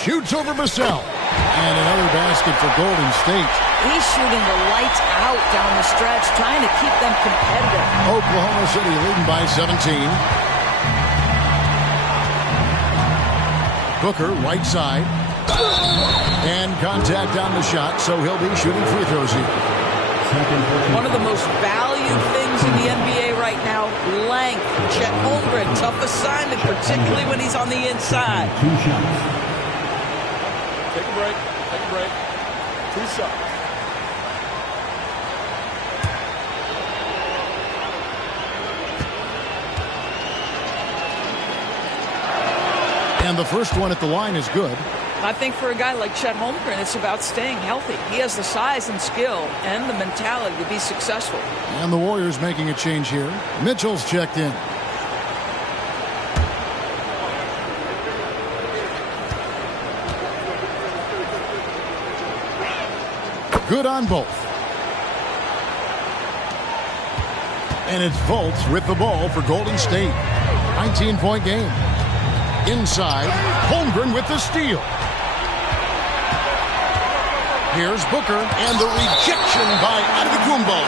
Shoots over Vassell. And another basket for Golden State. He's shooting the lights out down the stretch, trying to keep them competitive. Oklahoma City leading by 17. Booker, right side. And contact on the shot, so he'll be shooting free throws here. One of the most valued things in the NBA right now, length. Chet Holmgren, tough assignment, particularly when he's on the inside. Take a break. Take a break. 2 shots. And the first one at the line is good. I think for a guy like Chet Holmgren, it's about staying healthy. He has the size and skill and the mentality to be successful. And the Warriors making a change here. Mitchell's checked in. Good on both. And it's Fultz with the ball for Golden State. 19-point game. Inside, Holmgren with the steal. Here's Booker and the rejection by Antetokounmpo.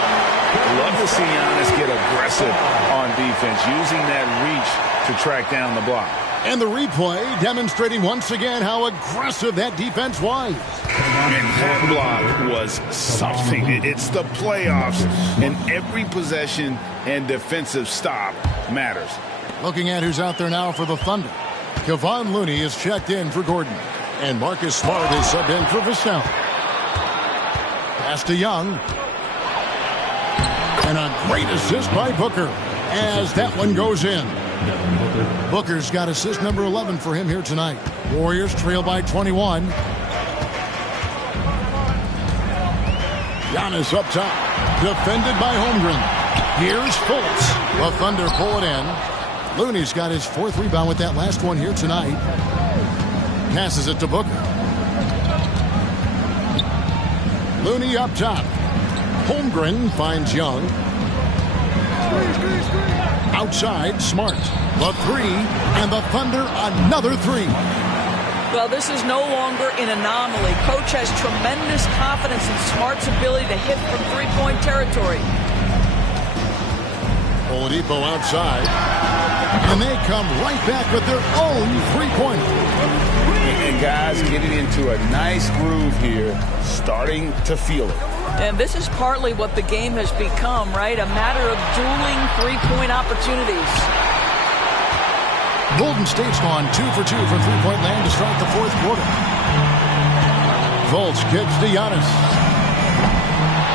Love to see Giannis get aggressive on defense, using that reach to track down the block. And the replay demonstrating once again how aggressive that defense was. And that block was something. It's the playoffs, and every possession and defensive stop matters. Looking at who's out there now for the Thunder. Kevon Looney is checked in for Gordon. And Marcus Smart is subbed in for Vassell. Pass to Young. And a great assist by Booker as that one goes in. Booker's got assist number 11 for him here tonight. Warriors trail by 21. Giannis up top. Defended by Holmgren. Here's Fultz. The Thunder pull it in. Looney's got his 4th rebound with that last one here tonight. Passes it to Booker. Looney up top. Holmgren finds Young. Outside, Smart. The 3, and the Thunder another 3. Well, this is no longer an anomaly. Coach has tremendous confidence in Smart's ability to hit from three-point territory. Oladipo outside. And they come right back with their own three-pointer. And guys getting into a nice groove here, starting to feel it. And this is partly what the game has become, right? A matter of dueling three-point opportunities. Golden State's gone 2 for 2 from three-point land to start the 4th quarter. Fultz kicks to Giannis.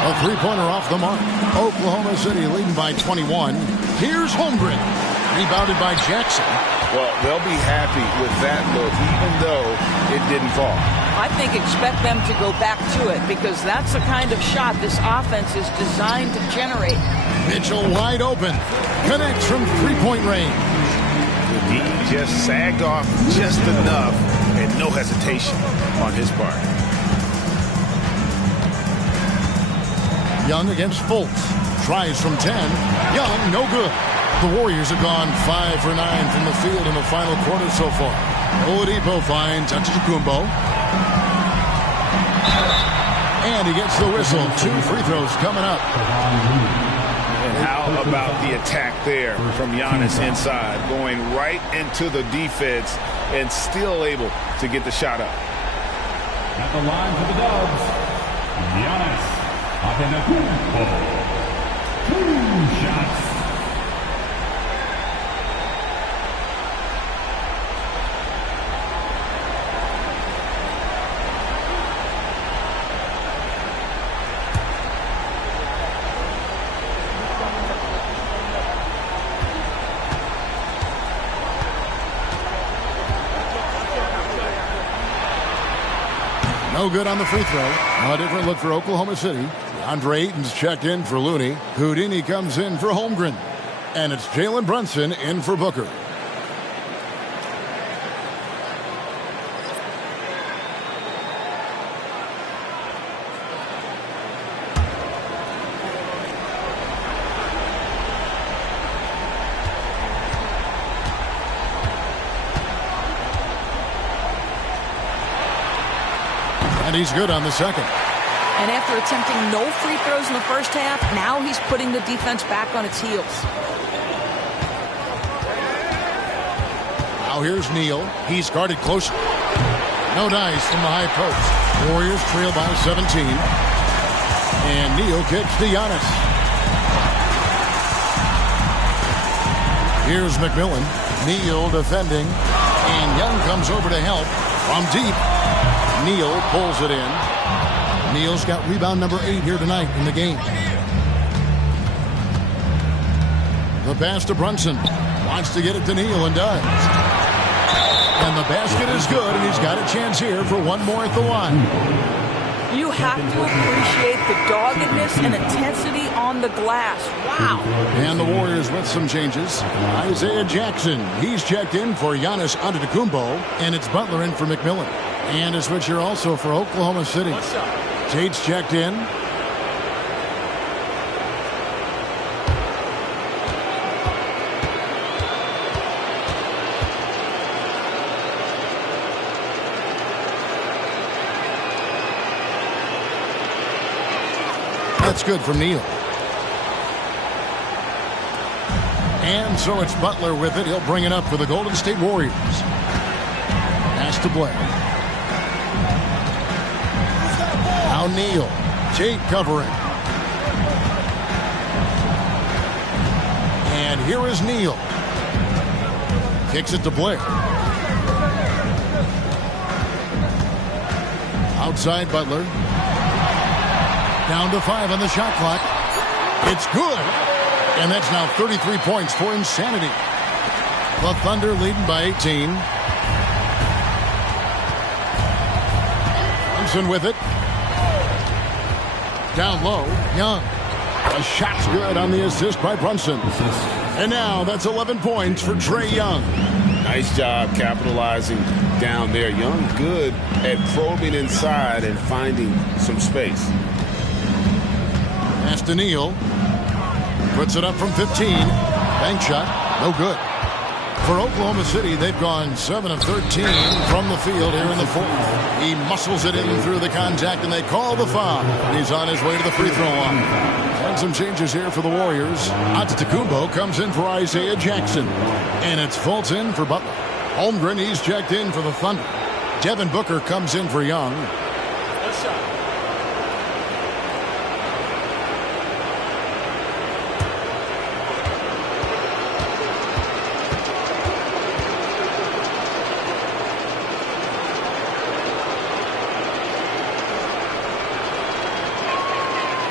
A three-pointer off the mark. Oklahoma City leading by 21. Here's Holmgren. Rebounded by Jackson. Well, they'll be happy with that look, even though it didn't fall. I think expect them to go back to it because that's the kind of shot this offense is designed to generate. Mitchell wide open. Connects from three-point range. He just sagged off just enough and no hesitation on his part. Young against Fultz. Tries from 10. Young, no good. The Warriors have gone 5 for 9 from the field in the final quarter so far. Oladipo finds Antetokounmpo. And he gets the whistle. 2 free throws coming up. And how about the attack there from Giannis inside, going right into the defense and still able to get the shot up. At the line for the Dubs, Giannis Antetokounmpo. 2 shots. No good on the free throw. A different look for Oklahoma City. Andre Ayton's checked in for Looney. Houdini comes in for Holmgren. And it's Jalen Brunson in for Booker. And he's good on the second. And after attempting no free throws in the first half, now he's putting the defense back on its heels. Now here's Neal. He's guarded close. No dice from the high post. Warriors trail by 17. And Neal kicks to Giannis. Here's McMillan. Neal defending. And Young comes over to help from deep. Neal pulls it in. Neal's got rebound number 8 here tonight in the game. The pass to Brunson. Wants to get it to Neal and does. And the basket is good, and he's got a chance here for one more at the line. You have to appreciate the doggedness and intensity on the glass. Wow. And the Warriors with some changes. Isaiah Jackson. He's checked in for Giannis Antetokounmpo, and it's Butler in for McMillan. And a switch here also for Oklahoma City. Tate's checked in. That's good from Neal. And so it's Butler with it. He'll bring it up for the Golden State Warriors. Pass to Blair. Now Neal. Tate covering. And here is Neal. Kicks it to Blair. Outside Butler. Down to 5 on the shot clock. It's good. And that's now 33 points for Insanity. The Thunder leading by 18. Brunson with it. Down low, Young. A shot's good on the assist by Brunson. And now that's 11 points for Trae Young. Nice job capitalizing down there. Young good at probing inside and finding some space. Pass to Neal. Puts it up from 15. Bank shot, no good. For Oklahoma City, they've gone 7 of 13 from the field here in the fourth. He muscles it in through the contact, and they call the foul. He's on his way to the free throw line. And some changes here for the Warriors. Antetokounmpo comes in for Isaiah Jackson. And it's Fultz in for Butler. Holmgren, he's checked in for the Thunder. Devin Booker comes in for Young.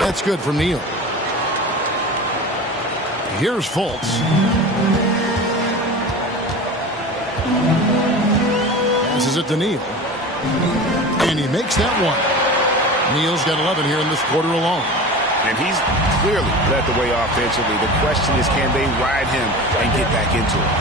That's good from Neal. Here's Fultz. Passes it to Neal. And he makes that one. Neal's got 11 here in this quarter alone. And he's clearly led the way offensively. The question is, can they ride him and get back into it?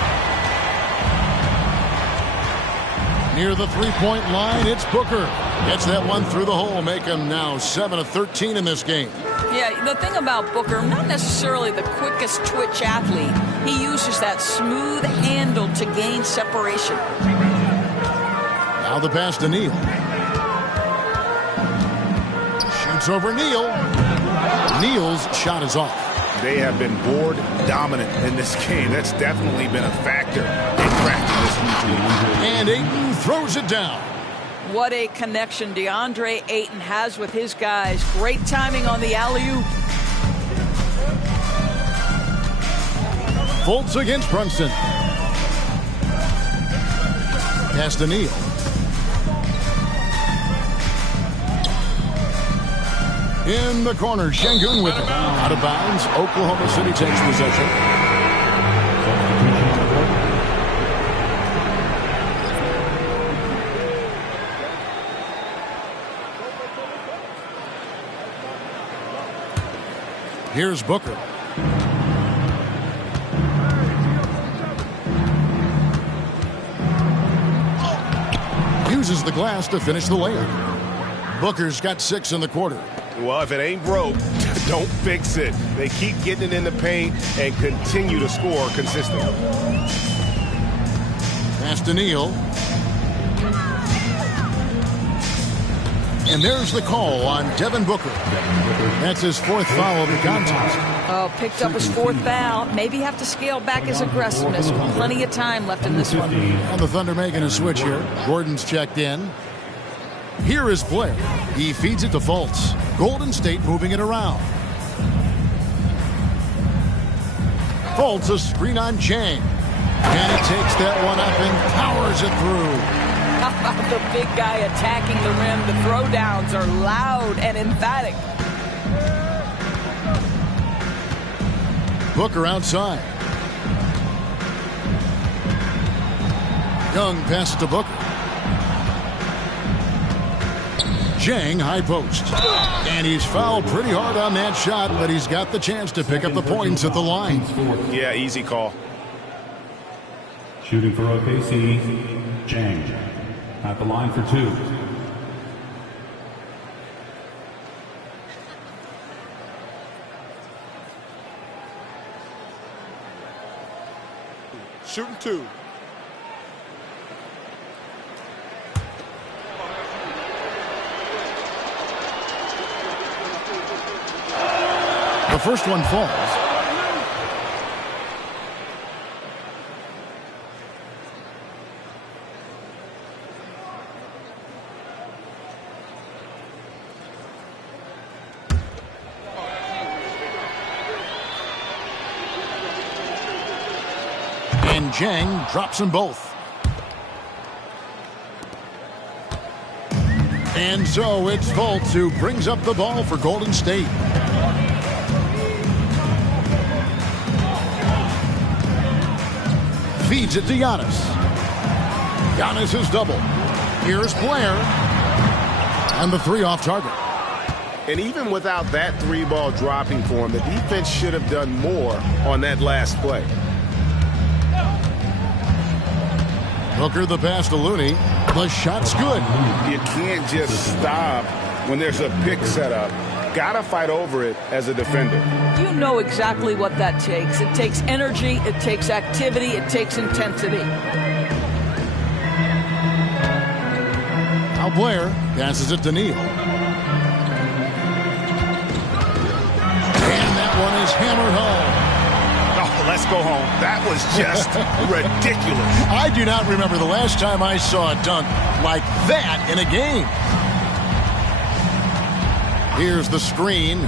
Near the three-point line, it's Booker. Gets that one through the hole, make him now 7 of 13 in this game. Yeah, the thing about Booker, not necessarily the quickest twitch athlete. He uses that smooth handle to gain separation. Now the pass to Neal. Shoots over Neal. Neal's shot is off. They have been board dominant in this game. That's definitely been a factor in crafting this huge lead. And Ayton throws it down. What a connection DeAndre Ayton has with his guys. Great timing on the alley-oop. Fultz against Brunson. Pass to Neal. In the corner, Şengün with it. Out of bounds, Oklahoma City takes possession. Here's Booker. Uses the glass to finish the layup. Booker's got 6 in the quarter. Well, if it ain't broke, don't fix it. They keep getting it in the paint and continue to score consistently. Pass to Neal. And there's the call on Devin Booker. That's his 4th foul of the contest. Oh, picked up his 4th foul. Maybe have to scale back his aggressiveness. Plenty of time left in this one. And the Thunder making a switch here. Gordon's checked in. Here is Blair. He feeds it to Fultz. Golden State moving it around. Fultz a screen on Chang. And he takes that one up and powers it through. How about the big guy attacking the rim? The throwdowns are loud and emphatic. Booker outside. Young passes to Booker. Chang high post. And he's fouled pretty hard on that shot, but he's got the chance to pick up the points at the line. Yeah, easy call. Shooting for OKC, Chang. At the line for 2. Shooting 2. The first one falls. And Chang drops them both. And so it's Fultz who brings up the ball for Golden State. Feeds it to Giannis. Giannis is double. Here's Blair. And the 3 off target. And even without that 3-ball dropping for him, the defense should have done more on that last play. Booker the pass to Looney. The shot's good. You can't just stop when there's a pick set up. Gotta fight over it as a defender. You know exactly what that takes. It takes energy, it takes activity, it takes intensity. Now Blair passes it to Neal. And that one is hammered home. Oh, let's go home. That was just ridiculous. I do not remember the last time I saw a dunk like that in a game. Here's the screen,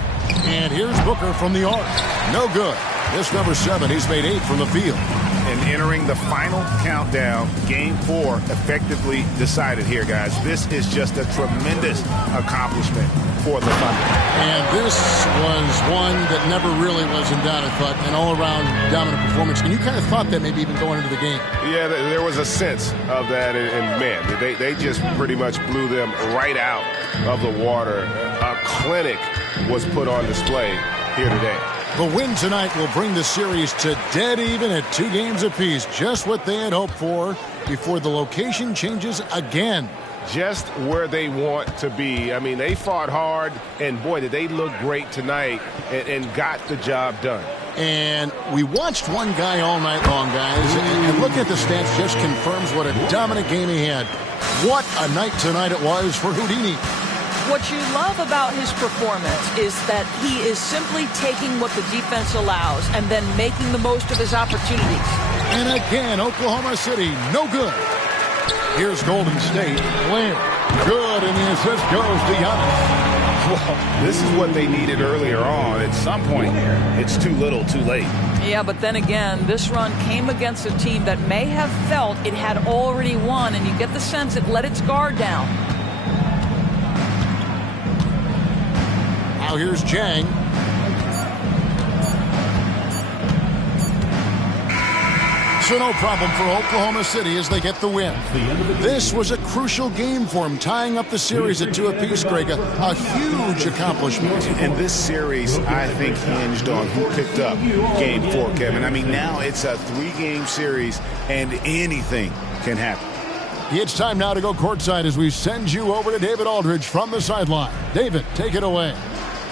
and here's Booker from the arc. No good. This number 7, he's made 8 from the field. And entering the final countdown, Game 4 effectively decided here, guys. This is just a tremendous accomplishment for the Thunder. And this was one that never really was in doubt, I thought, an all-around dominant performance. And you kind of thought that maybe even going into the game. Yeah, there was a sense of that, and man, they just pretty much blew them right out of the water. A clinic was put on display here today. The win tonight will bring the series to dead even at 2 games apiece. Just what they had hoped for before the location changes again. just where they want to be. I mean, they fought hard, and boy, did they look great tonight and got the job done. And we watched one guy all night long, guys, and looking at the stats just confirms what a dominant game he had. What a night tonight it was for Houdini. What you love about his performance is that he is simply taking what the defense allows and then making the most of his opportunities. And again, Oklahoma City, no good. Here's Golden State. Blair, good, and the assist goes to Giannis. Well, this is what they needed earlier on. At some point, it's too little, too late. Yeah, but then again, this run came against a team that may have felt it had already won, and you get the sense it let its guard down. Now here's Jang. So no problem for Oklahoma City as they get the win. This was a crucial game for them, tying up the series at 2 apiece, Greg. A huge accomplishment. And this series, I think, hinged on who picked up Game 4, Kevin. I mean, now it's a 3-game series, and anything can happen. It's time now to go courtside as we send you over to David Aldridge from the sideline. David, take it away.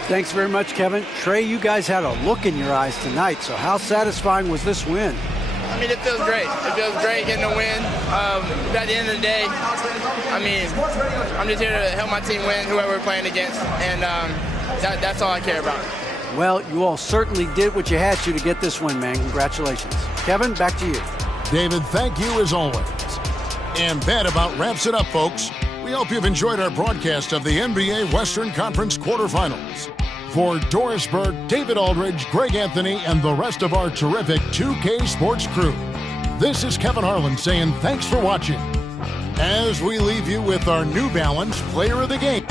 Thanks very much, Kevin. Trey, you guys had a look in your eyes tonight, so how satisfying was this win? I mean, it feels great. It feels great getting a win. But at the end of the day, I mean, I'm just here to help my team win, whoever we're playing against, and that's all I care about. Well, you all certainly did what you had to get this win, man. Congratulations. Kevin, back to you. David, thank you as always. And that about wraps it up, folks. We hope you've enjoyed our broadcast of the NBA Western Conference quarterfinals. For Doris Burke, David Aldridge, Greg Anthony, and the rest of our terrific 2K Sports crew, this is Kevin Harlan saying thanks for watching as we leave you with our New Balance Player of the Game.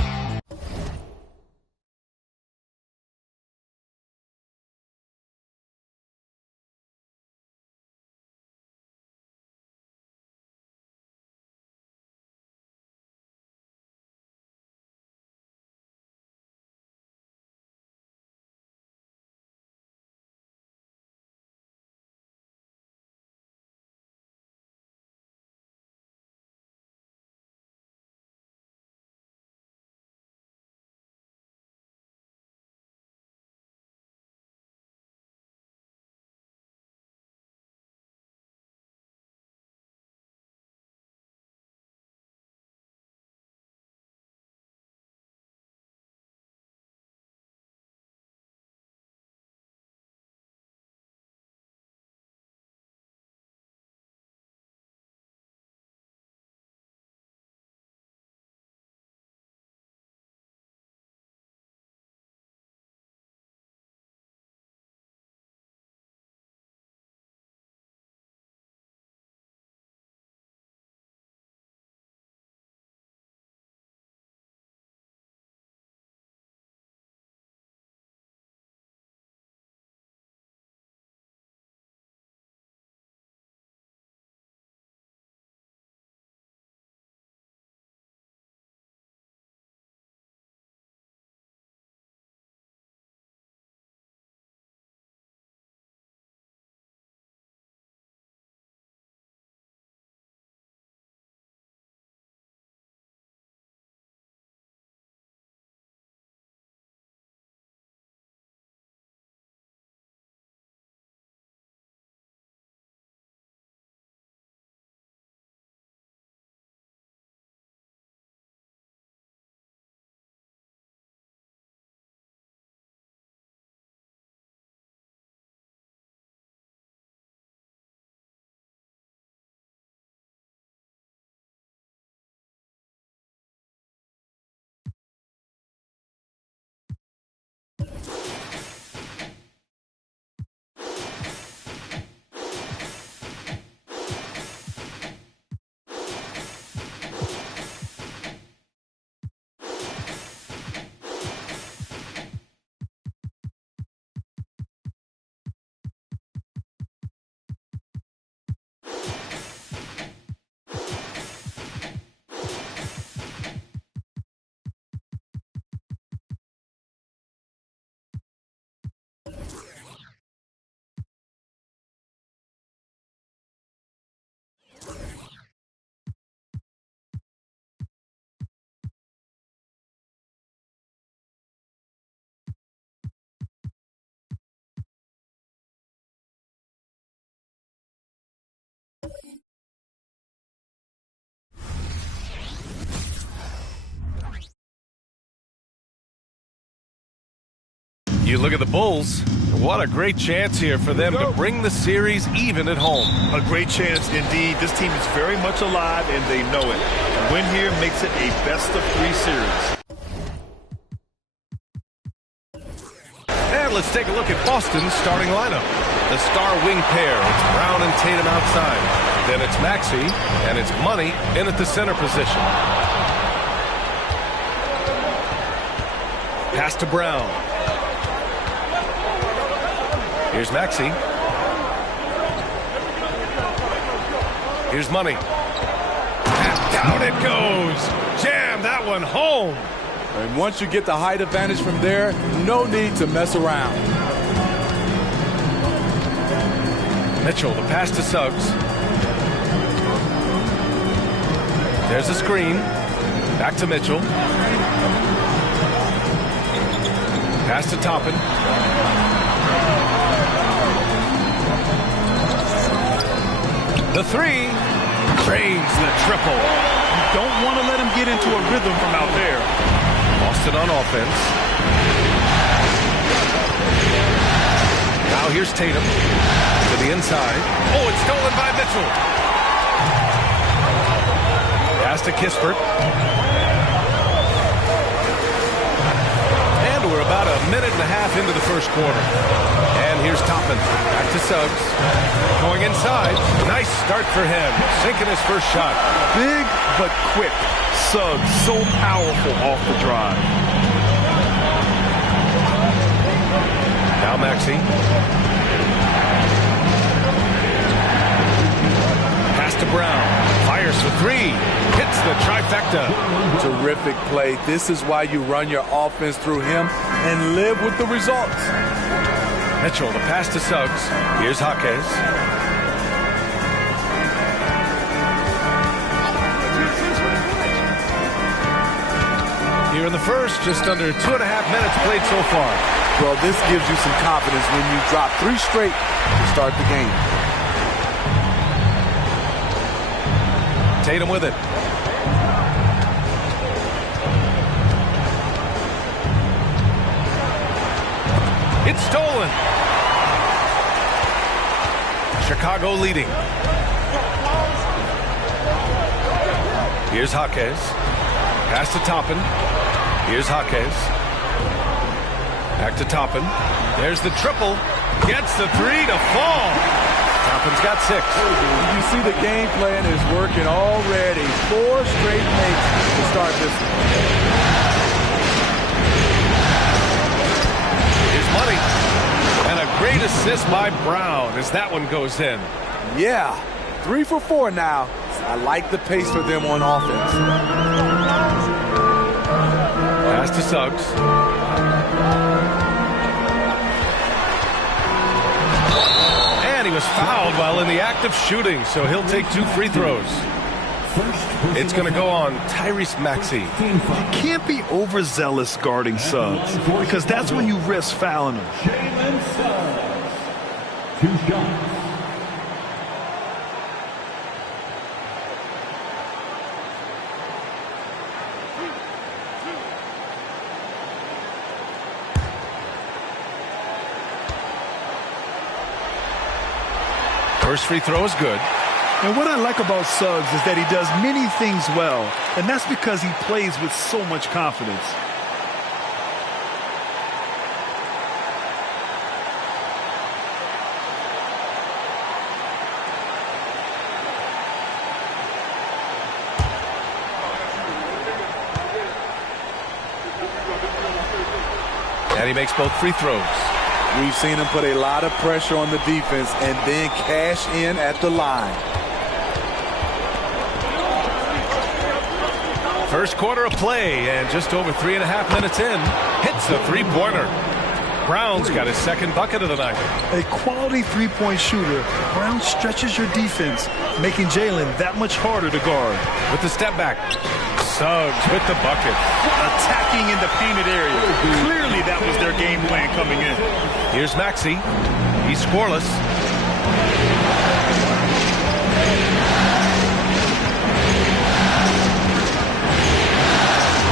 You look at the Bulls. What a great chance here for them to bring the series even at home. A great chance indeed. This team is very much alive, and they know it. A win here makes it a best-of-3 series. And let's take a look at Boston's starting lineup. The star wing pair. It's Brown and Tatum outside. Then it's Maxey, and it's Money in at the center position. Pass to Brown. Here's Maxey. Here's Money. And down it goes. Jam that one home. And once you get the height advantage from there, no need to mess around. Mitchell, the pass to Suggs. There's a screen. Back to Mitchell. Pass to Toppin. The three. Drains the triple. You don't want to let him get into a rhythm from out there. Boston on offense. Now here's Tatum to the inside. Oh, it's stolen by Mitchell. Pass to Kispert. And we're about a minute and a half into the first quarter. And here's Toppin. Back to Suggs. Going inside. Nice start for him. Sinking his first shot. Big but quick. Suggs so powerful off the drive. Now Maxey. Pass to Brown. Fires for three. Hits the trifecta. Terrific play. This is why you run your offense through him and live with the results. Mitchell, the pass to Suggs. Here's Jaquez. Here in the first, just under 2.5 minutes played so far. Well, this gives you some confidence when you drop 3 straight to start the game. Tatum with it. It's stolen. Chicago leading. Here's Jaquez. Pass to Toppin. Here's Jaquez. Back to Toppin. There's the triple. Gets the three to fall. Toppin's got 6. You see the game plan is working already. 4 straight makes to start this one. Here's Money. And a great assist by Brown as that one goes in. Yeah, 3 for 4 now. I like the pace for them on offense. Pass to Suggs. And he was fouled while in the act of shooting, so he'll take 2 free throws. It's going to go on Tyrese Maxey. You can't be overzealous guarding Suggs because that's when you risk fouling him. 2 shots. First free throw is good. And what I like about Suggs is that he does many things well, and that's because he plays with so much confidence. And he makes both free throws. We've seen him put a lot of pressure on the defense and then cash in at the line. First quarter of play, and just over 3.5 minutes in, hits the three-pointer. Brown's got his second bucket of the night. A quality three-point shooter, Brown stretches your defense, making Jalen that much harder to guard. With the step back, Suggs with the bucket. Attacking in the painted area. Clearly that was their game plan coming in. Here's Maxey. He's scoreless.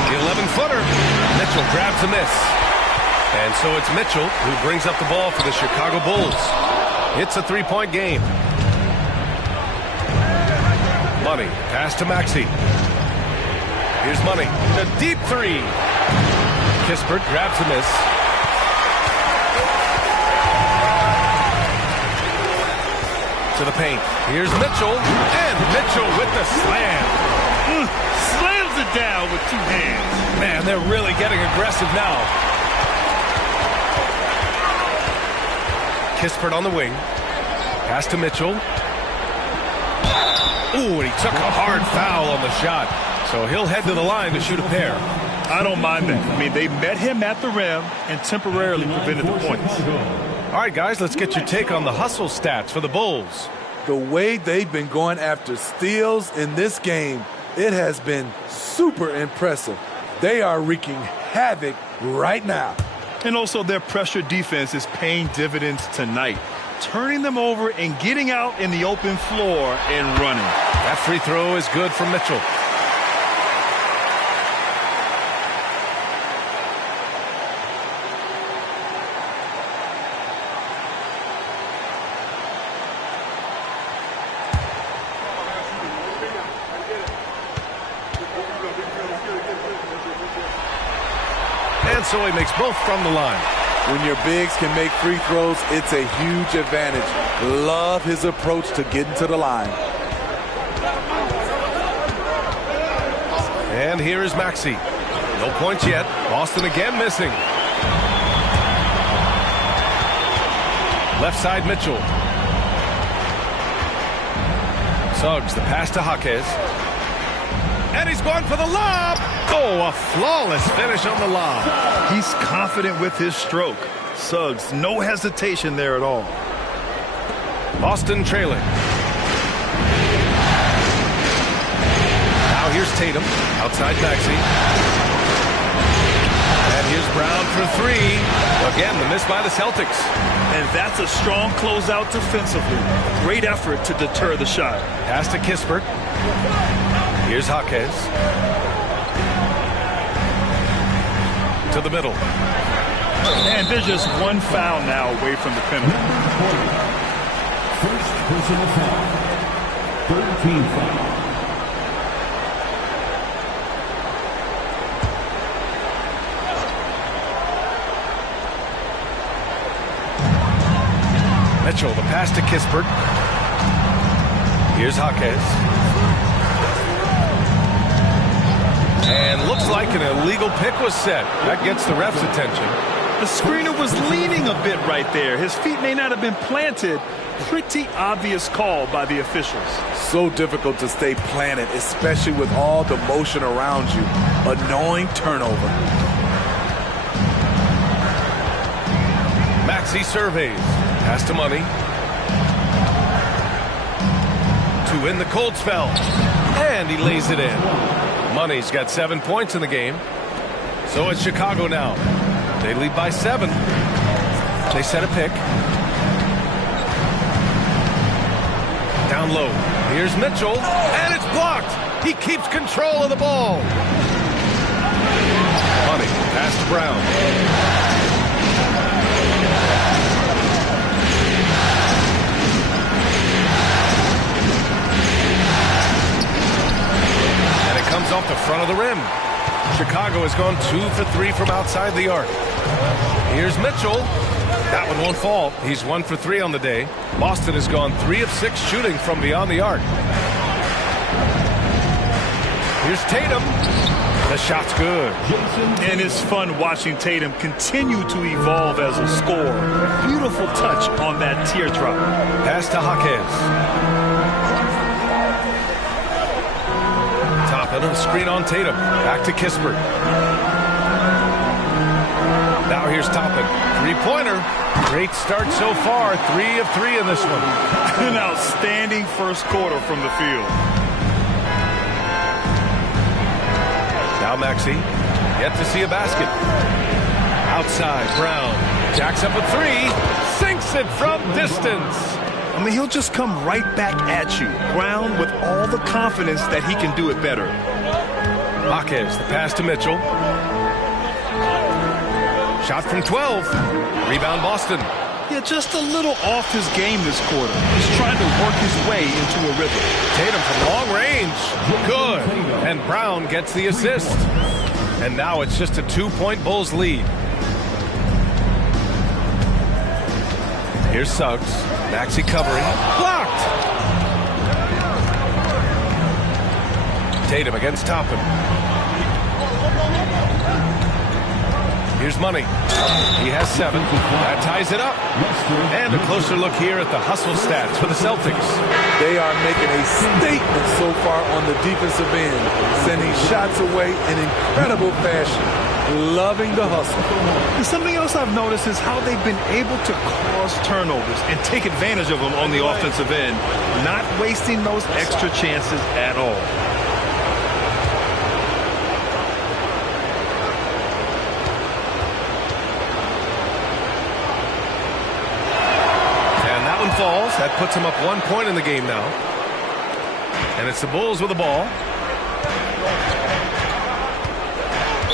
The 11-footer. Mitchell grabs a miss. And And so it's Mitchell who brings up the ball for the Chicago Bulls. It's a three-point game. Money, pass to Maxey. Here's Money, a deep three. Kispert grabs the miss. To the paint. Here's Mitchell, and Mitchell with the slam. Slams it down with two hands. Man, they're really getting aggressive now. Kispert on the wing. Pass to Mitchell. Ooh, and he took a hard foul on the shot. So he'll head to the line to shoot a pair. I don't mind that. I mean, they met him at the rim and temporarily prevented the points. All right, guys, let's get your take on the hustle stats for the Bulls. The way they've been going after steals in this game, it has been super impressive. They are wreaking havoc right now. And also their pressure defense is paying dividends tonight, turning them over and getting out in the open floor and running. That free throw is good for Mitchell. And so he makes both from the line. When your bigs can make free throws, it's a huge advantage. Love his approach to getting to the line. And here is Maxey. No points yet. Boston again missing. Left side Mitchell. Suggs, the pass to Jaquez. And he's going for the lob. Oh, a flawless finish on the lob. He's confident with his stroke. Suggs, no hesitation there at all. Boston trailing. Now here's Tatum. Outside Maxey. And here's Brown for three. Again, the miss by the Celtics. And that's a strong closeout defensively. Great effort to deter the shot. Pass to Kispert. Here's Jaquez. To the middle. And there's just one foul now away from the penalty. First personal foul. 13th foul. Mitchell, the pass to Kispert. Here's Jaquez. And looks like an illegal pick was set. That gets the ref's attention. The screener was leaning a bit right there. His feet may not have been planted. Pretty obvious call by the officials. So difficult to stay planted, especially with all the motion around you. Annoying turnover. Maxey surveys. Pass to Money. To win the cold spell. And he lays it in. Money's got 7 points in the game. So it's Chicago now. They lead by 7. They set a pick. Down low. Here's Mitchell. And it's blocked. He keeps control of the ball. Money. Pass to Brown. Comes off the front of the rim. Chicago has gone 2 for 3 from outside the arc. Here's Mitchell. That one won't fall. He's 1 for 3 on the day. Boston has gone 3 of 6 shooting from beyond the arc. Here's Tatum. The shot's good. And it's fun watching Tatum continue to evolve as a scorer. Beautiful touch on that teardrop. Pass to Jaquez. And a screen on Tatum. Back to Kispert. Now here's Toppin. Three-pointer. Great start so far. 3 of 3 in this one. An outstanding first quarter from the field. Now Maxey. Yet to see a basket. Outside, Brown. Jacks up a 3. Sinks it from distance. I mean, he'll just come right back at you. Brown with all the confidence that he can do it better. Jaquez, the pass to Mitchell. Shot from 12. Rebound Boston. Yeah, just a little off his game this quarter. He's trying to work his way into a rhythm. Tatum from long range. Good. And Brown gets the assist. And now it's just a 2-point Bulls lead. Here's Suggs. Maxey covering. Blocked. Tatum against Toppin. Here's Money. He has 7. That ties it up. And a closer look here at the hustle stats for the Celtics. They are making a statement so far on the defensive end, sending shots away in incredible fashion. Loving the hustle. And something else I've noticed is how they've been able to cause turnovers and take advantage of them on the offensive end, not wasting those extra chances at all. Falls. That puts him up 1 point in the game now. And it's the Bulls with the ball.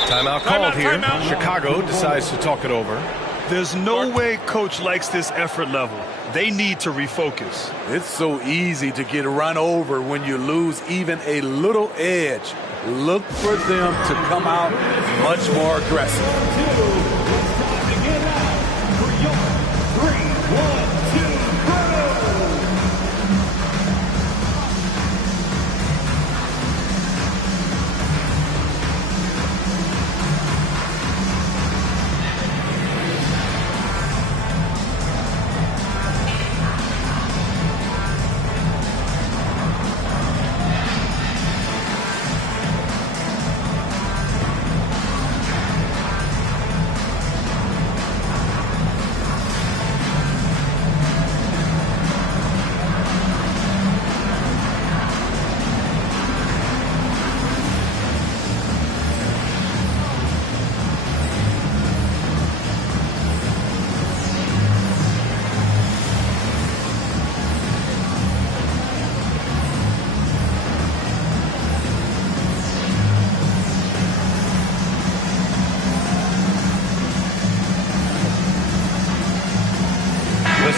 Timeout called here. Timeout. Chicago decides to talk it over. There's no way coach likes this effort level. They need to refocus. It's so easy to get run over when you lose even a little edge. Look for them to come out much more aggressive.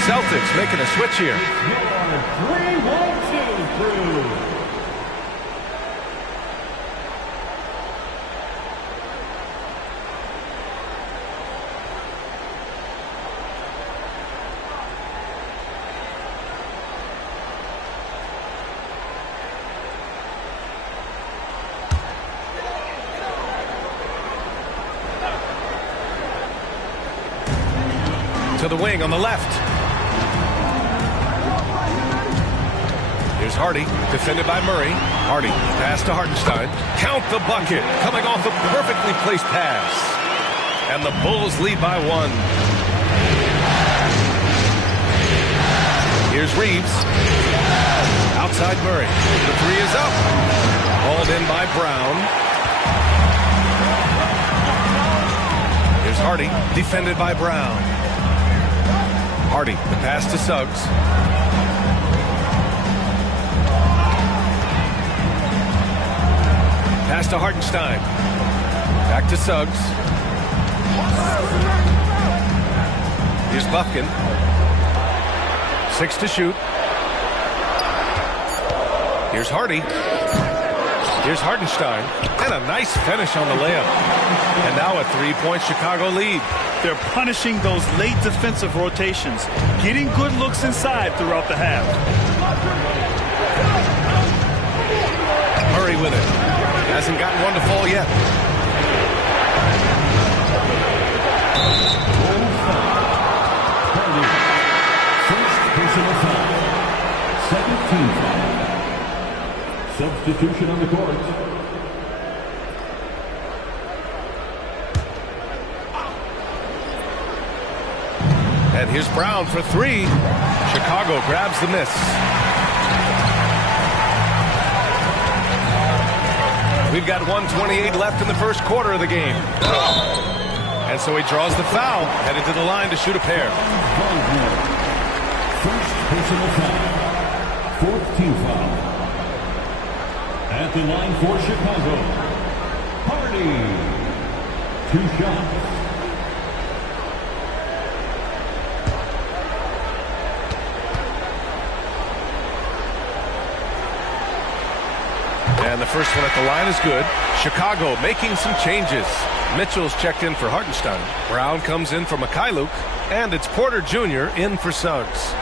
Celtics making a switch here. 3-1-2 crew. To the wing on the left. Here's Hardy, defended by Murray. Hardy, pass to Hartenstein. Count the bucket, coming off a perfectly placed pass. And the Bulls lead by 1. Here's Reeves. Outside Murray. The 3 is up. Hauled in by Brown. Here's Hardy, defended by Brown. Hardy, the pass to Suggs. Pass to Hartenstein. Back to Suggs. Here's Buffkin. 6 to shoot. Here's Hardy. Here's Hartenstein. And a nice finish on the layup. And now a 3-point Chicago lead. They're punishing those late defensive rotations, getting good looks inside throughout the half. Murray with it. Hasn't gotten one to fall yet. First personal foul. Second team foul. Substitution on the court. And here's Brown for 3. Chicago grabs the miss. We've got 1:28 left in the first quarter of the game. And so he draws the foul, headed to the line to shoot a pair. First personal foul. Fourth team foul. At the line for Chicago, Hardy. 2 shots. And the first one at the line is good. Chicago making some changes. Mitchell's checked in for Hartenstein. Brown comes in for Mikhailuk. And it's Porter Jr. in for Suggs.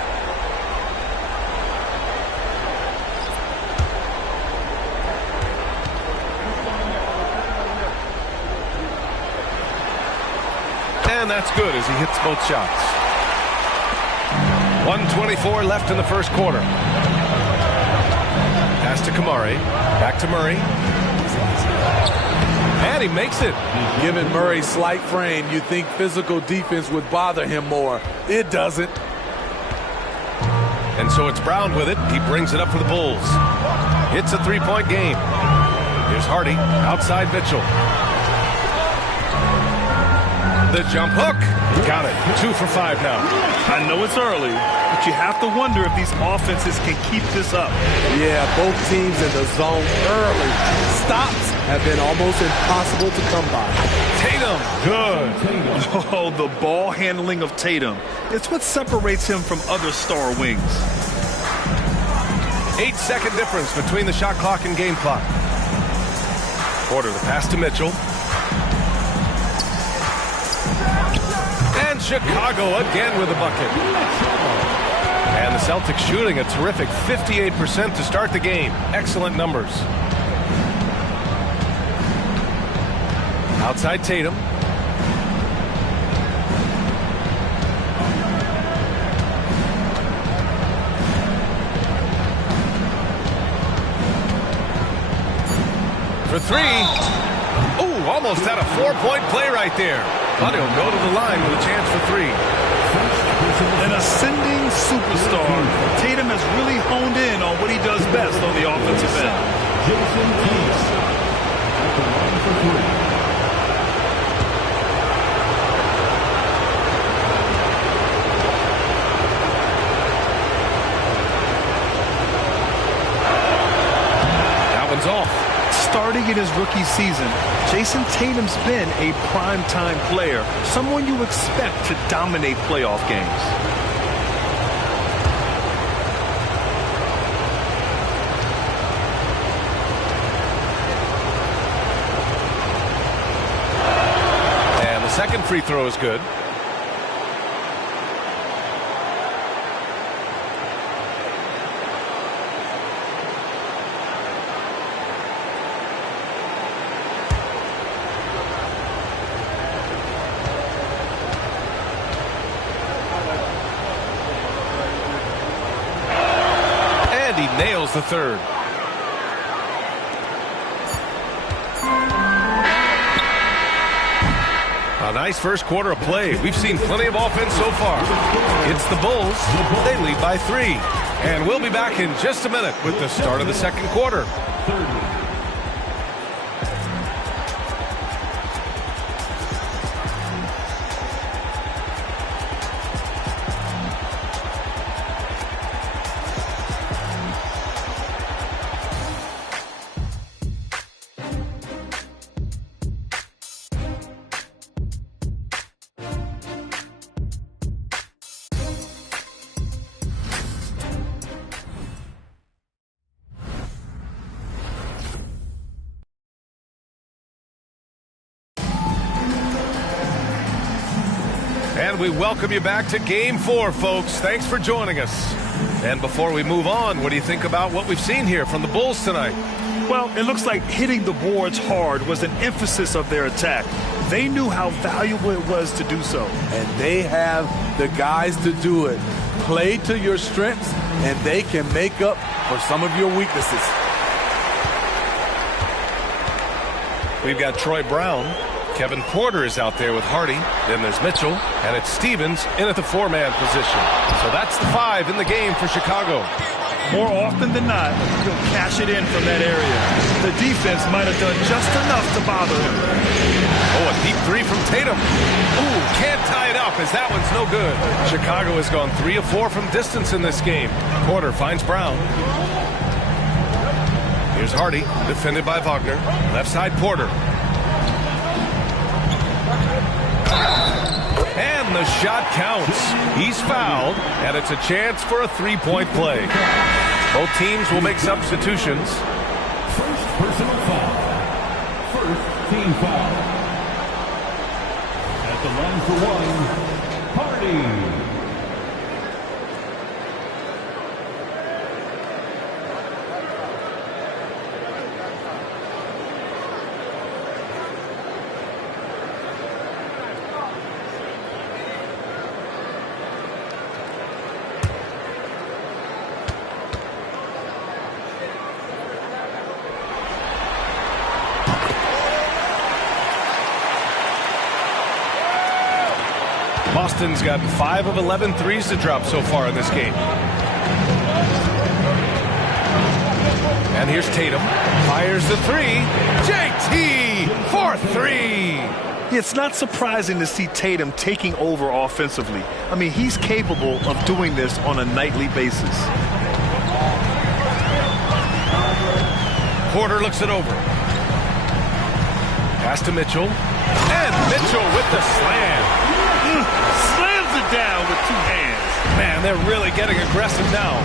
And that's good as he hits both shots. 1:24 left in the first quarter. Pass to Kamari. Back to Murray. And he makes it. Given Murray's slight frame, you'd think physical defense would bother him more. It doesn't. And so it's Brown with it. He brings it up for the Bulls. It's a three-point game. Here's Hardy. Outside Mitchell. The jump hook. Got it. 2 for 5 now. I know it's early, but you have to wonder if these offenses can keep this up. Yeah, both teams in the zone early. Stops have been almost impossible to come by. Tatum. Good. Oh, the ball handling of Tatum. It's what separates him from other star wings. 8-second difference between the shot clock and game clock. Porter, the pass to Mitchell. And Chicago again with a bucket. And the Celtics shooting a terrific 58% to start the game. Excellent numbers. Outside Tatum. For three. Oh, almost had a 4-point play right there. But he'll go to the line with a chance for three. An ascending superstar. Tatum has really honed in on what he does best on the offensive end. Jason Keys at the line for three. That one's off. Starting in his rookie season, Jason Tatum's been a prime-time player, someone you expect to dominate playoff games. And the second free throw is good. Nails the third. A nice first quarter of play. We've seen plenty of offense so far. It's the Bulls. They lead by 3. And we'll be back in just a minute with the start of the second quarter. And we welcome you back to Game 4, folks. Thanks for joining us. And before we move on, what do you think about what we've seen here from the Bulls tonight? Well, it looks like hitting the boards hard was an emphasis of their attack. They knew how valuable it was to do so. And they have the guys to do it. Play to your strengths, and they can make up for some of your weaknesses. We've got Troy Brown. Kevin Porter is out there with Hardy. Then there's Mitchell, and it's Stevens in at the 4-man position. So that's the 5 in the game for Chicago. More often than not, he'll cash it in from that area. The defense might have done just enough to bother him. Oh, a deep 3 from Tatum. Ooh, can't tie it up as that one's no good. Chicago has gone 3 of 4 from distance in this game. Porter finds Brown. Here's Hardy, defended by Wagner. Left side, Porter. And the shot counts. He's fouled, and it's a chance for a 3-point play. Both teams will make substitutions. First personal foul. First team foul. At the line for one, Hardy. Boston's got 5 of 11 threes to drop so far in this game. And here's Tatum. Fires the three. JT for 3. It's not surprising to see Tatum taking over offensively. I mean, he's capable of doing this on a nightly basis. Porter looks it over. Pass to Mitchell. And Mitchell with the slam. Slams it down with 2 hands. Man, they're really getting aggressive now.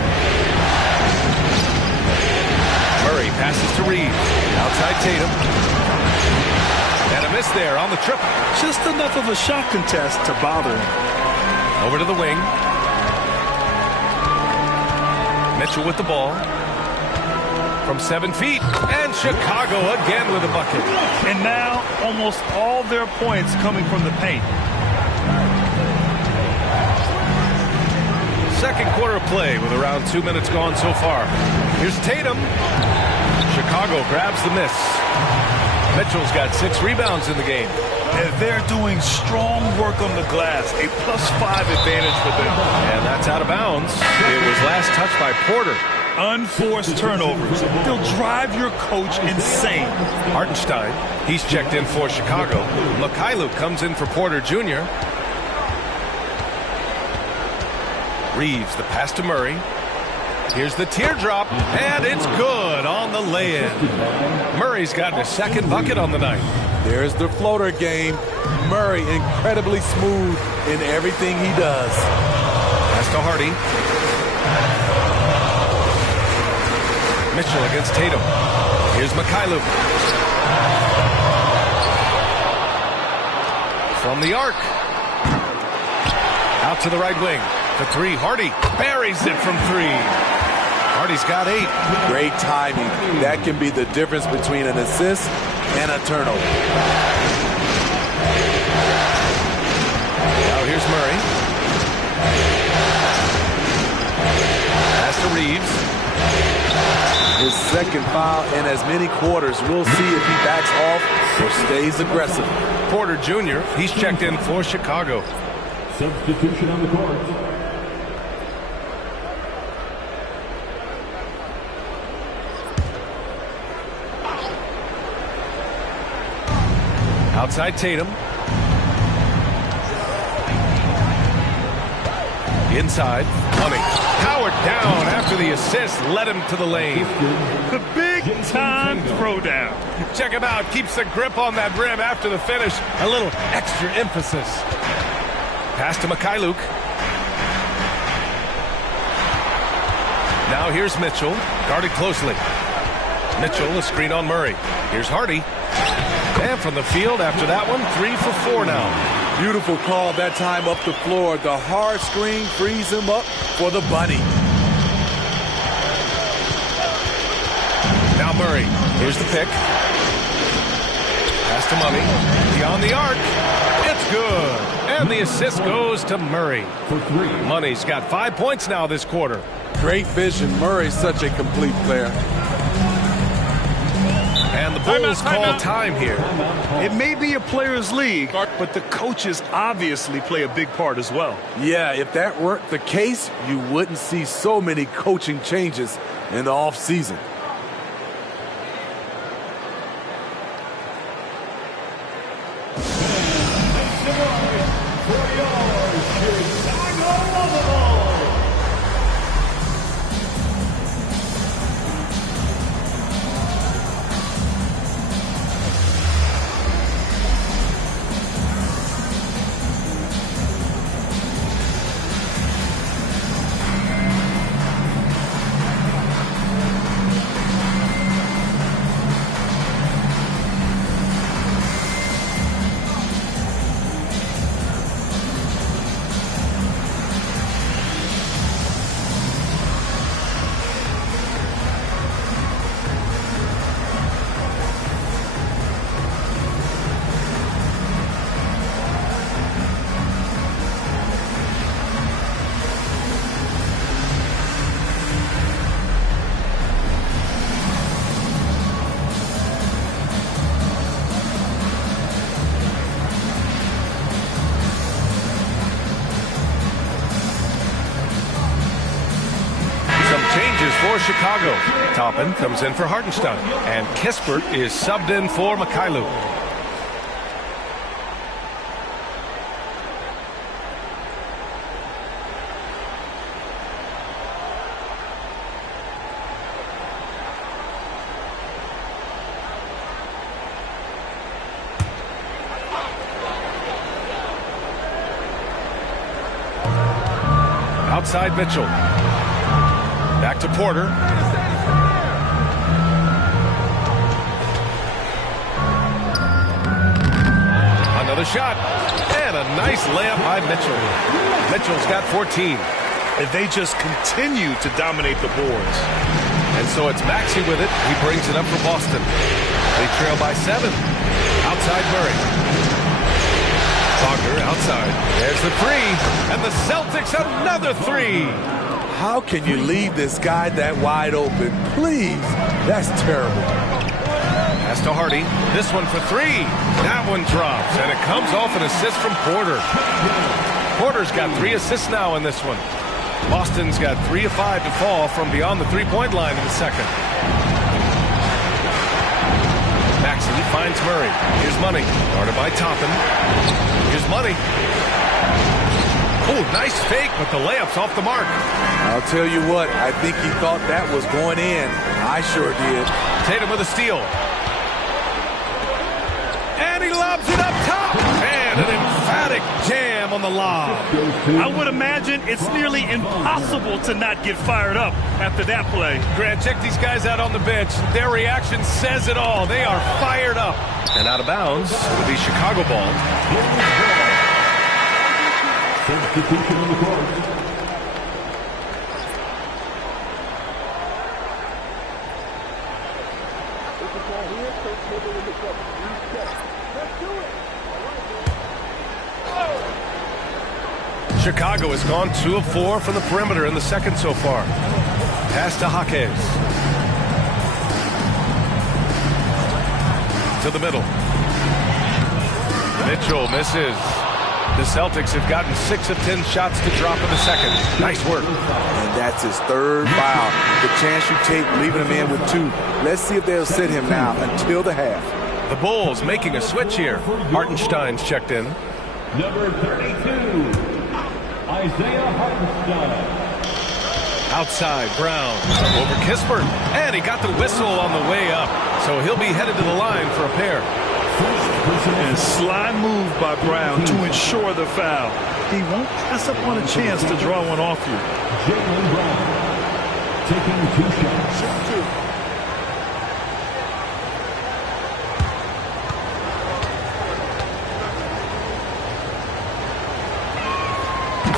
Murray passes to Reeves. Outside Tatum. And a miss there on the triple. Just enough of a shot contest to bother him. Over to the wing. Mitchell with the ball. From 7 feet. And Chicago again with a bucket. And now almost all their points coming from the paint. Second quarter of play with around 2 minutes gone so far. Here's Tatum. Chicago grabs the miss. Mitchell's got 6 rebounds in the game. And they're doing strong work on the glass. A +5 advantage for them. And that's out of bounds. It was last touched by Porter. Unforced turnovers. They'll drive your coach insane. Hartenstein, he's checked in for Chicago. Mikhailuk comes in for Porter Jr. Reeves, the pass to Murray. Here's the teardrop, and it's good on the lay-in. Murray's gotten his second bucket on the night. There's the floater game. Murray incredibly smooth in everything he does. Pass to Hardy. Mitchell against Tatum. Here's Mikhailuk. From the arc. Out to the right wing. The 3, Hardy buries it from 3. Hardy's got 8. Great timing. That can be the difference between an assist and a turnover. Now here's Murray. Pass to Reeves. His second foul in as many quarters. We'll see if he backs off or stays aggressive. Porter Jr., he's checked in for Chicago. Substitution on the court. Outside Tatum. Inside. Money. Powered down after the assist. Led him to the lane. The big-time throwdown. Check him out. Keeps the grip on that rim after the finish. A little extra emphasis. Pass to Mikhailuk. Now here's Mitchell. Guarded closely. Mitchell, a screen on Murray. Here's Hardy. And from the field after that one, 3 for 4 now. Beautiful call that time up the floor. The hard screen frees him up for the bunny. Now Murray. Here's the pick. Pass to Money. Beyond the arc. It's good. And the assist goes to Murray. For 3. Money's got 5 points now this quarter. Great vision. Murray's such a complete player. And the Bulls call time here. It may be a players' league, but the coaches obviously play a big part as well. Yeah, if that weren't the case, you wouldn't see so many coaching changes in the offseason. for Chicago. Toppin comes in for Hartenstein. And Kispert is subbed in for Mikhailuk. Outside Mitchell. Back to Porter. Another shot. And a nice layup by Mitchell. Mitchell's got 14. And they just continue to dominate the boards. And so it's Maxey with it. He brings it up for Boston. They trail by 7. Outside Murray. Wagner outside. There's the 3. And the Celtics another 3. How can you leave this guy that wide open? Please. That's terrible. Pass to Hardy. This one for 3. That one drops. And it comes off an assist from Porter. Porter's got 3 assists now in this one. Boston's got 3 of 5 to fall from beyond the three-point line in the second. Maxey finds Murray. Here's Money. Guarded by Toppin. Here's Money. Oh, nice fake, but the layup's off the mark. I'll tell you what, I think he thought that was going in. I sure did. Tatum with a steal. And he lobs it up top. And an emphatic jam on the lob. I would imagine it's nearly impossible to not get fired up after that play. Grant, check these guys out on the bench. Their reaction says it all. They are fired up. And out of bounds will be Chicago ball. Substitution on the court. Chicago has gone 2 of 4 from the perimeter in the second so far. Pass to Jaquez. To the middle. Mitchell misses. The Celtics have gotten 6 of 10 shots to drop in the second. Nice work. And that's his 3rd foul. The chance you take leaving him in with 2. Let's see if they'll sit him now until the half. The Bulls making a switch here. Hartenstein's checked in. Number 32, Isaiah Hartenstein. Outside, Brown. Over Kispert. And he got the whistle on the way up. So he'll be headed to the line for a pair. And sly move by Brown to ensure the foul. He won't pass up on a chance to draw one off you. Jaylen Brown taking 2 shots.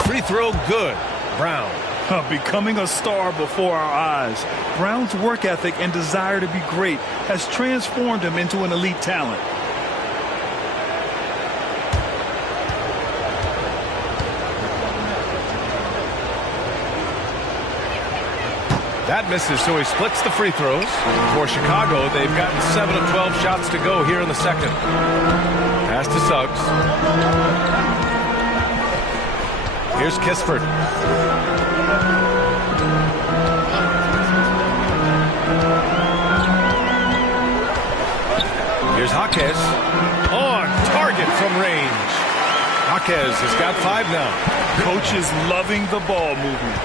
Free throw good. Brown. Becoming a star before our eyes. Brown's work ethic and desire to be great has transformed him into an elite talent. That misses, so he splits the free throws. For Chicago, they've gotten 7 of 12 shots to go here in the second. Pass to Suggs. Here's Kispert. Here's Jaquez. On target from range. Jaquez has got 5 now. Coach is loving the ball movement.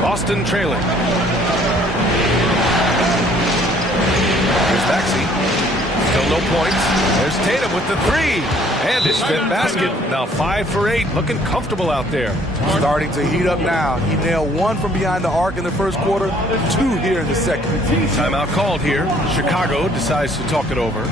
Boston trailing. Here's Maxey. Still no points. There's Tatum with the 3. And his 5th basket. Now 5 for 8. Looking comfortable out there. Starting to heat up now. He nailed 1 from behind the arc in the first quarter, 2 here in the second. Timeout called here. Chicago decides to talk it over.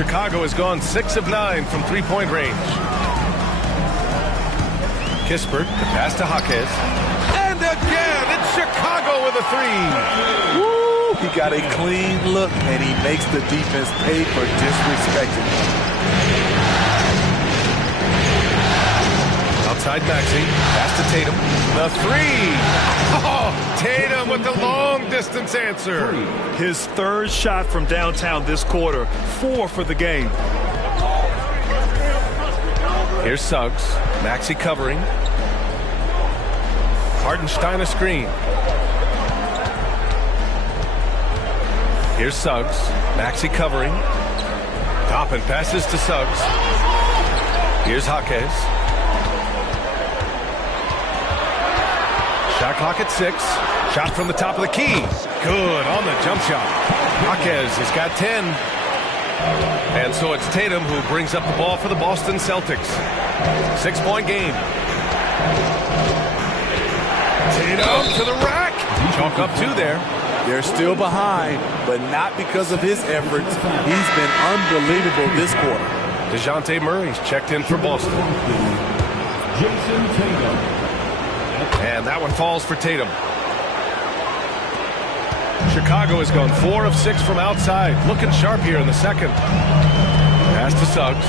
Chicago has gone 6 of 9 from three-point range. Kispert, the pass to Jaquez. And again, it's Chicago with a three. Woo! He got a clean look, and he makes the defense pay for disrespecting him. Outside Maxey, pass to Tatum. The three. Oh, Tatum with the long-distance answer. His third shot from downtown this quarter, 4 for the game. Here's Suggs. Maxey covering. Hartenstein a screen. Here's Suggs. Maxey covering. Toppin passes to Suggs. Here's Jaquez. Shot clock at 6. Shot from the top of the key. Good on the jump shot. Jaquez has got 10. And so it's Tatum who brings up the ball for the Boston Celtics. 6-point game. Tatum to the rack. Chalk up 2 there. They're still behind, but not because of his efforts. He's been unbelievable this quarter. DeJounte Murray's checked in for Boston. Jason Tatum. And that one falls for Tatum. Chicago has gone 4 of 6 from outside. Looking sharp here in the second. Pass to Suggs.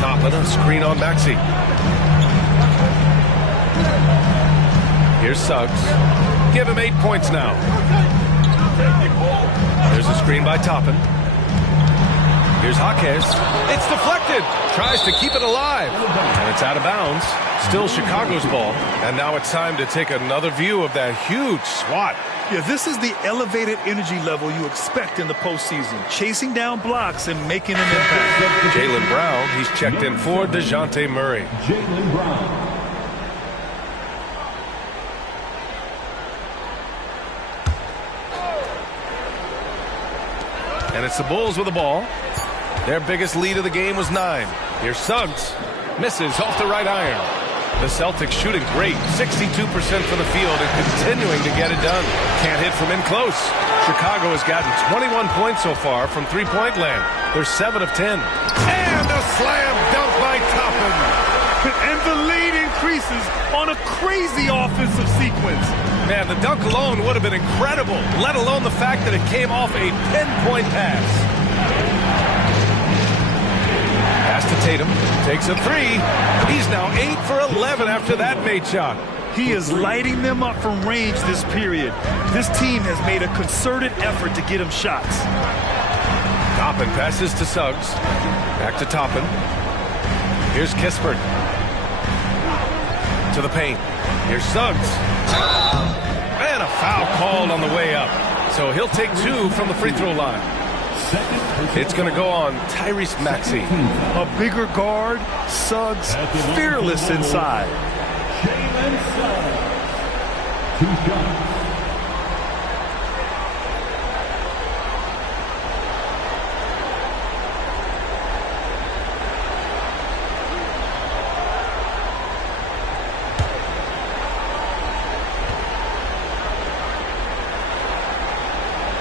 Toppin, a screen on Maxey. Here's Suggs. Give him 8 points now. There's a screen by Toppin. Here's Jaquez. It's deflected. Tries to keep it alive. And it's out of bounds. Still Chicago's ball. And now it's time to take another view of that huge swat. Yeah, this is the elevated energy level you expect in the postseason. Chasing down blocks and making an impact. Jaylen Brown, he's checked in for DeJounte Murray. Jaylen Brown. And it's the Bulls with the ball. Their biggest lead of the game was 9. Here's Suggs. Misses off the right iron. The Celtics shooting great. 62% from the field and continuing to get it done. Can't hit from in close. Chicago has gotten 21 points so far from three-point land. They're 7 of 10. And a slam dunk by Toppin. And the lead increases on a crazy offensive sequence. Man, the dunk alone would have been incredible, let alone the fact that it came off a pinpoint pass. Pass to Tatum. Takes a 3. He's now 8 for 11 after that made shot. He is lighting them up from range this period. This team has made a concerted effort to get him shots. Toppin passes to Suggs. Back to Toppin. Here's Kispert. To the paint. Here's Suggs. And a foul called on the way up. So he'll take 2 from the free throw line. It's going to go on Tyrese Maxey. A bigger guard, Suggs fearless inside. Jalen Suggs. 2 shots.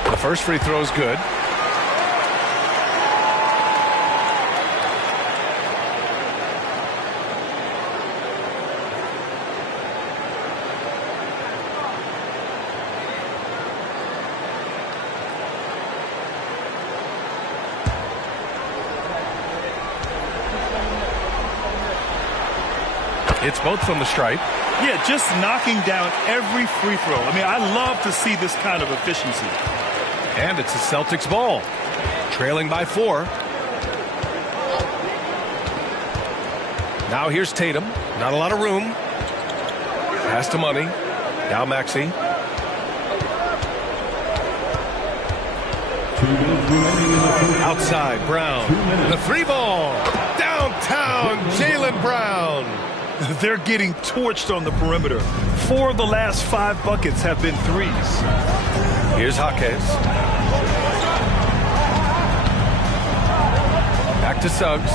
The first free throw is good. It's both from the stripe. Yeah, just knocking down every free throw. I mean, I love to see this kind of efficiency. And it's the Celtics ball. Trailing by 4. Now here's Tatum. Not a lot of room. Pass to Money. Now Maxey. Outside, Brown. The 3 ball. Downtown, Jaylen Brown. They're getting torched on the perimeter. 4 of the last 5 buckets have been 3s. Here's Jaquez. Back to Suggs.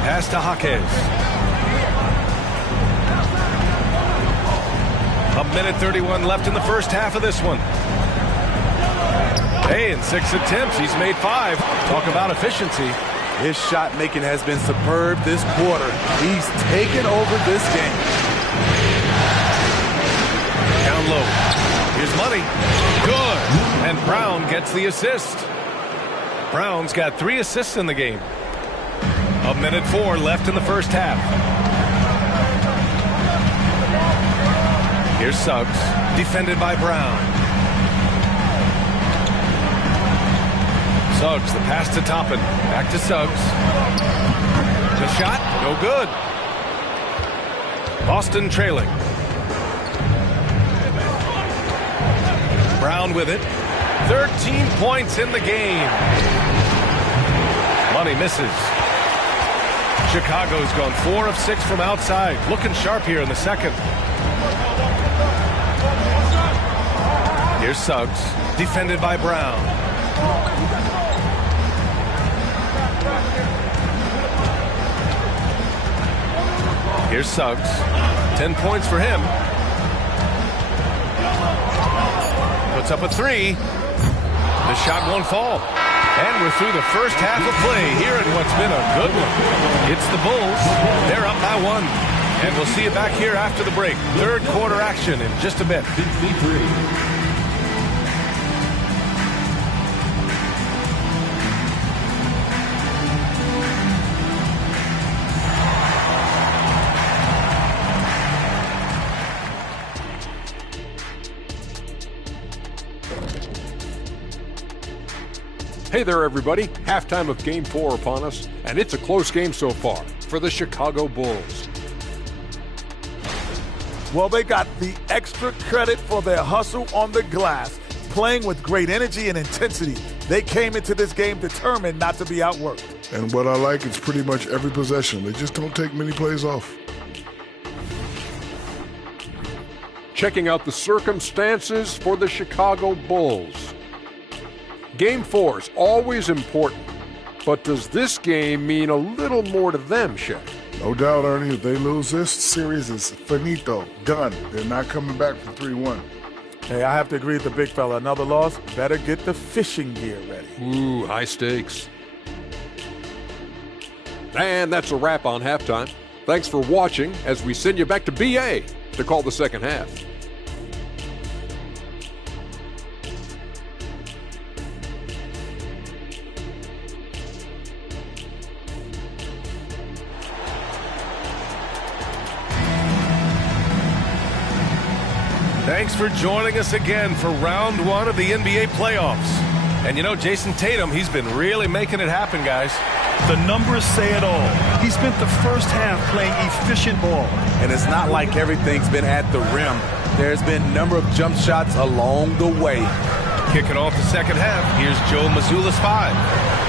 Pass to Jaquez. 1:31 left in the first half of this one. Hey, in 6 attempts, he's made 5. Talk about efficiency. His shot making has been superb this quarter. He's taken over this game. Down low. Here's Money. Good. And Brown gets the assist. Brown's got 3 assists in the game. 1:04 left in the first half. Here's Suggs. Defended by Brown. Suggs, the pass to Toppin. Back to Suggs. The shot, no good. Boston trailing. Brown with it. 13 points in the game. Money misses. Chicago's gone 4 of 6 from outside. Looking sharp here in the second. Here's Suggs. Defended by Brown. Here's Suggs. 10 points for him. Puts up a 3. The shot won't fall. And we're through the first half of play here in what's been a good one. It's the Bulls. They're up by 1. And we'll see you back here after the break. Third quarter action in just a bit. Hey there, everybody. Halftime of Game 4 upon us, and it's a close game so far for the Chicago Bulls. Well, they got the extra credit for their hustle on the glass, playing with great energy and intensity. They came into this game determined not to be outworked. And what I like is pretty much every possession. They just don't take many plays off. Checking out the circumstances for the Chicago Bulls. Game 4 is always important, but does this game mean a little more to them, Shaq? No doubt, Ernie. If they lose this series, is finito, done. They're not coming back from 3-1. Hey, I have to agree with the big fella. Another loss, better get the fishing gear ready. Ooh, high stakes. And that's a wrap on halftime. Thanks for watching as we send you back to BA to call the second half. Thanks for joining us again for round 1 of the NBA playoffs. And you know, Jason Tatum, he's been really making it happen, guys. The numbers say it all. He spent the first half playing efficient ball. And it's not like everything's been at the rim. There's been a number of jump shots along the way. Kicking off the second half, here's Joe Mazzulla's 5.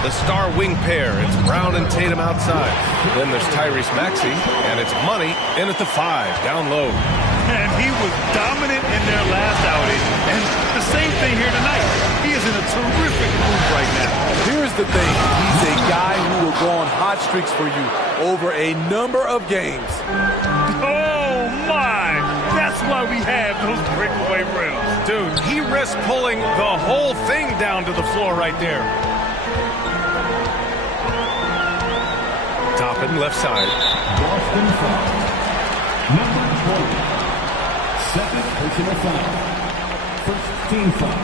The star wing pair, it's Brown and Tatum outside. Then there's Tyrese Maxey, and it's Money in at the 5, down low. And he was dominant in their last outing. And the same thing here tonight. He is in a terrific mood right now. Here's the thing. He's a guy who will go on hot streaks for you over a number of games. Oh, my. That's why we have those breakaway rims. Dude, he risked pulling the whole thing down to the floor right there. Toppin, left side. Boston foul. Number 20. Second personal foul. First team foul.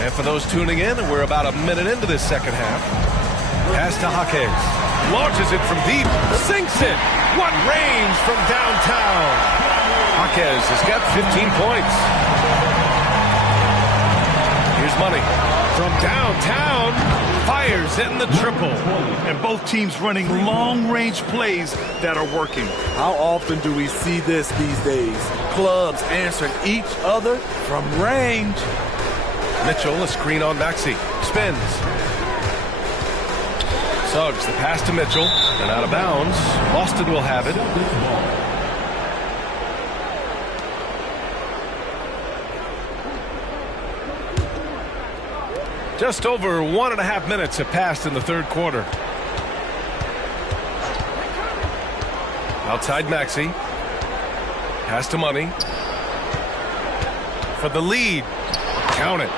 And for those tuning in, we're about a minute into this second half. Pass to Jaquez. Launches it from deep. Sinks it. What range from downtown. Jaquez has got 15 points. Here's Money. From downtown, fires in the triple. And both teams running long-range plays that are working. How often do we see this these days? Clubs answering each other from range. Mitchell, a screen on Maxey. Spins. Suggs, the pass to Mitchell. And out of bounds. Boston will have it. Just over 1.5 minutes have passed in the third quarter. Outside Maxey. Pass to Money. For the lead. Count it.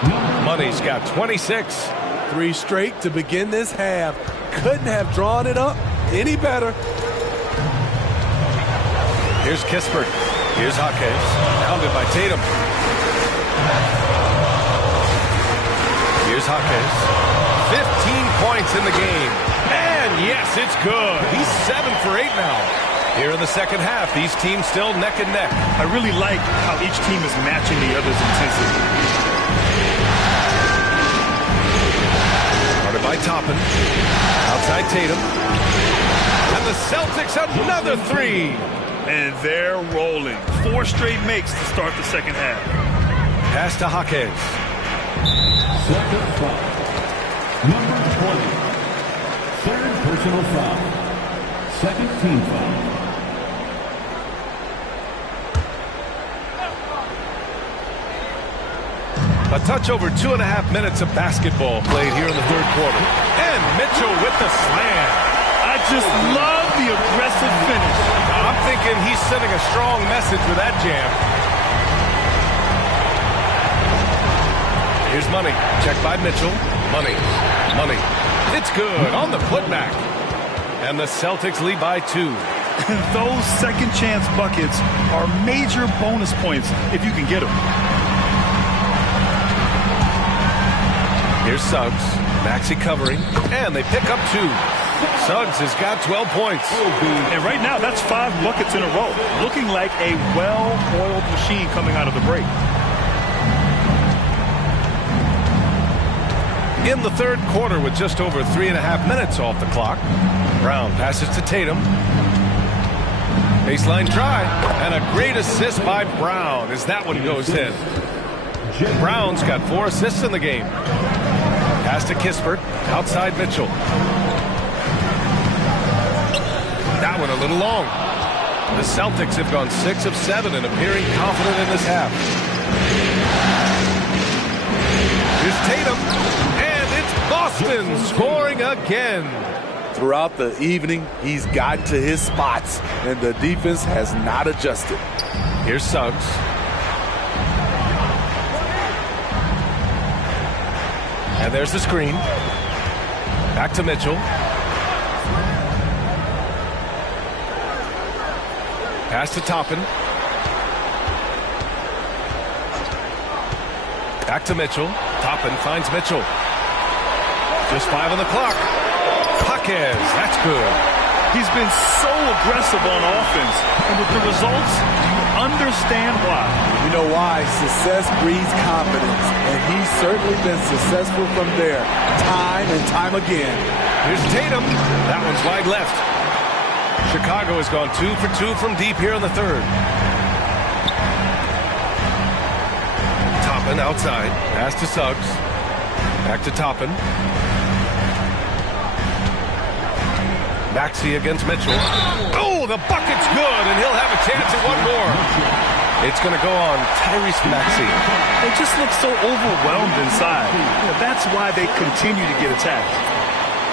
Money's got 26. 3 straight to begin this half. Couldn't have drawn it up any better. Here's Kispert. Here's Jaquez. Pounded by Tatum. Here's Jaquez. 15 points in the game. And yes, it's good. He's 7 for 8 now. Here in the second half, these teams still neck and neck. I really like how each team is matching the other's intensity. Started by Toppin. Outside Tatum. And the Celtics another 3. And they're rolling. 4 straight makes to start the second half. Pass to Jaquez. Second foul. Number 20. Third personal foul. Second team foul. A touch over 2.5 minutes of basketball played here in the third quarter. And Mitchell with the slam. I just love the aggressive finish. I'm thinking he's sending a strong message with that jam. Here's Money. Checked by Mitchell. Money. It's good on the putback. And the Celtics lead by 2. Those second chance buckets are major bonus points if you can get them. Here's Suggs. Maxey covering. And they pick up 2. Suggs has got 12 points. And right now, that's 5 buckets in a row. Looking like a well-oiled machine coming out of the break. In the third quarter with just over 3.5 minutes off the clock. Brown passes to Tatum. Baseline try. And a great assist by Brown as that one goes in. Brown's got 4 assists in the game. Pass to Kispert. Outside Mitchell. That one a little long. The Celtics have gone 6 of 7 and appearing confident in this half. Here's Tatum. And it's Boston scoring again. Throughout the evening, he's gotten to his spots, and the defense has not adjusted. Here's Suggs. And there's the screen. Back to Mitchell. Pass to Toppin. Back to Mitchell. Toppin finds Mitchell. Just 5 on the clock. Jaquez, that's good. He's been so aggressive on offense, and with the results, you understand why. You know why? Success breeds confidence, and he's certainly been successful from there, time and time again. Here's Tatum. That one's wide left. Chicago has gone 2 for 2 from deep here in the third. Toppin outside. Pass to Suggs. Back to Toppin. Maxey against Mitchell. Oh, the bucket's good, and he'll have a chance at one more. It's going to go on Tyrese Maxey. They just look so overwhelmed inside. That's why they continue to get attacked.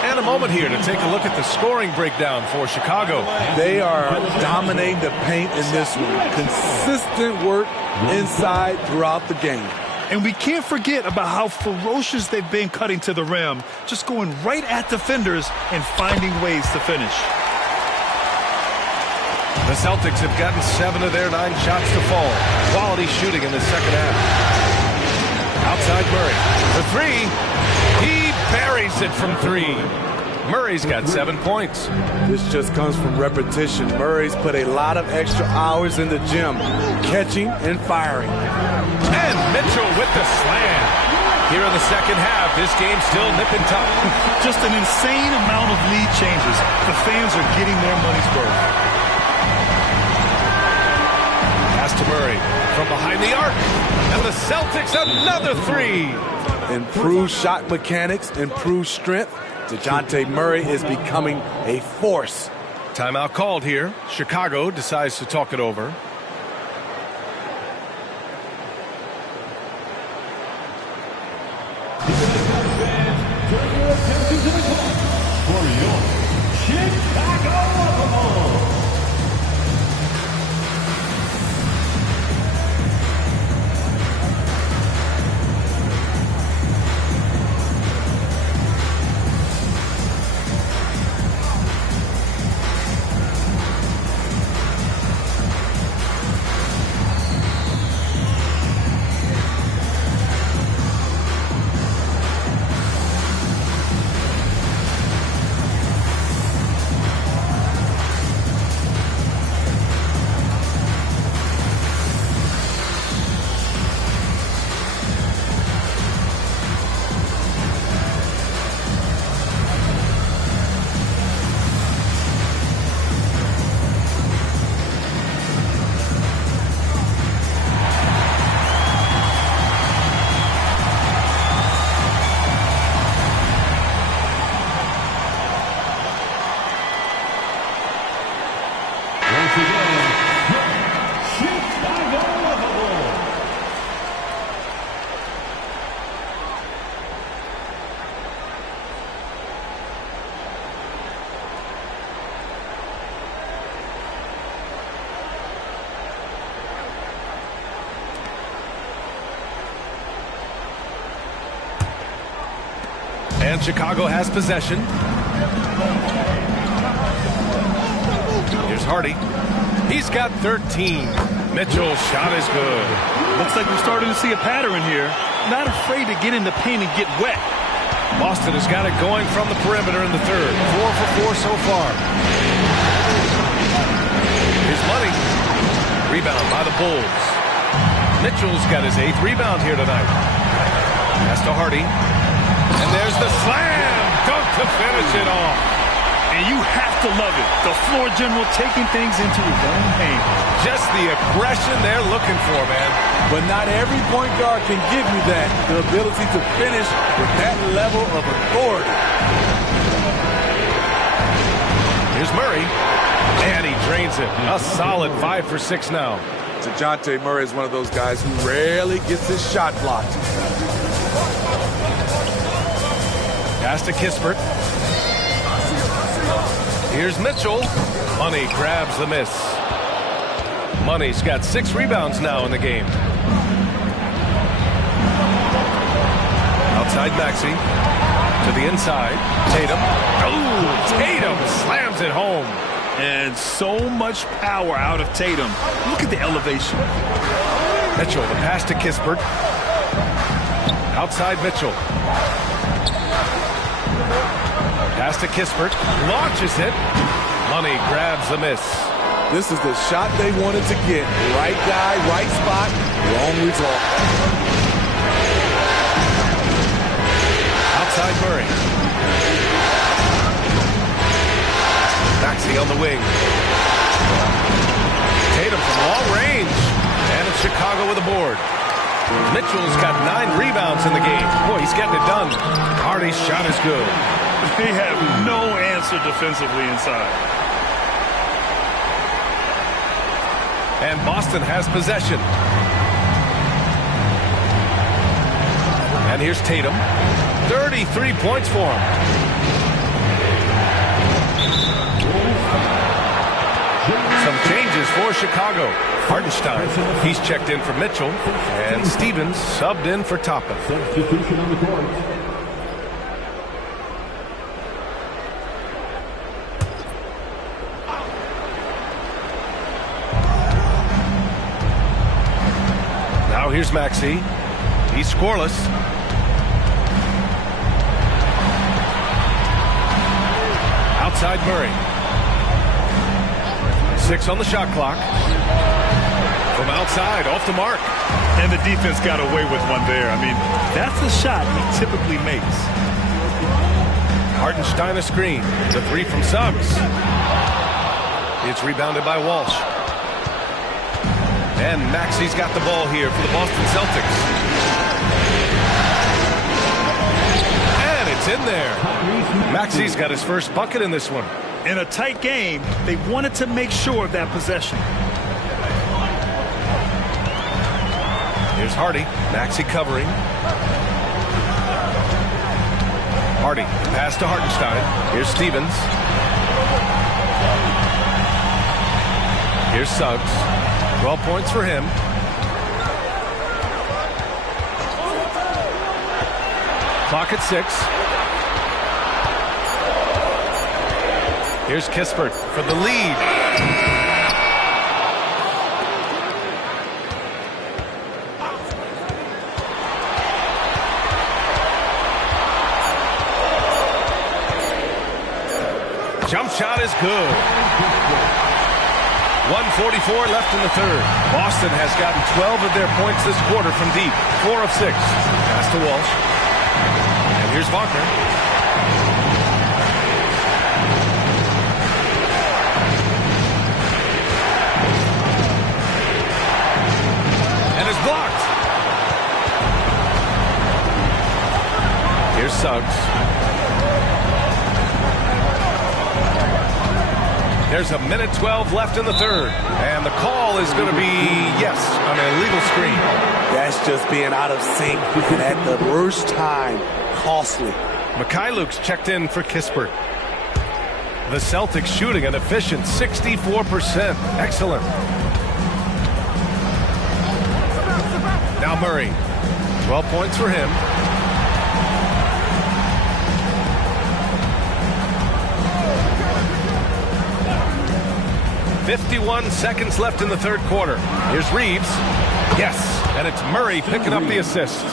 And a moment here to take a look at the scoring breakdown for Chicago. They are dominating the paint in this one. Consistent work inside throughout the game. And we can't forget about how ferocious they've been cutting to the rim, just going right at defenders and finding ways to finish. The Celtics have gotten 7 of their 9 shots to fall. Quality shooting in the second half. Outside Murray. The 3. He buries it from 3. Murray's got 7 points. This just comes from repetition. Murray's put a lot of extra hours in the gym, catching and firing. And Mitchell with the slam. Here in the second half, this game's still nip and tuck. Just an insane amount of lead changes. The fans are getting their money's worth. Pass to Murray from behind the arc. And the Celtics another 3. Improved shot mechanics, improved strength. DeJounte Murray is becoming a force. Timeout called here. Chicago decides to talk it over. And Chicago has possession. Here's Hardy. He's got 13. Mitchell's shot is good. Looks like we're starting to see a pattern here. Not afraid to get in the paint and get wet. Boston has got it going from the perimeter in the third. 4 for 4 so far. Here's Money. Rebound by the Bulls. Mitchell's got his 8th rebound here tonight. Pass to Hardy. And there's the slam dunk to finish it off. And you have to love it. The floor general taking things into his own hands. Just the aggression they're looking for, man. But not every point guard can give you that. The ability to finish with that level of authority. Here's Murray. And he drains it. A solid 5 for 6 now. DeJounte Murray is one of those guys who rarely gets his shot blocked. Pass to Kispert. Here's Mitchell. Money grabs the miss. Money's got 6 rebounds now in the game. Outside Maxey. To the inside. Tatum. Oh, Tatum slams it home. And so much power out of Tatum. Look at the elevation. Mitchell, the pass to Kispert. Outside Mitchell. Pass to Kispert. Launches it. Money grabs the miss. This is the shot they wanted to get. Right guy, right spot, wrong result. Outside Murray. Maxey on the wing. Tatum from long range. And it's Chicago with a board. Mitchell's got 9 rebounds in the game. Boy, he's getting it done. Hardy's shot is good. They have no answer defensively inside. And Boston has possession. And here's Tatum. 33 points for him. Some changes for Chicago. Hartenstein, he's checked in for Mitchell. And Stevens subbed in for Toppin. Substitution on the court. Now here's Maxey. He's scoreless. Outside Murray. 6 on the shot clock. From outside, off the mark. And the defense got away with one there. I mean, that's the shot he typically makes. Hartenstein a screen. The 3 from Suggs. It's rebounded by Walsh. And Maxey's got the ball here for the Boston Celtics. And it's in there. Maxey's got his first bucket in this one. In a tight game, they wanted to make sure of that possession. Here's Hardy. Maxey covering. Hardy. Pass to Hartenstein. Here's Stevens. Here's Suggs. 12 points for him. Clock at 6. Here's Kispert for the lead. Jump shot is good. 1:44 left in the third. Boston has gotten 12 of their points this quarter from deep. 4 of 6. Pass to Walsh. And here's Wagner. And is blocked. Here's Suggs. There's 1:12 left in the third. And the call is going to be, yes, on an illegal screen. That's just being out of sync. And at the worst time, costly. Mikhailuk's checked in for Kispert. The Celtics shooting an efficient 64%. Excellent. Now Murray. 12 points for him. 51 seconds left in the third quarter. Here's Reeves. Yes, and it's Murray picking up the assist.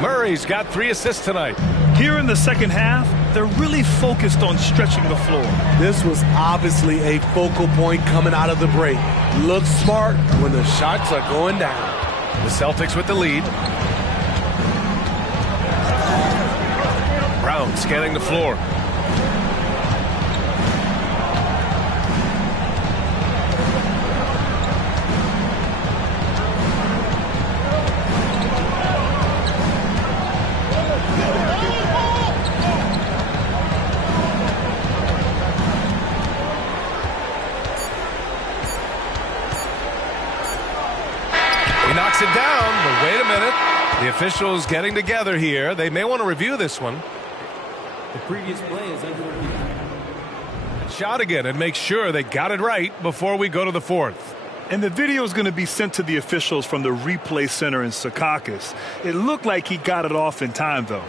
Murray's got 3 assists tonight. Here in the second half, they're really focused on stretching the floor. This was obviously a focal point coming out of the break. Look smart when the shots are going down. The Celtics with the lead. Brown scanning the floor. He knocks it down, but wait a minute. The officials getting together here. They may want to review this one. The previous play is under review. Shot again and make sure they got it right before we go to the fourth. And the video is going to be sent to the officials from the replay center in Secaucus. It looked like he got it off in time, though.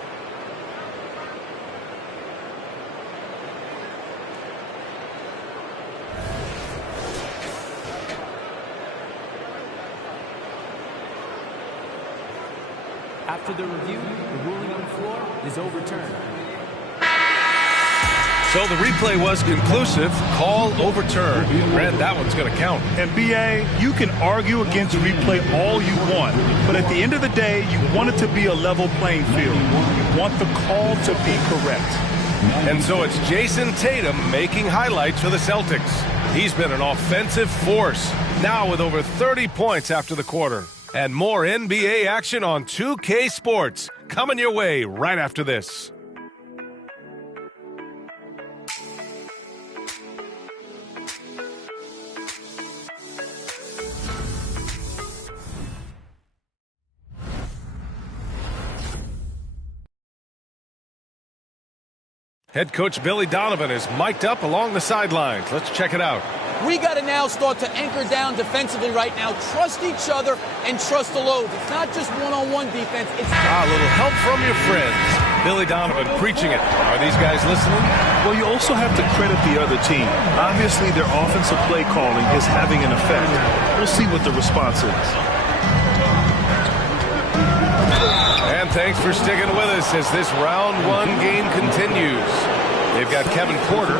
After the review, the ruling on the floor is overturned. So the replay was conclusive. Call overturned. Red, that one's going to count. NBA, you can argue against replay all you want, but at the end of the day, you want it to be a level playing field. You want the call to be correct. And so it's Jason Tatum making highlights for the Celtics. He's been an offensive force, now with over 30 points after the quarter. And more NBA action on 2K Sports coming your way right after this. Head coach Billy Donovan is mic'd up along the sidelines. Let's check it out. We got to now start to anchor down defensively right now. Trust each other and trust the load. It's not just one-on-one defense. It's a little help from your friends. Billy Donovan preaching it. Are these guys listening? Well, you also have to credit the other team. Obviously, their offensive play calling is having an effect. We'll see what the response is. And thanks for sticking with us as this round one game continues. They've got Kevin Porter,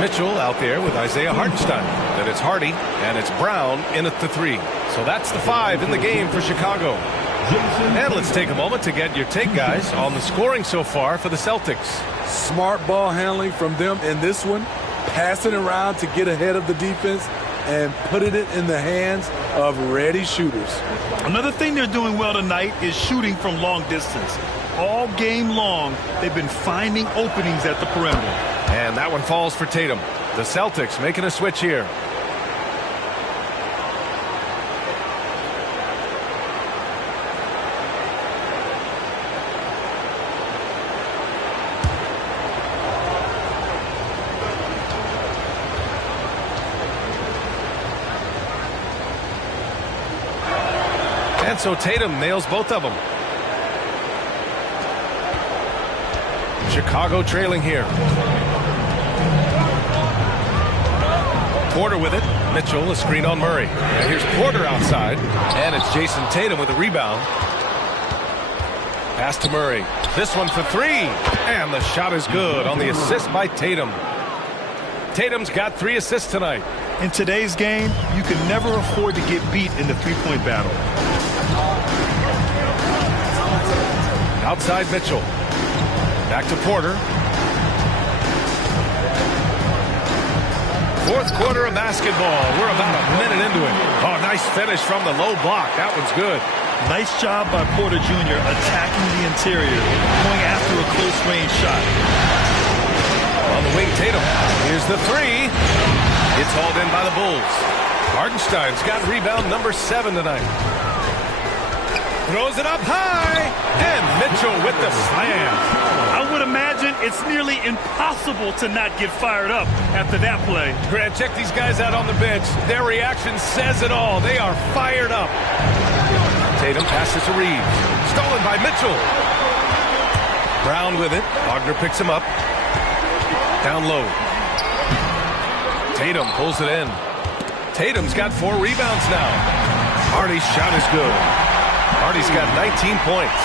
Mitchell out there with Isaiah Hartenstein. Then it's Hardy, and it's Brown in at the 3. So that's the 5 in the game for Chicago. And let's take a moment to get your take, guys, on the scoring so far for the Celtics. Smart ball handling from them in this one, passing around to get ahead of the defense and putting it in the hands of ready shooters. Another thing they're doing well tonight is shooting from long distance. All game long, they've been finding openings at the perimeter. And that one falls for Tatum. The Celtics making a switch here. And so Tatum nails both of them. Chicago trailing here. Porter with it. Mitchell, a screen on Murray. And here's Porter outside. And it's Jason Tatum with a rebound. Pass to Murray. This one for 3. And the shot is good on the assist by Tatum. Tatum's got 3 assists tonight. In today's game, you can never afford to get beat in the three-point battle. Outside Mitchell. Back to Porter. Fourth quarter of basketball. We're about a minute into it. Oh, nice finish from the low block. That one's good. Nice job by Porter Jr. attacking the interior, going after a close-range shot. On the wing, Tatum. Here's the 3. It's hauled in by the Bulls. Hartenstein's got rebound number 7 tonight. Throws it up high. And Mitchell with the slam. I would imagine it's nearly impossible to not get fired up after that play. Grant, check these guys out on the bench. Their reaction says it all. They are fired up. Tatum passes to Reeves. Stolen by Mitchell. Brown with it. Wagner picks him up. Down low. Tatum pulls it in. Tatum's got 4 rebounds now. Hardy's shot is good. Hardy's got 19 points.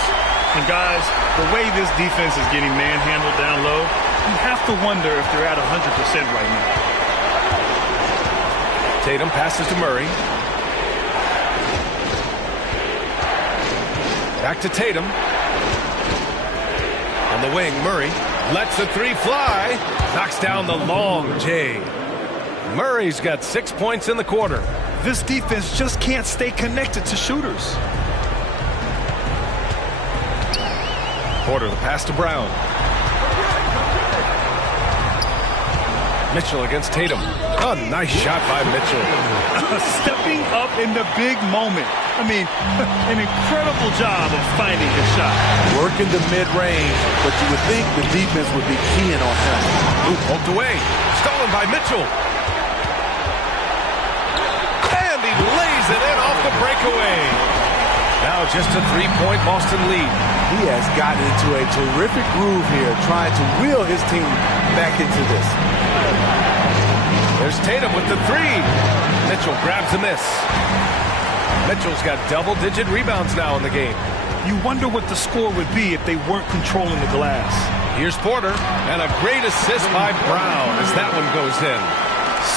And guys, the way this defense is getting manhandled down low, you have to wonder if they're at 100% right now. Tatum passes to Murray. Back to Tatum. On the wing, Murray lets the 3 fly. Knocks down the long J. Murray's got 6 points in the quarter. This defense just can't stay connected to shooters. Porter, the pass to Brown. Mitchell against Tatum. Oh, nice shot by Mitchell. Stepping up in the big moment. I mean, an incredible job of finding his shot. Working the mid-range, but you would think the defense would be keying on him. Ooh, poked away. Stolen by Mitchell. And he lays it in off the breakaway. Now just a 3-point Boston lead. He has gotten into a terrific groove here, trying to wheel his team back into this. There's Tatum with the 3. Mitchell grabs a miss. Mitchell's got double-digit rebounds now in the game. You wonder what the score would be if they weren't controlling the glass. Here's Porter, and a great assist by Brown as that one goes in.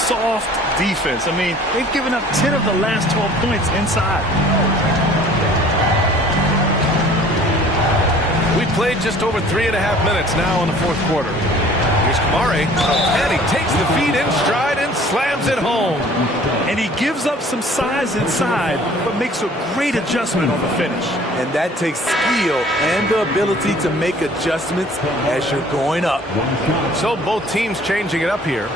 Soft defense. I mean, they've given up 10 of the last 12 points inside. We've played just over 3.5 minutes now in the fourth quarter. Here's Kamari, and he takes the feed in stride and slams it home. And he gives up some size inside, but makes a great adjustment on the finish. And that takes skill and the ability to make adjustments as you're going up. So both teams changing it up here.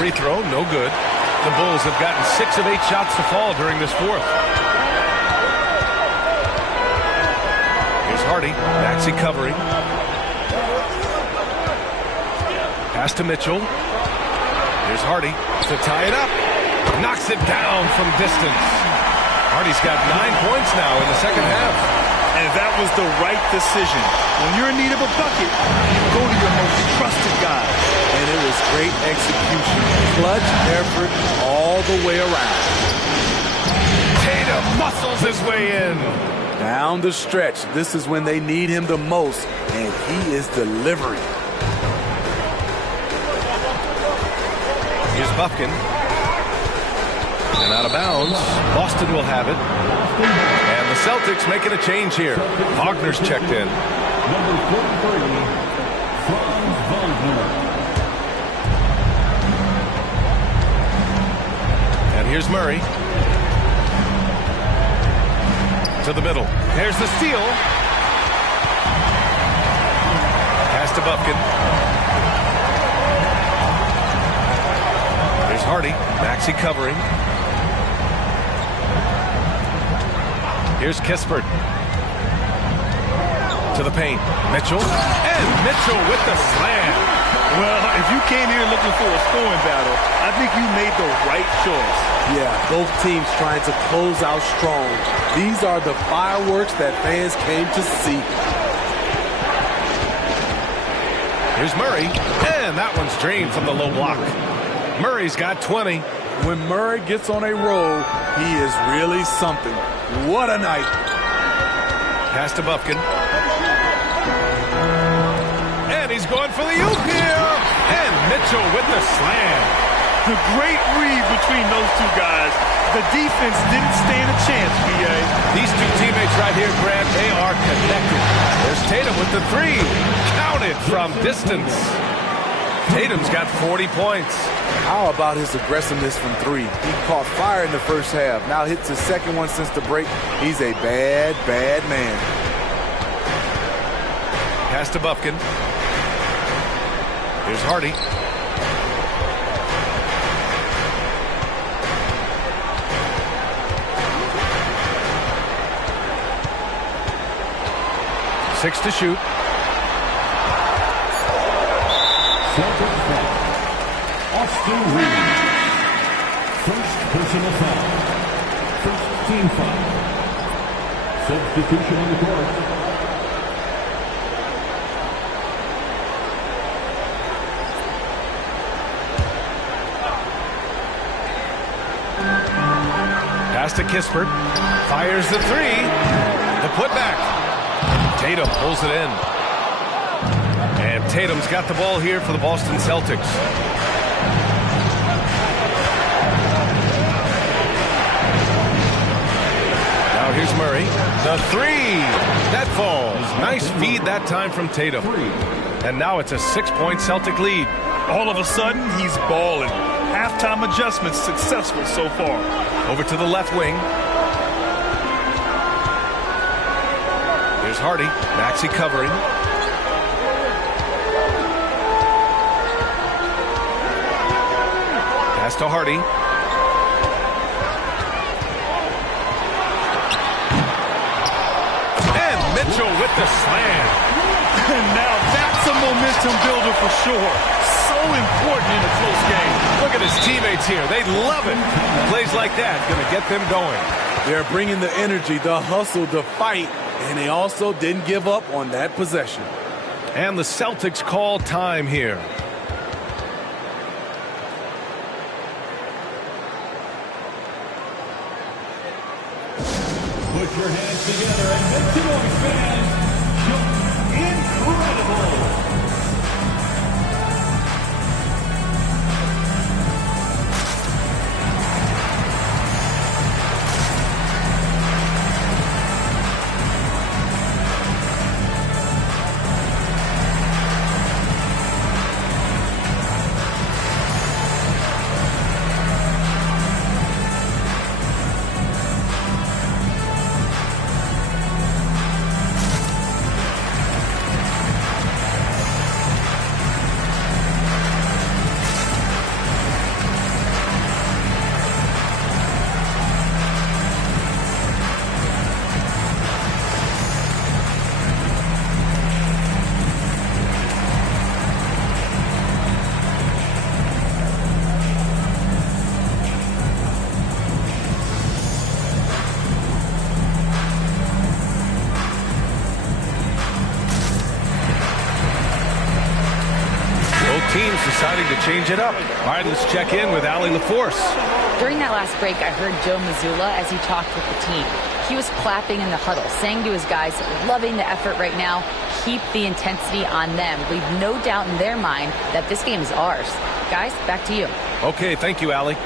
Free throw, no good. The Bulls have gotten 6 of 8 shots to fall during this fourth. Here's Hardy, Maxey covering. Pass to Mitchell. Here's Hardy to tie it up. Knocks it down from distance. Hardy's got 9 points now in the second half. And that was the right decision. When you're in need of a bucket, you go to your most trusted guy. And it was great execution. Clutch effort all the way around. Tatum muscles his way in. Down the stretch. This is when they need him the most, and he is delivering. Here's Buffkin. And out of bounds. Boston will have it. And the Celtics making a change here. Wagner's checked in. Number 43, Franz Wagner. And here's Murray. To the middle. There's the steal. Pass to Buffkin. There's Hardy. Maxey covering. Here's Kispert. To the paint. Mitchell. And Mitchell with the slam. Well, if you came here looking for a scoring battle, I think you made the right choice. Yeah, both teams trying to close out strong. These are the fireworks that fans came to see. Here's Murray. And that one's drained from the low block. Murray's got 20. When Murray gets on a roll, he is really something. What a night. Pass to Buffkin. And he's going for the oop here. And Mitchell with the slam. The great read between those two guys. The defense didn't stand a chance, B.A. These two teammates right here, Grant, they are connected. There's Tatum with the 3. Counted from distance. Tatum's got 40 points. How about his aggressiveness from 3? He caught fire in the first half. Now hits his second one since the break. He's a bad, bad man. Pass to Buffkin. Here's Hardy. Six to shoot. Celtics First personal foul. First team foul. Substitution on the court. Pass to Kispert. Fires the three. The putback. Tatum pulls it in. And Tatum's got the ball here for the Boston Celtics. Now here's Murray. The three. That falls. Nice feed that time from Tatum. And now it's a 6-point Celtic lead. All of a sudden, he's balling. Halftime adjustments successful so far. Over to the left wing. Here's Hardy. Maxey covering. Pass to Hardy. And Mitchell with the slam. And now that's a momentum builder for sure. So important in a close game. Look at his teammates here. They love it. Plays like that going to get them going. They're bringing the energy, the hustle, the fight, and they also didn't give up on that possession. And the Celtics call time here. Put your hands together and make some noise, fans. Incredible. Teams deciding to change it up. All right, let's check in with Allie LaForce. During that last break, I heard Joe Mazzulla as he talked with the team. He was clapping in the huddle, saying to his guys, loving the effort right now, keep the intensity on them. Leave no doubt in their mind that this game is ours. Guys, back to you. Okay, thank you, Allie.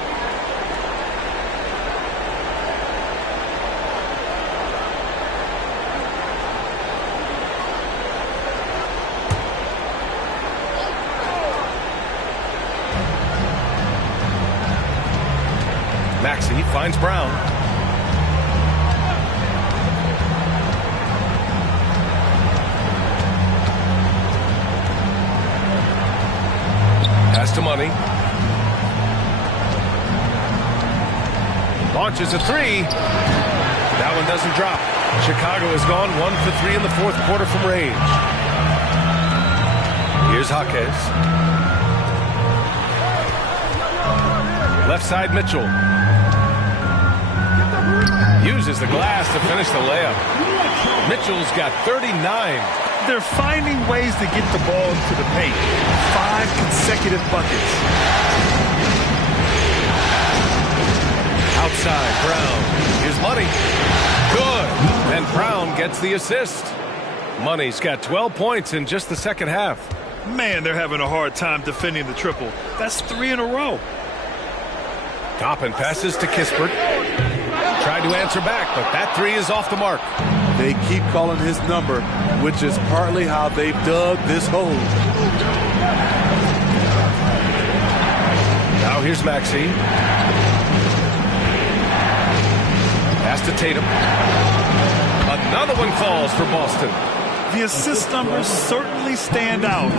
Maxey finds Brown. Pass to Money. Launches a three. That one doesn't drop. Chicago has gone 1 for 3 in the fourth quarter from range. Here's Jaquez. Left side Mitchell. Uses the glass to finish the layup. Mitchell's got 39. They're finding ways to get the ball to the paint. 5 consecutive buckets. Outside, Brown. Here's Money. Good. And Brown gets the assist. Money's got 12 points in just the second half. Man, they're having a hard time defending the triple. That's 3 in a row. Toppin passes to Kispert. Tried to answer back, but that three is off the mark. They keep calling his number, which is partly how they've dug this hole. Now here's Maxey. Pass to Tatum. Another one falls for Boston. The assist numbers certainly stand out.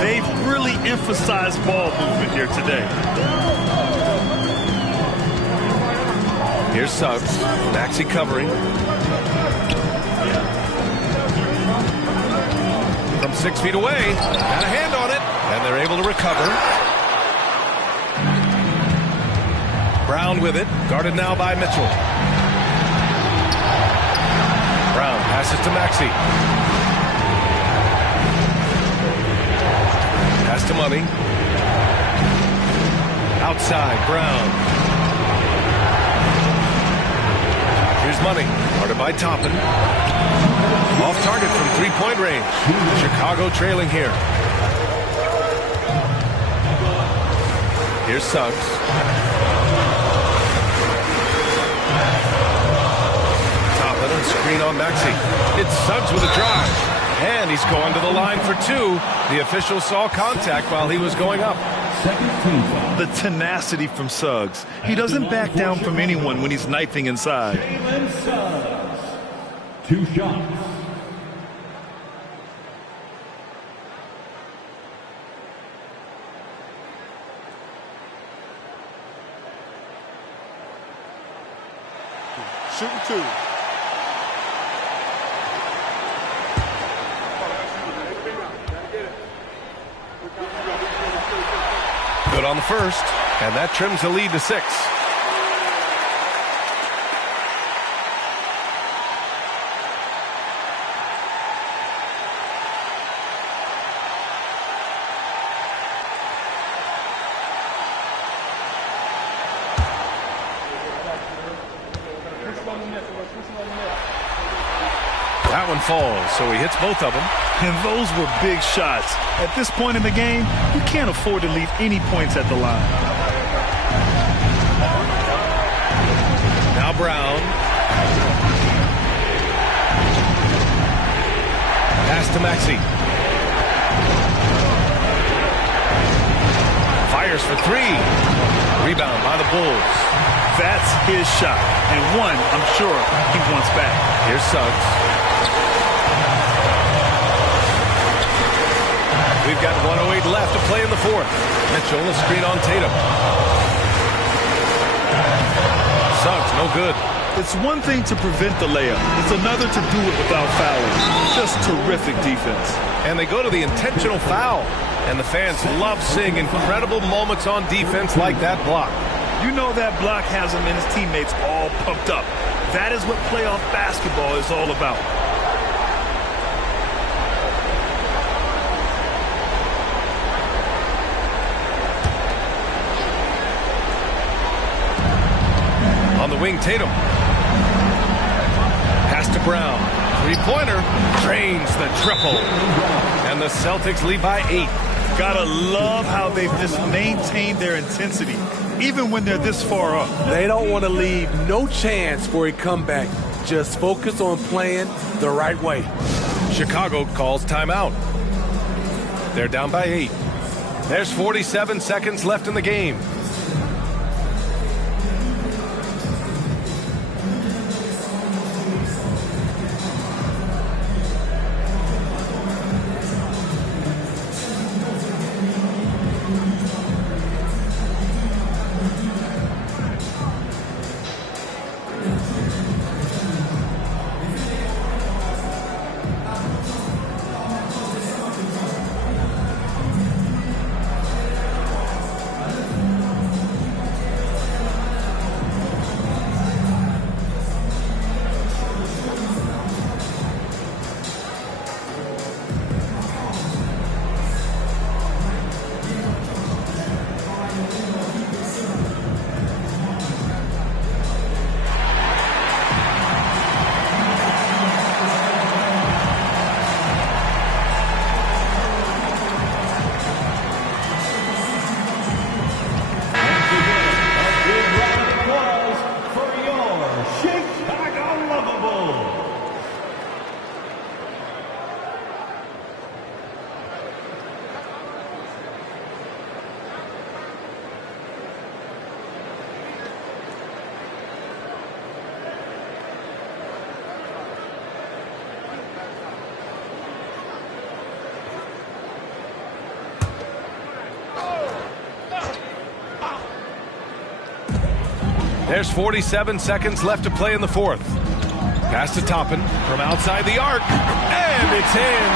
They've really emphasized ball movement here today. Here's Suggs. Maxey covering. From 6 feet away. Got a hand on it. And they're able to recover. Brown with it, guarded now by Mitchell. Brown passes to Maxey. Pass to Money. Outside, Brown. Here's Money, guarded by Toppin. Off target from three-point range. Chicago trailing here. Here's Suggs. Toppin and screen on Maxey. It's Suggs with a drive. And he's going to the line for two. The official saw contact while he was going up. The tenacity from Suggs. He doesn't back down from anyone when he's knifing inside. 2 shots. Shooting 2. Good on the first, and that trims the lead to 6. That one falls, so he hits both of them. And those were big shots. At this point in the game, you can't afford to leave any points at the line. Now Brown. Pass to Maxey. Fires for 3. Rebound by the Bulls. That's his shot. And one, I'm sure, he wants back. Here's Suggs. We've got 1:08 left to play in the fourth. Mitchell, a screen on Tatum. Suggs, no good. It's one thing to prevent the layup. It's another to do it without fouling. Just terrific defense. And they go to the intentional foul. And the fans love seeing incredible moments on defense like that block. You know that block has him and his teammates all pumped up. That is what playoff basketball is all about. On the wing, Tatum. Pass to Brown. Three-pointer. Drains the triple. And the Celtics lead by 8. Gotta love how they've just maintained their intensity, even when they're this far up. They don't want to leave no chance for a comeback. Just focus on playing the right way. Chicago calls timeout. They're down by 8. There's 47 seconds left in the game. There's 47 seconds left to play in the fourth. Pass to Toppin from outside the arc, and it's in.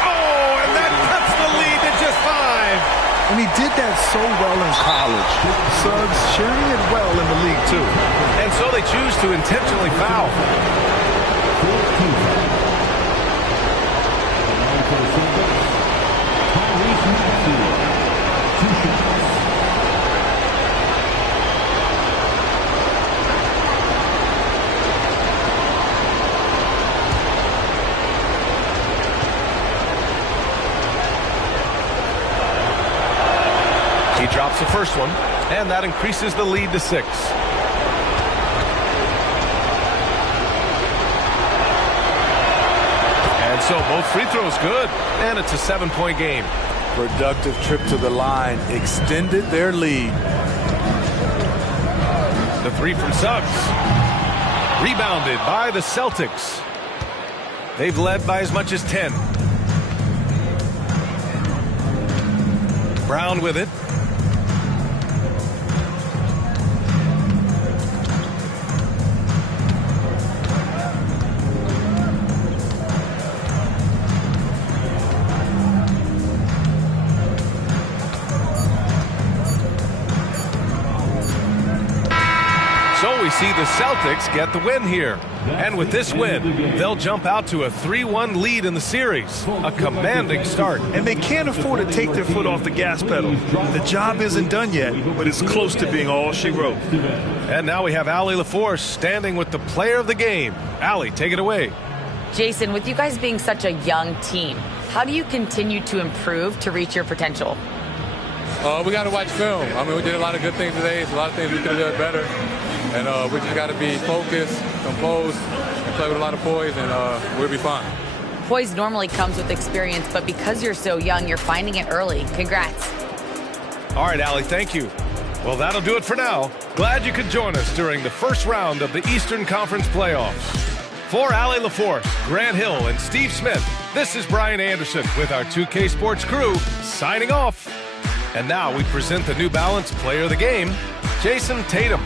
Oh, and that cuts the lead to just 5. And he did that so well in college. Suggs sharing it well in the league, too. And so they choose to intentionally foul. He drops the first one, and that increases the lead to 6. And so both free throws good, and it's a 7-point game. Productive trip to the line extended their lead. The three from Suggs. Rebounded by the Celtics. They've led by as much as 10. Brown with it. So we see the Celtics get the win here. And with this win, they'll jump out to a 3-1 lead in the series. A commanding start. And they can't afford to take their foot off the gas pedal. The job isn't done yet, but it's close to being all she wrote. And now we have Allie LaForce standing with the player of the game. Allie, take it away. Jason, with you guys being such a young team, how do you continue to improve to reach your potential? We got to watch film. I mean, we did a lot of good things today. There's a lot of things we could have done better. And we just got to be focused, composed, and play with a lot of poise, and we'll be fine. Poise normally comes with experience, but because you're so young, you're finding it early. Congrats. All right, Allie, thank you. Well, that'll do it for now. Glad you could join us during the first round of the Eastern Conference playoffs. For Allie LaForce, Grant Hill, and Steve Smith, this is Brian Anderson with our 2K Sports crew signing off. And now we present the New Balance Player of the Game, Jason Tatum.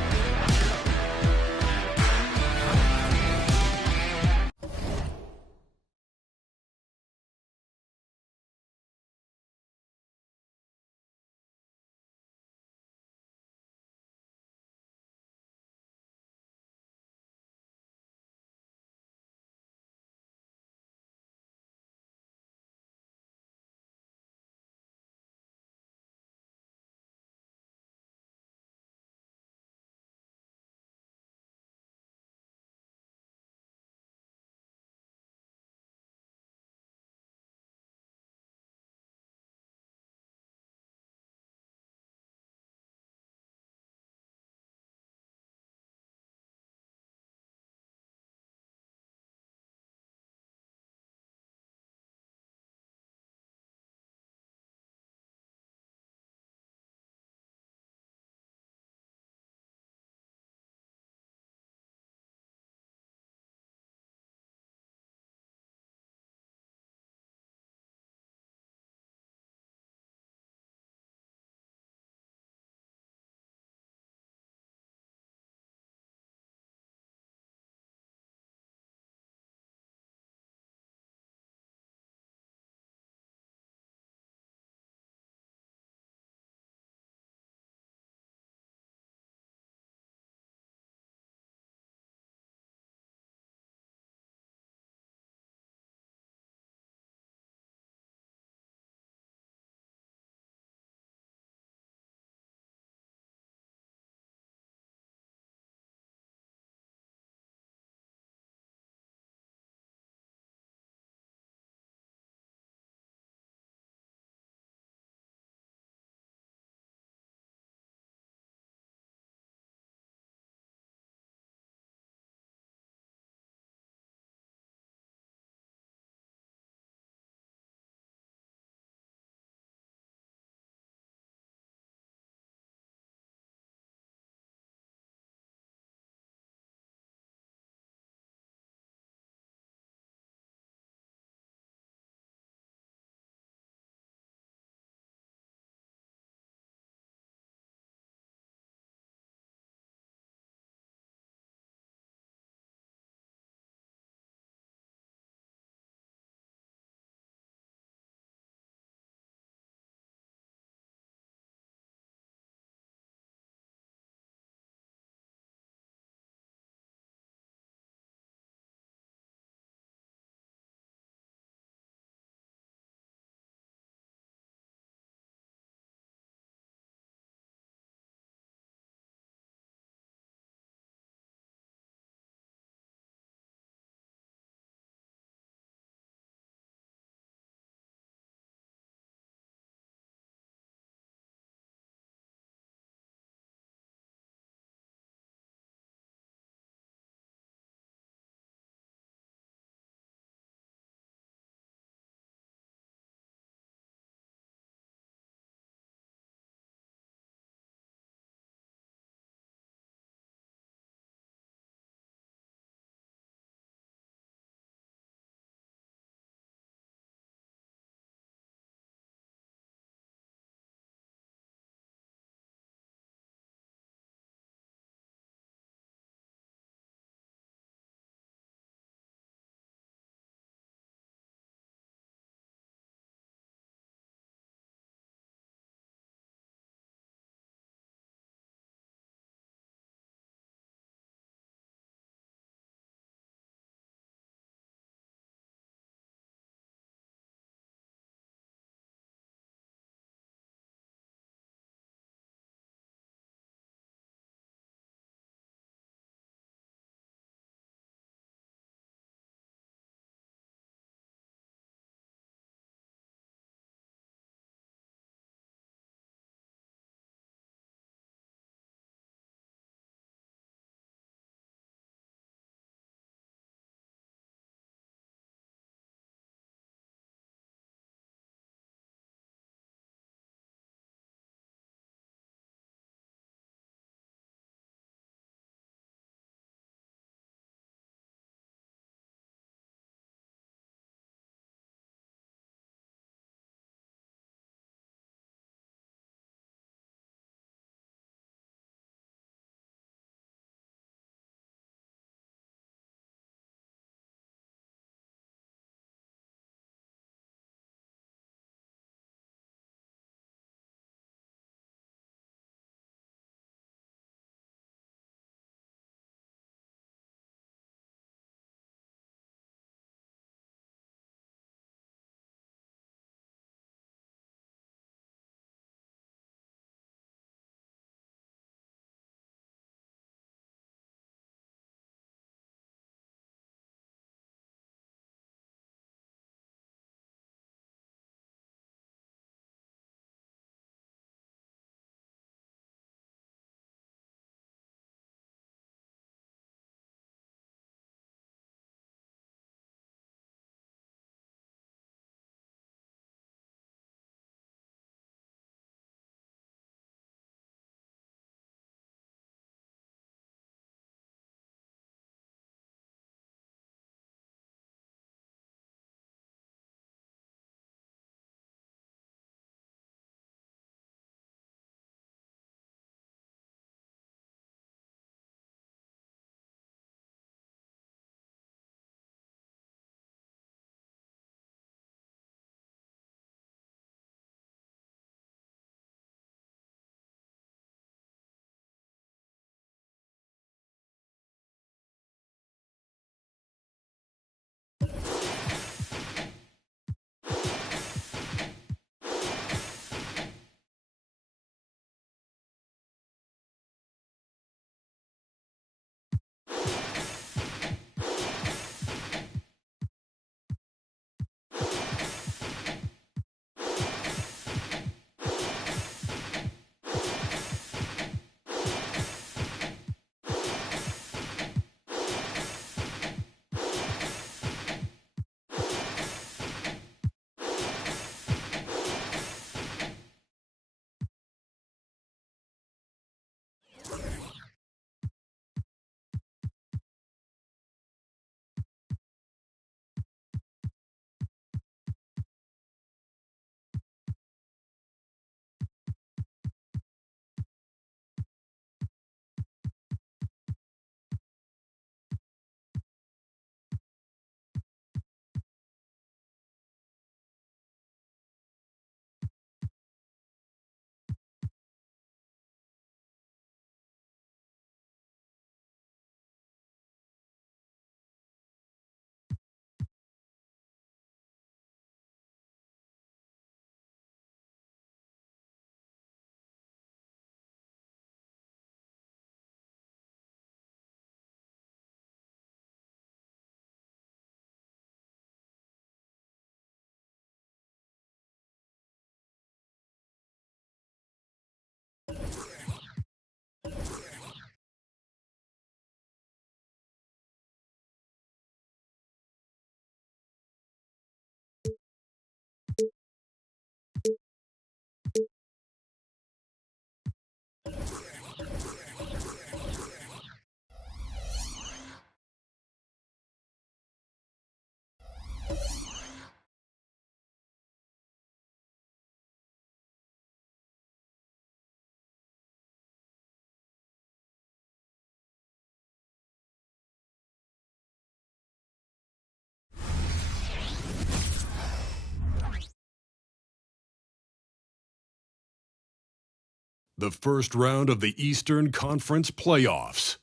the first round of the Eastern Conference playoffs.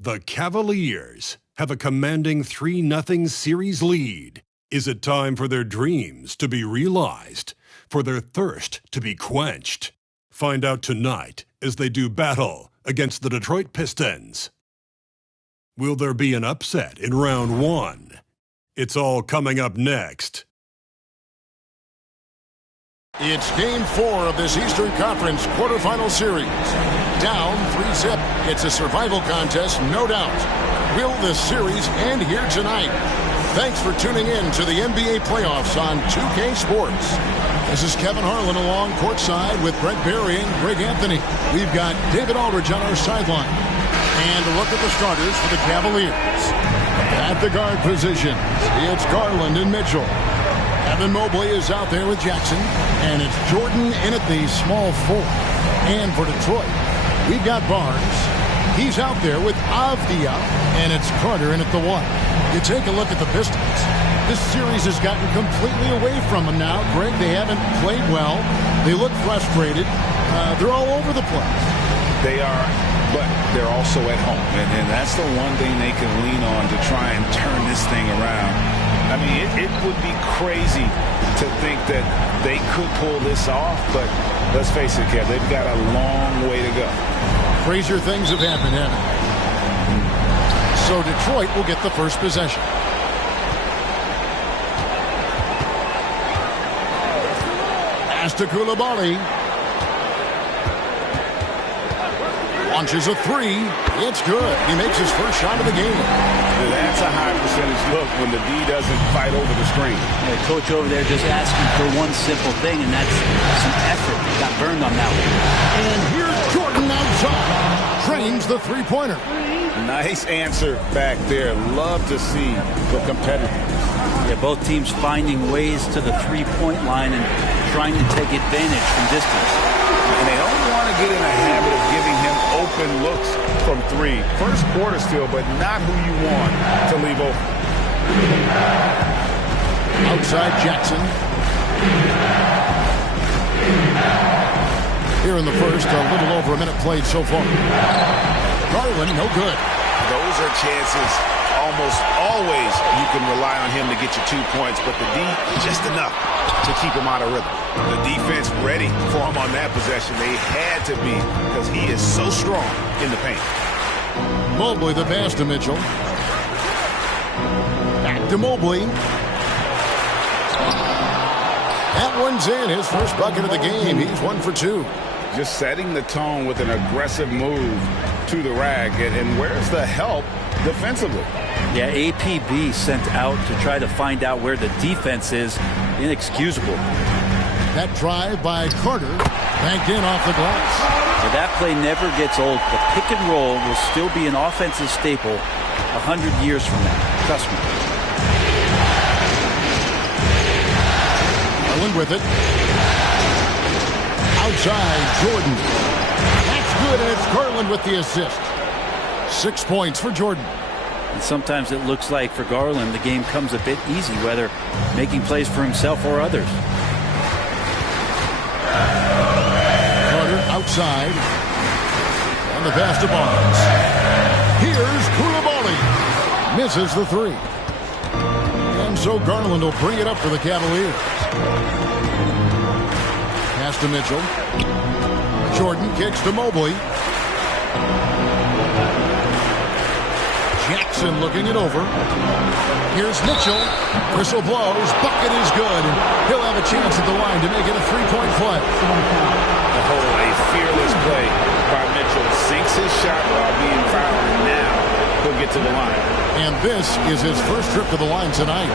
The Cavaliers have a commanding 3-0 series lead. Is it time for their dreams to be realized, for their thirst to be quenched? Find out tonight as they do battle against the Detroit Pistons. Will there be an upset in round one? It's all coming up next. It's Game 4 of this Eastern Conference quarterfinal series. Down 3-zip. It's a survival contest, no doubt. Will this series end here tonight? Thanks for tuning in to the NBA playoffs on 2K Sports. This is Kevin Harlan along courtside with Brett Barry and Greg Anthony. We've got David Aldridge on our sideline. And a look at the starters for the Cavaliers. At the guard positions, it's Garland and Mitchell. Evan Mobley is out there with Jackson, and it's Jordan in at the small 4. And for Detroit, we've got Barnes. He's out there with Avdia, and it's Carter in at the 1. You take a look at the Pistons. This series has gotten completely away from them now. Greg, they haven't played well. They look frustrated. They're all over the place. They are, but they're also at home, and that's the one thing they can lean on to try and turn this thing around. I mean, it would be crazy to think that they could pull this off, but let's face it, Kev, they've got a long way to go. Crazier things have happened, haven't they? So Detroit will get the first possession. Pass to Coulibaly. Launches a 3. It's good. He makes his first shot of the game. That's a high percentage look when the D doesn't fight over the screen. The coach over there just asking for one simple thing, and that's some effort. Got burned on that one. And here's Jordan outside. Trains the three-pointer. Nice answer back there. Love to see the competitors. Yeah, both teams finding ways to the three-point line and trying to take advantage from distance. And they don't want to get in a habit of giving him open looks from 3. First quarter still, but not who you want to leave open. Outside Jackson. Here in the first, a little over a minute played so far. Garland, no good. Those are chances almost always you can rely on him to get you 2 points, but the D, just enough to keep him out of rhythm. The defense ready for him on that possession. They had to be because he is so strong in the paint. Mobley the pass to Mitchell. Back to Mobley. That one's in. His first bucket of the game. He's 1 for 2. Just setting the tone with an aggressive move to the rack. And where's the help defensively? Yeah, APB sent out to try to find out where the defense is. Inexcusable. That drive by Carter, banked in off the glass. So that play never gets old. The pick and roll will still be an offensive staple 100 years from now. Trust me. Garland with it. Outside, Jordan. That's good, and it's Garland with the assist. 6 points for Jordan. And sometimes it looks like for Garland the game comes a bit easy, whether making plays for himself or others. Carter outside. And the pass to Barnes. Here's Coulibaly. Misses the 3. And so Garland will bring it up for the Cavaliers. Pass to Mitchell. Jordan kicks to Mobley. Jackson looking it over. Here's Mitchell. Whistle blows. Bucket is good. And he'll have a chance at the line to make it a 3-point play. A fearless play by Mitchell. Sinks his shot while being fouled. And now he'll get to the line. And this is his first trip to the line tonight.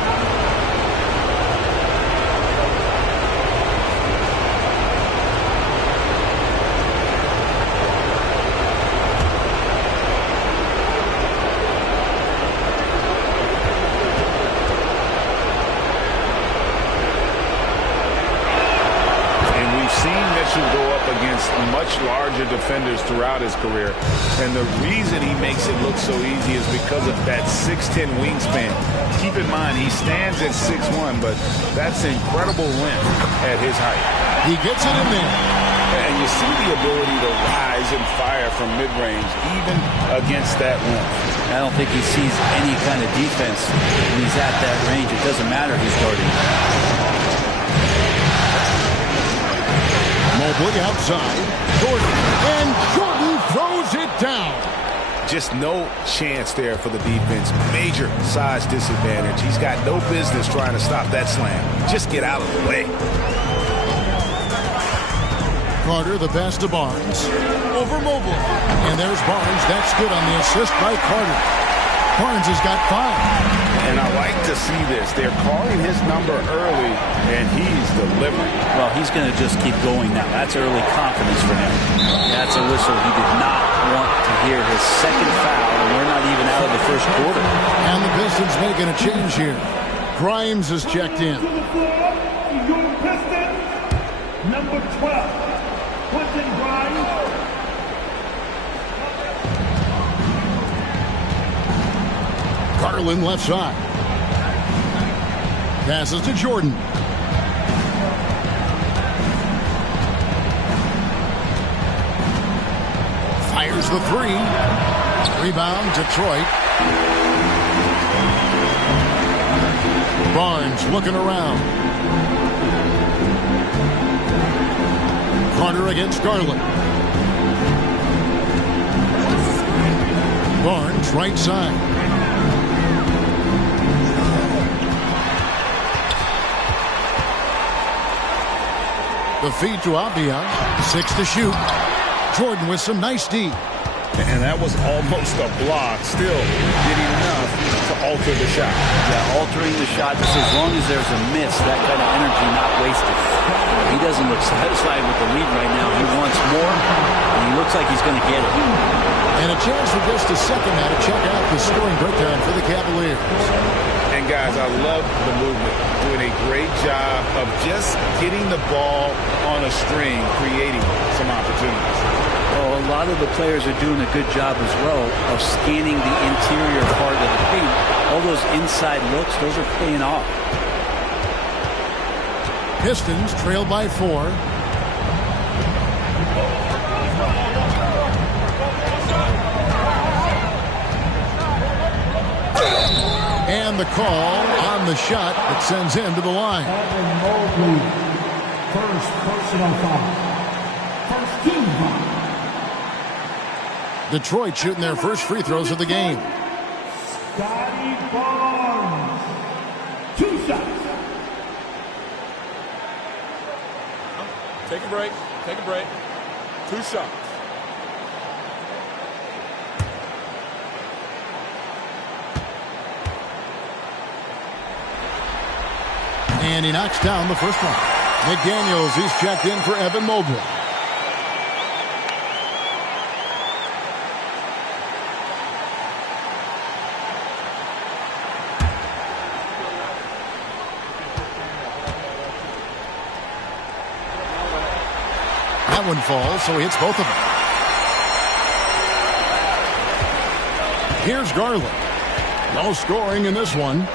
Much larger defenders throughout his career, and the reason he makes it look so easy is because of that 6'10" wingspan. Keep in mind he stands at 6'1", but that's incredible length at his height. He gets it in there. And you see the ability to rise and fire from mid-range, even against that rim. I don't think he sees any kind of defense when he's at that range. It doesn't matter who's guarding. Mobley outside. Jordan. And Jordan throws it down. Just no chance there for the defense. Major size disadvantage. He's got no business trying to stop that slam. Just get out of the way. Carter, the pass to Barnes. Over Mobley. And there's Barnes. That's good on the assist by Carter. Barnes has got 5. And I like to see this. They're calling his number early, and he's delivering. Well, he's going to just keep going now. That's early confidence for him. That's a whistle he did not want to hear. His second foul, and we're not even out of the first quarter. And the Pistons making a change here. Grimes is checked in. Number 12. Garland left side. Passes to Jordan. Fires the 3. Rebound, Detroit. Barnes looking around. Carter against Garland. Barnes right side. The feed to Avdia. 6 to shoot. Jordan with some nice D. And that was almost a block. Still getting enough to alter the shot. Yeah, altering the shot just as long as there's a miss, that kind of energy not wasted. He doesn't look satisfied with the lead right now. He wants more, and he looks like he's going to get it. And a chance for just a second now to check out the scoring breakdown for the Cavaliers. And guys, I love the movement. Doing a great job of just getting the ball on a string, creating some opportunities. Well, a lot of the players are doing a good job as well of scanning the interior part of the paint. All those inside looks, those are paying off. Pistons trail by 4. And the call on the shot that sends him to the line. Mobley, first personal foul. First team foul. Detroit shooting their first free throws of the game. Scotty Barnes. 2 shots. Take a break. Take a break. 2 shots. And he knocks down the first one. McDaniels, he's checked in for Evan Mobley. That one falls, so he hits both of them. Here's Garland. No scoring in this one.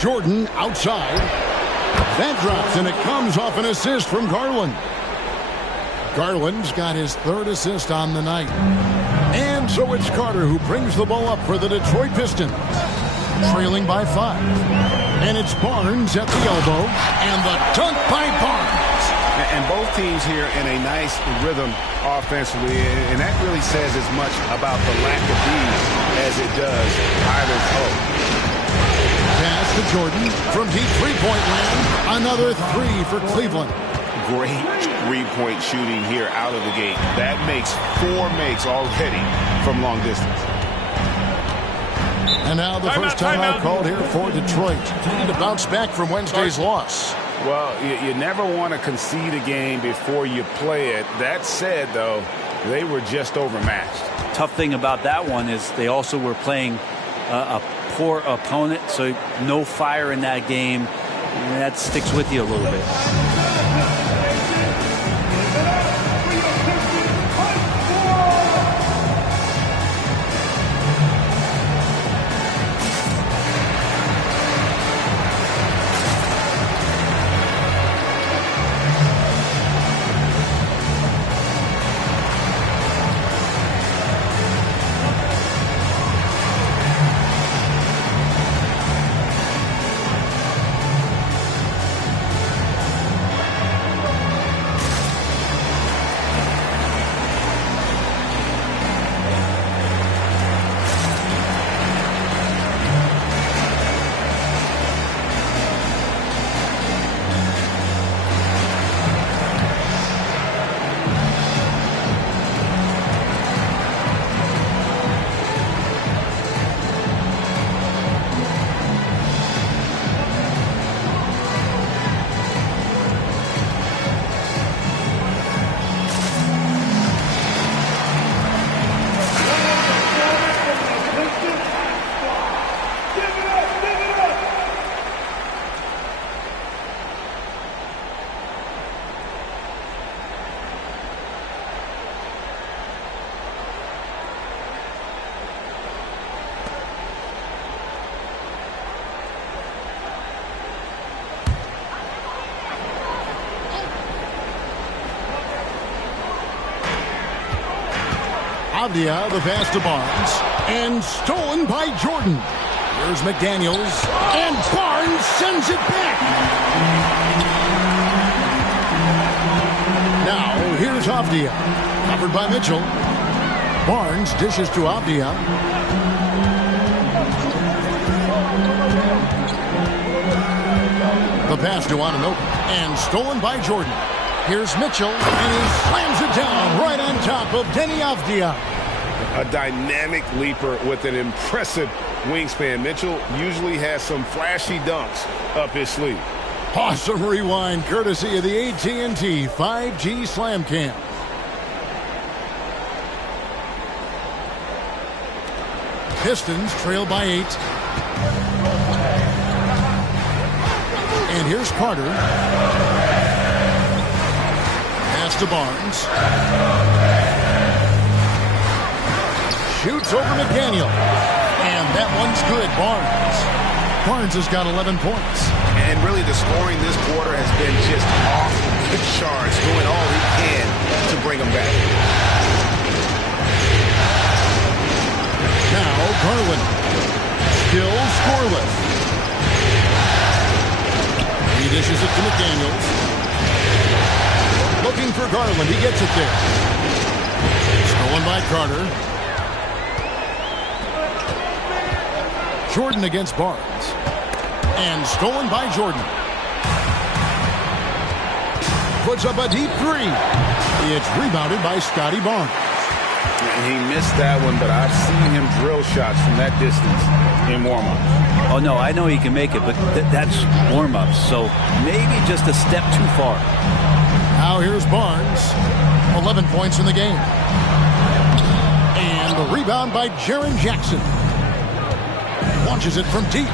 Jordan outside. That drops, and it comes off an assist from Garland. Garland's got his 3rd assist on the night. And so it's Carter who brings the ball up for the Detroit Pistons. Trailing by 5. And it's Barnes at the elbow. And the dunk by Barnes. And both teams here in a nice rhythm offensively. And that really says as much about the lack of these as it does either's hope. Pass to Jordan from deep three-point land. Another 3 for Cleveland. Great three-point shooting here out of the gate. That makes 4 makes already from long distance. And now the first timeout called here for Detroit. Trying to bounce back from Wednesday's loss. Well, you never want to concede a game before you play it. That said, though, they were just overmatched. Tough thing about that one is they also were playing a poor opponent, so no fire in that game. And that sticks with you a little bit. Avdia, the pass to Barnes, and stolen by Jordan. Here's McDaniels, and Barnes sends it back. Now, here's Avdia, covered by Mitchell. Barnes dishes to Avdia. The pass to Anunoby, and stolen by Jordan. Here's Mitchell, and he slams it down right on top of Denny Avdia. A dynamic leaper with an impressive wingspan. Mitchell usually has some flashy dunks up his sleeve. Awesome rewind, courtesy of the AT&T 5G Slam Cam. Pistons trail by 8. And here's Carter. Pass to Barnes. Shoots over McDaniel. And that one's good, Barnes. Barnes has got 11 points. And really the scoring this quarter has been just off the charts, doing all he can to bring them back. Now Garland. Still scoreless. He dishes it to McDaniels. Looking for Garland. He gets it there. Stolen by Carter. Jordan against Barnes. And stolen by Jordan. Puts up a deep three. It's rebounded by Scotty Barnes. He missed that one, but I've seen him drill shots from that distance in warm-ups. Oh, no, I know he can make it, but that's warm-ups, so maybe just a step too far. Now here's Barnes. 11 points in the game. And the rebound by Jaren Jackson. Launches it from deep.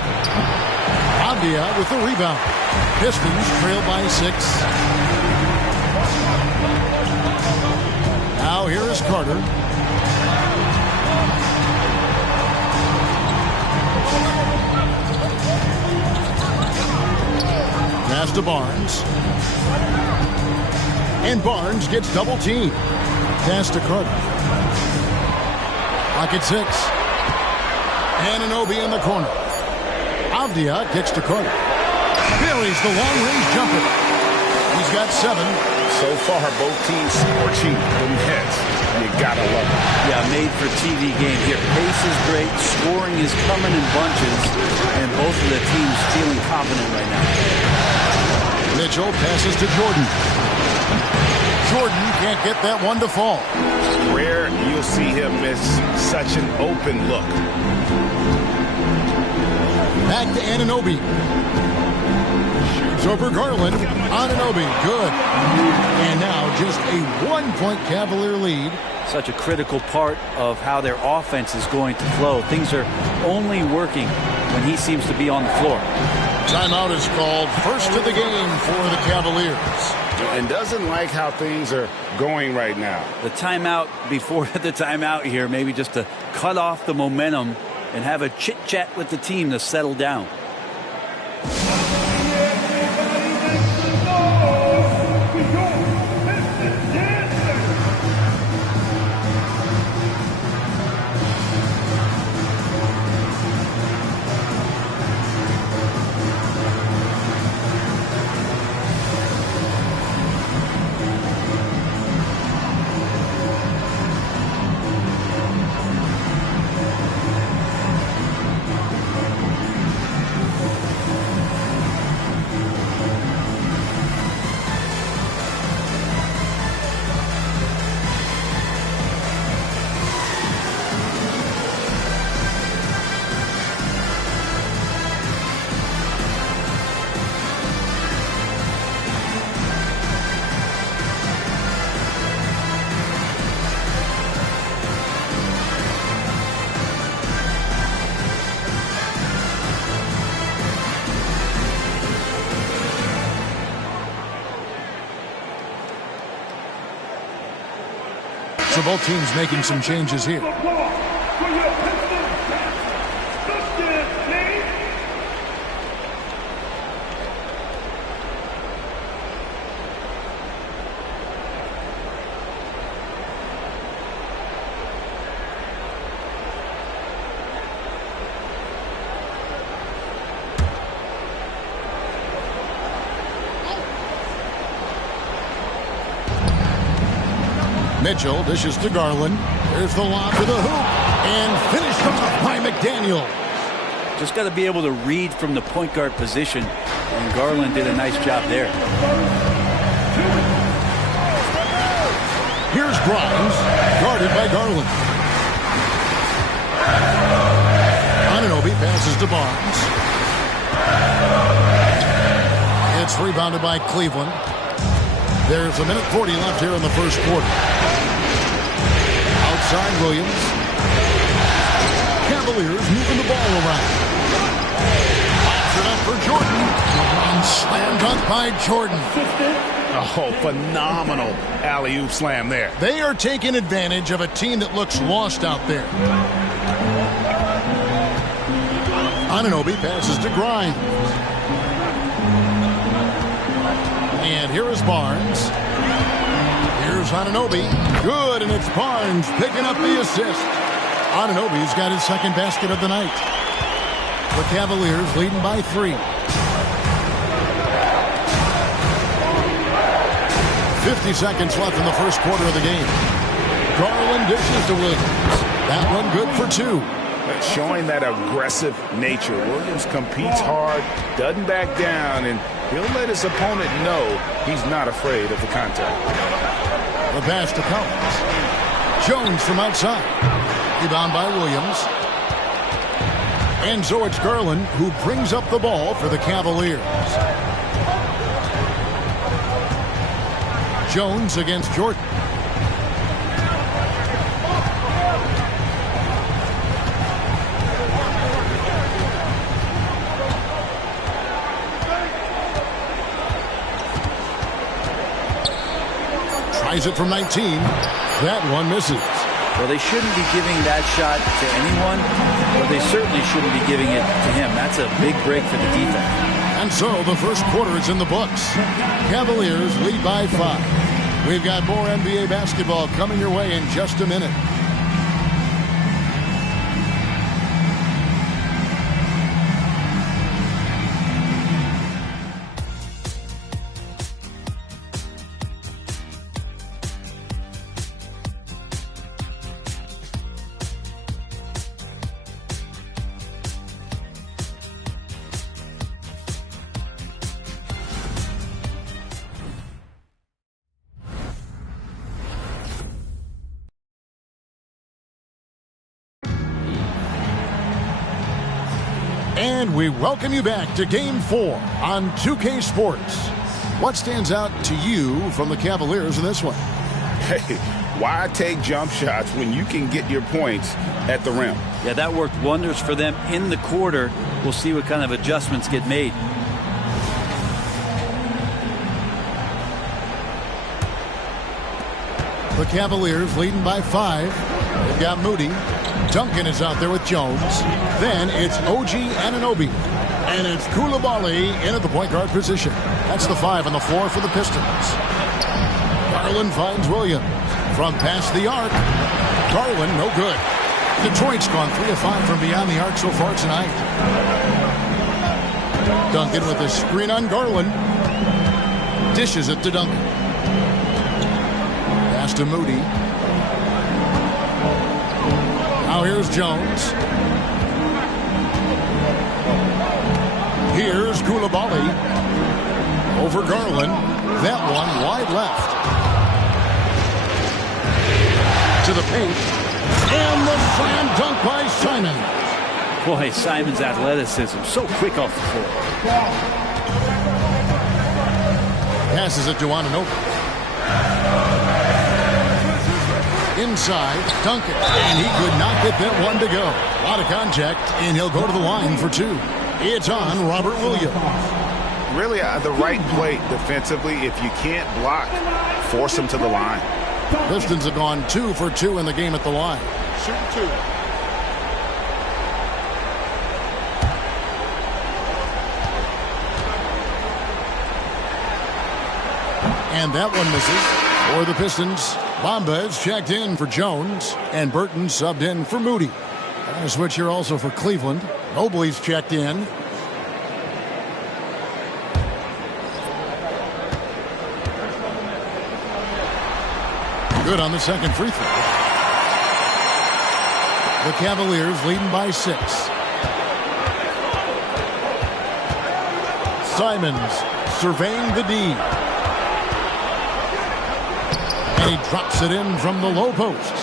Avdia with the rebound. Pistons trail by 6. Now here is Carter. Pass to Barnes. And Barnes gets double teamed. Pass to Carter. Pocket 6. Anunoby in the corner. Avdia kicks to Carter. Buries the long-range jumper. He's got 7. So far, both teams scorching them heads. You gotta love it. Yeah, made for TV game here. Pace is great. Scoring is coming in bunches. And both of the teams feeling confident right now. Mitchell passes to Jordan. Jordan can't get that one to fall. Rare you'll see him miss such an open look. Back to Anunoby. Shoots over Garland. Anunoby, good. And now just a 1-point Cavalier lead. Such a critical part of how their offense is going to flow. Things are only working when he seems to be on the floor. Timeout is called. First of the game for the Cavaliers. And doesn't like how things are going right now. The timeout before the timeout here, maybe just to cut off the momentum and have a chit-chat with the team to settle down. So both teams making some changes here. Mitchell dishes to Garland. There's the lob to the hoop. And finished off by McDaniel. Just got to be able to read from the point guard position. And Garland did a nice job there. Here's Grimes, guarded by Garland. Anunoby passes to Barnes. It's rebounded by Cleveland. There's 1:40 left here in the first quarter. Outside Williams. Cavaliers moving the ball around. Pops it up for Jordan. And slam dunk by Jordan. Oh, phenomenal alley-oop slam there. They are taking advantage of a team that looks lost out there. Anunoby passes to Grimes. And here is Barnes. Here's Anunoby. Good, and it's Barnes picking up the assist. Anunoby's got his second basket of the night. The Cavaliers leading by 3. 50 seconds left in the first quarter of the game. Garland dishes to Williams. That one good for 2. Showing that aggressive nature. Williams competes hard, doesn't back down, and he'll let his opponent know he's not afraid of the contact. The pass to Collins. Jones from outside. Rebound by Williams. And so it's Garland who brings up the ball for the Cavaliers. Jones against Jordan. Tries it from 19. That one misses. Well, they shouldn't be giving that shot to anyone, but they certainly shouldn't be giving it to him. That's a big break for the defense. And so the first quarter is in the books. Cavaliers lead by 5. We've got more NBA basketball coming your way in just a minute. And we welcome you back to Game 4 on 2K Sports. What stands out to you from the Cavaliers in this one? Hey, why take jump shots when you can get your points at the rim? Yeah, that worked wonders for them in the quarter. We'll see what kind of adjustments get made. The Cavaliers leading by 5. They've got Moody. Duncan is out there with Jones. Then it's OG Anunoby. And it's Coulibaly in at the point guard position. That's the 5 on the floor for the Pistons. Garland finds Williams. From past the arc. Garland, no good. Detroit's gone 3 of 5 from beyond the arc so far tonight. Duncan with a screen on Garland. Dishes it to Duncan. Pass to Moody. Now here's Jones. Here's Coulibaly. Over Garland. That one wide left. To the paint. And the slam dunk by Simon. Boy, Simon's athleticism so quick off the floor. Passes it to Anunoby. Inside, Duncan, and he could not get that one to go. A lot of contact, and he'll go to the line for 2. It's on Robert Williams. Really, the right play defensively. If you can't block, force him to the line. Pistons have gone 2 for 2 in the game at the line. Shoot 2. And that one misses for the Pistons. Bamba is checked in for Jones, and Burton subbed in for Moody. And a switch here also for Cleveland. Mobley's checked in. Good on the second free throw. The Cavaliers leading by 6. Simons surveying the D. And he drops it in from the low post.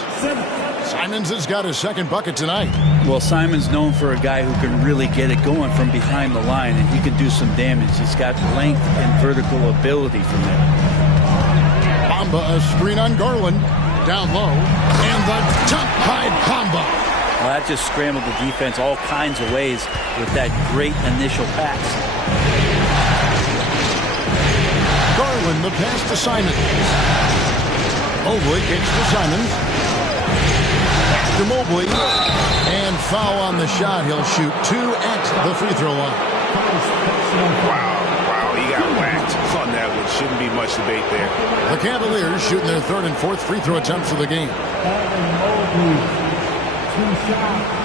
Simons has got his second bucket tonight. Well, Simons known for a guy who can really get it going from behind the line, and he can do some damage. He's got length and vertical ability from there. Bamba, a screen on Garland. Down low. And the jump by Bamba. Well, that just scrambled the defense all kinds of ways with that great initial pass. Garland, the pass to Simons. Mobley kicks to Simons. Back to Mobley. And foul on the shot. He'll shoot 2 at the free throw line. Wow, he got whacked on that one. Shouldn't be much debate there. The Cavaliers shooting their 3rd and 4th free throw attempts of the game. Mobley, 2 shots.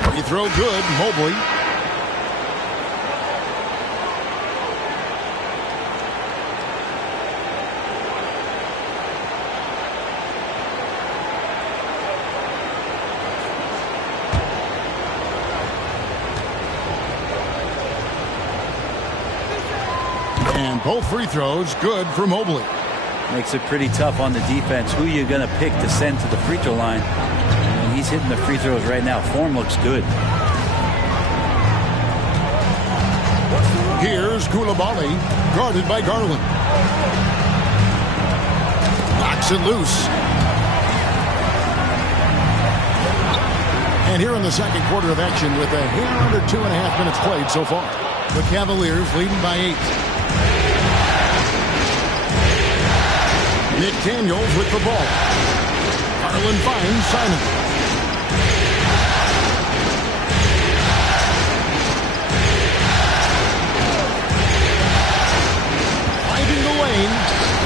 Free throw good, Mobley. And both free throws good for Mobley. Makes it pretty tough on the defense. Who you going to pick to send to the free throw line? And he's hitting the free throws right now. Form looks good. Here's Koulibaly, guarded by Garland. Knocks it loose. And here in the second quarter of action with a hair under 2.5 minutes played so far. The Cavaliers leading by 8. Nick Daniels with the ball. Garland finds Simon. Finding the lane.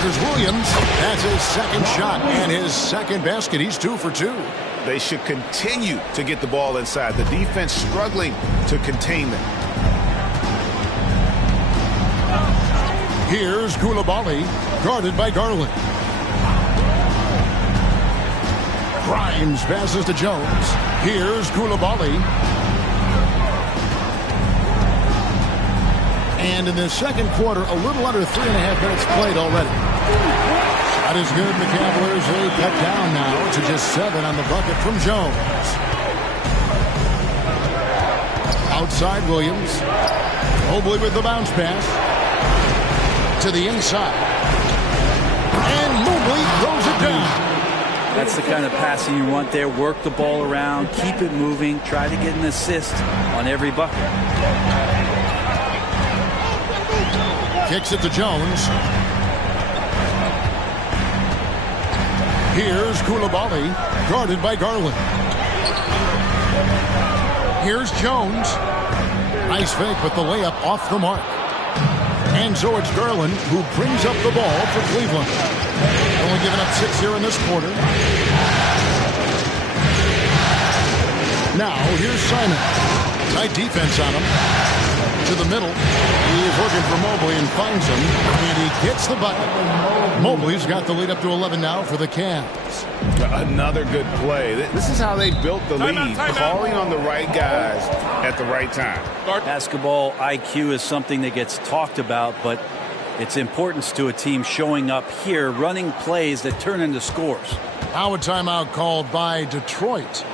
There's Williams. That's his second shot and his second basket. He's 2 for 2. They should continue to get the ball inside. The defense struggling to contain them. Here's Koulibaly, guarded by Garland. Grimes passes to Jones. Here's Koulibaly. And in the second quarter, a little under 3.5 minutes played already. Shot is good. The Cavaliers really cut down now to just 7 on the bucket from Jones. Outside Williams. Mobley with the bounce pass. To the inside. And Mobley throws it down. That's the kind of passing you want there. Work the ball around, keep it moving, try to get an assist on every bucket. Kicks it to Jones. Here's Koulibaly, guarded by Garland. Here's Jones. Nice fake, but the layup off the mark. And so it's Garland who brings up the ball for Cleveland. Only giving up 6 here in this quarter. Now, here's Simon. Tight defense on him. To the middle. He's looking for Mobley and finds him. And he gets the bucket. Mobley's got the lead up to 11 now for the Cavs. Another good play. This is how they built the lead. Calling on the right guys at the right time. Basketball IQ is something that gets talked about, but its importance to a team showing up here, running plays that turn into scores. Now a timeout called by Detroit.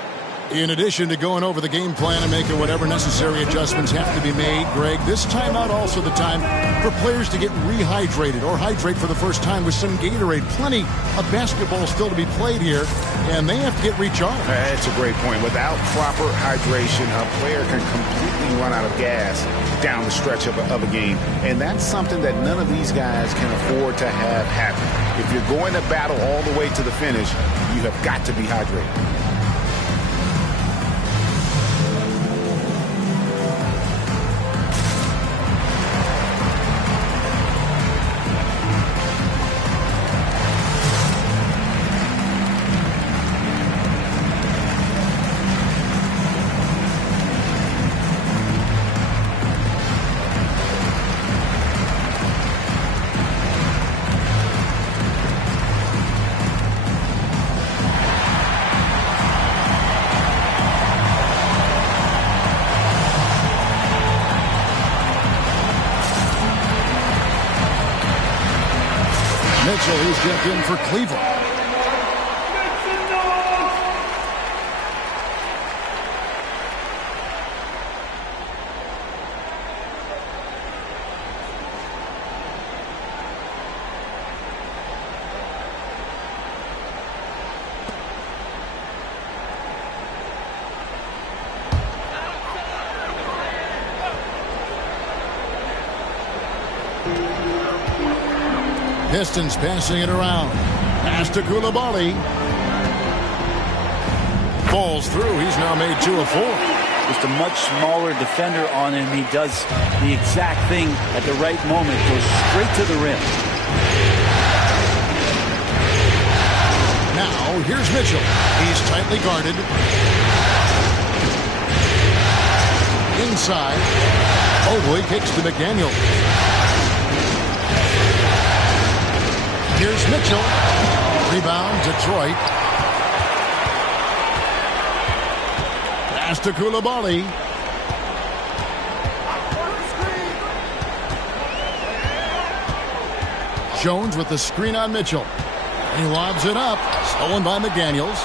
In addition to going over the game plan and making whatever necessary adjustments have to be made, Greg, this timeout also the time for players to get rehydrated or hydrate for the first time with some Gatorade. Plenty of basketball still to be played here, and they have to get recharged. That's a great point. Without proper hydration, a player can completely run out of gas down the stretch of a game. And that's something that none of these guys can afford to have happen. If you're going to battle all the way to the finish, you have got to be hydrated. Mitchell, who's checked in for Cleveland. Pistons passing it around. Pass to Coulibaly. Falls through. He's now made 2 of 4. Just a much smaller defender on him. He does the exact thing at the right moment. Goes straight to the rim. Now, here's Mitchell. He's tightly guarded. Inside. Mobley kicks to McDaniel. Here's Mitchell. Rebound, Detroit. Pass to Coulibaly. Jones with the screen on Mitchell. He lobs it up. Stolen by McDaniels.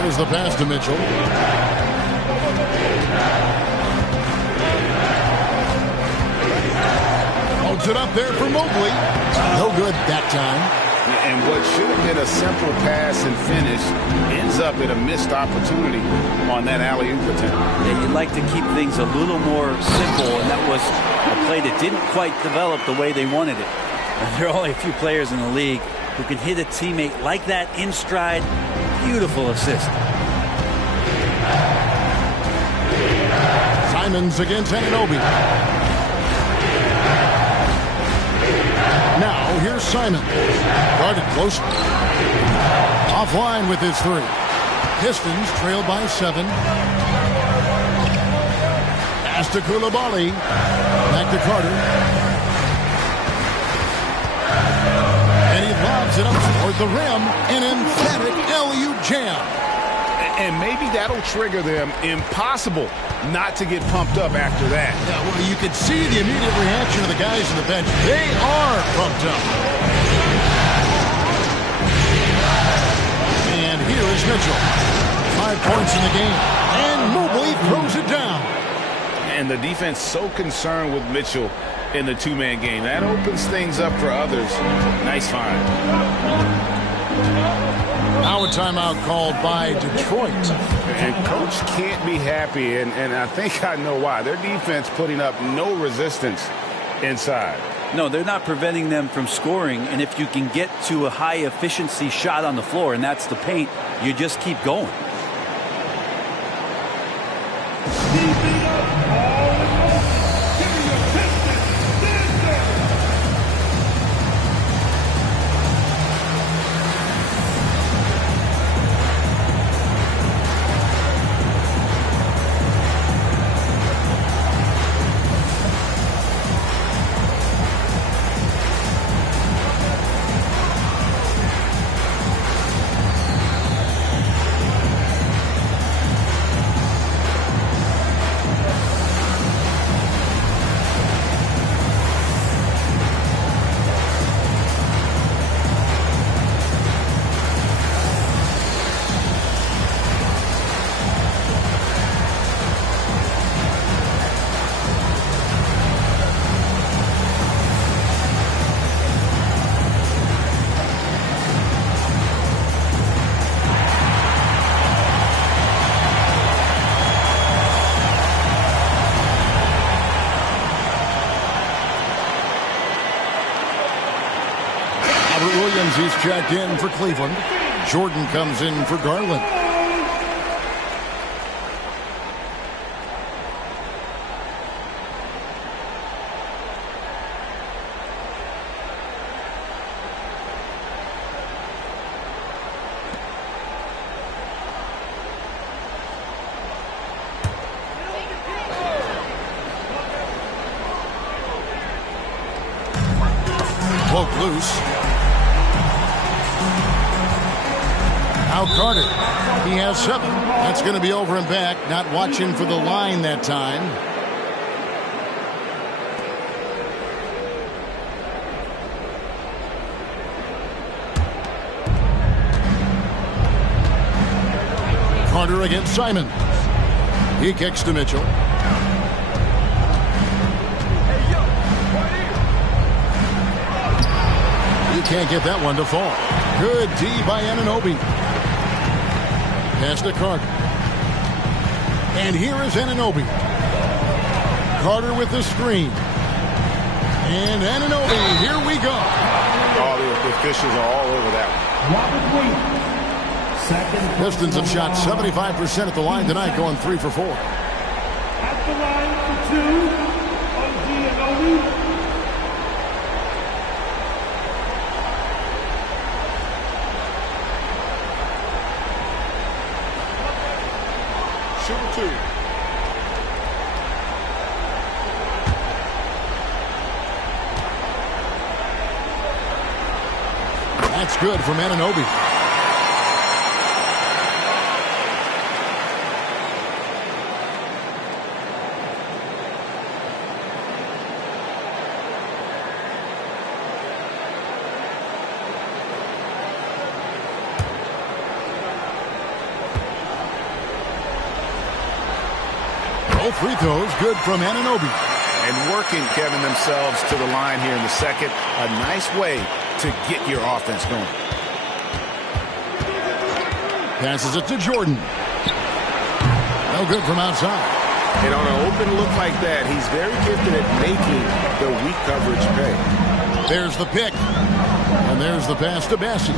There's the pass to Mitchell. Holds it up there for Mobley. No good that time. And what should have been a simple pass and finish ends up in a missed opportunity on that alley-oop attempt. Yeah, you'd like to keep things a little more simple, and that was a play that didn't quite develop the way they wanted it. There are only a few players in the league who can hit a teammate like that in stride. Beautiful assist. Simons against Anunoby. Now, here's Simon. Guarded close. Offline with his 3. Pistons trail by 7. Pass to Coulibaly. Back to Carter. And he lobs it up toward the rim. An emphatic alley-oop jam. And maybe that'll trigger them. Impossible not to get pumped up after that. Yeah, well, you could see the immediate reaction of the guys on the bench. They are pumped up. And here is Mitchell. 5 points in the game. And Mobley throws it down. And the defense so concerned with Mitchell in the 2-man game. That opens things up for others. Nice find. Now a timeout called by Detroit. And coach can't be happy, and I think I know why. Their defense putting up no resistance inside. No, they're not preventing them from scoring, and if you can get to a high-efficiency shot on the floor, and that's the paint, you just keep going. He's checked in for Cleveland. Jordan comes in for Garland. Poke loose. Now Carter. He has 7. That's going to be over and back. Not watching for the line that time. Carter against Simon. He kicks to Mitchell. He can't get that one to fall. Good D by Anunoby. Pass to Carter. And here is Anunoby. Carter with the screen. And Anunoby, here we go. All the officials are all over that one. Pistons have shot 75% at the line tonight, going 3 for 4. At the line for 2, Anunoby. Shooter 2. That's good from Anunoby. Both free throws good from Anunoby. And working, Kevin, themselves to the line here in the second. A nice way to get your offense going. Passes it to Jordan. No good from outside. And on an open look like that, he's very gifted at making the weak coverage pay. There's the pick. And there's the pass to Bassi.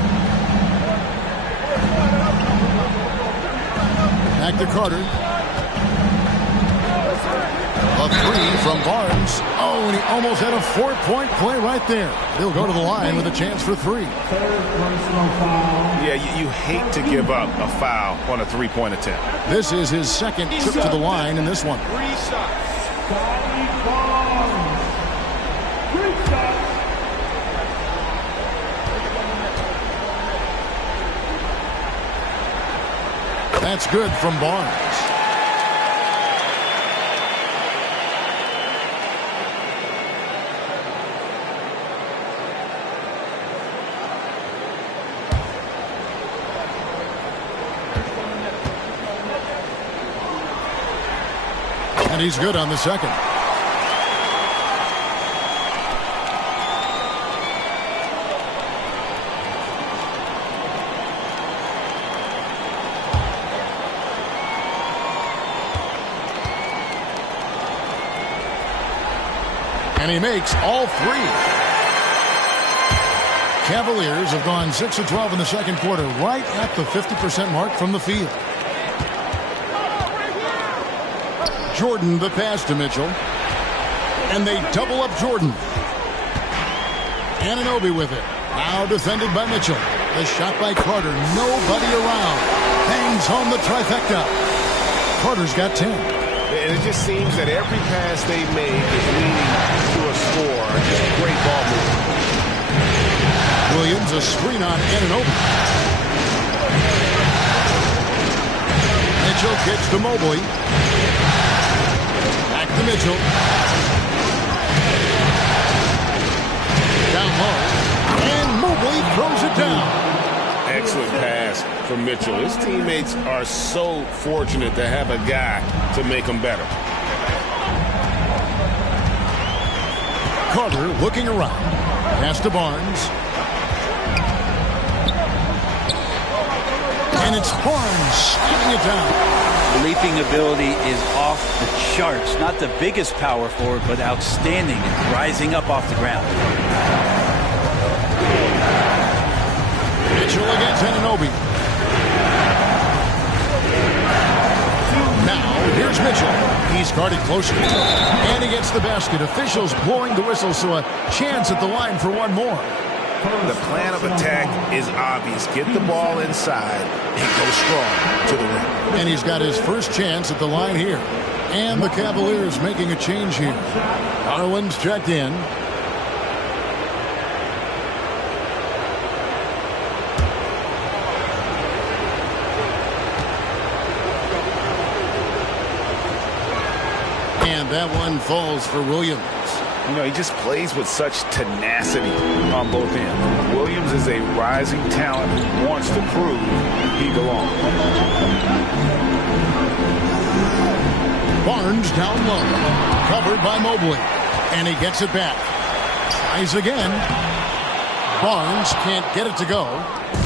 Back to Carter. A three from Barnes. Oh, and he almost had a 4-point play right there. He'll go to the line with a chance for 3. Yeah, you hate to give up a foul on a three-point attempt. This is his second trip to the line in this one. 3 shots. Barnes. 3 shots. That's good from Barnes. And he's good on the second. And he makes all 3. Cavaliers have gone 6 of 12 in the second quarter, right at the 50% mark from the field. Jordan, the pass to Mitchell. And they double up Jordan. Anunoby with it. Now defended by Mitchell. The shot by Carter. Nobody around. Hangs home the trifecta. Carter's got 10. And it just seems that every pass they make is leading to a score. Just great ball movement. Williams, a screen on Anunoby. Mitchell kicks to Mobley. Back to Mitchell. Down low. And Mobley throws it down. Excellent pass from Mitchell. His teammates are so fortunate to have a guy to make them better. Carter looking around. Pass to Barnes. And it's Barnes slamming it down. Leaping ability is off the charts. Not the biggest power forward, but outstanding and rising up off the ground. Mitchell against Anunoby. Now, here's Mitchell. He's guarded closely. And he gets the basket. Officials blowing the whistle, so a chance at the line for one more. The plan of attack is obvious. Get the ball inside and go strong to the rim. And he's got his first chance at the line here. And the Cavaliers making a change here. Harlan's checked in. And that one falls for Williams. He just plays with such tenacity on both ends. Williams is a rising talent who wants to prove he belongs. Barnes down low. Covered by Mobley. And he gets it back. Tries again. Barnes can't get it to go.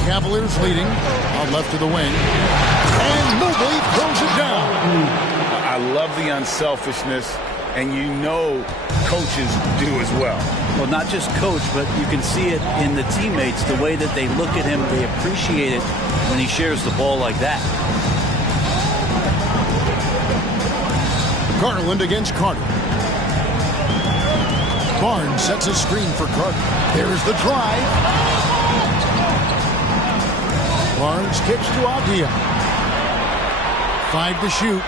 Cavaliers leading. Out left to the wing. And Mobley throws it down. I love the unselfishness, and coaches do as well. Well, not just coach, but you can see it in the teammates, the way that they look at him. They appreciate it when he shares the ball like that. Garland against Carter. Barnes sets a screen for Carter. There's the drive. Barnes kicks to Agia. 5 to shoot.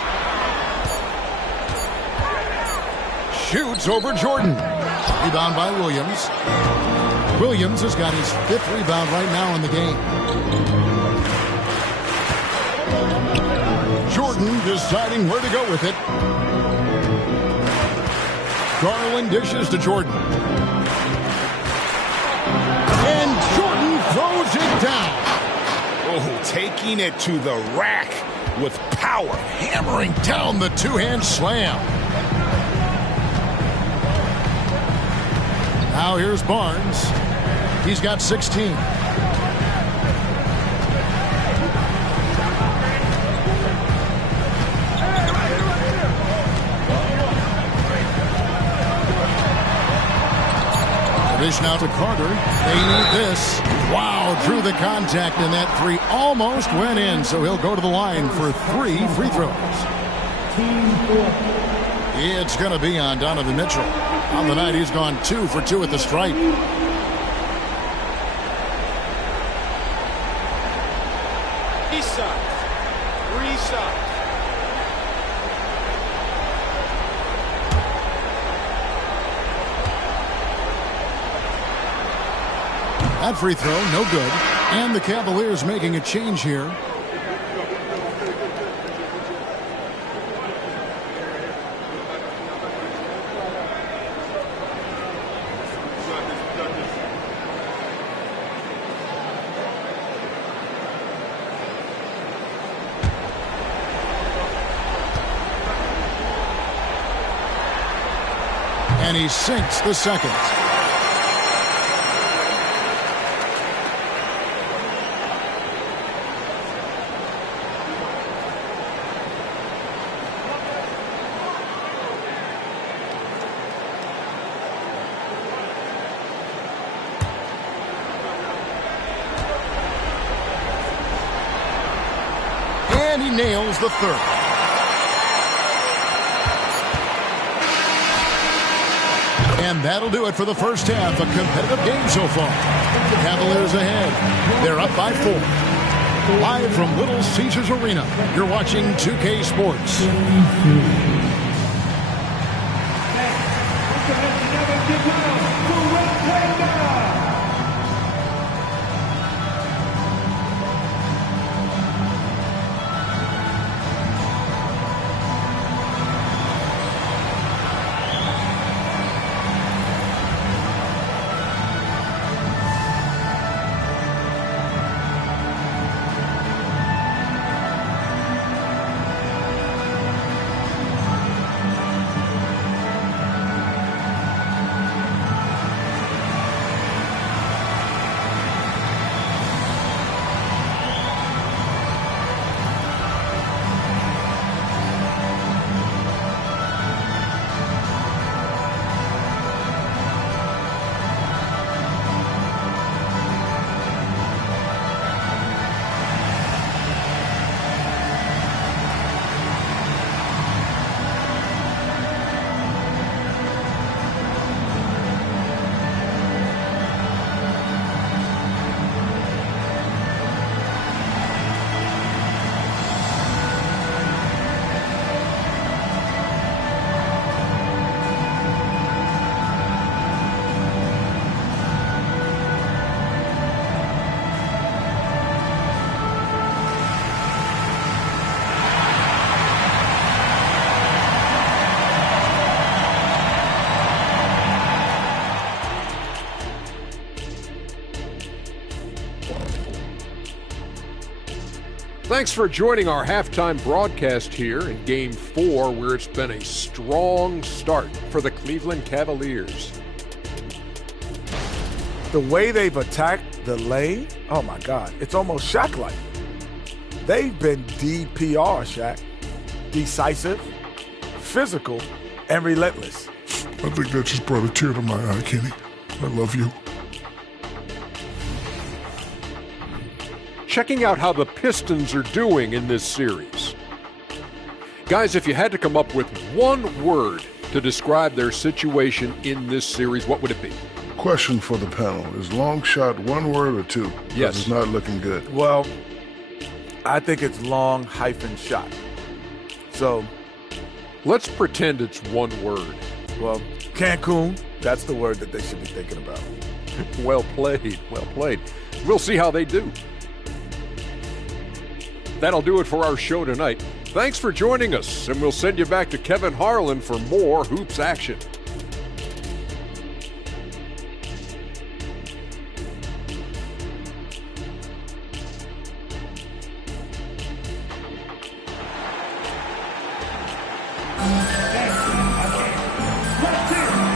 Shoots over Jordan. Rebound by Williams. Williams has got his 5th rebound right now in the game. Jordan deciding where to go with it. Garland dishes to Jordan. And Jordan throws it down. Oh, taking it to the rack with power. Hammering down the two-hand slam. Now here's Barnes. He's got 16. Dish now to Carter. They need this. Wow, drew the contact, and that 3 almost went in, so he'll go to the line for 3 free throws. It's going to be on Donovan Mitchell. On the night, he's gone 2 for 2 at the stripe. Three shots. That free throw, no good. And the Cavaliers making a change here. And he sinks the second. And he nails the third. And that'll do it for the first half. A competitive game so far. The Cavaliers ahead. They're up by 4. Live from Little Caesars Arena, you're watching 2K Sports. Thanks for joining our halftime broadcast here in Game 4, where it's been a strong start for the Cleveland Cavaliers. The way they've attacked the lane, oh my God, it's almost Shaq-like. They've been DPR, Shaq. Decisive, physical, and relentless. I think that just brought a tear to my eye, Kenny. I love you. Checking out how the Pistons are doing in this series. Guys, if you had to come up with one word to describe their situation in this series, what would it be? Question for the panel. Is long shot one word or two? Yes. It's not looking good. Well, I think it's long-shot. So, let's pretend it's one word. Well, Cancun, that's the word that they should be thinking about. Well played, well played. We'll see how they do. That'll do it for our show tonight. Thanks for joining us, and we'll send you back to Kevin Harlan for more Hoops action.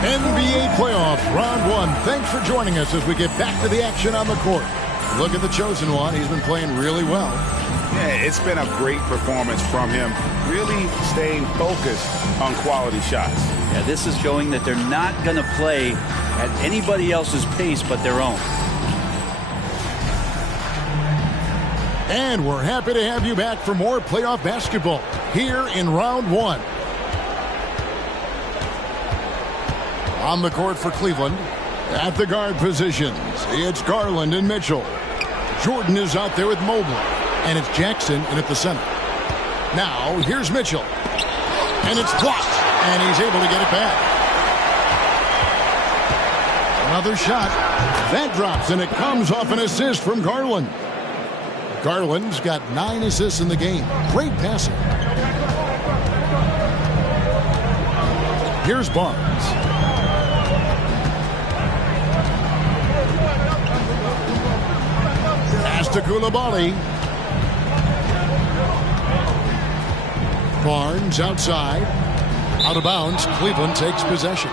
NBA playoff round 1. Thanks for joining us as we get back to the action on the court. Look at the chosen one. He's been playing really well. Yeah, it's been a great performance from him. Really staying focused on quality shots. Yeah, this is showing that they're not going to play at anybody else's pace but their own. And we're happy to have you back for more playoff basketball here in round 1. On the court for Cleveland, at the guard positions, it's Garland and Mitchell. Jordan is out there with Mobley, and it's Jackson in at the center. Now, here's Mitchell, and it's blocked, and he's able to get it back. Another shot. That drops, and it comes off an assist from Garland. Garland's got 9 assists in the game. Great passing. Here's Barnes. Pass to Coulibaly. Barnes outside. Out of bounds. Cleveland takes possession.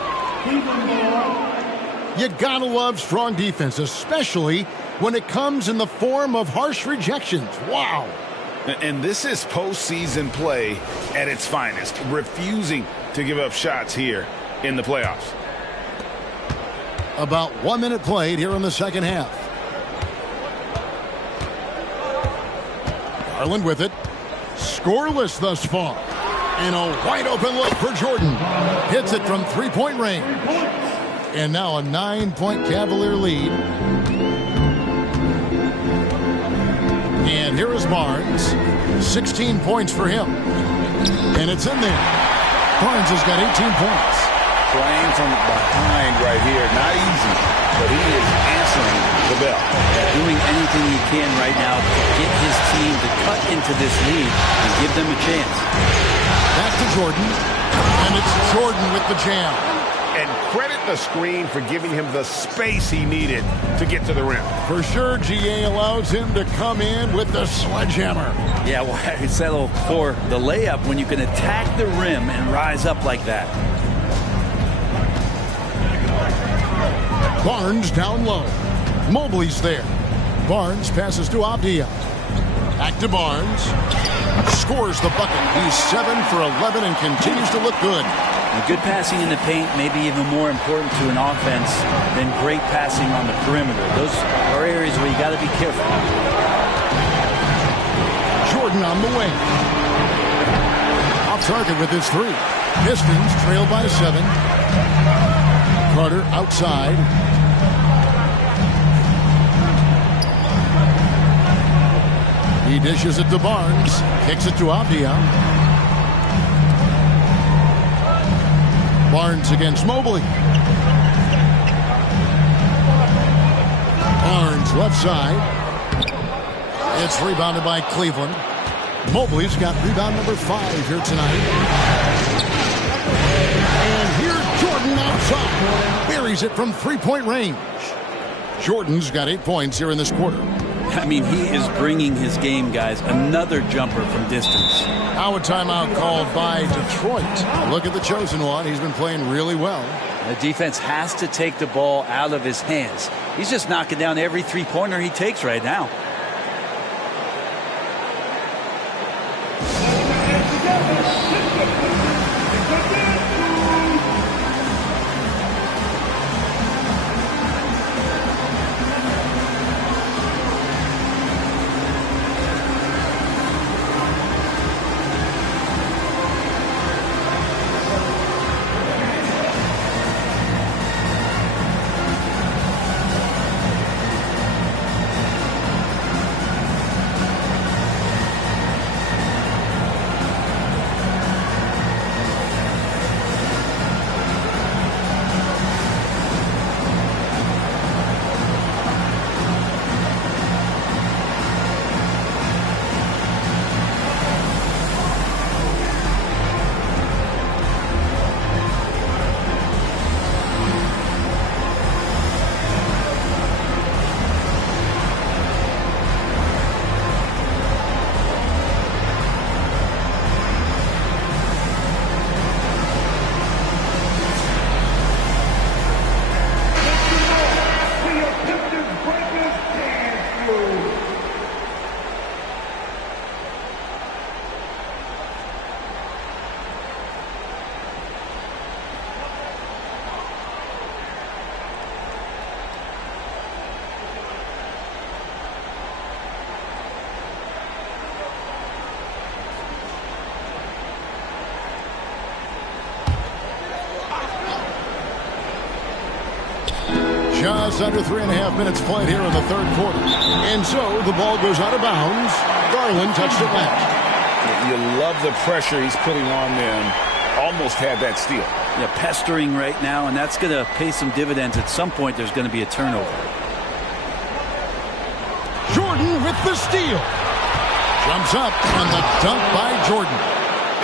You gotta love strong defense, especially when it comes in the form of harsh rejections. Wow. And this is postseason play at its finest. Refusing to give up shots here in the playoffs. About 1 minute played here in the second half. Garland with it. Scoreless thus far. And a wide open look for Jordan. Hits it from 3-point range. And now a 9-point Cavalier lead. And here is Barnes. 16 points for him. And it's in there. Barnes has got 18 points. Playing from behind right here. Not easy, but he is answering the bell. Doing anything he can right now to get his team to cut into this lead and give them a chance. Back to Jordan. And it's Jordan with the jam. And credit the screen for giving him the space he needed to get to the rim. For sure, GA allows him to come in with the sledgehammer. Yeah, why settle for the layup when you can attack the rim and rise up like that? Barnes down low. Mobley's there. Barnes passes to Avdia. Back to Barnes. Scores the bucket. He's 7 for 11 and continues to look good. And good passing in the paint may be even more important to an offense than great passing on the perimeter. Those are areas where you got to be careful. Jordan on the wing. Off target with his 3. Pistons trail by 7. Carter outside. He dishes it to Barnes. Kicks it to Avdia. Barnes against Mobley. Barnes left side. It's rebounded by Cleveland. Mobley's got rebound number 5 here tonight. And here's Jordan outside. Buries it from 3-point range. Jordan's got 8 points here in this quarter. I mean, he is bringing his game, guys. Another jumper from distance. Now a timeout called by Detroit. Look at the chosen one. He's been playing really well. The defense has to take the ball out of his hands. He's just knocking down every three-pointer he takes right now. Just under 3.5 minutes played here in the third quarter. And so the ball goes out of bounds. Garland touched it last. You love the pressure he's putting on them. Almost had that steal. Yeah, pestering right now, and that's going to pay some dividends. At some point, there's going to be a turnover. Jordan with the steal. Jumps up on the dunk by Jordan.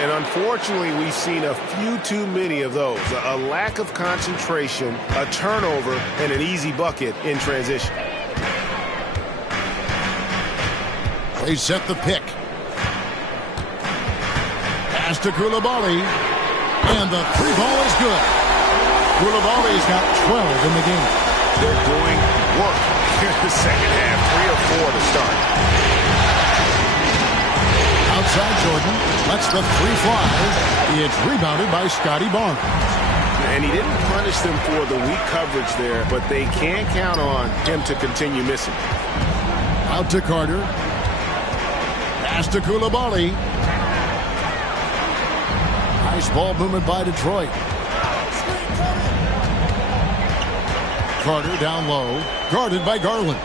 And unfortunately, we've seen a few too many of those. A lack of concentration, a turnover, and an easy bucket in transition. They set the pick. Pass to Koulibaly. And the three ball is good. Koulibaly's got 12 in the game. They're doing work in the second half. 3 or 4 to start. Outside Jordan, lets the three fly. It's rebounded by Scotty Barnes. And he didn't punish them for the weak coverage there, but they can't count on him to continue missing. Out to Carter. Pass to Koulibaly. Nice ball movement by Detroit. Carter down low, guarded by Garland.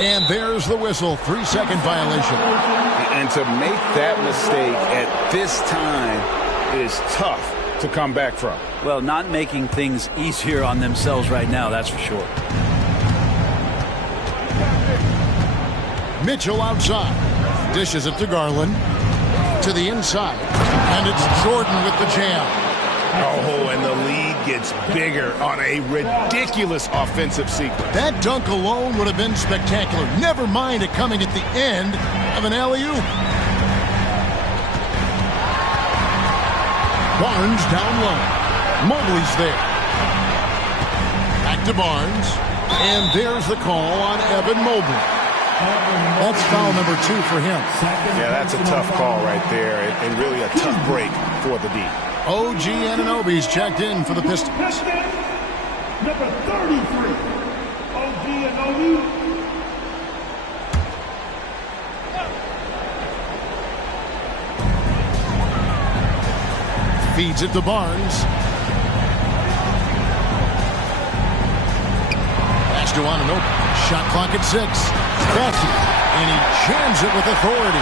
And there's the whistle, 3-second violation. And to make that mistake at this time is tough to come back from. Well, not making things easier on themselves right now, that's for sure. Mitchell outside. Dishes it to Garland. To the inside. And it's Jordan with the jam. Oh, and the lead gets bigger on a ridiculous offensive sequence. That dunk alone would have been spectacular. Never mind it coming at the end of an alley-oop. Barnes down low. Mobley's there. Back to Barnes. And there's the call on Evan Mobley. That's foul number 2 for him. Yeah, that's a tough call right there, and really a tough break for the D. OG Anunoby's checked in for the Pistons. Number 33, OG Anunoby. Feeds it to Barnes. Pass to Anunoby. Shot clock at 6. Crafty. And he jams it with authority.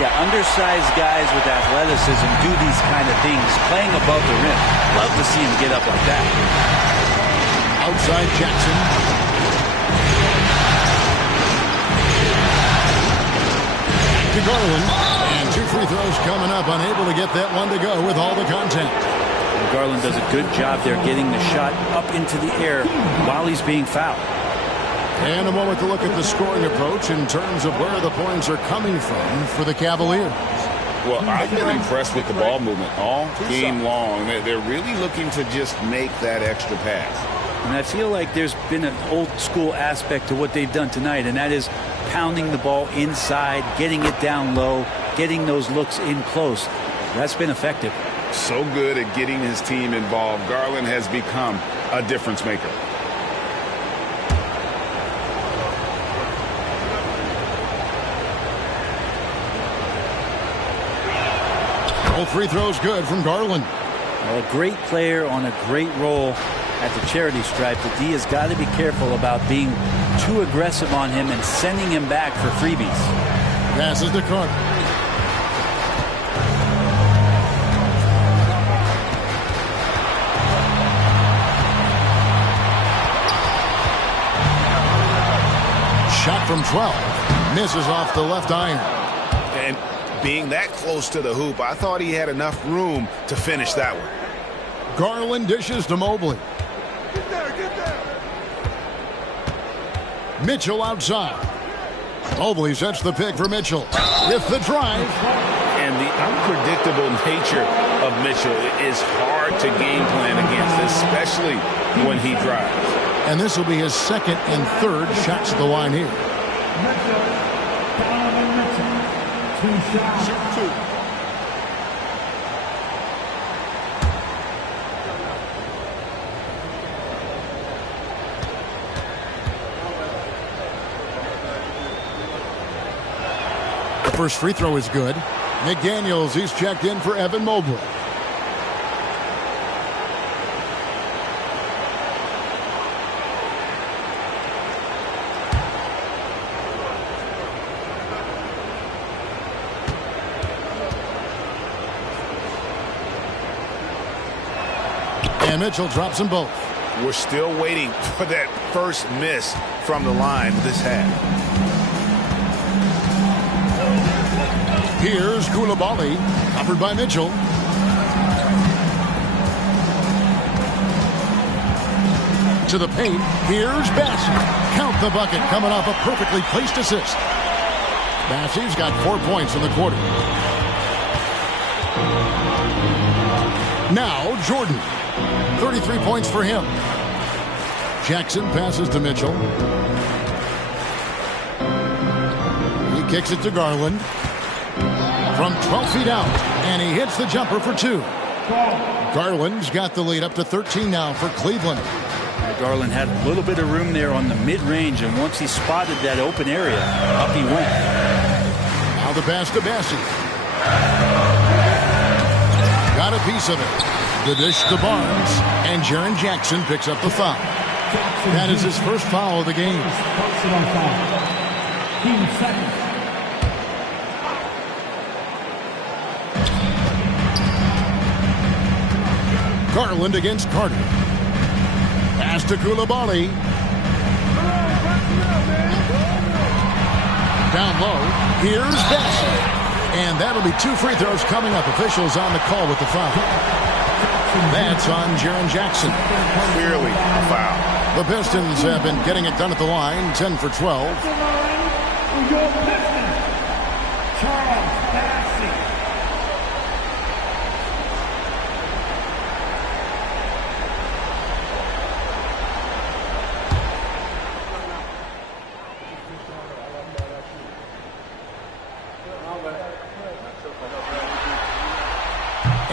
Yeah, undersized guys with athleticism do these kind of things, playing above the rim. Love to see him get up like that. Outside Jackson. To Garland. And 2 free throws coming up. Unable to get that one to go with all the content. And Garland does a good job there getting the shot up into the air while he's being fouled. And a moment to look at the scoring approach in terms of where the points are coming from for the Cavaliers. Well, I've been impressed with the ball movement all game long. They're really looking to just make that extra pass. And I feel like there's been an old school aspect to what they've done tonight, and that is pounding the ball inside, getting it down low, getting those looks in close. That's been effective. So good at getting his team involved. Garland has become a difference maker. All free throws good from Garland. Well, a great player on a great role at the charity stripe. The D has got to be careful about being too aggressive on him and sending him back for freebies. Passes to Carter. Shot from 12. Misses off the left iron. And being that close to the hoop, I thought he had enough room to finish that one. Garland dishes to Mobley. Get there. Mitchell outside. Mobley sets the pick for Mitchell. With the drive. And the unpredictable nature of Mitchell is hard to game plan against, especially when he drives. And this will be his second and third shots at the line here. Shoot 2. The first free throw is good. McDaniels, he's checked in for Evan Mobley. And Mitchell drops them both. We're still waiting for that first miss from the line this half. Here's Koulibaly, covered by Mitchell. To the paint, here's Bassey. Count the bucket, coming off a perfectly placed assist. Bassey's got 4 points in the quarter. Now Jordan. 33 points for him. Jackson passes to Mitchell. He kicks it to Garland. From 12 feet out. And he hits the jumper for 2. Garland's got the lead up to 13 now for Cleveland. Garland had a little bit of room there on the mid-range, and once he spotted that open area, up he went. Now the pass to Bassey. Got a piece of it. The dish to Barnes, and Jaren Jackson picks up the foul. That is his first foul of the game. Garland against Carter. Pass to Koulibaly. Down low, here's Bassey. And that'll be 2 free throws coming up. Officials on the call with the foul. That's on Jaren Jackson. Clearly a foul. The Pistons have been getting it done at the line, 10 for 12.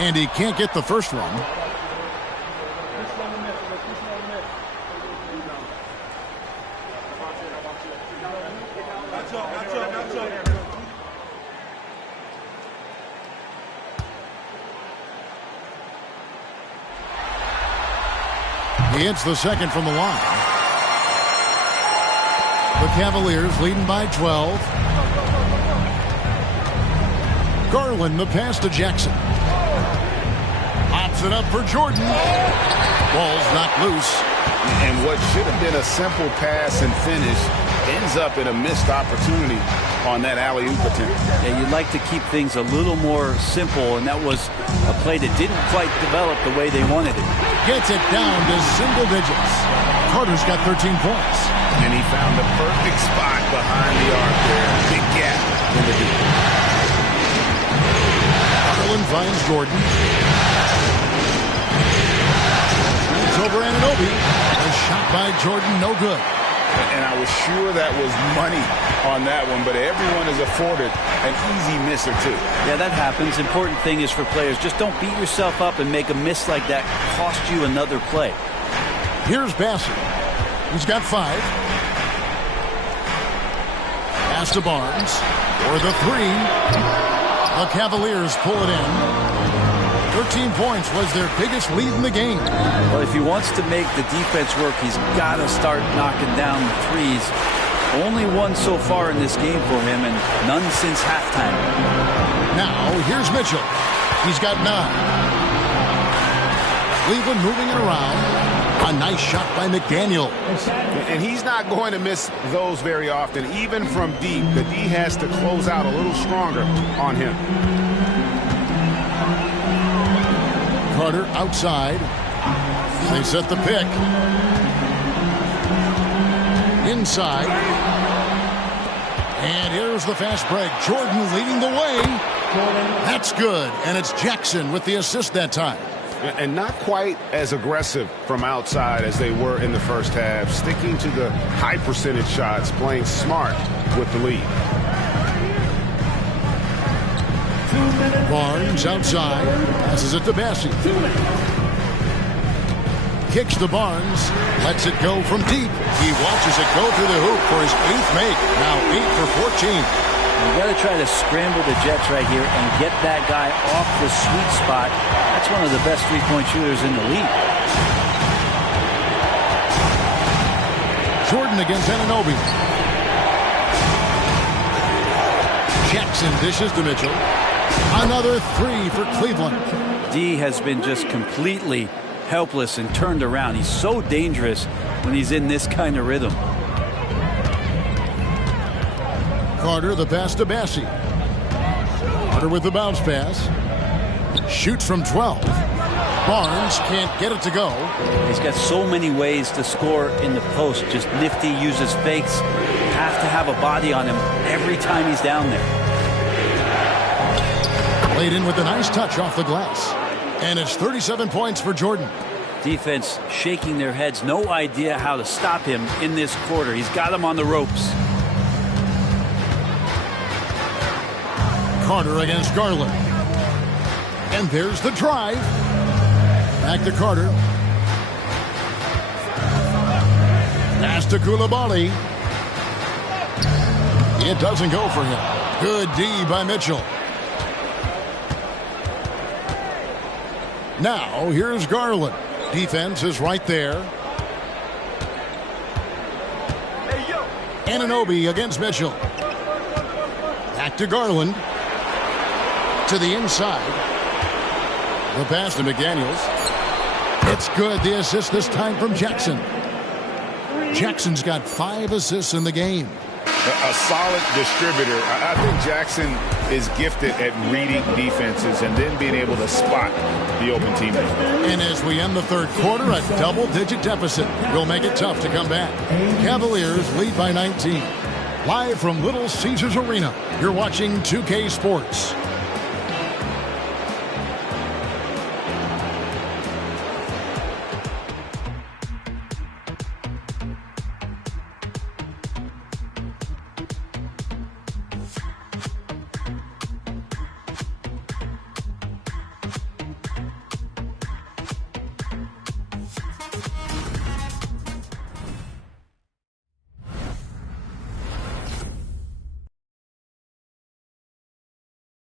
And he can't get the first one. He hits the second from the line. The Cavaliers leading by 12. Garland, the pass to Jackson. Pops it up for Jordan. Ball's knocked loose. And what should have been a simple pass and finish ends up in a missed opportunity on that alley-oop attempt. Yeah, you'd like to keep things a little more simple, and that was a play that didn't quite develop the way they wanted it. Gets it down to single digits. Carter's got 13 points. And he found the perfect spot behind the arc there. Big gap in the deep. Garland finds Jordan. It's over Anunoby. A shot by Jordan, no good. And I was sure that was money on that one, but everyone is afforded an easy miss or two. Yeah, that happens. Important thing is for players, just don't beat yourself up and make a miss like that cost you another play. Here's Bassett. He's got 5. Pass to Barnes for the 3. The Cavaliers pull it in. 13 points was their biggest lead in the game. Well, if he wants to make the defense work, he's got to start knocking down the threes. Only one so far in this game for him, and none since halftime. Now, here's Mitchell. He's got 9. Cleveland moving it around. A nice shot by McDaniel. And he's not going to miss those very often. Even from deep, the D has to close out a little stronger on him. Carter outside. They set the pick. Inside. And here's the fast break. Jordan leading the way. That's good. And it's Jackson with the assist that time. And not quite as aggressive from outside as they were in the first half. Sticking to the high percentage shots, playing smart with the lead. Barnes outside. Passes it to Bassett. Kicks to Barnes. Lets it go from deep. He watches it go through the hoop for his 8th make. Now 8 for 14. You got to try to scramble the Jets right here and get that guy off the sweet spot. That's one of the best three-point shooters in the league. Jordan against Anunoby. Jackson dishes to Mitchell. Another 3 for Cleveland. D has been just completely helpless and turned around. He's so dangerous when he's in this kind of rhythm. Carter, the pass to Bassett. Carter with the bounce pass. Shoots from 12. Barnes can't get it to go. He's got so many ways to score in the post. Just nifty, uses fakes. Have to have a body on him every time he's down there. Played in with a nice touch off the glass. And it's 37 points for Jordan. Defense shaking their heads. No idea how to stop him in this quarter. He's got him on the ropes. Carter against Garland. And there's the drive. Back to Carter. Pass to Coulibaly. It doesn't go for him. Good D by Mitchell. Now, here's Garland. Defense is right there. Anunoby against Mitchell. Back to Garland. To the inside. The pass to McDaniels. It's good. The assist this time from Jackson. Jackson's got 5 assists in the game. A solid distributor. I think Jackson is gifted at reading defenses and then being able to spot the open teammate. And as we end the third quarter, a double-digit deficit will make it tough to come back. Cavaliers lead by 19. Live from Little Caesars Arena, you're watching 2K Sports.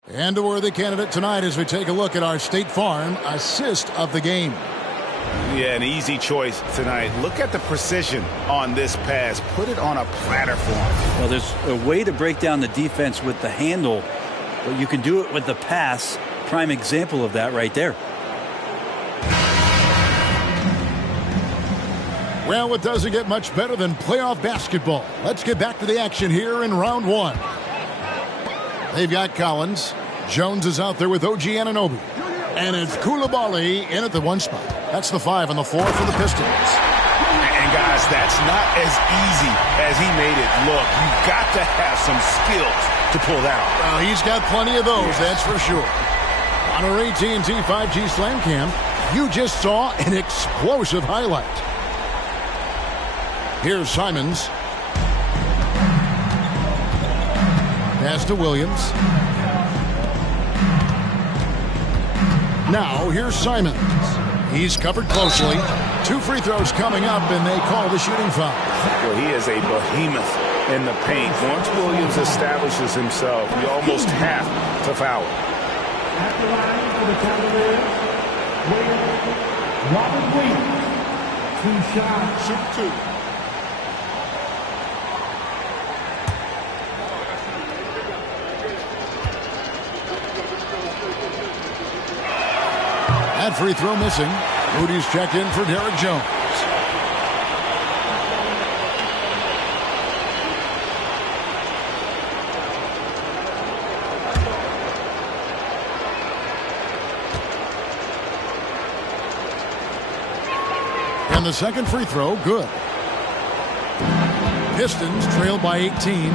And a worthy candidate tonight as we take a look at our State Farm assist of the game. Yeah, an easy choice tonight. Look at the precision on this pass. Put it on a platter form. Well, there's a way to break down the defense with the handle, but you can do it with the pass. Prime example of that right there. Well, it doesn't get much better than playoff basketball. Let's get back to the action here in round one. They've got Collins. Jones is out there with OG Anunoby. And it's Coulibaly in at the 1 spot. That's the 5 and the 4 for the Pistons. And guys, that's not as easy as he made it look. You've got to have some skills to pull that off. Well, he's got plenty of those, that's for sure. On our AT&T 5G Slam Cam, you just saw an explosive highlight. Here's Simons. Pass to Williams. Now, here's Simons. He's covered closely. 2 free throws coming up, and they call the shooting foul. Well, he is a behemoth in the paint. Once Williams establishes himself, you almost have to foul him. At the line for the Cavaliers, Robert Williams. 2 shots. Shoot 2. That free throw missing. Moody's checked in for Derek Jones. And the second free throw, good. Pistons trail by 18.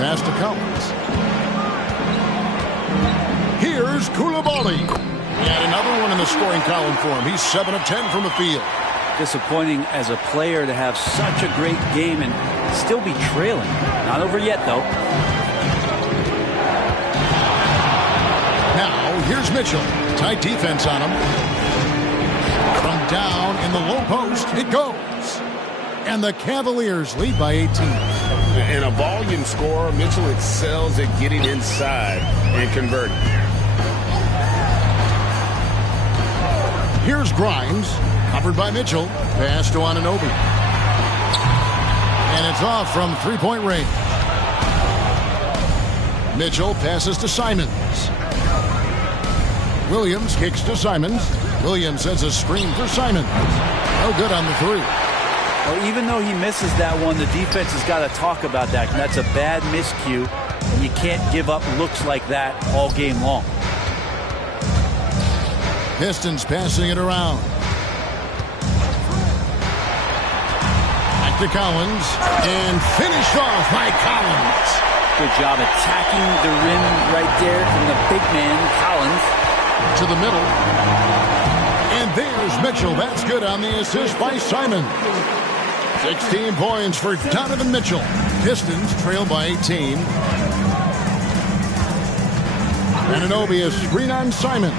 Pass to Collins. Here's Coulibaly. And another one in the scoring column for him. He's 7 of 10 from the field. Disappointing as a player to have such a great game and still be trailing. Not over yet, though. Now, here's Mitchell. Tight defense on him. From down in the low post, it goes. And the Cavaliers lead by 18. And a volume scorer, Mitchell excels at getting inside and converting. Here's Grimes, covered by Mitchell. Pass to Anunoby. And it's off from 3-point range. Mitchell passes to Simons. Williams kicks to Simons. Williams sends a screen for Simons. No good on the 3. Well, even though he misses that one, the defense has got to talk about that. That's a bad miscue, and you can't give up looks like that all game long. Pistons passing it around. Back to Collins. And finished off by Collins. Good job attacking the rim right there from the big man, Collins. To the middle. And there's Mitchell. That's good on the assist by Simon. 16 points for Donovan Mitchell. Pistons trail by 18. Anunoby is screen on Simon.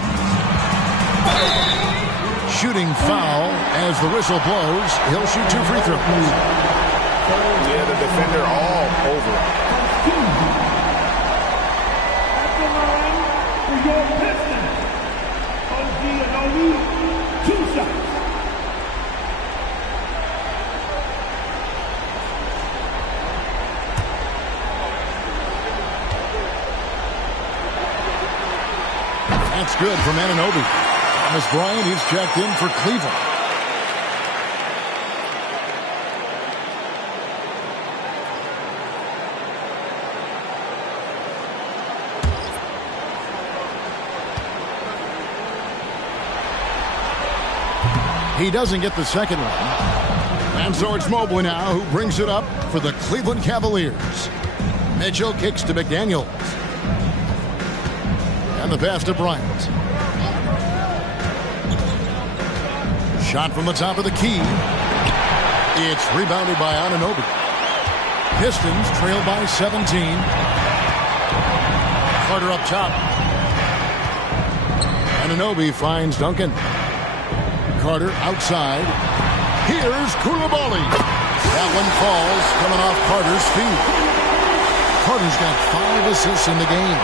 Shooting foul as the whistle blows. He'll shoot 2 free throws. Yeah, the defender all over. At the line for your Pistons, OG Anunoby, 2 shots. That's good from Anunoby. Thomas Bryant, he's checked in for Cleveland. He doesn't get the second one. And so it's Mobley now who brings it up for the Cleveland Cavaliers. Mitchell kicks to McDaniels. And the pass to Bryant. Shot from the top of the key. It's rebounded by Anunoby. Pistons trail by 17. Carter up top. Anunoby finds Duncan. Carter outside. Here's Coulibaly. That one falls, coming off Carter's feet. Carter's got 5 assists in the game.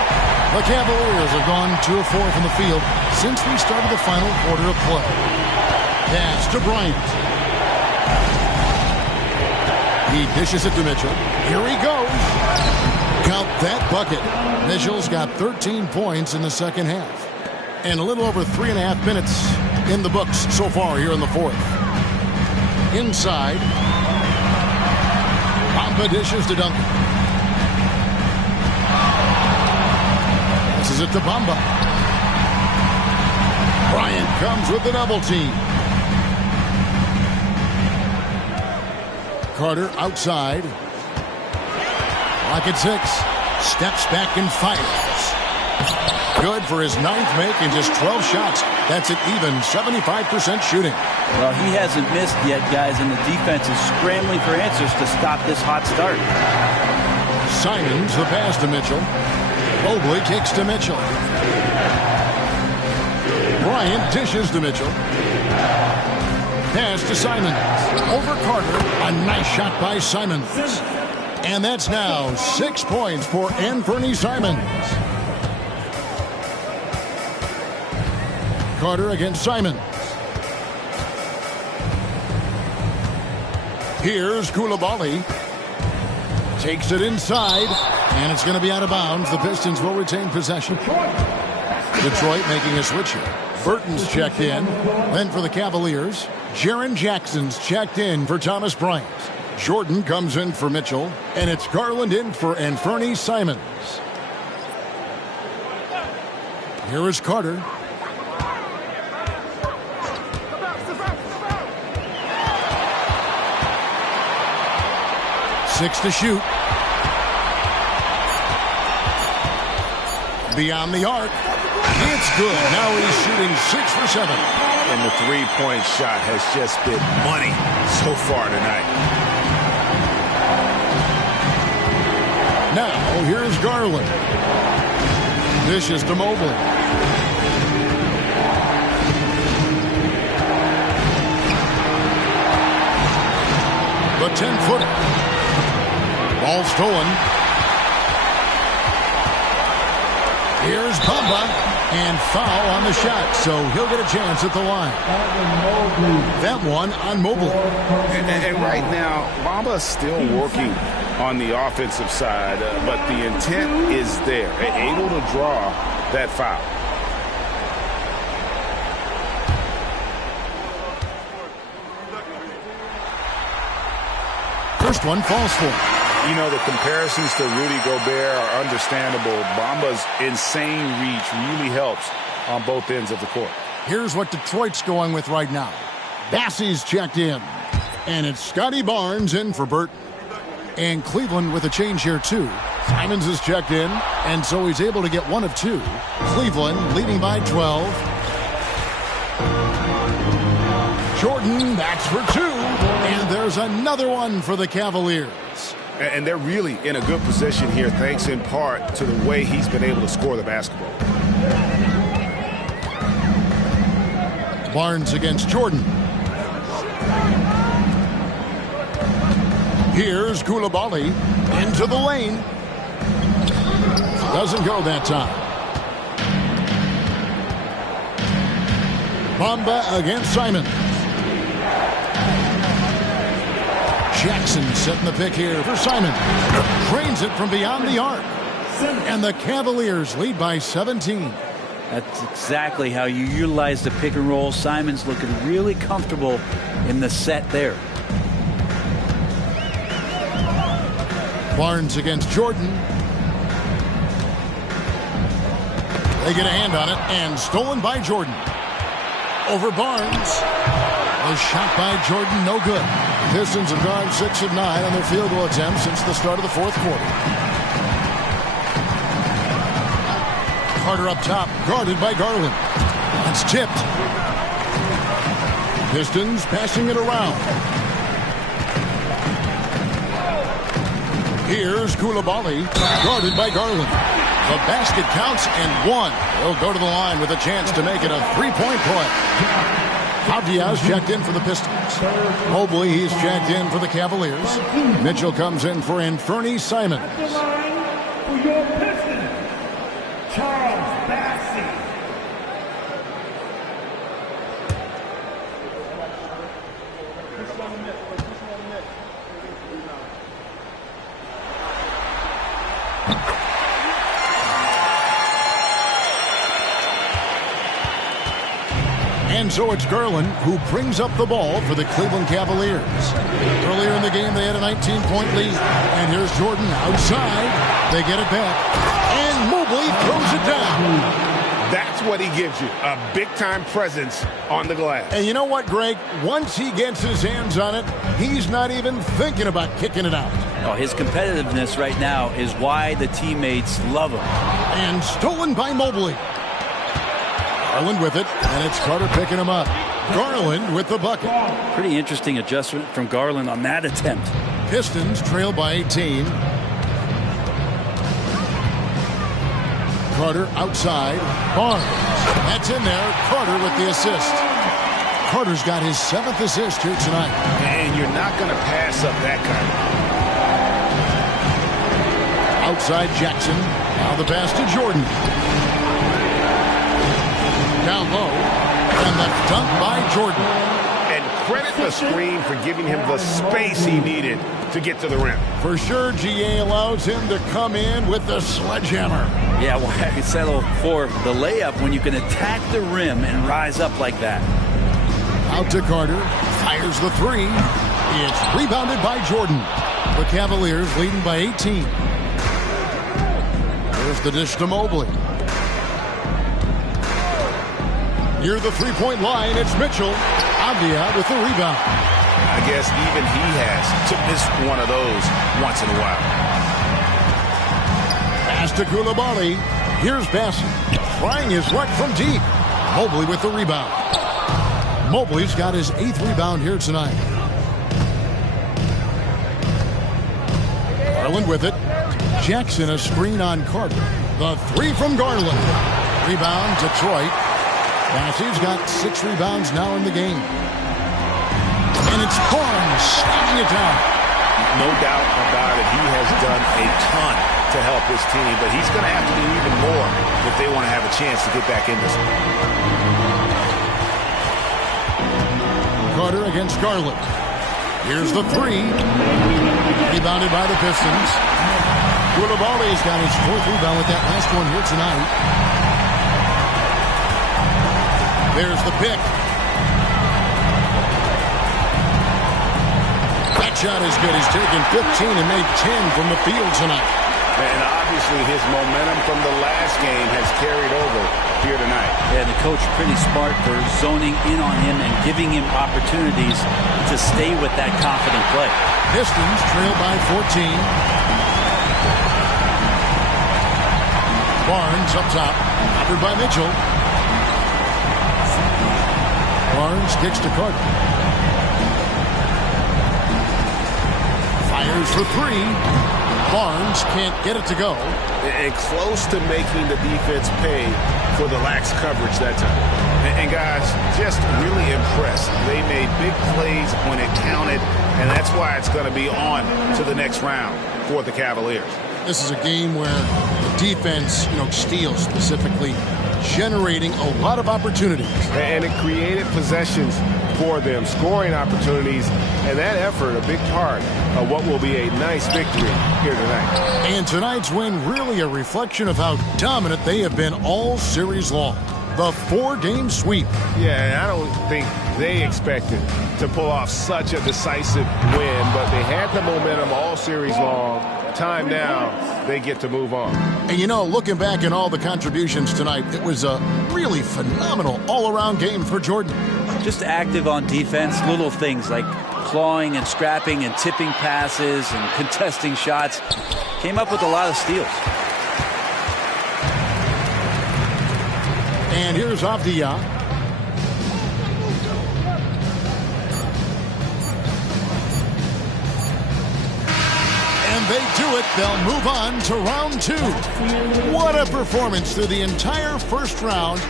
The Cavaliers have gone 2 of 4 from the field since we started the final quarter of play. Pass to Bryant. He dishes it to Mitchell. Here he goes. Count that bucket. Mitchell's got 13 points in the second half. And a little over 3.5 minutes in the books so far here in the fourth. Inside. Bamba dishes to Duncan. Passes it to Bamba. Bryant comes with the double team. Carter outside. Clock at 6. Steps back and fires. Good for his 9th make in just 12 shots. That's an even 75% shooting. Well, he hasn't missed yet, guys, and the defense is scrambling for answers to stop this hot start. Simons, the pass to Mitchell. Mobley kicks to Mitchell. Bryant dishes to Mitchell. Pass to Simons. Over Carter. A nice shot by Simons. And that's now 6 points for Anthony Simons. Carter against Simons. Here's Coulibaly. Takes it inside, and it's going to be out of bounds. The Pistons will retain possession. Detroit making a switch here. Burton's checked in. Then for the Cavaliers, Jaren Jackson's checked in for Thomas Bryant. Jordan comes in for Mitchell, and it's Garland in for Anthony Simons. Here is Carter. Six to shoot. Beyond the arc. It's good. Now he's shooting 6 for 7. And the three-point shot has just been money so far tonight. Now here's Garland. Dishes to Mobley. The 10-footer. Ball stolen. Here's Bamba, and foul on the shot, so he'll get a chance at the line. That one on Mobley. And right now, Bamba's still working on the offensive side, but the intent is there, able to draw that foul. First one falls for him. You know, the comparisons to Rudy Gobert are understandable. Bamba's insane reach really helps on both ends of the court. Here's what Detroit's going with right now. Bassey's checked in. And it's Scotty Barnes in for Burton. And Cleveland with a change here, too. Simons is checked in, and so he's able to get 1 of 2. Cleveland leading by 12. Jordan, that's for 2. And there's another one for the Cavaliers. And they're really in a good position here, thanks in part to the way he's been able to score the basketball. Barnes against Jordan. Here's Coulibaly into the lane. Doesn't go that time. Bamba against Simons. Jackson setting the pick here for Simon. Drains it from beyond the arc. And the Cavaliers lead by 17. That's exactly how you utilize the pick and roll. Simon's looking really comfortable in the set there. Barnes against Jordan. They get a hand on it, and stolen by Jordan. Over Barnes. A shot by Jordan, no good. Pistons have gone 6 of 9 on their field goal attempts since the start of the fourth quarter. Carter up top, guarded by Garland. It's tipped. Pistons passing it around. Here's Coulibaly, guarded by Garland. The basket counts and 1. He'll go to the line with a chance to make it a 3-point play. Diaz checked in for the Pistons. Mobley, he's checked in for the Cavaliers. Mitchell comes in for Anthony Simons. For your Pistons, Charles Bassey. And so it's Garland who brings up the ball for the Cleveland Cavaliers. Earlier in the game, they had a 19-point lead. And here's Jordan outside. They get it back. And Mobley throws it down. That's what he gives you, a big-time presence on the glass. And you know what, Greg? Once he gets his hands on it, he's not even thinking about kicking it out. Oh, his competitiveness right now is why the teammates love him. And stolen by Mobley. Garland with it, and it's Carter picking him up. Garland with the bucket. Pretty interesting adjustment from Garland on that attempt. Pistons trail by 18. Carter outside. Barnes. That's in there. Carter with the assist. Carter's got his 7th assist here tonight. And you're not going to pass up that kind of. Outside Jackson. Now the pass to Jordan. Down low. And the dunk by Jordan. And credit the screen for giving him the space he needed to get to the rim. For sure, GA allows him to come in with the sledgehammer. Yeah, why settle for the layup when you can attack the rim and rise up like that? Out to Carter. Fires the three. It's rebounded by Jordan. The Cavaliers leading by 18. There's the dish to Mobley. Near the three-point line, it's Mitchell. Avdia with the rebound. I guess even he has to miss one of those once in a while. Pass to Koulibaly. Here's Bassett. Trying his luck from deep. Mobley with the rebound. Mobley's got his 8th rebound here tonight. Garland with it. Jackson a screen on Carter. The three from Garland. Rebound Detroit. Bassey's got 6 rebounds now in the game. And it's Barnes slamming it down. No doubt about it. He has done a ton to help his team, but he's going to have to do even more if they want to have a chance to get back in this one. Carter against Garland. Here's the three. Rebounded by the Pistons. Koulibaly's got his 4th rebound with that last one here tonight. There's the pick. That shot is good. He's taken 15 and made 10 from the field tonight. And obviously his momentum from the last game has carried over here tonight. Yeah, the coach pretty smart for zoning in on him and giving him opportunities to stay with that confident play. Pistons trail by 14. Barnes up top. Covered by Mitchell. Barnes kicks to Carter. Fires for three. Barnes can't get it to go. And close to making the defense pay for the lax coverage that time. And guys, just really impressed. They made big plays when it counted, and that's why it's going to be on to the next round for the Cavaliers. This is a game where the defense, steals specifically, generating a lot of opportunities. And it created possessions for them, scoring opportunities, and that effort, a big part of what will be a nice victory here tonight. And tonight's win really a reflection of how dominant they have been all series long. The 4-game sweep. Yeah, I don't think they expected to pull off such a decisive win, but they had the momentum all series long. Time now, they get to move on. And looking back at all the contributions tonight, it was a really phenomenal all-around game for Jordan. Just active on defense, little things like clawing and scrapping and tipping passes and contesting shots. Came up with a lot of steals. And here's Avdia. And they do it. They'll move on to round 2. What a performance through the entire first round.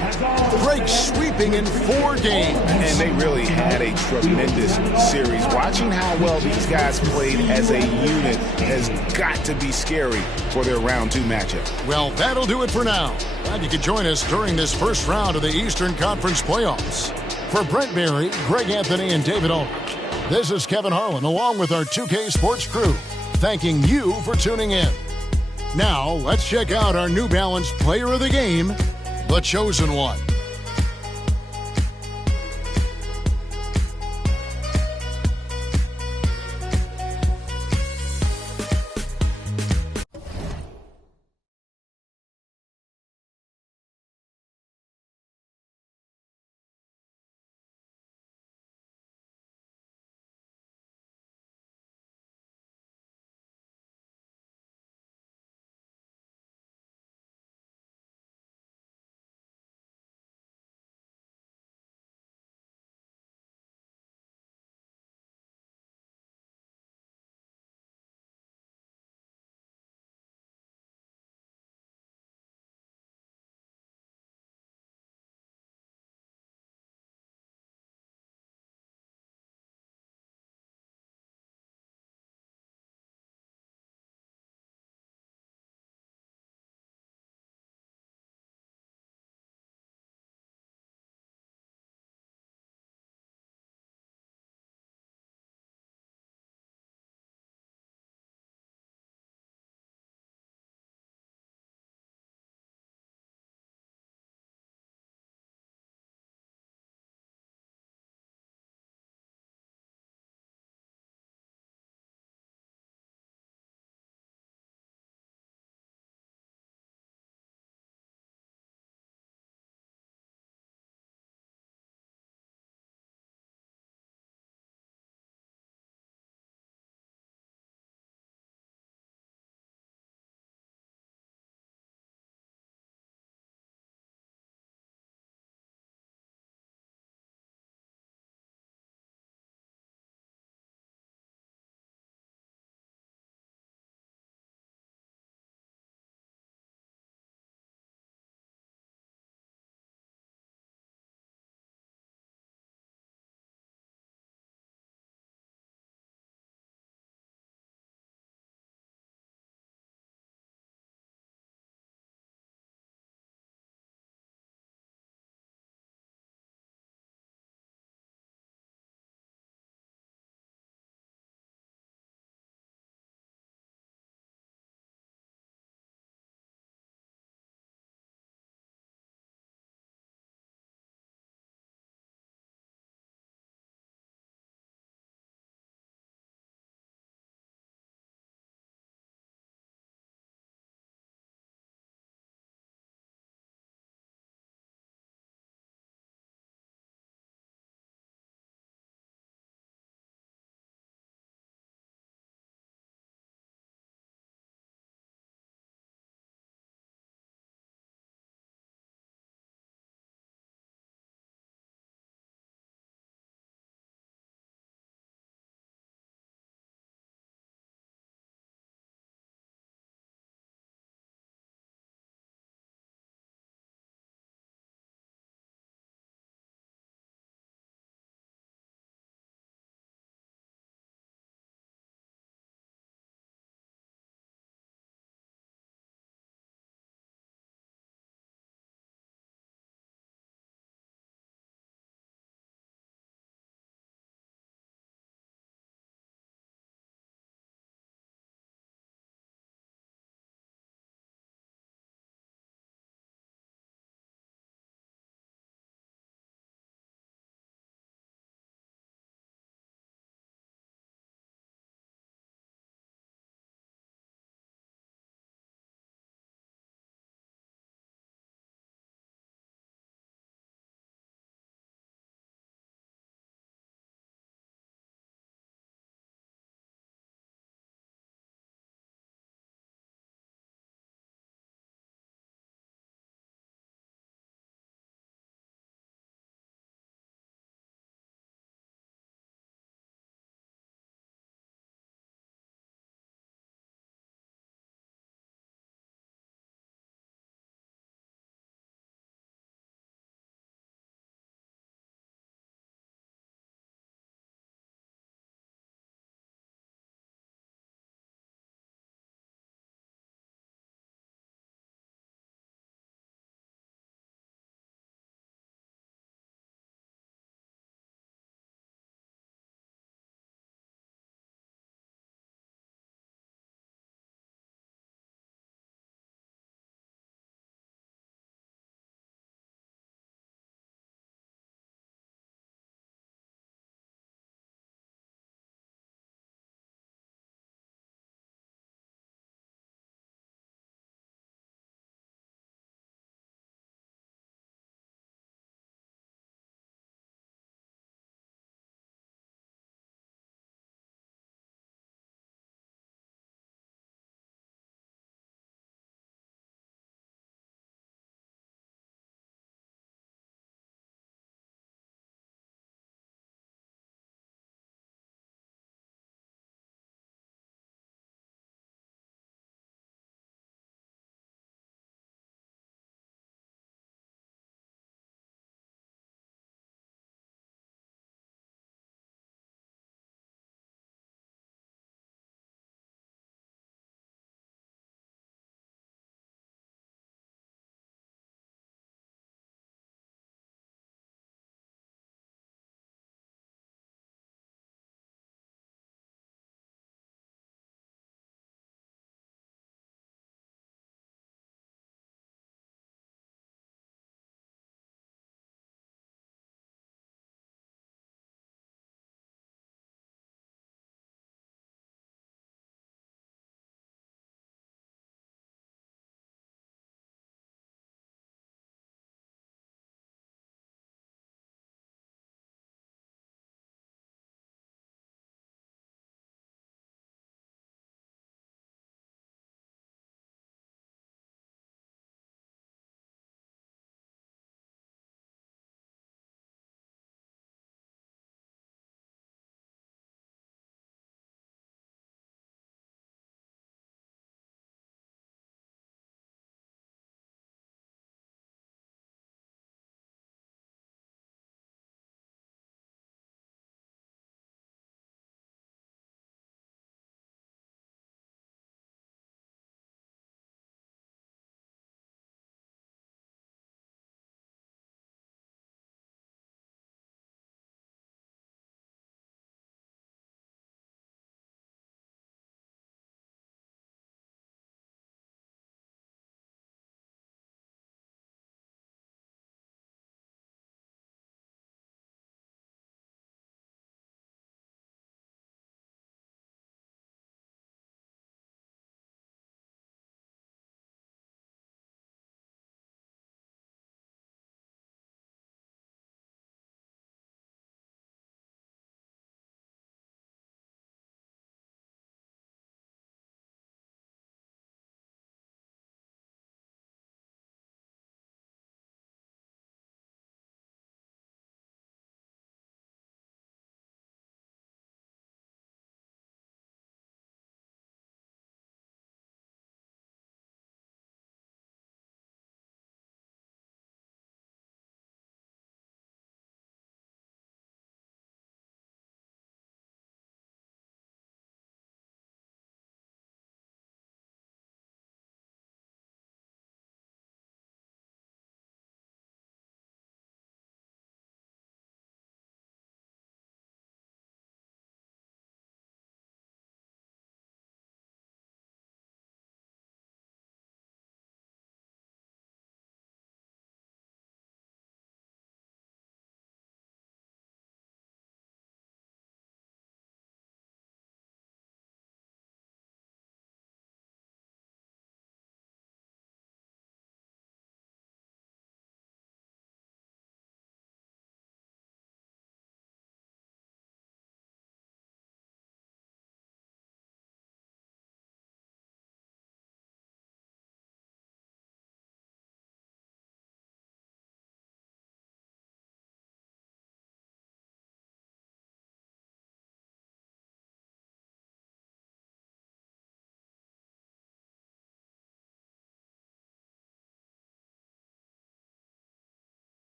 Break sweeping in 4 games. And they really had a tremendous series. Watching how well these guys played as a unit has got to be scary for their round 2 matchup. Well, that'll do it for now. Glad you could join us during this first round of the Eastern Conference playoffs. For Brent Berry, Greg Anthony, and David Aldridge, this is Kevin Harlan along with our 2K Sports crew, thanking you for tuning in. Now, let's check out our New Balance Player of the Game, the Chosen One.